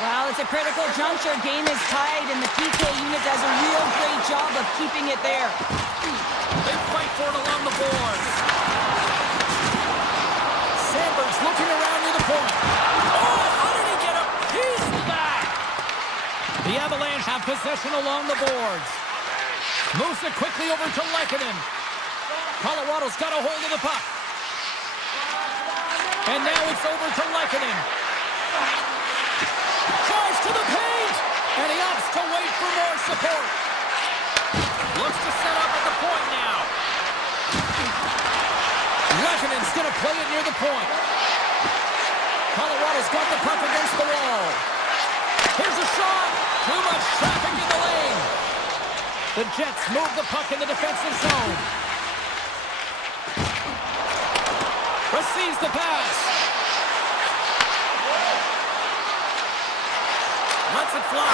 Well, it's a critical juncture. Game is tied, and the PK unit does a real great job of keeping it there. They fight for it along the boards. Sandberg's looking around near the point. Oh, how did he get a piece of that? The Avalanche have possession along the boards. Moves it quickly over to Lekanen. Colorado's got a hold of the puck. And now it's over to Lekanen. Drives to the paint. And he opts to wait for more support. Looks to set up at the point now. Lekanen's going to play it near the point. Colorado's got the puck against the wall. Here's a shot. Too much traffic in the lane. The Jets move the puck in the defensive zone. Receives the pass. Lets it fly.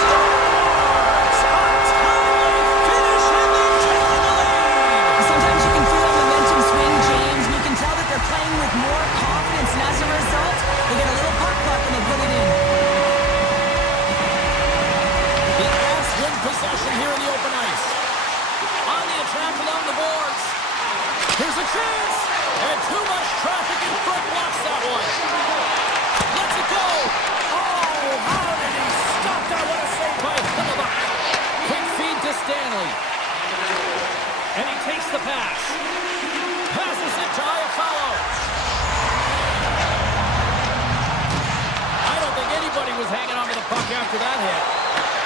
Scores! A timely finish, and they take the lead. Sometimes you can feel a momentum swing, James, and you can tell that they're playing with more confidence, and as a result, they get a little puck and they put it in. The Avs win possession here in the open ice. On the attack along the boards. Here's a chance. And too much traffic in front blocks that one. Lets it go. Oh, how did he stop that? What a save by Hellebuyck. Quick feed to Stanley. And he takes the pass. Passes it to Iafallo. I don't think anybody was hanging on to the puck after that hit.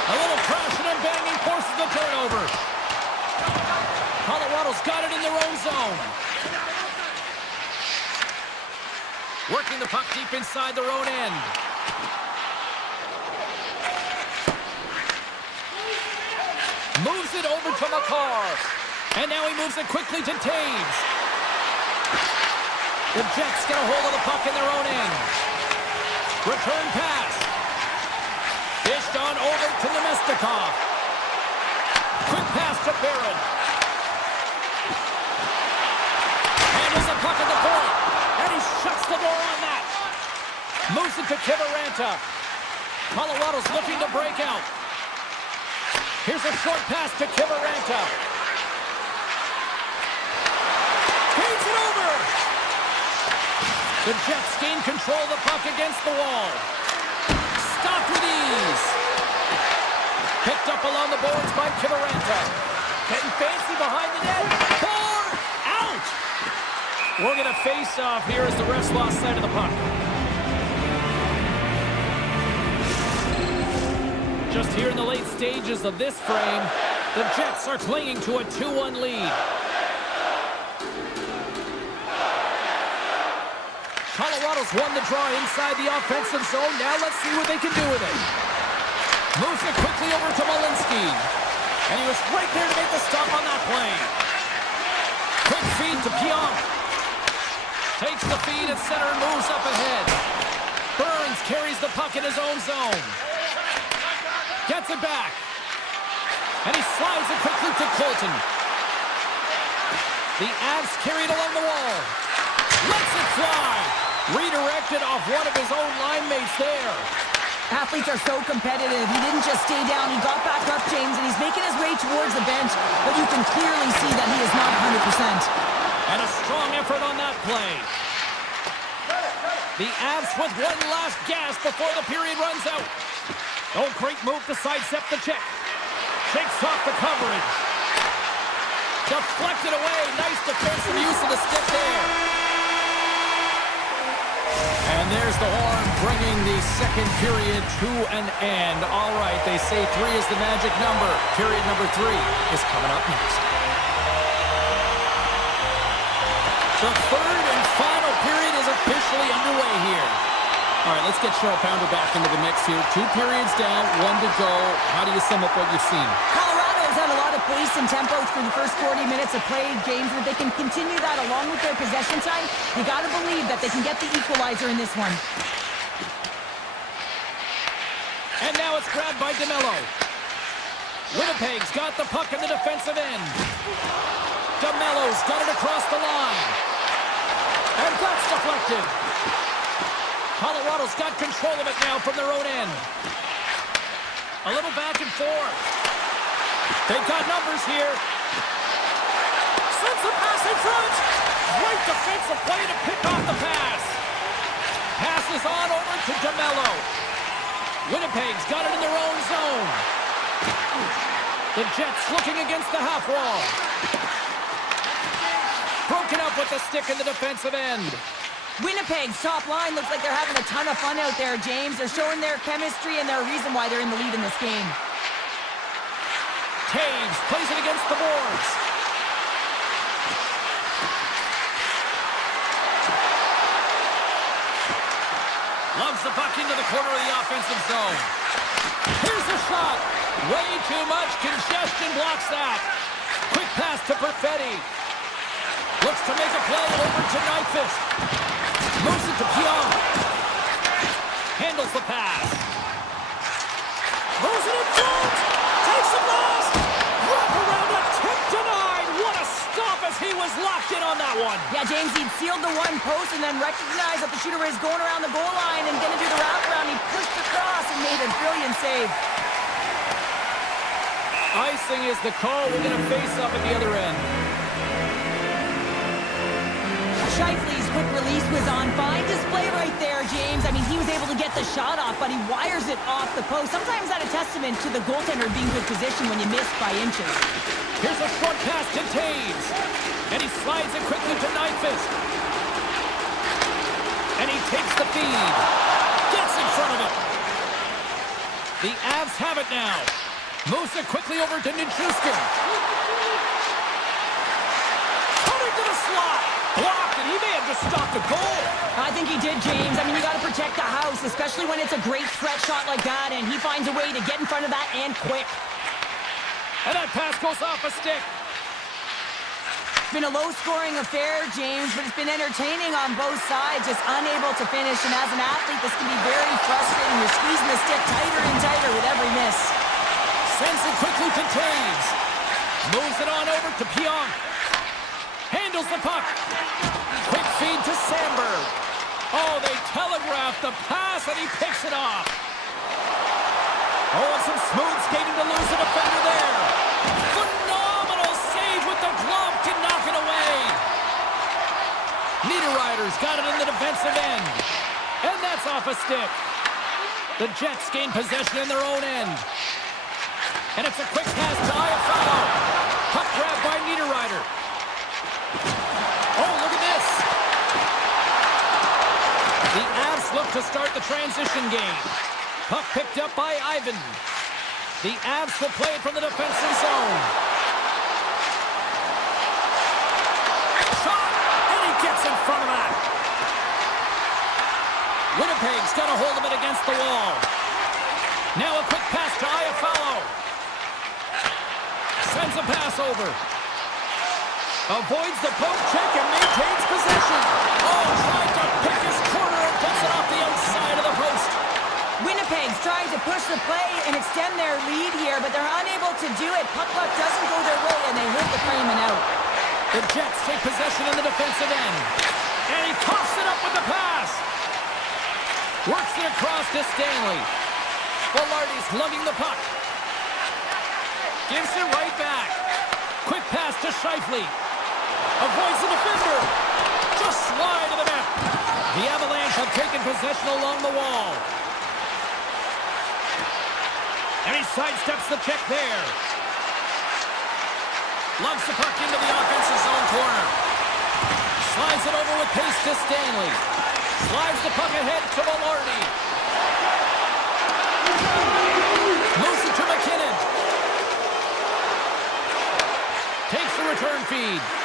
A little crashing and banging forces the turnover. Colorado's got it in their own zone. Working the puck deep inside their own end. Moves it over to McCarr. And now he moves it quickly to Taves. The Jets get a hold of the puck in their own end. Return pass. Dished on over to Nemestikov. Quick pass to Barron. Handles the puck at the point. And he shuts the door on that. Moves it to Kiviranta. Colorado's looking to break out. Here's a short pass to Kiviranta. Feeds it over. The Jets gain control of the puck against the wall. Stopped with ease. Picked up along the boards by Kiviranta. Getting fancy behind the net. Out! We're going to face off here as the refs lost sight of the puck. Just here in the late stages of this frame, the Jets are clinging to a 2-1 lead. Colorado's won the draw inside the offensive zone. Now let's see what they can do with it. Moves it quickly over to Malinsky. And he was right there to make the stop on that play. Quick feed to Pionk. Takes the feed at center and moves up ahead. Burns carries the puck in his own zone. Gets it back. And he slides it quickly to Colton. The Avs carried along the wall. Lets it fly. Redirected off one of his own line mates there. Athletes are so competitive. He didn't just stay down. He got back up, James, and he's making his way towards the bench. But you can clearly see that he is not 100%. And a strong effort on that play. The Avs with one last gasp before the period runs out. Oh, great move to sidestep the check. Shakes off the coverage. Deflected away. Nice defensive use of the stick there. And there's the horn bringing the second period to an end. All right, they say 3 is the magic number. Period number 3 is coming up next. The third and final period is officially underway here. All right, let's get Cheryl Pounder back into the mix here. 2 periods down, 1 to go. How do you sum up what you've seen? Colorado's had a lot of pace and tempo through the first 40 minutes of play, James. If they can continue that along with their possession time, you got to believe that they can get the equalizer in this one. And now it's grabbed by DeMello. Winnipeg's got the puck in the defensive end. DeMello's got it across the line. And that's deflected. Colorado's got control of it now from their own end. A little back and forth. They've got numbers here. Sends the pass in front. Great defensive play to pick off the pass. Passes on over to DeMello. Winnipeg's got it in their own zone. The Jets looking against the half wall. Broken up with the stick in the defensive end. Winnipeg's top line looks like they're having a ton of fun out there, James. They're showing their chemistry and their reason why they're in the lead in this game. Taves plays it against the boards. Loves the puck into the corner of the offensive zone. Here's the shot. Way too much congestion blocks that. Quick pass to Perfetti. Looks to make a play over to Nyquist. Moves it to Pionk. Handles the pass. Moves it in front. Takes the blast. Wrap around a tip denied. What a stop as he was locked in on that one. Yeah, James, he'd sealed the one post and then recognized that the shooter is going around the goal line and going to do the wraparound. He pushed across and made a brilliant save. Icing is the call. We're going to face up at the other end. Shifley's quick release was on fine display right there, James. I mean, he was able to get the shot off, but he wires it off the post. Sometimes that's a testament to the goaltender being good position when you miss by inches. Here's a short pass to Taves. And he slides it quickly to Nyquist. And he takes the feed. Gets in front of it. The Avs have it now. Moves it quickly over to Nichushkin. Coming to the slot. Blocked, and he may have just stopped a goal. I think he did, James. I mean, you got to protect the house, especially when it's a great threat shot like that, and he finds a way to get in front of that and quick. And that pass goes off a stick. It's been a low-scoring affair, James, but it's been entertaining on both sides, just unable to finish. And as an athlete, this can be very frustrating. You're squeezing the stick tighter and tighter with every miss. Sends it quickly to Taves. Moves it on over to Pionk. Handles the puck. Quick feed to Sandberg. Oh, they telegraphed the pass, and he picks it off. Oh, and some smooth skating to lose a defender there. Phenomenal save with the glove to knock it away. Niederreiter's got it in the defensive end. And that's off a stick. The Jets gain possession in their own end. And it's a quick pass to Iafallo. Puck grab by Niederreiter. Oh, look at this. The Avs look to start the transition game. Puck picked up by Ivan. The Avs will play it from the defensive zone. Shot, and he gets in front of that. Winnipeg's got a hold of it against the wall. Now a quick pass to Iafallo. Sends a pass over. Avoids the poke check and maintains possession. Oh, trying to pick his corner and gets it off the outside of the post. Winnipeg's trying to push the play and extend their lead here, but they're unable to do it. Puck luck doesn't go their way, and they hit the frame and out. The Jets take possession in the defensive end. And he coughs it up with the pass. Works it across to Stanley. Velarde's lugging the puck. Gives it right back. Quick pass to Scheifele. Avoids the defender. Just slide to the net. The Avalanche have taken possession along the wall. And he sidesteps the check there. Lugs the puck into the offensive zone corner. Slides it over with pace to Stanley. Slides the puck ahead to Velarde. Moves it to McKinnon. Takes the return feed.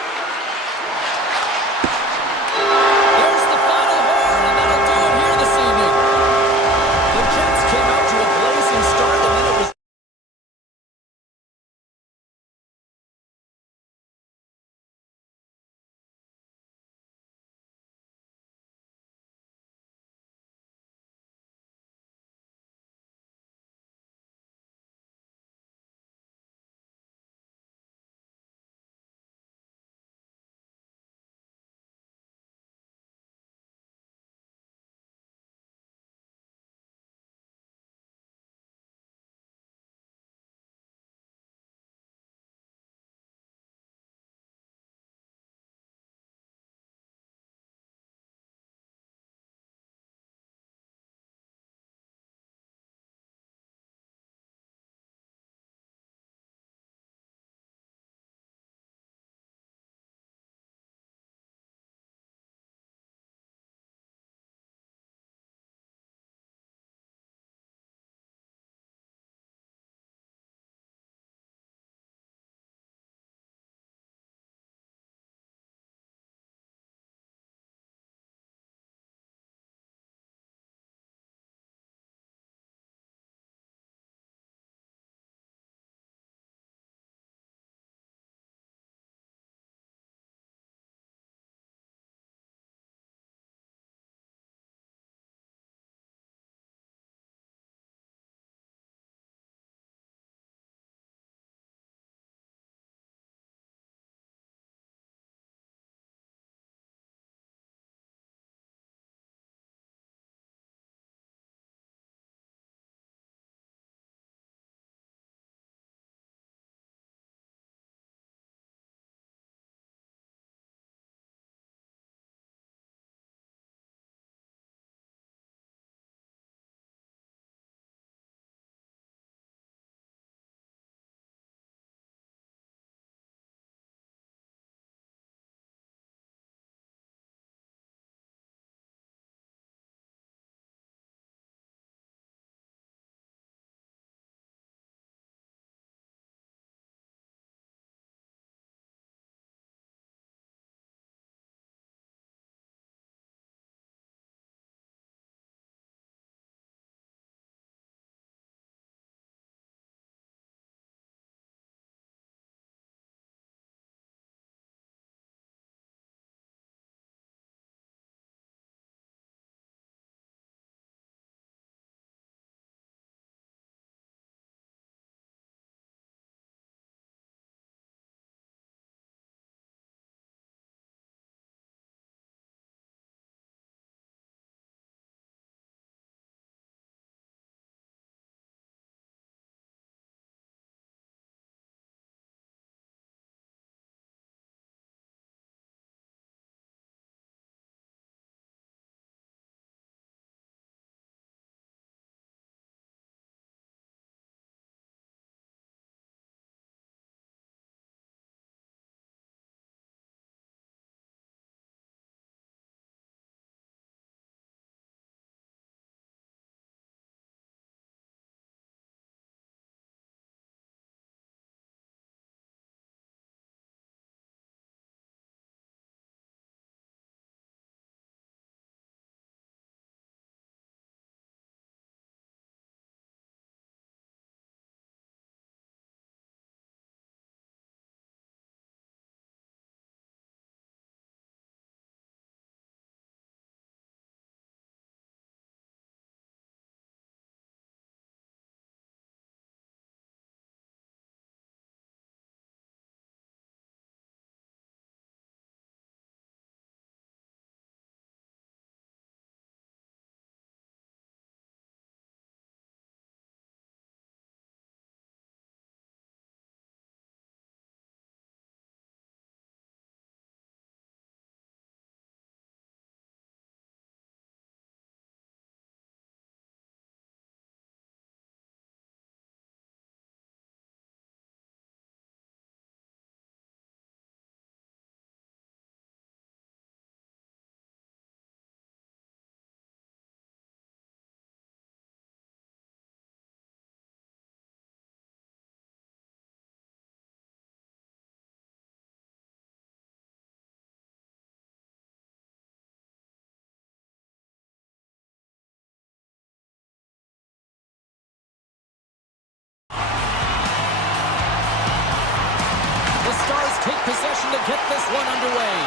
take possession to get this one underway.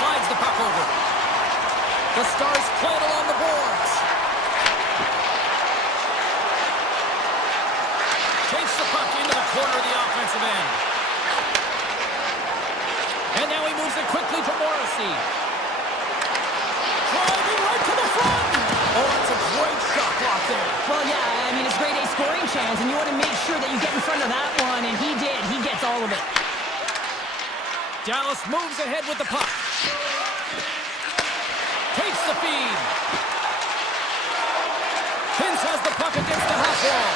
Slides the puck over. The Stars play it along the boards. Takes the puck into the corner of the offensive end. And now he moves it quickly to Morrissey. Driving right to the front. Oh, that's a great shot block there. Well, yeah, I mean, it's grade A scoring chance, and you want to make sure that you get in front of that one, and he did. He gets all of it. Dallas moves ahead with the puck. Takes the feed. Hintz has the puck against the half wall.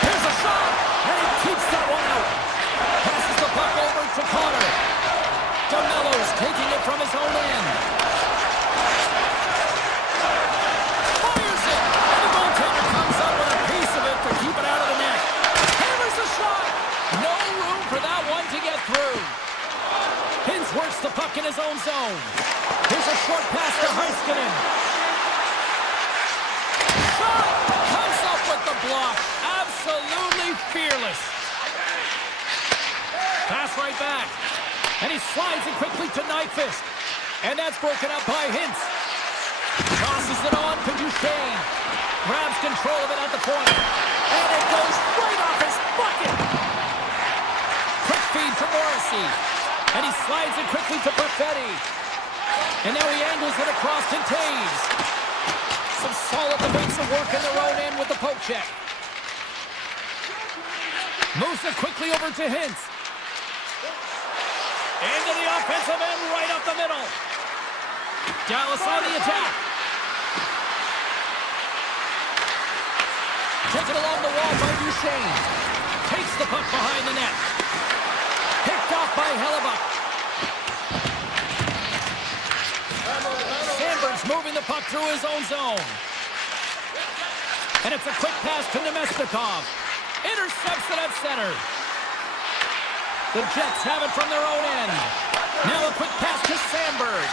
Here's a shot, and he keeps that one out. Passes the puck over to Connor. DeMello's taking it from his own end. Fires it, and the goaltender comes up with a piece of it to keep it out of the net. Hammers the shot. No room for that one to get through. Hintz works the puck in his own zone. Here's a short pass to Heiskanen. Shot! Comes up with the block. Absolutely fearless. Pass right back. And he slides it quickly to Nyquist. And that's broken up by Hintz. Tosses it on to Duchesne. Grabs control of it at the point. And it goes right off his bucket. Quick feed to Morrissey. And he slides it quickly to Perfetti. And now he angles it across to Taves. Some solid defensive work in their own end with the poke check. Moves it quickly over to Hintz. Into the offensive end, right up the middle. Dallas on the attack. Taken along the wall by Duchesne. Takes the puck behind the net. Picked off by Hellebuck. Sandberg's moving the puck through his own zone. And it's a quick pass to Nemestikov. Intercepts it at center. The Jets have it from their own end. Now a quick pass to Sandberg.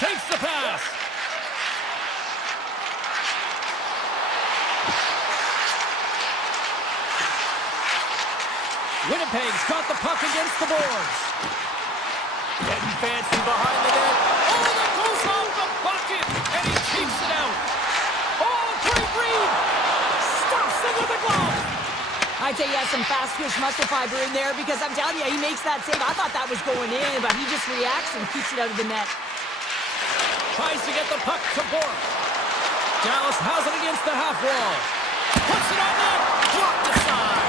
Takes the pass. Winnipeg's got the puck against the boards. Getting fancy behind the net. Oh, that goes off the bucket, and he keeps it out. Oh, great read. Stuffs it with the glove. I'd say he has some fast twitch muscle fiber in there, because I'm telling you, he makes that save. I thought that was going in, but he just reacts and keeps it out of the net. Tries to get the puck to Bork. Dallas has it against the half wall. Puts it on net. Blocked aside.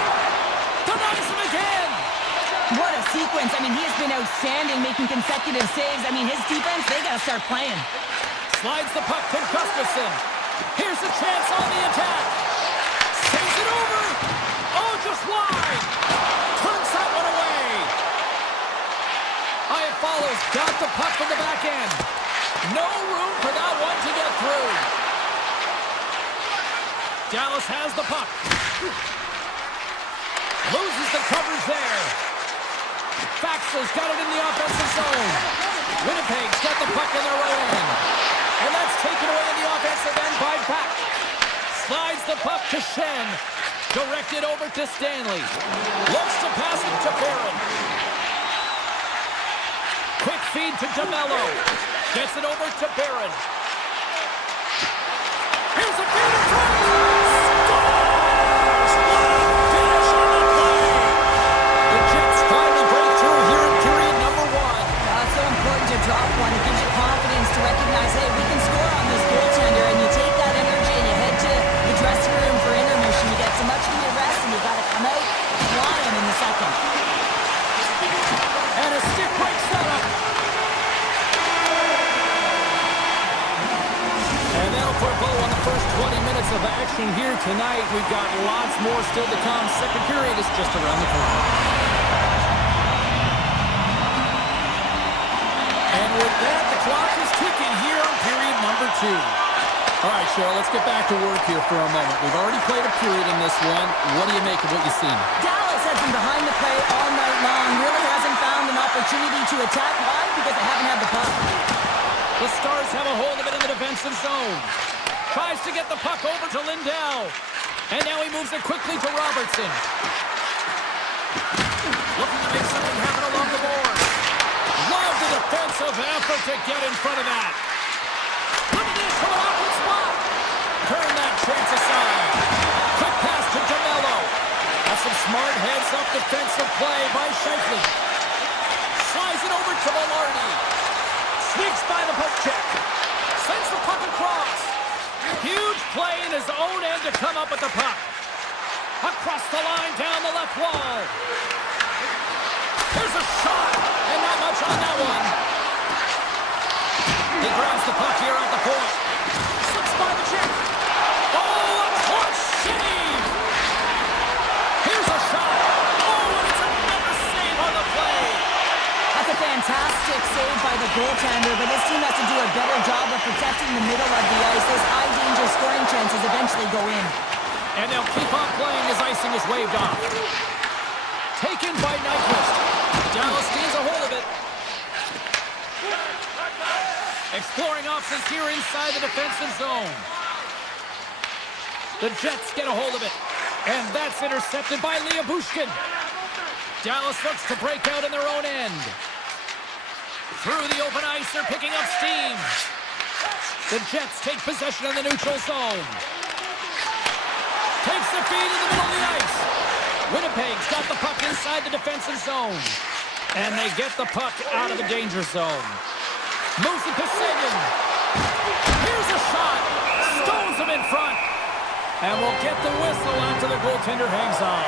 Denies him again. What a sequence. I mean, he has been outstanding, making consecutive saves. I mean, his defense, they got to start playing. Slides the puck to Gustafsson. Here's a chance on the attack. Saves it over. Oh, just wide. Turns that one away. It follows. Got the puck from the back end. No room for that one to get through. Dallas has the puck. Loses the coverage there. Faxel's got it in the offensive zone. Winnipeg's got the puck in their own end. And that's taken away in the offensive end by Back. Slides the puck to Shen. Directed over to Stanley. Looks to pass it to Barron. Quick feed to DeMello. Gets it over to Barron. Here's a feed in front. Scores! What a finish on the play! The Jets finally break through here in period number 1. It's so important to drop one. It gives you confidence to recognize, hey, we can score on this goaltender, and you take that energy and you head to the dressing room for intermission. You get so much needed rest, and you got to come out flying in the second. And a stick break setup. And that'll put a bow on the first 20 minutes of action here tonight. We've got lots more still to come. Second period is just around the corner. And with that, the clock is ticking here on period number 2. All right, Cheryl, let's get back to work here for a moment. We've already played a period in this one. What do you make of what you've seen? Dallas has been behind the play all night long. Really hasn't found an opportunity to attack. Why? Because they haven't had the puck. The Stars have a hold of it in the defensive zone. Tries to get the puck over to Lindell. And now he moves it quickly to Robertson. Looking to make something happen along the board. Love the defensive effort to get in front of that. Look at this from an awkward spot. Turn that chance aside. Quick pass to DeMello. That's some smart heads-up defensive play by Scheifele. Slides it over to Velarde. Sneaks by the poke check. Sends the puck across. Huge play in his own end to come up with the puck. Across the line, down the left wall. There's a shot, and not much on that one. He grabs the puck here at the point. Slips by the check. Oh, a clutch save! Here's a shot. Oh, and it's another save on the play. That's a fantastic save by the goaltender, but this team has to do a better job of protecting the middle of the ice. Those high-danger scoring chances eventually go in. And they'll keep on playing as icing is waved off. Taken by Nyquist. Dallas gains a hold of it. Exploring options here inside the defensive zone. The Jets get a hold of it. And that's intercepted by Bushkin. Dallas looks to break out in their own end. Through the open ice, they're picking up steam. The Jets take possession in the neutral zone. Takes the feed in the middle of the ice. Winnipeg's got the puck inside the defensive zone. And they get the puck out of the danger zone. Moves it to Sagan. Here's a shot. Stones him in front. And we'll get the whistle after the goaltender hangs on.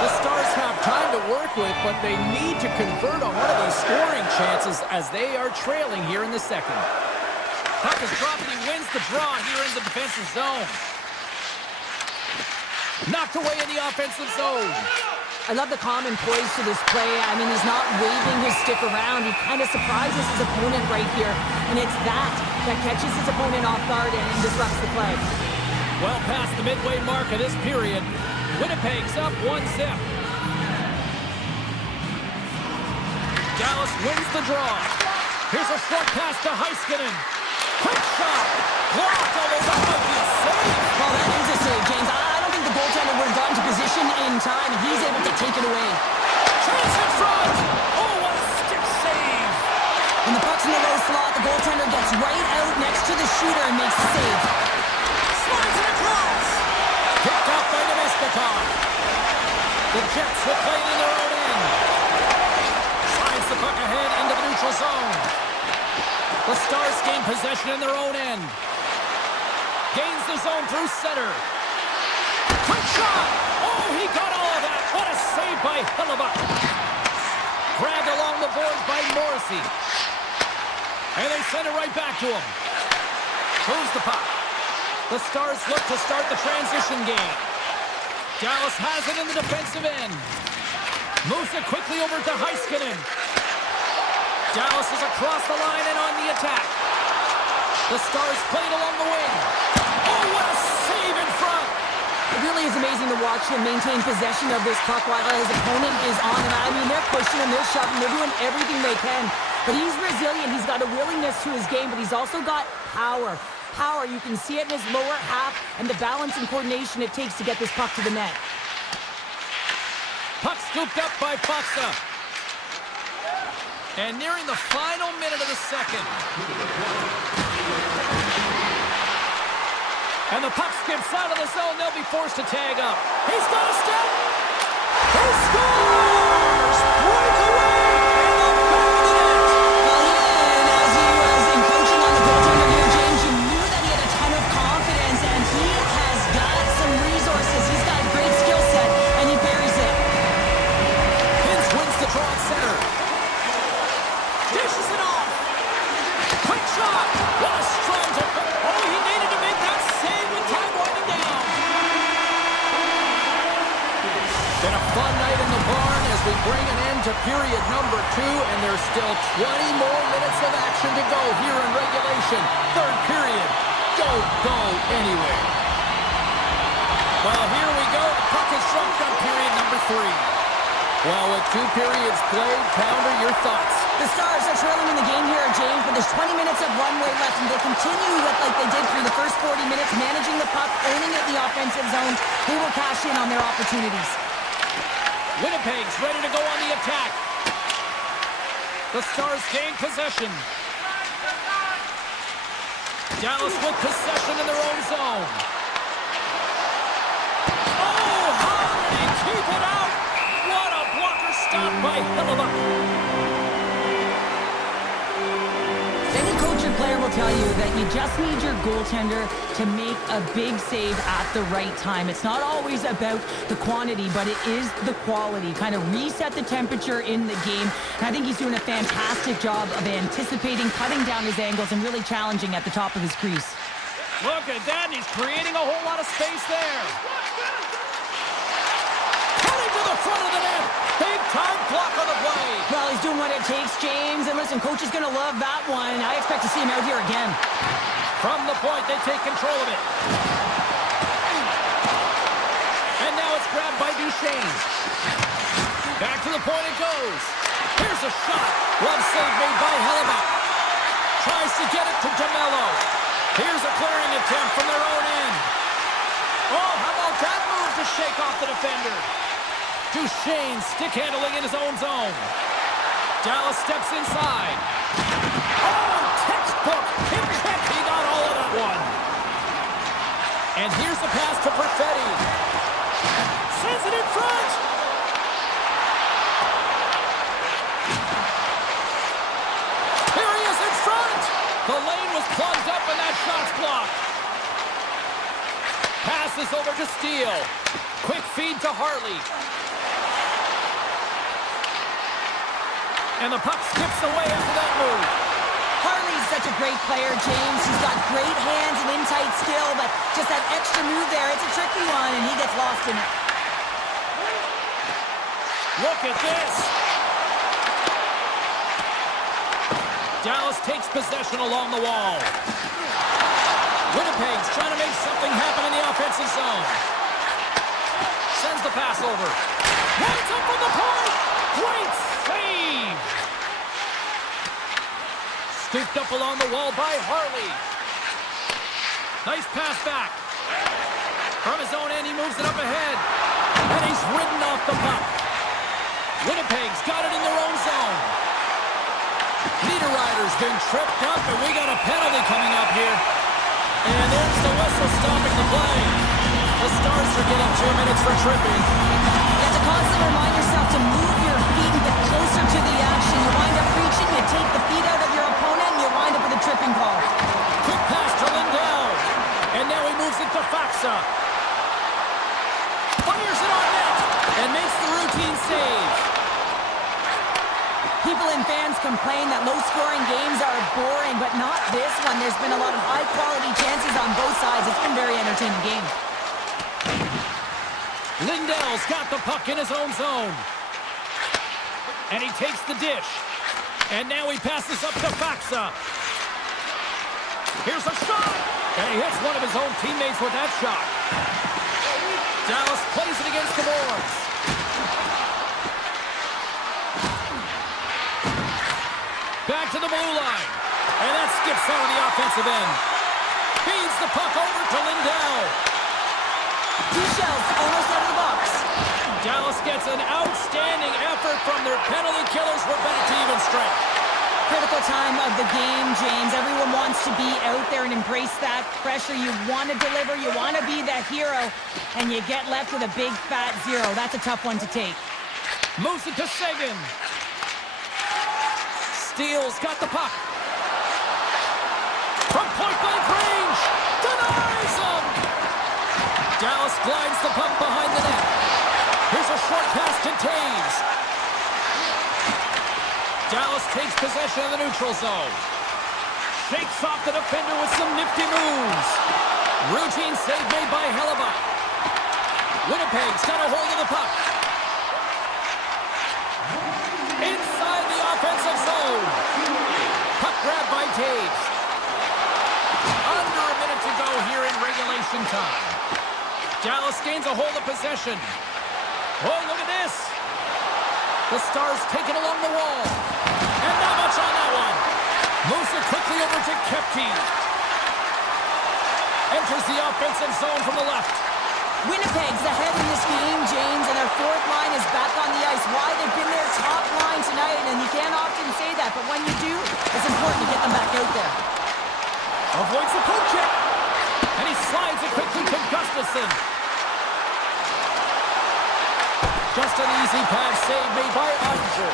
The Stars have time to work with, but they need to convert on one of these scoring chances as they are trailing here in the second. Puck is dropped and he wins the draw here in the defensive zone. Knocked away in the offensive zone. I love the calm and poise to this play. I mean, he's not waving his stick around. He kind of surprises his opponent right here. And it's that catches his opponent off guard and disrupts the play. Well past the midway mark of this period. Winnipeg's up 1-0. Dallas wins the draw. Here's a short pass to Heiskanen. Quick shot. Blocked, although that might be a save. Well, that is a save, James. I don't think the goaltender would have gotten to position in time. He's able to take it away. Chance in front. Oh, what a stick save. When the puck's in the low slot, the goaltender gets right out next to the shooter and makes the save. Slides it across. Picked up by Nemestikov. The Jets will play it in their own end. Slides the puck ahead into the neutral zone. The Stars gain possession in their own end. Gains the zone through center. Quick shot! Oh, he got all of that. What a save by Hellebuyck. Grabbed along the boards by Morrissey. And they send it right back to him. Moves the puck. The Stars look to start the transition game. Dallas has it in the defensive end. Moves it quickly over to Heiskanen. Dallas is across the line and on the attack. The Stars played along the wing. Oh, what a save in front! It really is amazing to watch him maintain possession of this puck while his opponent is on him. I mean, they're pushing him, they're shoving, they're doing everything they can. But he's resilient, he's got a willingness to his game, but he's also got power. Power, you can see it in his lower half and the balance and coordination it takes to get this puck to the net. Puck scooped up by Faksa. And nearing the final minute of the second. And the puck skips out of the zone. They'll be forced to tag up. He's got a step. He scores! Breakaway! Well, yeah, and as he was encroaching on the goaltender here, James, you knew that he had a ton of confidence, and he has got some resources. He's got a great skill set, and he buries it. Hintz wins the draw at center. Dishes it off. Quick shot. What a strong defense. Oh, he needed to make that save with time winding down. Been a fun night in the barn as we bring an end to period number 2, and there's still 20 more minutes of action to go here in regulation. Third period. Don't go anywhere. Well, here we go. The puck is dropped on period number 3. Well, with 2 periods played, Pounder, your thoughts? The Stars are trailing in the game here, James, but there's 20 minutes of runway left, and they continue with like they did through the first 40 minutes, managing the puck, owning it in the offensive zone. They will cash in on their opportunities. Winnipeg's ready to go on the attack. The Stars gain possession. Dallas with possession in their own zone. Oh, how did he keep it out? What a blocker stop by Hellebuyck. Any coach or player will tell you that you just need your goaltender to make a big save at the right time. It's not always about the quantity, but it is the quality. Kind of reset the temperature in the game. And I think he's doing a fantastic job of anticipating, cutting down his angles, and really challenging at the top of his crease. Look at that, and he's creating a whole lot of space there. Cutting to the front of the net. Big time block on the play. Well, he's doing what it takes, James. And listen, coach is going to love that one. I expect to see him out here again. From the point, they take control of it. And now it's grabbed by Duchesne. Back to the point it goes. Here's a shot. Glove save made by Hellebuyck. Tries to get it to DeMello. Here's a clearing attempt from their own end. Oh, how about that move to shake off the defender? Duchesne stick handling in his own zone. Dallas steps inside. Oh, textbook. Hip check. He got all of that one. And here's the pass to Perfetti. Sends it in front. Here he is in front. The lane was plugged up and that shot's blocked. Passes over to Steele. Quick feed to Harley. And the puck skips away after that move. Harley's such a great player, James. He's got great hands and in-tight skill, but just that extra move there, it's a tricky one, and he gets lost in it. Look at this. Dallas takes possession along the wall. Winnipeg's trying to make something happen in the offensive zone. Sends the pass over. Winds up from the point. Great save. Scooped up along the wall by Harley. Nice pass back. From his own end, he moves it up ahead. And he's ridden off the puck. Winnipeg's got it in their own zone. Niederreiter's been tripped up, and we got a penalty coming up here. And there's the whistle stopping the play. The Stars are getting 2 minutes for tripping. You have to constantly remind yourself to move your feet and get closer to the action. You wind up reaching, you take the feet out of your opponent, and you wind up with a tripping call. Quick pass to Lindell. And now he moves it to Faxa. Fires it on net and makes the routine save. People and fans complain that low-scoring games are boring, but not this one. There's been a lot of high-quality chances on both sides. It's been a very entertaining game. Lindell's got the puck in his own zone. And he takes the dish. And now he passes up to Faxa. Here's a shot. And he hits one of his own teammates with that shot. Dallas plays it against the boards. Back to the blue line. And that skips out of the offensive end. Feeds the puck over to Lindell. Two shells almost out of the box. Dallas gets an outstanding effort from their penalty killers. We're back to even strength. Critical time of the game, James. Everyone wants to be out there and embrace that pressure. You want to deliver. You want to be that hero. And you get left with a big, fat zero. That's a tough one to take. Moves it to Sagan. Steele's got the puck. From point-blank range. Denies him. Dallas glides the puck behind the net. Here's a short pass to Taves. Dallas takes possession of the neutral zone. Shakes off the defender with some nifty moves. Routine save made by Hellebuyck. Winnipeg's got a hold of the puck. Inside the offensive zone. Puck grabbed by Taves. Under a minute to go here in regulation time. Dallas gains a hold of possession. Oh, look at this. The Stars take it along the wall. And not much on that one. Moves it quickly over to Kepke. Enters the offensive zone from the left. Winnipeg's ahead in this game, James, and their fourth line is back on the ice. Why? They've been their top line tonight, and you can't often say that, but when you do, it's important to get them back out there. Avoids the poke check. And he slides it quickly to Gustafsson. Just an easy pass save made by Archer.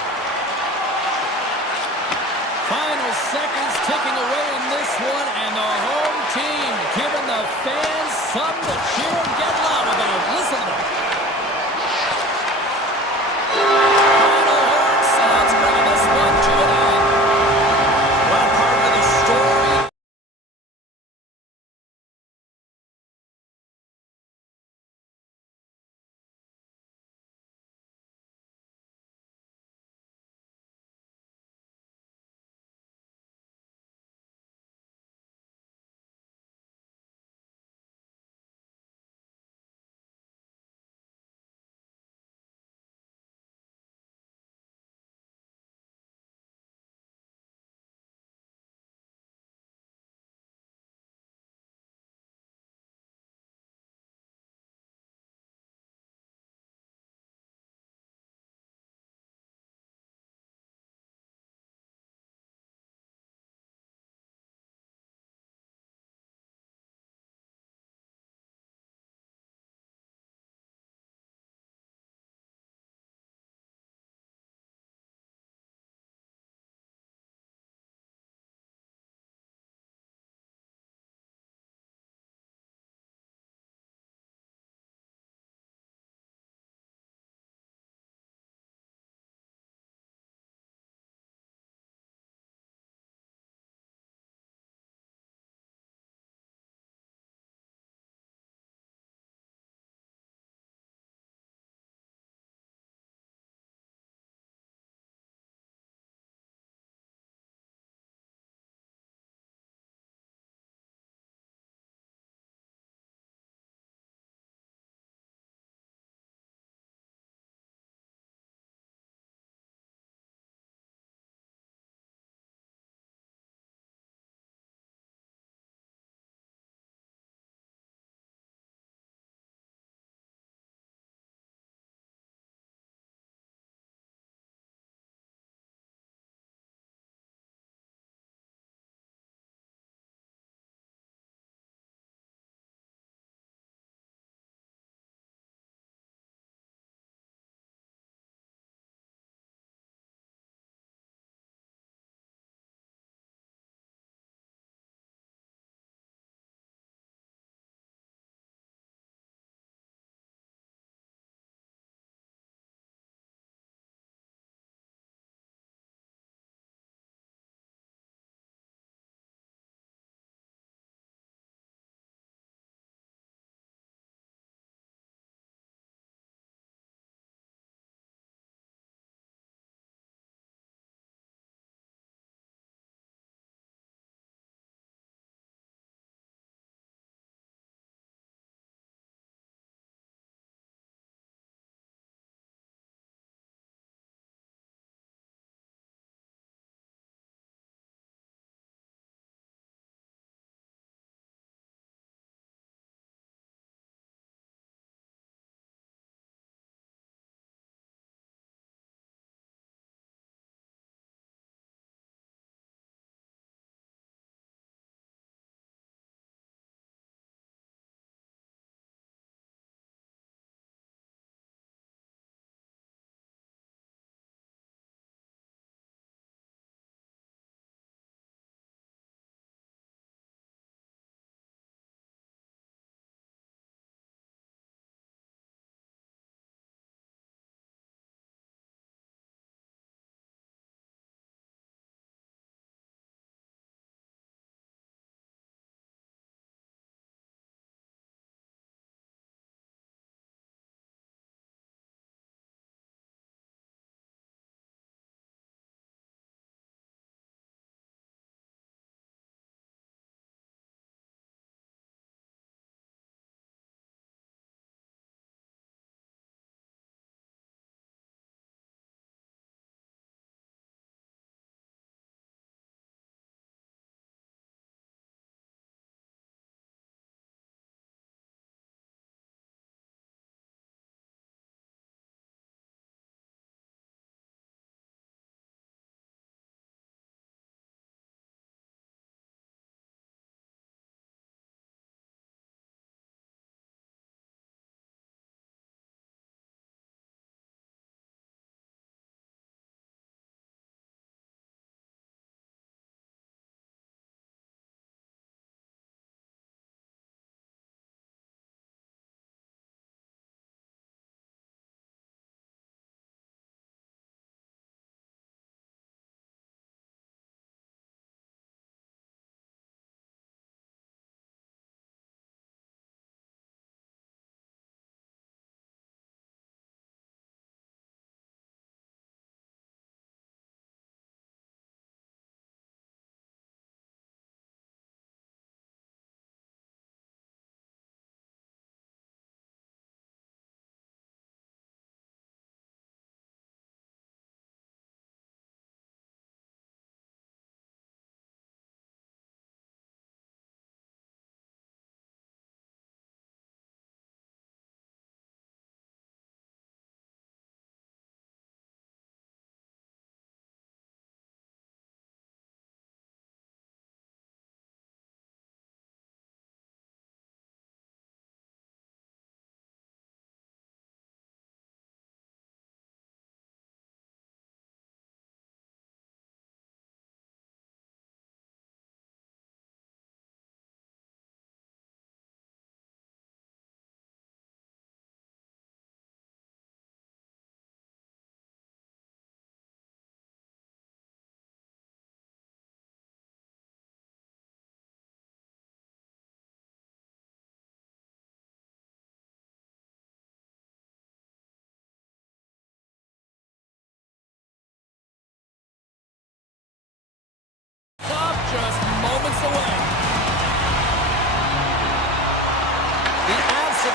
Final seconds ticking away in this one, and the home team giving the fans something to cheer and get loud about. Listen to them.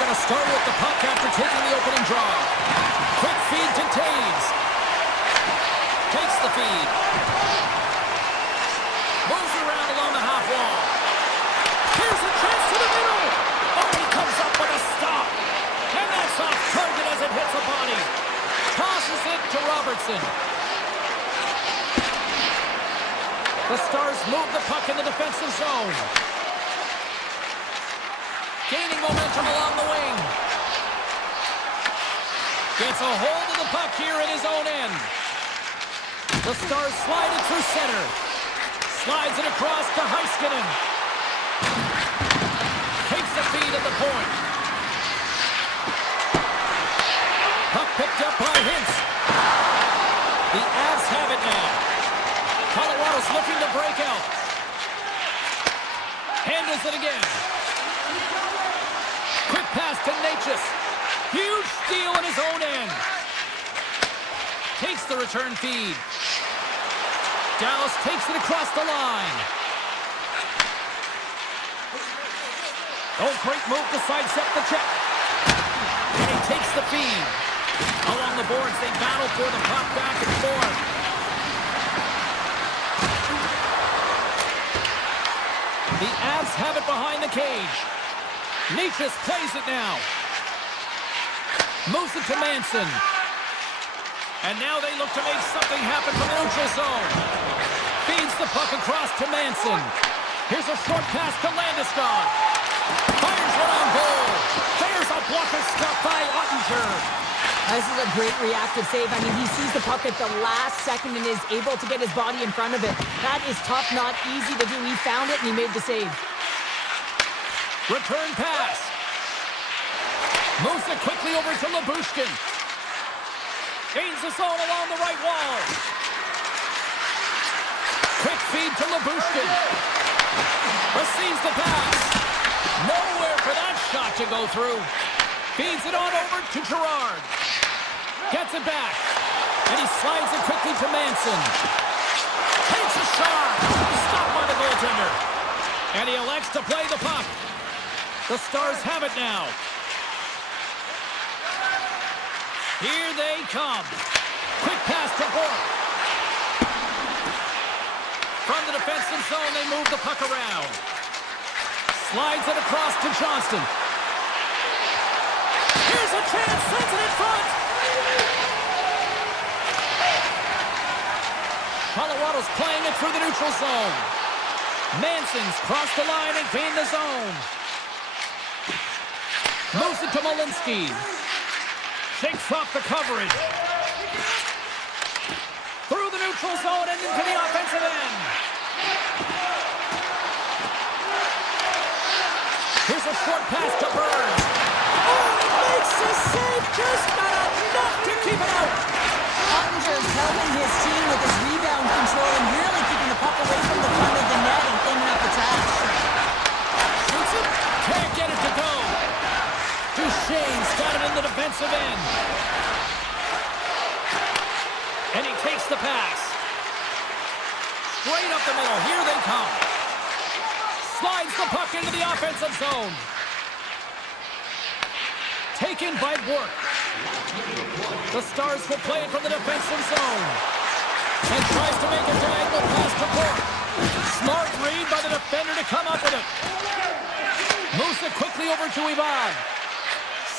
got to start with the puck after taking the opening draw. Quick feed to Taves. Takes the feed. Moves around along the half wall. Here's a chance to the middle. Oh, he comes up with a stop. And that's off target as it hits a body. Tosses it to Robertson. The Stars move the puck in the defensive zone. Gaining momentum along the wing. Gets a hold of the puck here in his own end. The Stars slide it through center. Slides it across to Heiskanen. Takes the feed at the point. Puck picked up by Hintz. The Avs have it now. Colorado's looking to break out. Handles it again. Quick pass to Natchez. Huge steal in his own end. Takes the return feed. Dallas takes it across the line. Oh, great move to sidestep the check. And he takes the feed. Along the boards, they battle for the puck back and forth. The Avs have it behind the cage. Natchez plays it now. Moves it to Manson. And now they look to make something happen from the neutral zone. Feeds the puck across to Manson. Here's a short pass to Landeskog. Fires one on goal. There's a blocker stop by Ottinger. This is a great reactive save. I mean, he sees the puck at the last second and is able to get his body in front of it. That is tough, not easy to do. He found it and he made the save. Return pass. Moves it quickly over to Lyubushkin. Gains the zone along the right wall. Quick feed to Lyubushkin. Receives the pass. Nowhere for that shot to go through. Feeds it on over to Gerard. Gets it back. And he slides it quickly to Manson. Takes a shot. Stopped by the goaltender. And he elects to play the puck. The Stars have it now. Here they come. Quick pass to Bork. From the defensive zone, they move the puck around. Slides it across to Johnston. Here's a chance, sends it in front. Colorado's playing it through the neutral zone. Manson's crossed the line and gained the zone. Moves it to Malinsky. Shakes off the coverage. Through the neutral zone and into the offensive end. Here's a short pass to Burns. Oh, he makes the save, just not enough to keep it out. Ottinger's helping his team with his rebound control and really keeping the puck away from the front of the net and cleaning up the trash. Shoots it, can't get it to go. Duchesne's got it in the defensive end. And he takes the pass. Straight up the middle, here they come. Slides the puck into the offensive zone. Taken by Bork. The Stars will play it from the defensive zone. And tries to make a diagonal pass to Bork. Smart read by the defender to come up with it. Moves it quickly over to Ivan.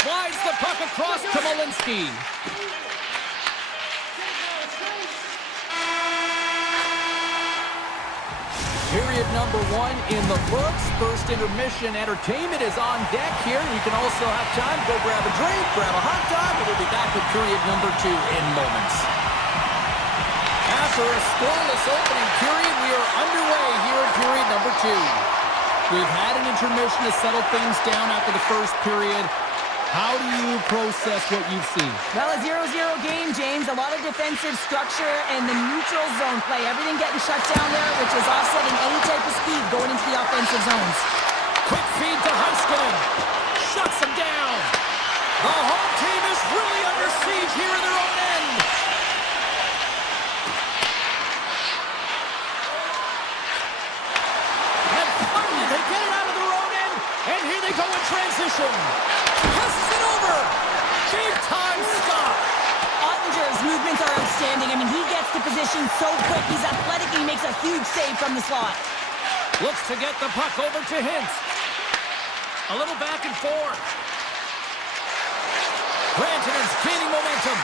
Slides the puck across to Malinsky. Period number 1 in the books. First intermission entertainment is on deck here. You can also have time to go grab a drink, grab a hot dog, and we'll be back with period number 2 in moments. After a scoreless opening period, we are underway here in period number 2. We've had an intermission to settle things down after the first period. How do you process what you've seen? Well, a 0-0 game, James. A lot of defensive structure and the neutral zone play. Everything getting shut down there, which is offsetting any type of speed going into the offensive zones. Quick feed to Heiskanen. Shuts him down. The home team is really under siege here in their own end. And finally, they get it out of their own end. And here they go in transition. outstanding. I mean, he gets to position so quick. He's athletic and he makes a huge save from the slot. Looks to get the puck over to Hintz. A little back and forth. Rantanen's gaining momentum.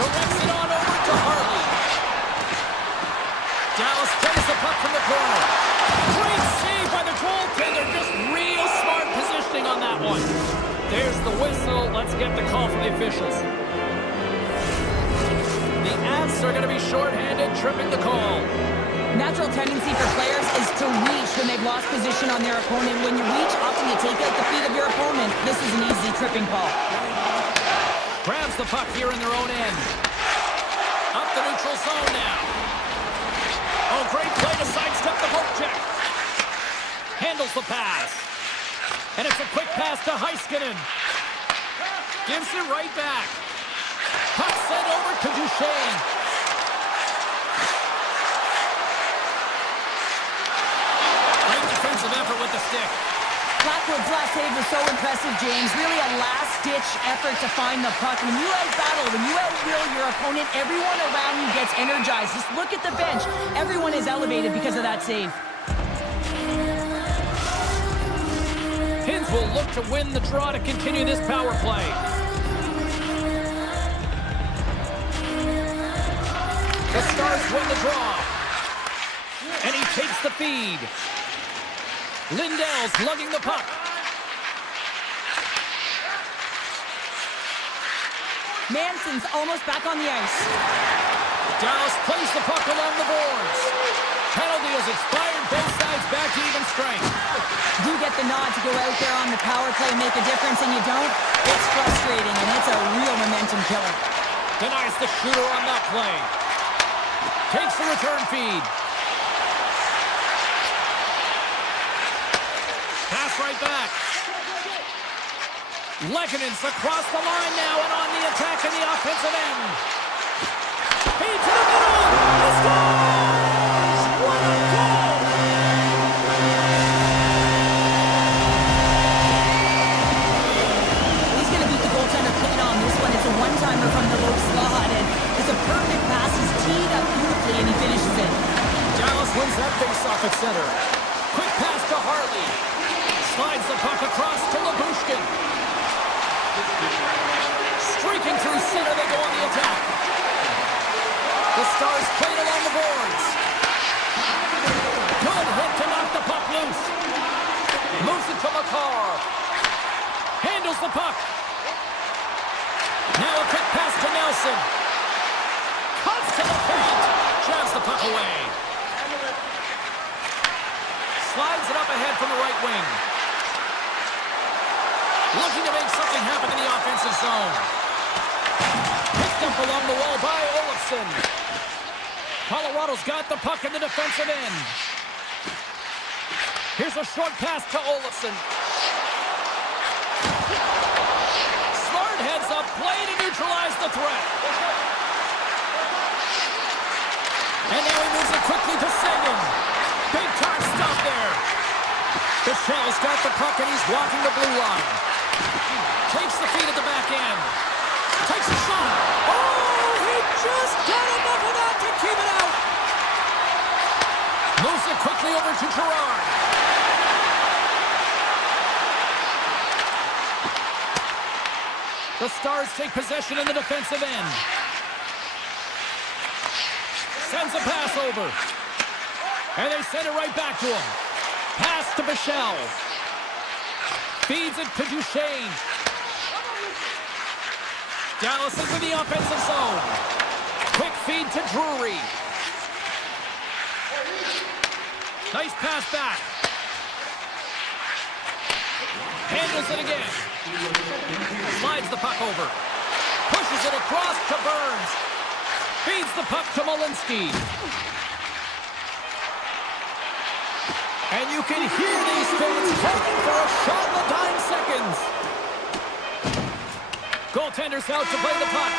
Directs it on over to Harley. Dallas plays the puck from the corner. Great save by the goaltender. Just real smart positioning on that one. There's the whistle. Let's get the call from the officials. The Avs are going to be shorthanded, tripping the call. Natural tendency for players is to reach when they've lost position on their opponent. When you reach, often you take out the feet of your opponent. This is an easy tripping call. Grabs the puck here in their own end. Up the neutral zone now. Oh, great play to sidestep the poke check. Handles the pass. And it's a quick pass to Heiskanen. Gives it right back. Puck sent over to Duchesne. Great defensive effort with the stick. Blackwood's last save was so impressive, James. Really a last-ditch effort to find the puck. When you out-battle, when you out-will your opponent, everyone around you gets energized. Just look at the bench. Everyone is elevated because of that save. Hintz will look to win the draw to continue this power play. The Stars win the draw. And he takes the feed. Lindell's lugging the puck. Manson's almost back on the ice. Dallas plays the puck along the boards. Penalty has expired, both sides back to even strength. You get the nod to go out there on the power play and make a difference, and you don't. It's frustrating, and it's a real momentum killer. Denies the shooter on that play. Takes the return feed. Pass right back. Lekkonen's across the line now and on the attack in the offensive end. Feed to the middle. He scores! What a goal! He's going to beat the goaltender clean on this one. It's a one-timer from the low slot, and it's a perfect pass. He's teed up beautifully, and he finishes it. Dallas wins that face-off at center. Quick pass to Harley. Slides the puck across to Labushkin. Streaking through center, they go on the attack. The Stars played along the boards. Good hit to knock the puck loose. Moves it to McCarr. Handles the puck. Now a quick pass to Nelson. Cuts to the paint. Jabs the puck away. Slides it up ahead from the right wing. Looking to make something happen in the offensive zone. Picked up along the wall by Olofsson. Colorado's got the puck in the defensive end. Here's a short pass to Olofsson. Smart heads up, play to neutralize the threat. And now he moves it quickly to Seguin. Big time stop there. Bichel's got the puck and he's walking the blue line. Takes the feed at the back end. Takes a shot. Oh, he just got enough of that to keep it out. Moves it quickly over to Gerard. The Stars take possession in the defensive end. Sends a pass over. And they send it right back to him. Pass to Bichelle. Feeds it to Duchesne. Dallas is in the offensive zone. Quick feed to Drury. Nice pass back. Handles it again. Slides the puck over. Pushes it across to Burns. Feeds the puck to Malinsky. And you can hear these fans calling for a shot in the dying seconds. Goaltender's out to play the puck.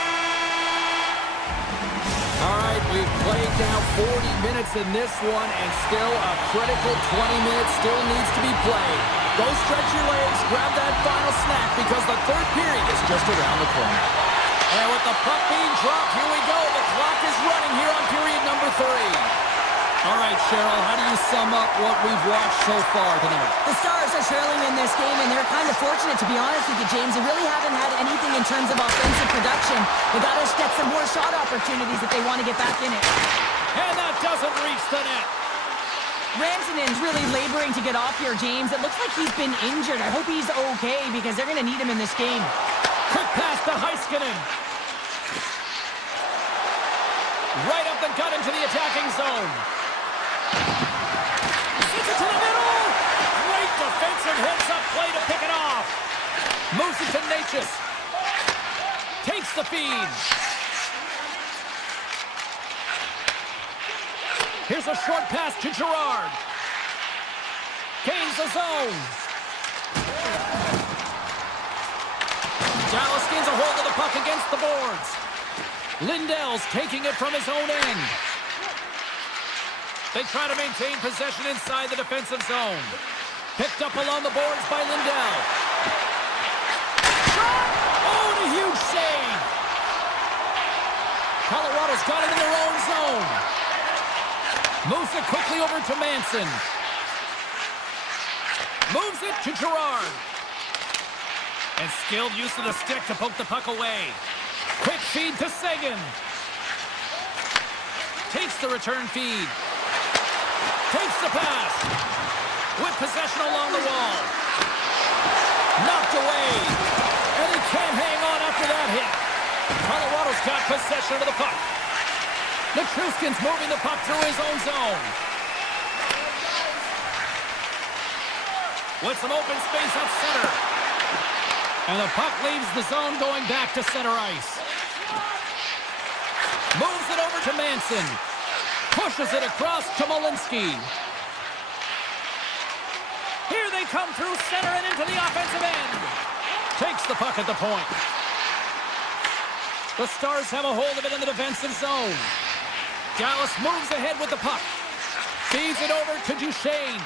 All right, we've played now 40 minutes in this one, and still a critical 20 minutes still needs to be played. Go stretch your legs, grab that final snack, because the third period is just around the corner. And with the puck being dropped, here we go. The clock is running here on period number 3. All right, Cheryl, how do you sum up what we've watched so far tonight? The Stars are trailing in this game, and they're kind of fortunate, to be honest with you, James. They really haven't had anything in terms of offensive production. They got to get some more shot opportunities if they want to get back in it. And that doesn't reach the net. Rantanen's really laboring to get off here, James. It looks like he's been injured. I hope he's okay, because they're going to need him in this game. Quick pass to Heiskanen. Right up the gut into the attacking zone. Sends it to the middle. Great defensive heads-up play to pick it off. Moves it to Natchez. Takes the feed. Here's a short pass to Gerard. Gains the zone. Dallas gains a hold of the puck against the boards. Lindell's taking it from his own end. They try to maintain possession inside the defensive zone. Picked up along the boards by Lindell. Shot! Oh, and a huge save! Colorado's got it in their own zone. Moves it quickly over to Manson. Moves it to Gerard. And skilled use of the stick to poke the puck away. Quick feed to Seguin. Takes the return feed. Takes the pass. With possession along the wall. Knocked away. And he can't hang on after that hit. Colorado's got possession of the puck. Nichushkin's moving the puck through his own zone. With some open space up center. And the puck leaves the zone going back to center ice. Moves it over to Manson. Pushes it across to Malinsky. Here they come through center and into the offensive end. Takes the puck at the point. The Stars have a hold of it in the defensive zone. Dallas moves ahead with the puck. Feeds it over to Duchesne.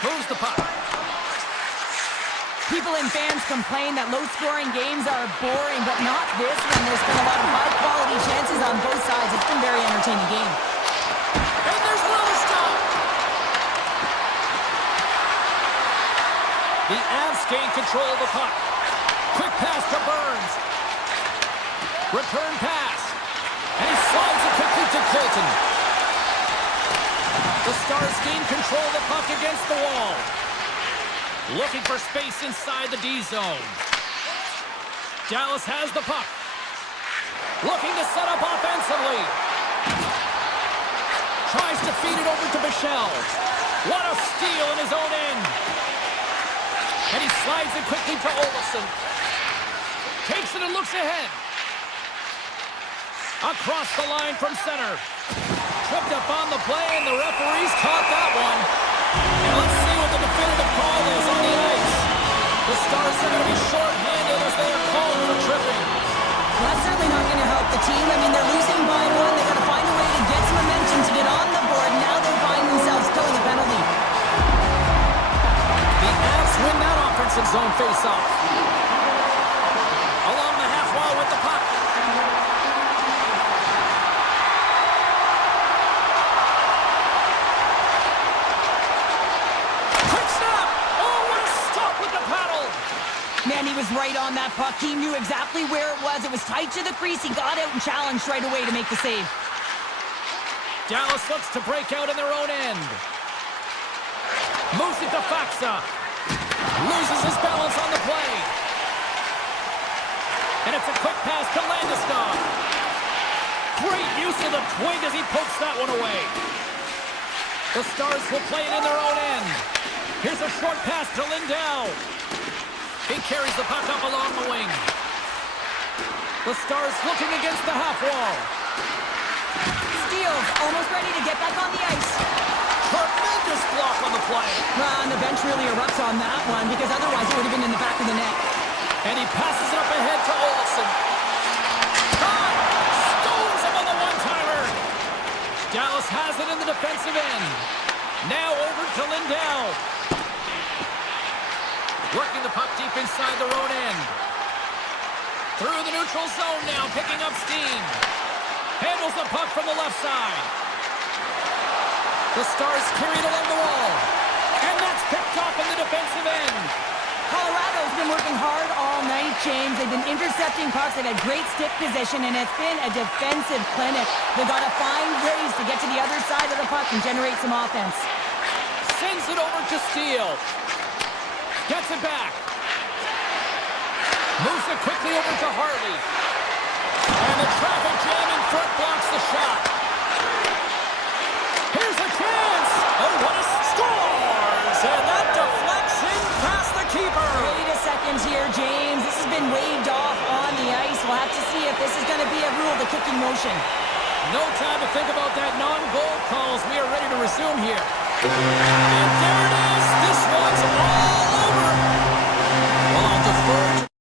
Moves the puck. People and fans complain that low-scoring games are boring, but not this one. There's been a lot of high-quality chances on both sides. It's been a very entertaining game. And there's another stop. The Avs gain control of the puck. Quick pass to Burns. Return pass. And he slides it quickly to Colton. The Stars gain control of the puck against the wall. Looking for space inside the D zone. Dallas has the puck. Looking to set up offensively. Tries to feed it over to Bichelle. What a steal in his own end. And he slides it quickly to Olofsson. Takes it and looks ahead. Across the line from center. Tripped up on the play, and the referees caught that one. And let's see what the definitive call is on the ice. The Stars are going to be short-handed as they are called for tripping. Well, that's certainly not going to help the team. I mean, they're losing by one. They've got to find a way to get some momentum to get on the board. Now they find themselves killing a penalty. The Avs win that offensive zone face-off. Along the half wall with the puck. Man, he was right on that puck. He knew exactly where it was. It was tight to the crease. He got out and challenged right away to make the save. Dallas looks to break out in their own end. Moves it to Faksa. Loses his balance on the play. And it's a quick pass to Landeskog. Great use of the twig as he pokes that one away. The Stars will play it in their own end. Here's a short pass to Lindell. He carries the puck up along the wing. The Stars looking against the half wall. Steals, almost ready to get back on the ice. Tremendous block on the play. And the bench really erupts on that one, because otherwise it would have been in the back of the net. And he passes it up ahead to Olofsson. Shot! Stones him on the one-timer. Dallas has it in the defensive end. Now over to Lindell. Working the puck deep inside their own end. Through the neutral zone now, picking up steam. Handles the puck from the left side. The Stars carried along the wall. And that's picked off in the defensive end. Colorado's been working hard all night, James. They've been intercepting pucks. They've had great stick position, and it's been a defensive clinic. They've got to find ways to get to the other side of the puck and generate some offense. Sends it over to Steele. Gets it back. Moves it quickly over to Hartley. And the traffic jam in front blocks the shot. Here's a chance. Oh, what a scores! And that deflects in past the keeper. Wait a second here, James. This has been waved off on the ice. We'll have to see if this is going to be a rule, the kicking motion. No time to think about that non-goal calls. We are ready to resume here. And there it is. This one's all over. Well, I'll defer to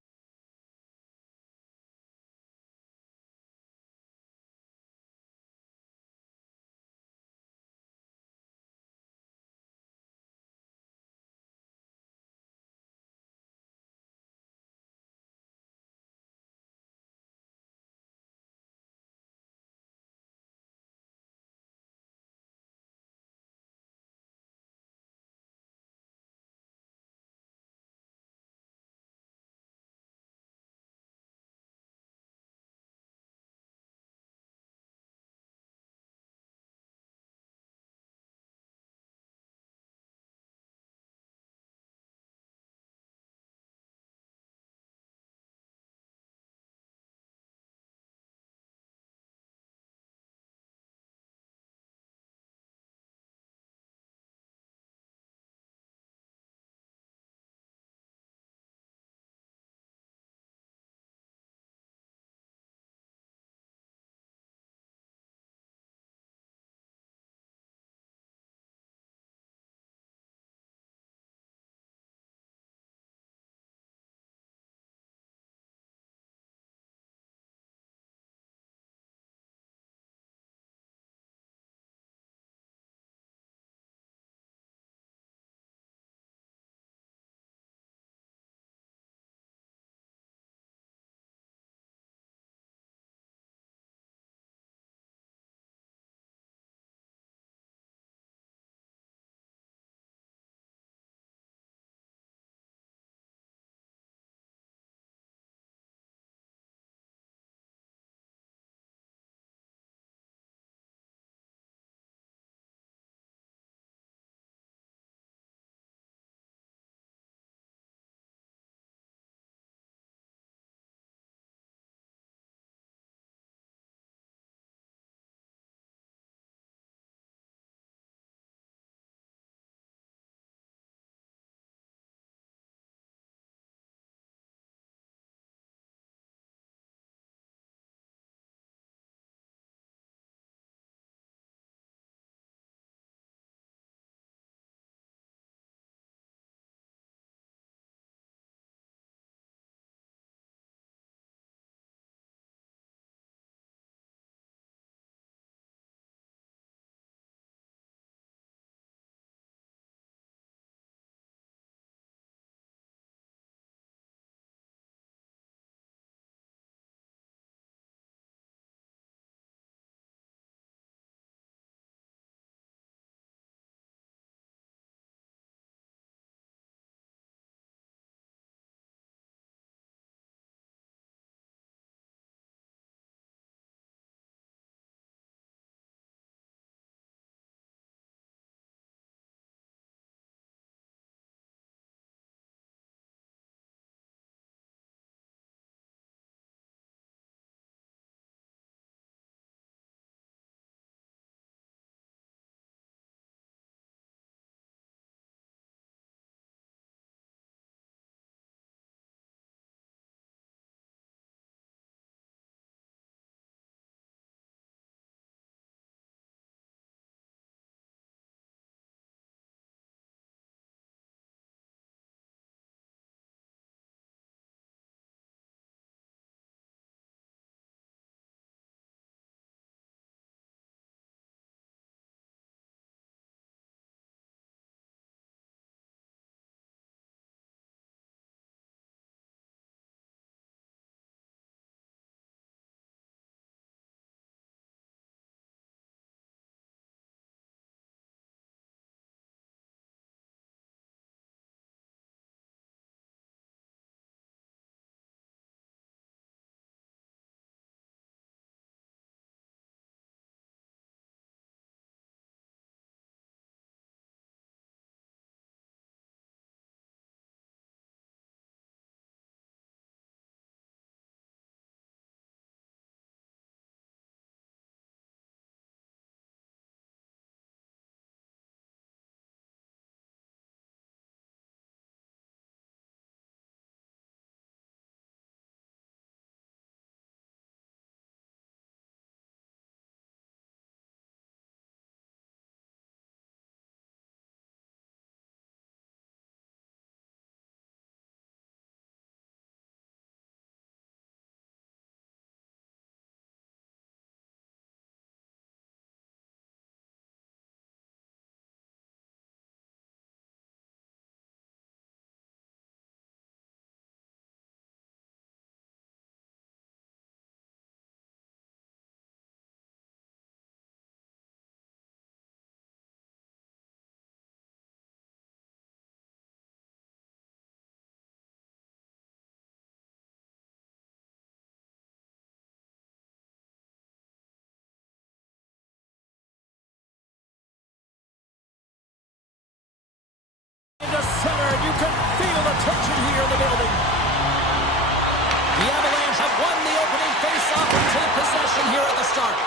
start.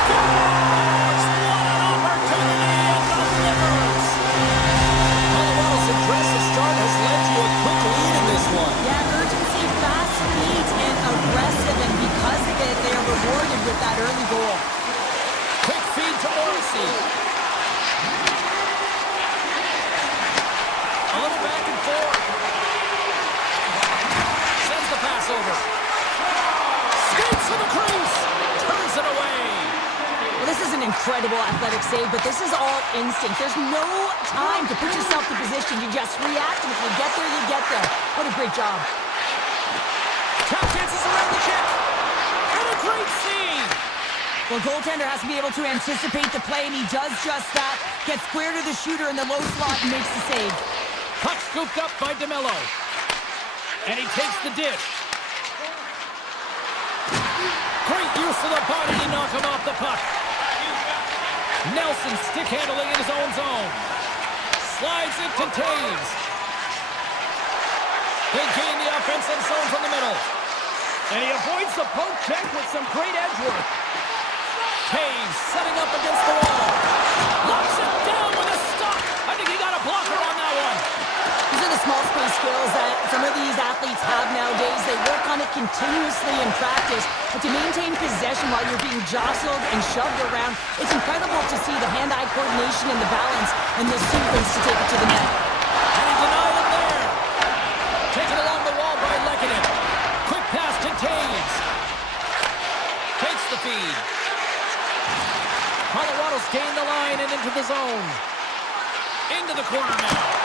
Scores! What an opportunity and delivers! Colorado's impressive start has led to a quick lead in this one. Yeah, urgency, fast speed, and aggressive, and because of it, they are rewarded with that early goal. Quick feed to Morrissey. A little back and forth. Sends the pass over. Skates to the crease. Turns it away. Well, this is an incredible athletic save, but this is all instinct. There's no time to put yourself in position. You just react, and if you get there, you get there. What a great job. Tap dances around the chip. And a great save. Well, goaltender has to be able to anticipate the play, and he does just that. Gets square to the shooter in the low slot and makes the save. Puck scooped up by DeMello. And he takes the dish. Great use of the body to knock him off the puck. Nelson stick handling in his own zone. Slides it to Taves. They gain the offensive zone from the middle. And he avoids the poke check with some great edge work. Taves setting up against the wall. Locks it down with a stop. I think he got a blocker on that one. These are the small space skills that some of these athletes have nowadays. They work on it continuously in practice. But to maintain possession while you're being jostled and shoved around, it's incredible to see the hand-eye coordination and the balance and the sequence to take it to the net. And he denied it there. Taken along the wall by Lekanen. Quick pass to Taves. Takes the feed. Colorado's gained the line and into the zone. Into the corner now.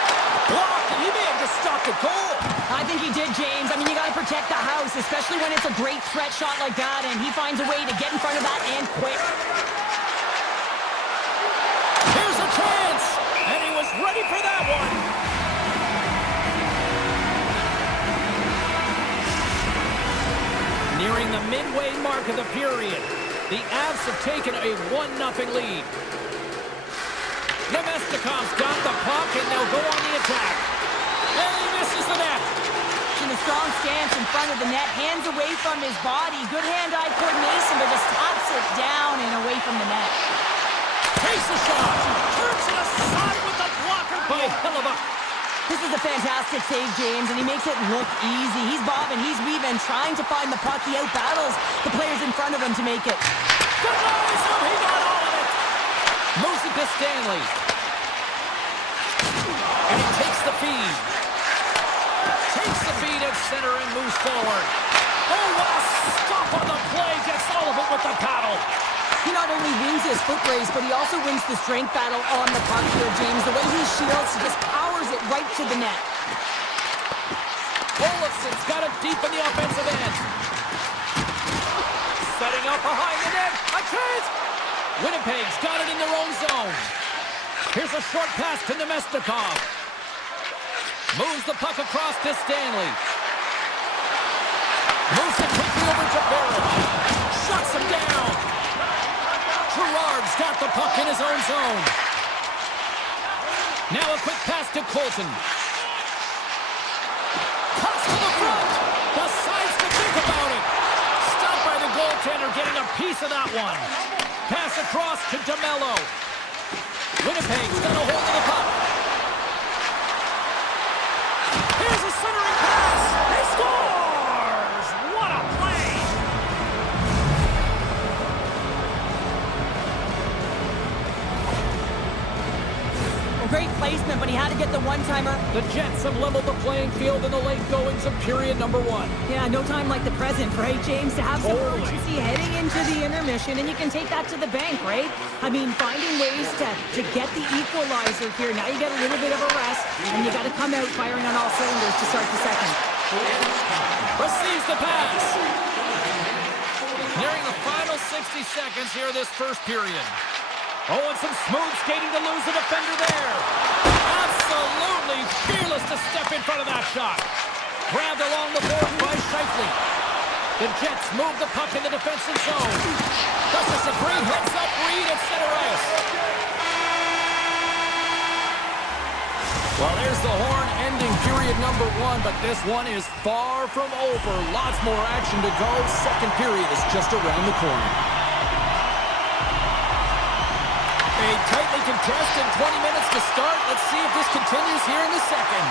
Blocked, and he may have just stopped the goal. I think he did, James. I mean, you got to protect the house, especially when it's a great threat shot like that, and he finds a way to get in front of that and quick. Here's a chance, and he was ready for that one. Nearing the midway mark of the period, the Avs have taken a 1-0 lead. Nemestikov's got the puck, and they'll go on the attack. And he misses the net. In a strong stance in front of the net, hands away from his body. Good hand-eye coordination, but just taps it down and away from the net. Takes a shot. Turns it aside with the blocker by Hellebuck. This is a fantastic save, James, and he makes it look easy. He's bobbing, he's weaving, trying to find the puck. He out-battles the players in front of him to make it. Good noise, he got all of it. Moves it to Stanley. And he takes the feed. Takes the feed at center and moves forward. Oh, what a stop on the play. Gets all of it with the paddle. He not only wins his foot race, but he also wins the strength battle on the puck here, James. The way he shields, he just powers it right to the net. Olofsson's got it deep in the offensive end. Setting up behind the net. A chance. Winnipeg's got it in their own zone. Here's a short pass to Nemestikov. Moves the puck across to Stanley. Moves it quickly over to Barrett. Shuts him down. Gerard's got the puck in his own zone. Now a quick pass to Colton. Cuts to the front. Decides to think about it. Stopped by the goaltender, getting a piece of that one. Pass across to DeMello. Winnipeg's got a hold of the puck. Here's a centering pass. He scores! What a play! Well, great placement, but he had to get the one-timer. The Jets have leveled the playing field in the late goings of period number 1. Yeah, no time like the present, right, James? To have some Totally. urgency heading into the intermission, and you can take that to the bank, right? I mean, finding ways to get the equalizer here. Now you get a little bit of a rest, and you got to come out firing on all cylinders to start the second. Receives the pass. Nearing the final 60 seconds here of this first period. Oh, and some smooth skating to lose the defender there. Absolutely fearless to step in front of that shot. Grabbed along the board by Scheifele. The Jets move the puck in the defensive zone. Does this a great heads-up read at center ice. Well, there's the horn ending period number one, but this one is far from over. Lots more action to go. Second period is just around the corner. A tightly contested 20 minutes to start. Let's see if this continues here in the second.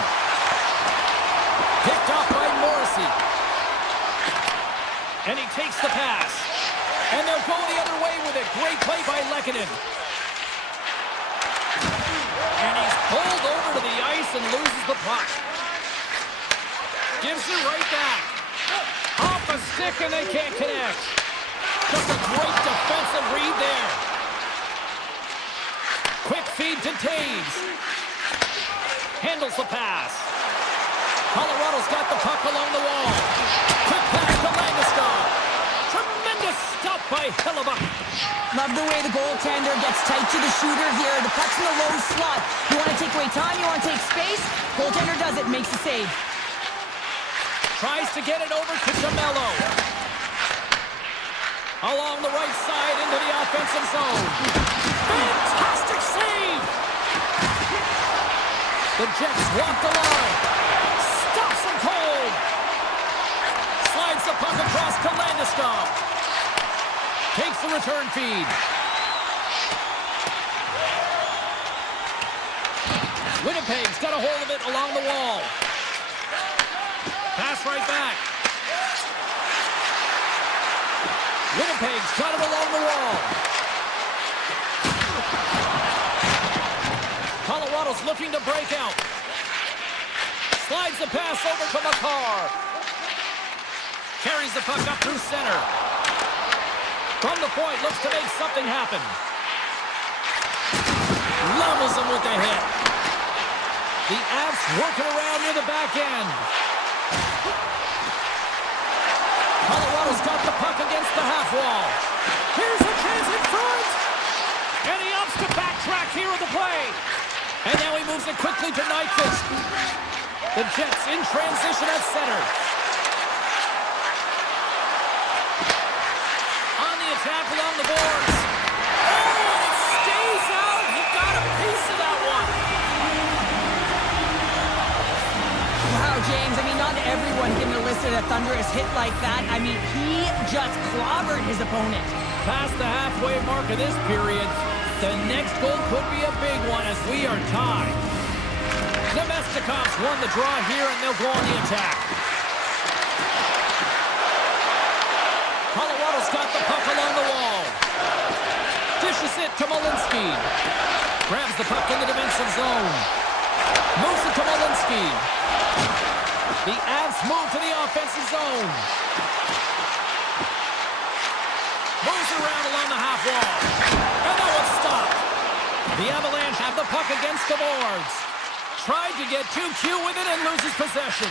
Picked off by Morrissey. And he takes the pass. And they'll go the other way with it. Great play by Lehkonen. And he's pulled over to the ice and loses the puck. Gives it right back. Off a stick and they can't connect. Just a great defensive read there. Quick feed to Taves. Handles the pass. Colorado's got the puck along the wall. Quick pass to Landeskog. Tremendous stop by Hellebuyck. Love the way the goaltender gets tight to the shooter here. The puck's in the low slot. You want to take away time, you want to take space. Goaltender does it, makes the save. Tries to get it over to DeMello. Along the right side into the offensive zone. Fantastic save! The Jets walk the line. Stops him cold. Slides the puck across to Landeskog. Takes the return feed. Winnipeg's got a hold of it along the wall. Pass right back. Winnipeg's got it along the wall. Colorado's looking to break out. Slides the pass over to Makar. Carries the puck up through center. From the point, looks to make something happen. Levels him with the hit. The Avs working around near the back end. Colorado's got the puck against the half wall. Here's a chance in front. And he opts to backtrack here at the play. And now he moves it quickly to Nyquist. The Jets in transition at center. On the attack along the boards. Oh, and it stays out. He got a piece of that one. Wow, James, I mean, not everyone can elicit a thunderous hit like that. I mean, he just clobbered his opponent. Past the halfway mark of this period, the next goal could be a big one as we are tied. The Domestikovs won the draw here and they'll go on the attack. Colorado's got the puck along the wall. Dishes it to Malinsky. Grabs the puck in the defensive zone. Moves it to Malinsky. The Avs move to the offensive zone. Moves around along the half wall. And that one's stopped. The Avalanche have the puck against the boards. Tried to get too cute with it and loses possession.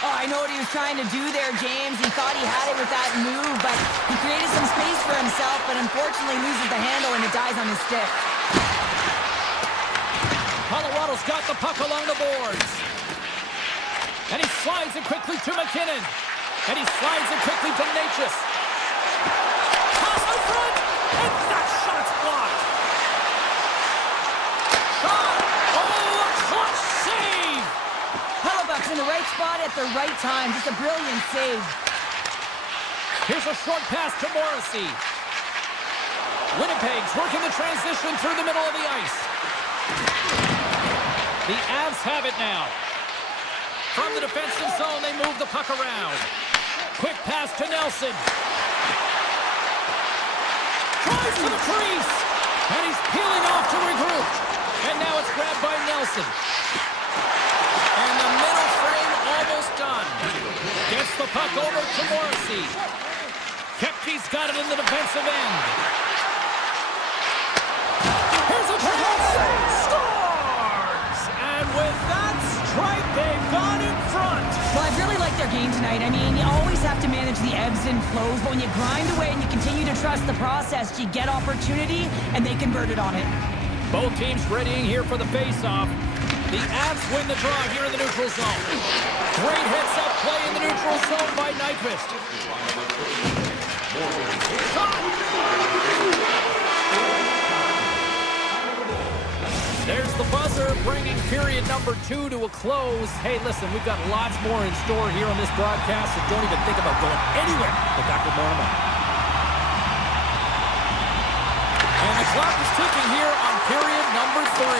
Oh, I know what he was trying to do there, James. He thought he had it with that move, but he created some space for himself, but unfortunately loses the handle and it dies on his stick. Colorado's got the puck along the boards. And he slides it quickly to McKinnon. And he slides it quickly to Natchez. Toss in front, and that shot's blocked. Shot! Oh, a clutch save! Hellebuyck's in the right spot at the right time. Just a brilliant save. Here's a short pass to Morrissey. Winnipeg's working the transition through the middle of the ice. The Avs have it now. From the defensive zone, they move the puck around. Quick pass to Nelson. Tries to the crease. And he's peeling off to regroup. And now it's grabbed by Nelson. And the middle frame almost done. Gets the puck over to Morrissey. Kepke's got it in the defensive end. Here's a chance. Scores! And with that strike, they've gone in front. Well, I've really liked their game tonight. I mean, you always have to manage the ebbs and flows, but when you grind away and you continue to trust the process, you get opportunity, and they converted on it. Both teams readying here for the face-off. The Avs win the draw here in the neutral zone. Great heads-up play in the neutral zone by Nyquist. There's the buzzer, bringing period number 2 to a close. Hey, listen, we've got lots more in store here on this broadcast, so don't even think about going anywhere. But back with more in a moment. And the clock is ticking here on period number 3.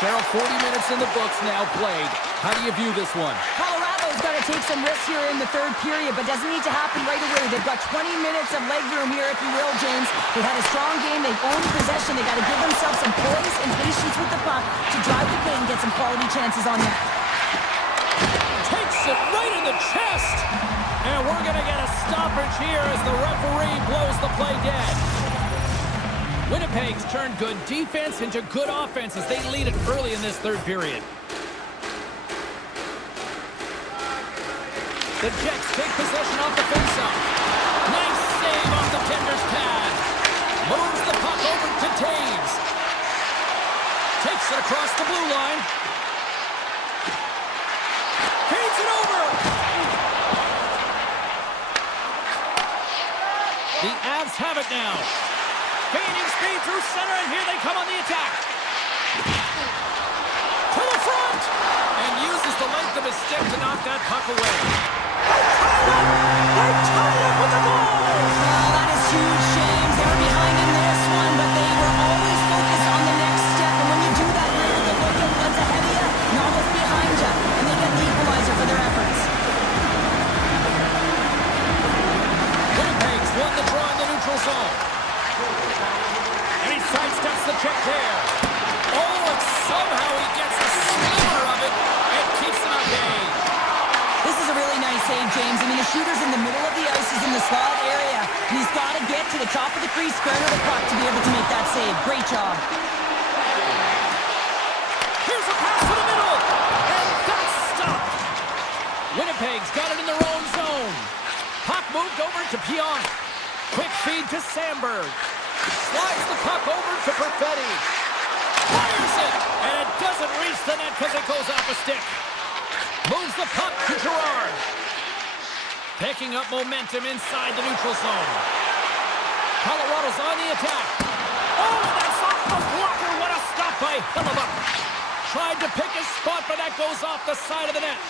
Cheryl, 40 minutes in the books now played. How do you view this one? Colorado's got to take some risks here in the third period, but doesn't need to happen right away. They've got 20 minutes of leg room here, if you will, James. They've had a strong game. They've owned possession. They've got to give themselves some poise and patience with the puck to drive the paint and get some quality chances on net. Takes it right in the chest. And we're going to get a stoppage here as the referee blows the play dead. Winnipeg's turned good defense into good offense as they lead it early in this third period. The Jets take possession off the faceoff. Nice save off the defender's pad. Moves the puck over to Taves. Takes it across the blue line. Feeds it over. The Avs have it now. Gaining speed through center, and here they come on the attack. To the front! And uses the length of his stick to knock that puck away. They tied up with the goal! Oh, that is huge, James. They were behind in this one, but they were always focused on the next step. And when you do that, you're able to look at what's ahead of you and almost behind you. And they get the equalizer for their efforts. Winnipeg's won the draw in the neutral zone. And he sidesteps the check there. Oh, and somehow he gets a sliver of it and keeps him at bay. This is a really nice save, James. I mean, the shooter's in the middle of the ice. He's in the slot area. And he's got to get to the top of the crease, garner the puck to be able to make that save. Great job. Here's a pass to the middle. And that's stopped. Winnipeg's got it in their own zone. Puck moved over to Pion. Quick feed to Sandberg. Slides the puck over to Perfetti. Fires it! And it doesn't reach the net because it goes off a stick. Moves the puck to Gerard. Picking up momentum inside the neutral zone. Colorado's on the attack. Oh, and that's off the blocker. What a stop by Hellebuyck. Tried to pick his spot, but that goes off the side of the net.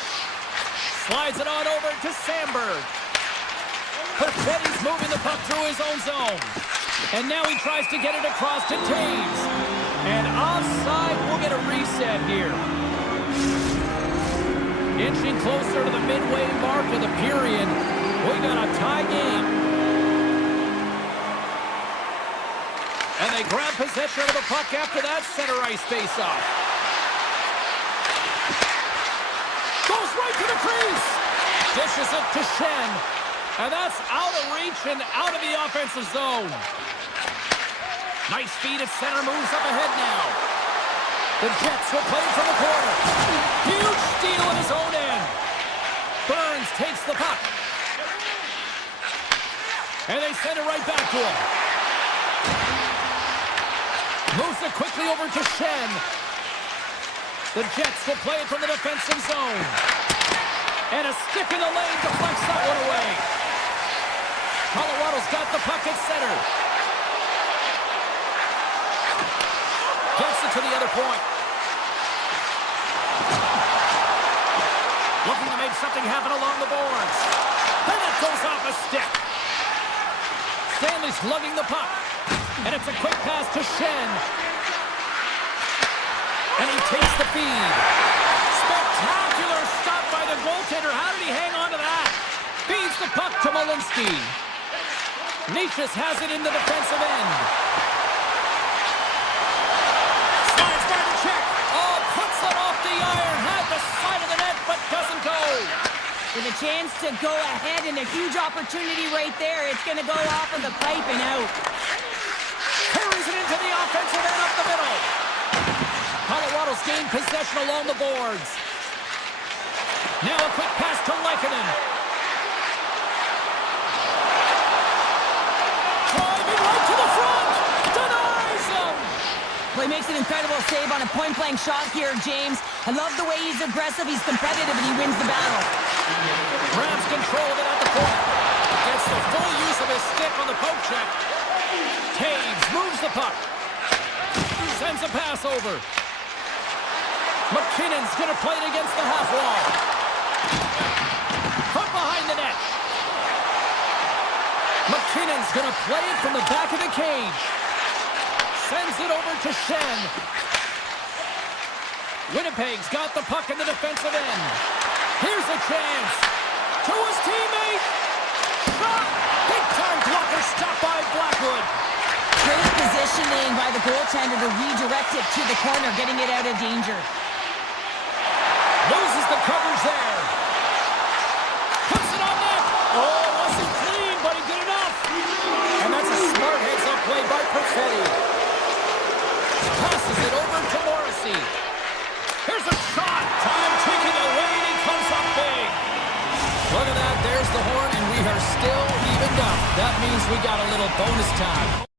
Slides it on over to Sandberg. Perfetti's moving the puck through his own zone. And now he tries to get it across to Taves. And offside, we'll get a reset here. Inching closer to the midway mark of the period. We got a tie game. And they grab possession of the puck after that center ice faceoff. Goes right to the crease. Dishes it to Shen. And that's out of reach and out of the offensive zone. Nice feed at center, moves up ahead now. The Jets will play from the corner. Huge steal at his own end. Burns takes the puck. And they send it right back to him. Moves it quickly over to Shen. The Jets will play it from the defensive zone. And a stick in the lane deflects that one away. Colorado's got the puck at center. Gets it to the other point. Looking to make something happen along the boards. And it goes off a stick. Stanley's lugging the puck. And it's a quick pass to Shen. And he takes the feed. Spectacular stop by the goaltender. How did he hang on to that? Feeds the puck to Malinsky. Nietzsche's has it in the defensive end. Slides by the check. Oh, puts it off the iron. Had the side of the net, but doesn't go. With a chance to go ahead and a huge opportunity right there. It's going to go off of the pipe and out. Carries it into the offensive end up the middle. Colorado's gained possession along the boards. Now a quick pass to Lehkonen. Driving right to the front. Denies him. Well, he makes an incredible save on a point-blank shot here, James. I love the way he's aggressive, he's competitive, and he wins the battle. Grabs control of it at the point. Gets the full use of his stick on the poke check. Taves moves the puck. Sends a pass over. McKinnon's going to play it against the half wall. From behind the net. McKinnon's going to play it from the back of the cage. Sends it over to Shen. Winnipeg's got the puck in the defensive end. Here's a chance. To his teammate. Shot. Big time blocker stopped by Blackwood. Great positioning by the goaltender to redirect it to the corner, getting it out of danger. Loses the coverage there. Puts it on net. Oh, wasn't clean, but he did enough. And that's a smart heads-up play by Perfetti. Passes it over to Morrissey. Here's a shot. Time ticking away, and he comes up big. Look at that. There's the horn, and we are still evened up. That means we got a little bonus time.